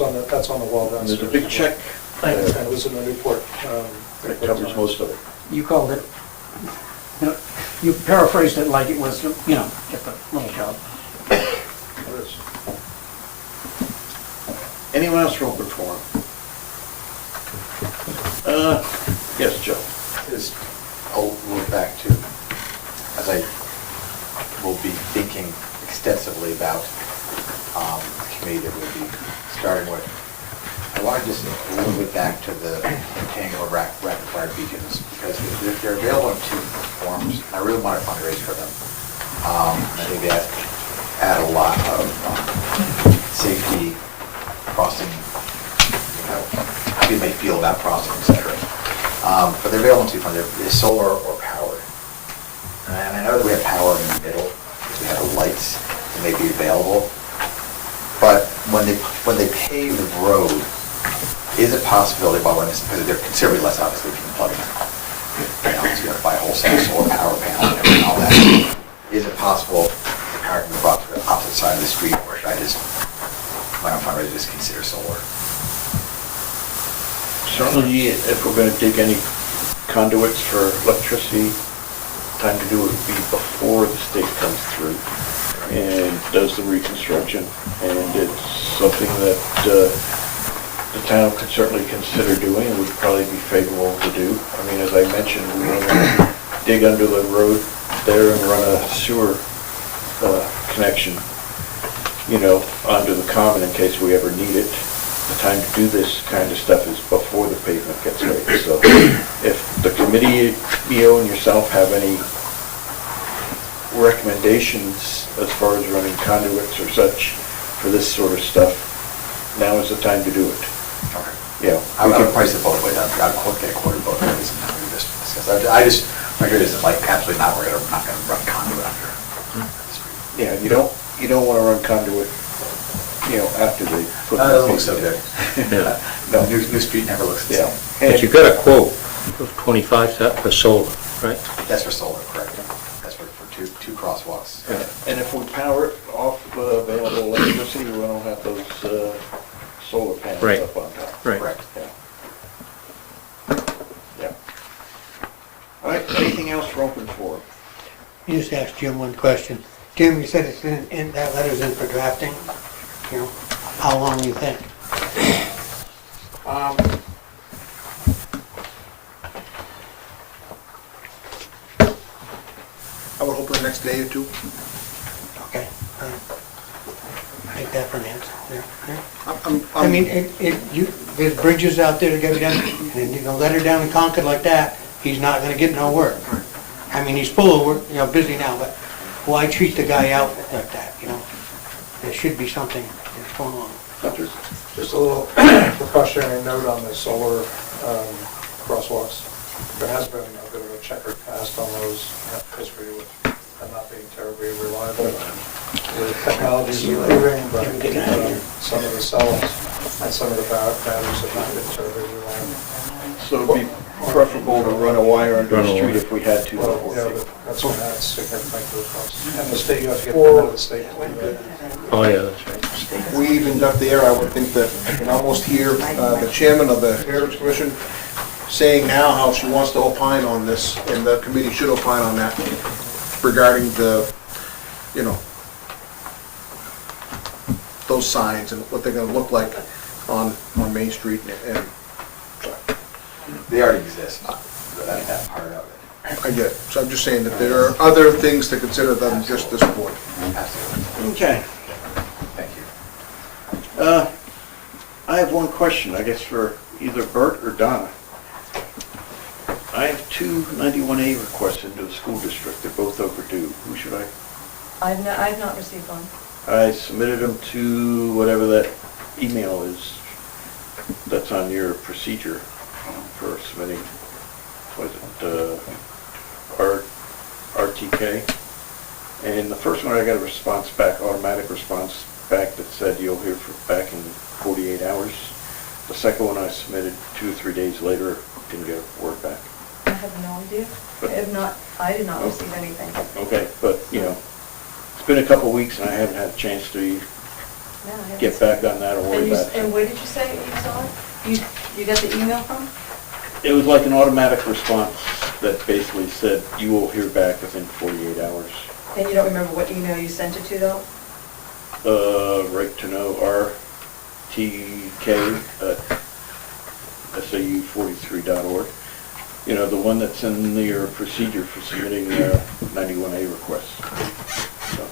on the wall And downstairs. there's a big check And it was in the Newport. that covers most of it. You called it, you paraphrased it like it was, just a little job. It is. Anyone else from open forum? Yes, Joe. I'll move back to, as I will be thinking extensively about the committee that we'll be starting with. I want to just a little bit back to the rectangular rapid fire beacons, because they're available in 2 forms. I really want to fundraise for them. I think they add a lot of safety, crossing, how you may feel about crossing, etc. But they're available in 2 forms. They're solar or powered. And we have power in the middle, because we have the lights that may be available. But when they pave the road, is it possibility, well, because they're considerably less obviously if you can plug in, you know, buy wholesale solar power panel and all that. Is it possible the power can go up to the opposite side of the street, or should I just, when I'm finally ready, just consider solar? Certainly, if we're gonna dig any conduits for electricity, time to do it would be before the state comes through and does the reconstruction. And it's something that the town could certainly consider doing, and would probably be favorable to do. I mean, as I mentioned, we want to dig under the road there and run a sewer connection, you know, onto the common in case we ever need it. The time to do this kind of stuff is before the pavement gets laid. So if the committee, EO and yourself have any recommendations as far as running conduits or such for this sort of stuff, now is the time to do it. Okay. Yeah. I would price it both ways. I'd get a quote both ways and then we just discuss. I just, my idea is like absolutely not, we're not gonna run conduit under the street. Yeah, you don't want to run conduit, you know, after they put. That doesn't look so good. Yeah. No, new street never looks the same. But you got a quote of 25 for solar, right? That's for solar, correct. That's for two crosswalks. Yeah. And if we power it off available electricity, we don't have those solar panels Right. up on top. Right. Correct. Yeah. Yeah. All right, anything else for open forum? You just asked Jim one question. Jim, you said it's in that letter's in for drafting, you know, how long do you think? I would hope in the next day or two. Okay. Take that for an answer, yeah. I I'm- mean, there's bridges out there that gotta be done, and you're gonna let her down in Concord like that, he's not gonna get no work. I mean, he's full of work, you know, busy now, but why treat the guy out like that, you know? There should be something that's going on. Just a little precautionary note on the solar crosswalks. There has been a bit of a checkered past on those, history with them not being terribly reliable. The technology's improving, but some of the cells and some of the batteries have not been terribly reliable. So it'd be preferable to run a wire under the street if we had to. Well, yeah, but that's when that's significant to the cost. And the state, you have to get permit of the state to do that. Oh, yeah, that's right. We even got there, I would think that I can almost hear the chairman of the Heritage Commission saying now how she wants to opine on this, and the committee should opine on that regarding the, you know, those signs and what they're gonna look like on Main Street and, They already exist, that part of it. I get it. So I'm just saying that there are other things to consider than just this board. Absolutely. Okay. Thank you. I have one question, I guess for either Bert or Donna. I have two 91A requests into the school district, they're both overdue. Who should I? I've not received one. I submitted them to whatever that email is that's on your procedure for submitting, was it, RTK? And the first one, I got a response back, automatic response back that said you'll hear back in 48 hours. The second one I submitted 2 or 3 days later, didn't get a word back. I have no idea. I did not receive anything. Okay, but, you know, it's been a couple of weeks and I haven't had a chance to No, I haven't get seen back on that or it. worry And you, about it. and where did you say you saw it? You got the email from? It was like an automatic response that basically said, you will hear back within 48 hours. And you don't remember what email you sent it to, though? Right to know, RTK at SAU43.org. You know, the one that's in your procedure for submitting 91A requests. So.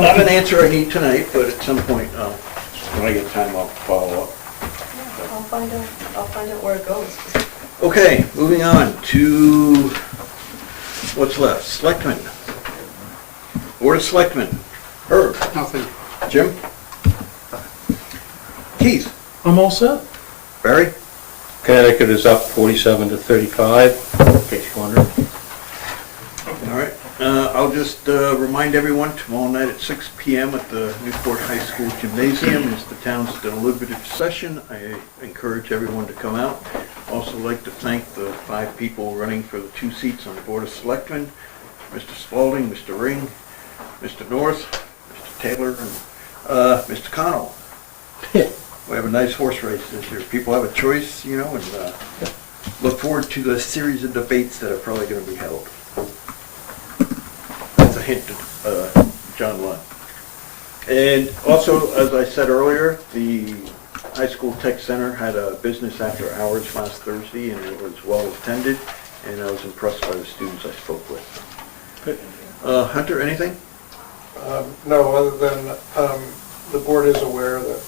Not an answer I need tonight, but at some point, when I get time, I'll follow up. Yeah, I'll find out where it goes. Okay, moving on to what's left. Selectmen. Board of Selectmen. Herb. Nothing. Jim? Keith? I'm all set. Barry? Connecticut is up 47 to 35, in case you're wondering. I'll just remind everyone, tomorrow night at 6 PM at the Newport High School Gymnasium is the town's deliberative session. I encourage everyone to come out. Also like to thank the 5 people running for the 2 seats on the Board of Selectmen, Mr. Spalding, Mr. Ring, Mr. North, Mr. Taylor, and Mr. Connell. We have a nice horse race this year. People have a choice, you know, and look forward to the series of debates that are probably going to be held. That's a hint to John Lund. And also, as I said earlier, the High School Tech Center had a business after hours last Thursday, and it was well attended, and I was impressed by the students I spoke with. Hunter, anything? No, other than, the board is aware that,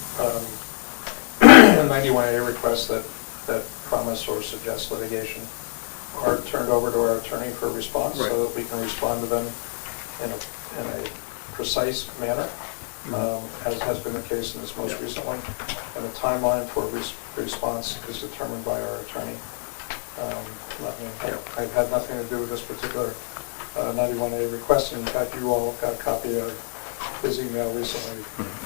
the 91A requests that promise or suggest litigation are turned over to our attorney for response, so that we can respond to them in a precise manner, as has been the case in this most recent one. And the timeline for response is determined by our attorney. I've had nothing to do with this particular 91A request, and in fact, you all got a copy of his email recently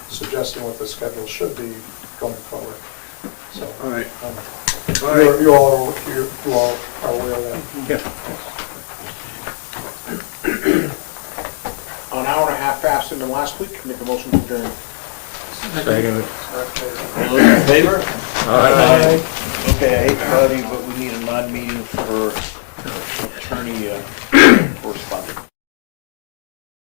suggesting what the schedule should be going forward. So, all right. You all are aware of that. An hour and a half faster than last week, make a motion to adjourn. Second. All those in favor? Aye. Okay, I hate to bother you, but we need a non-meeting for attorney correspondence.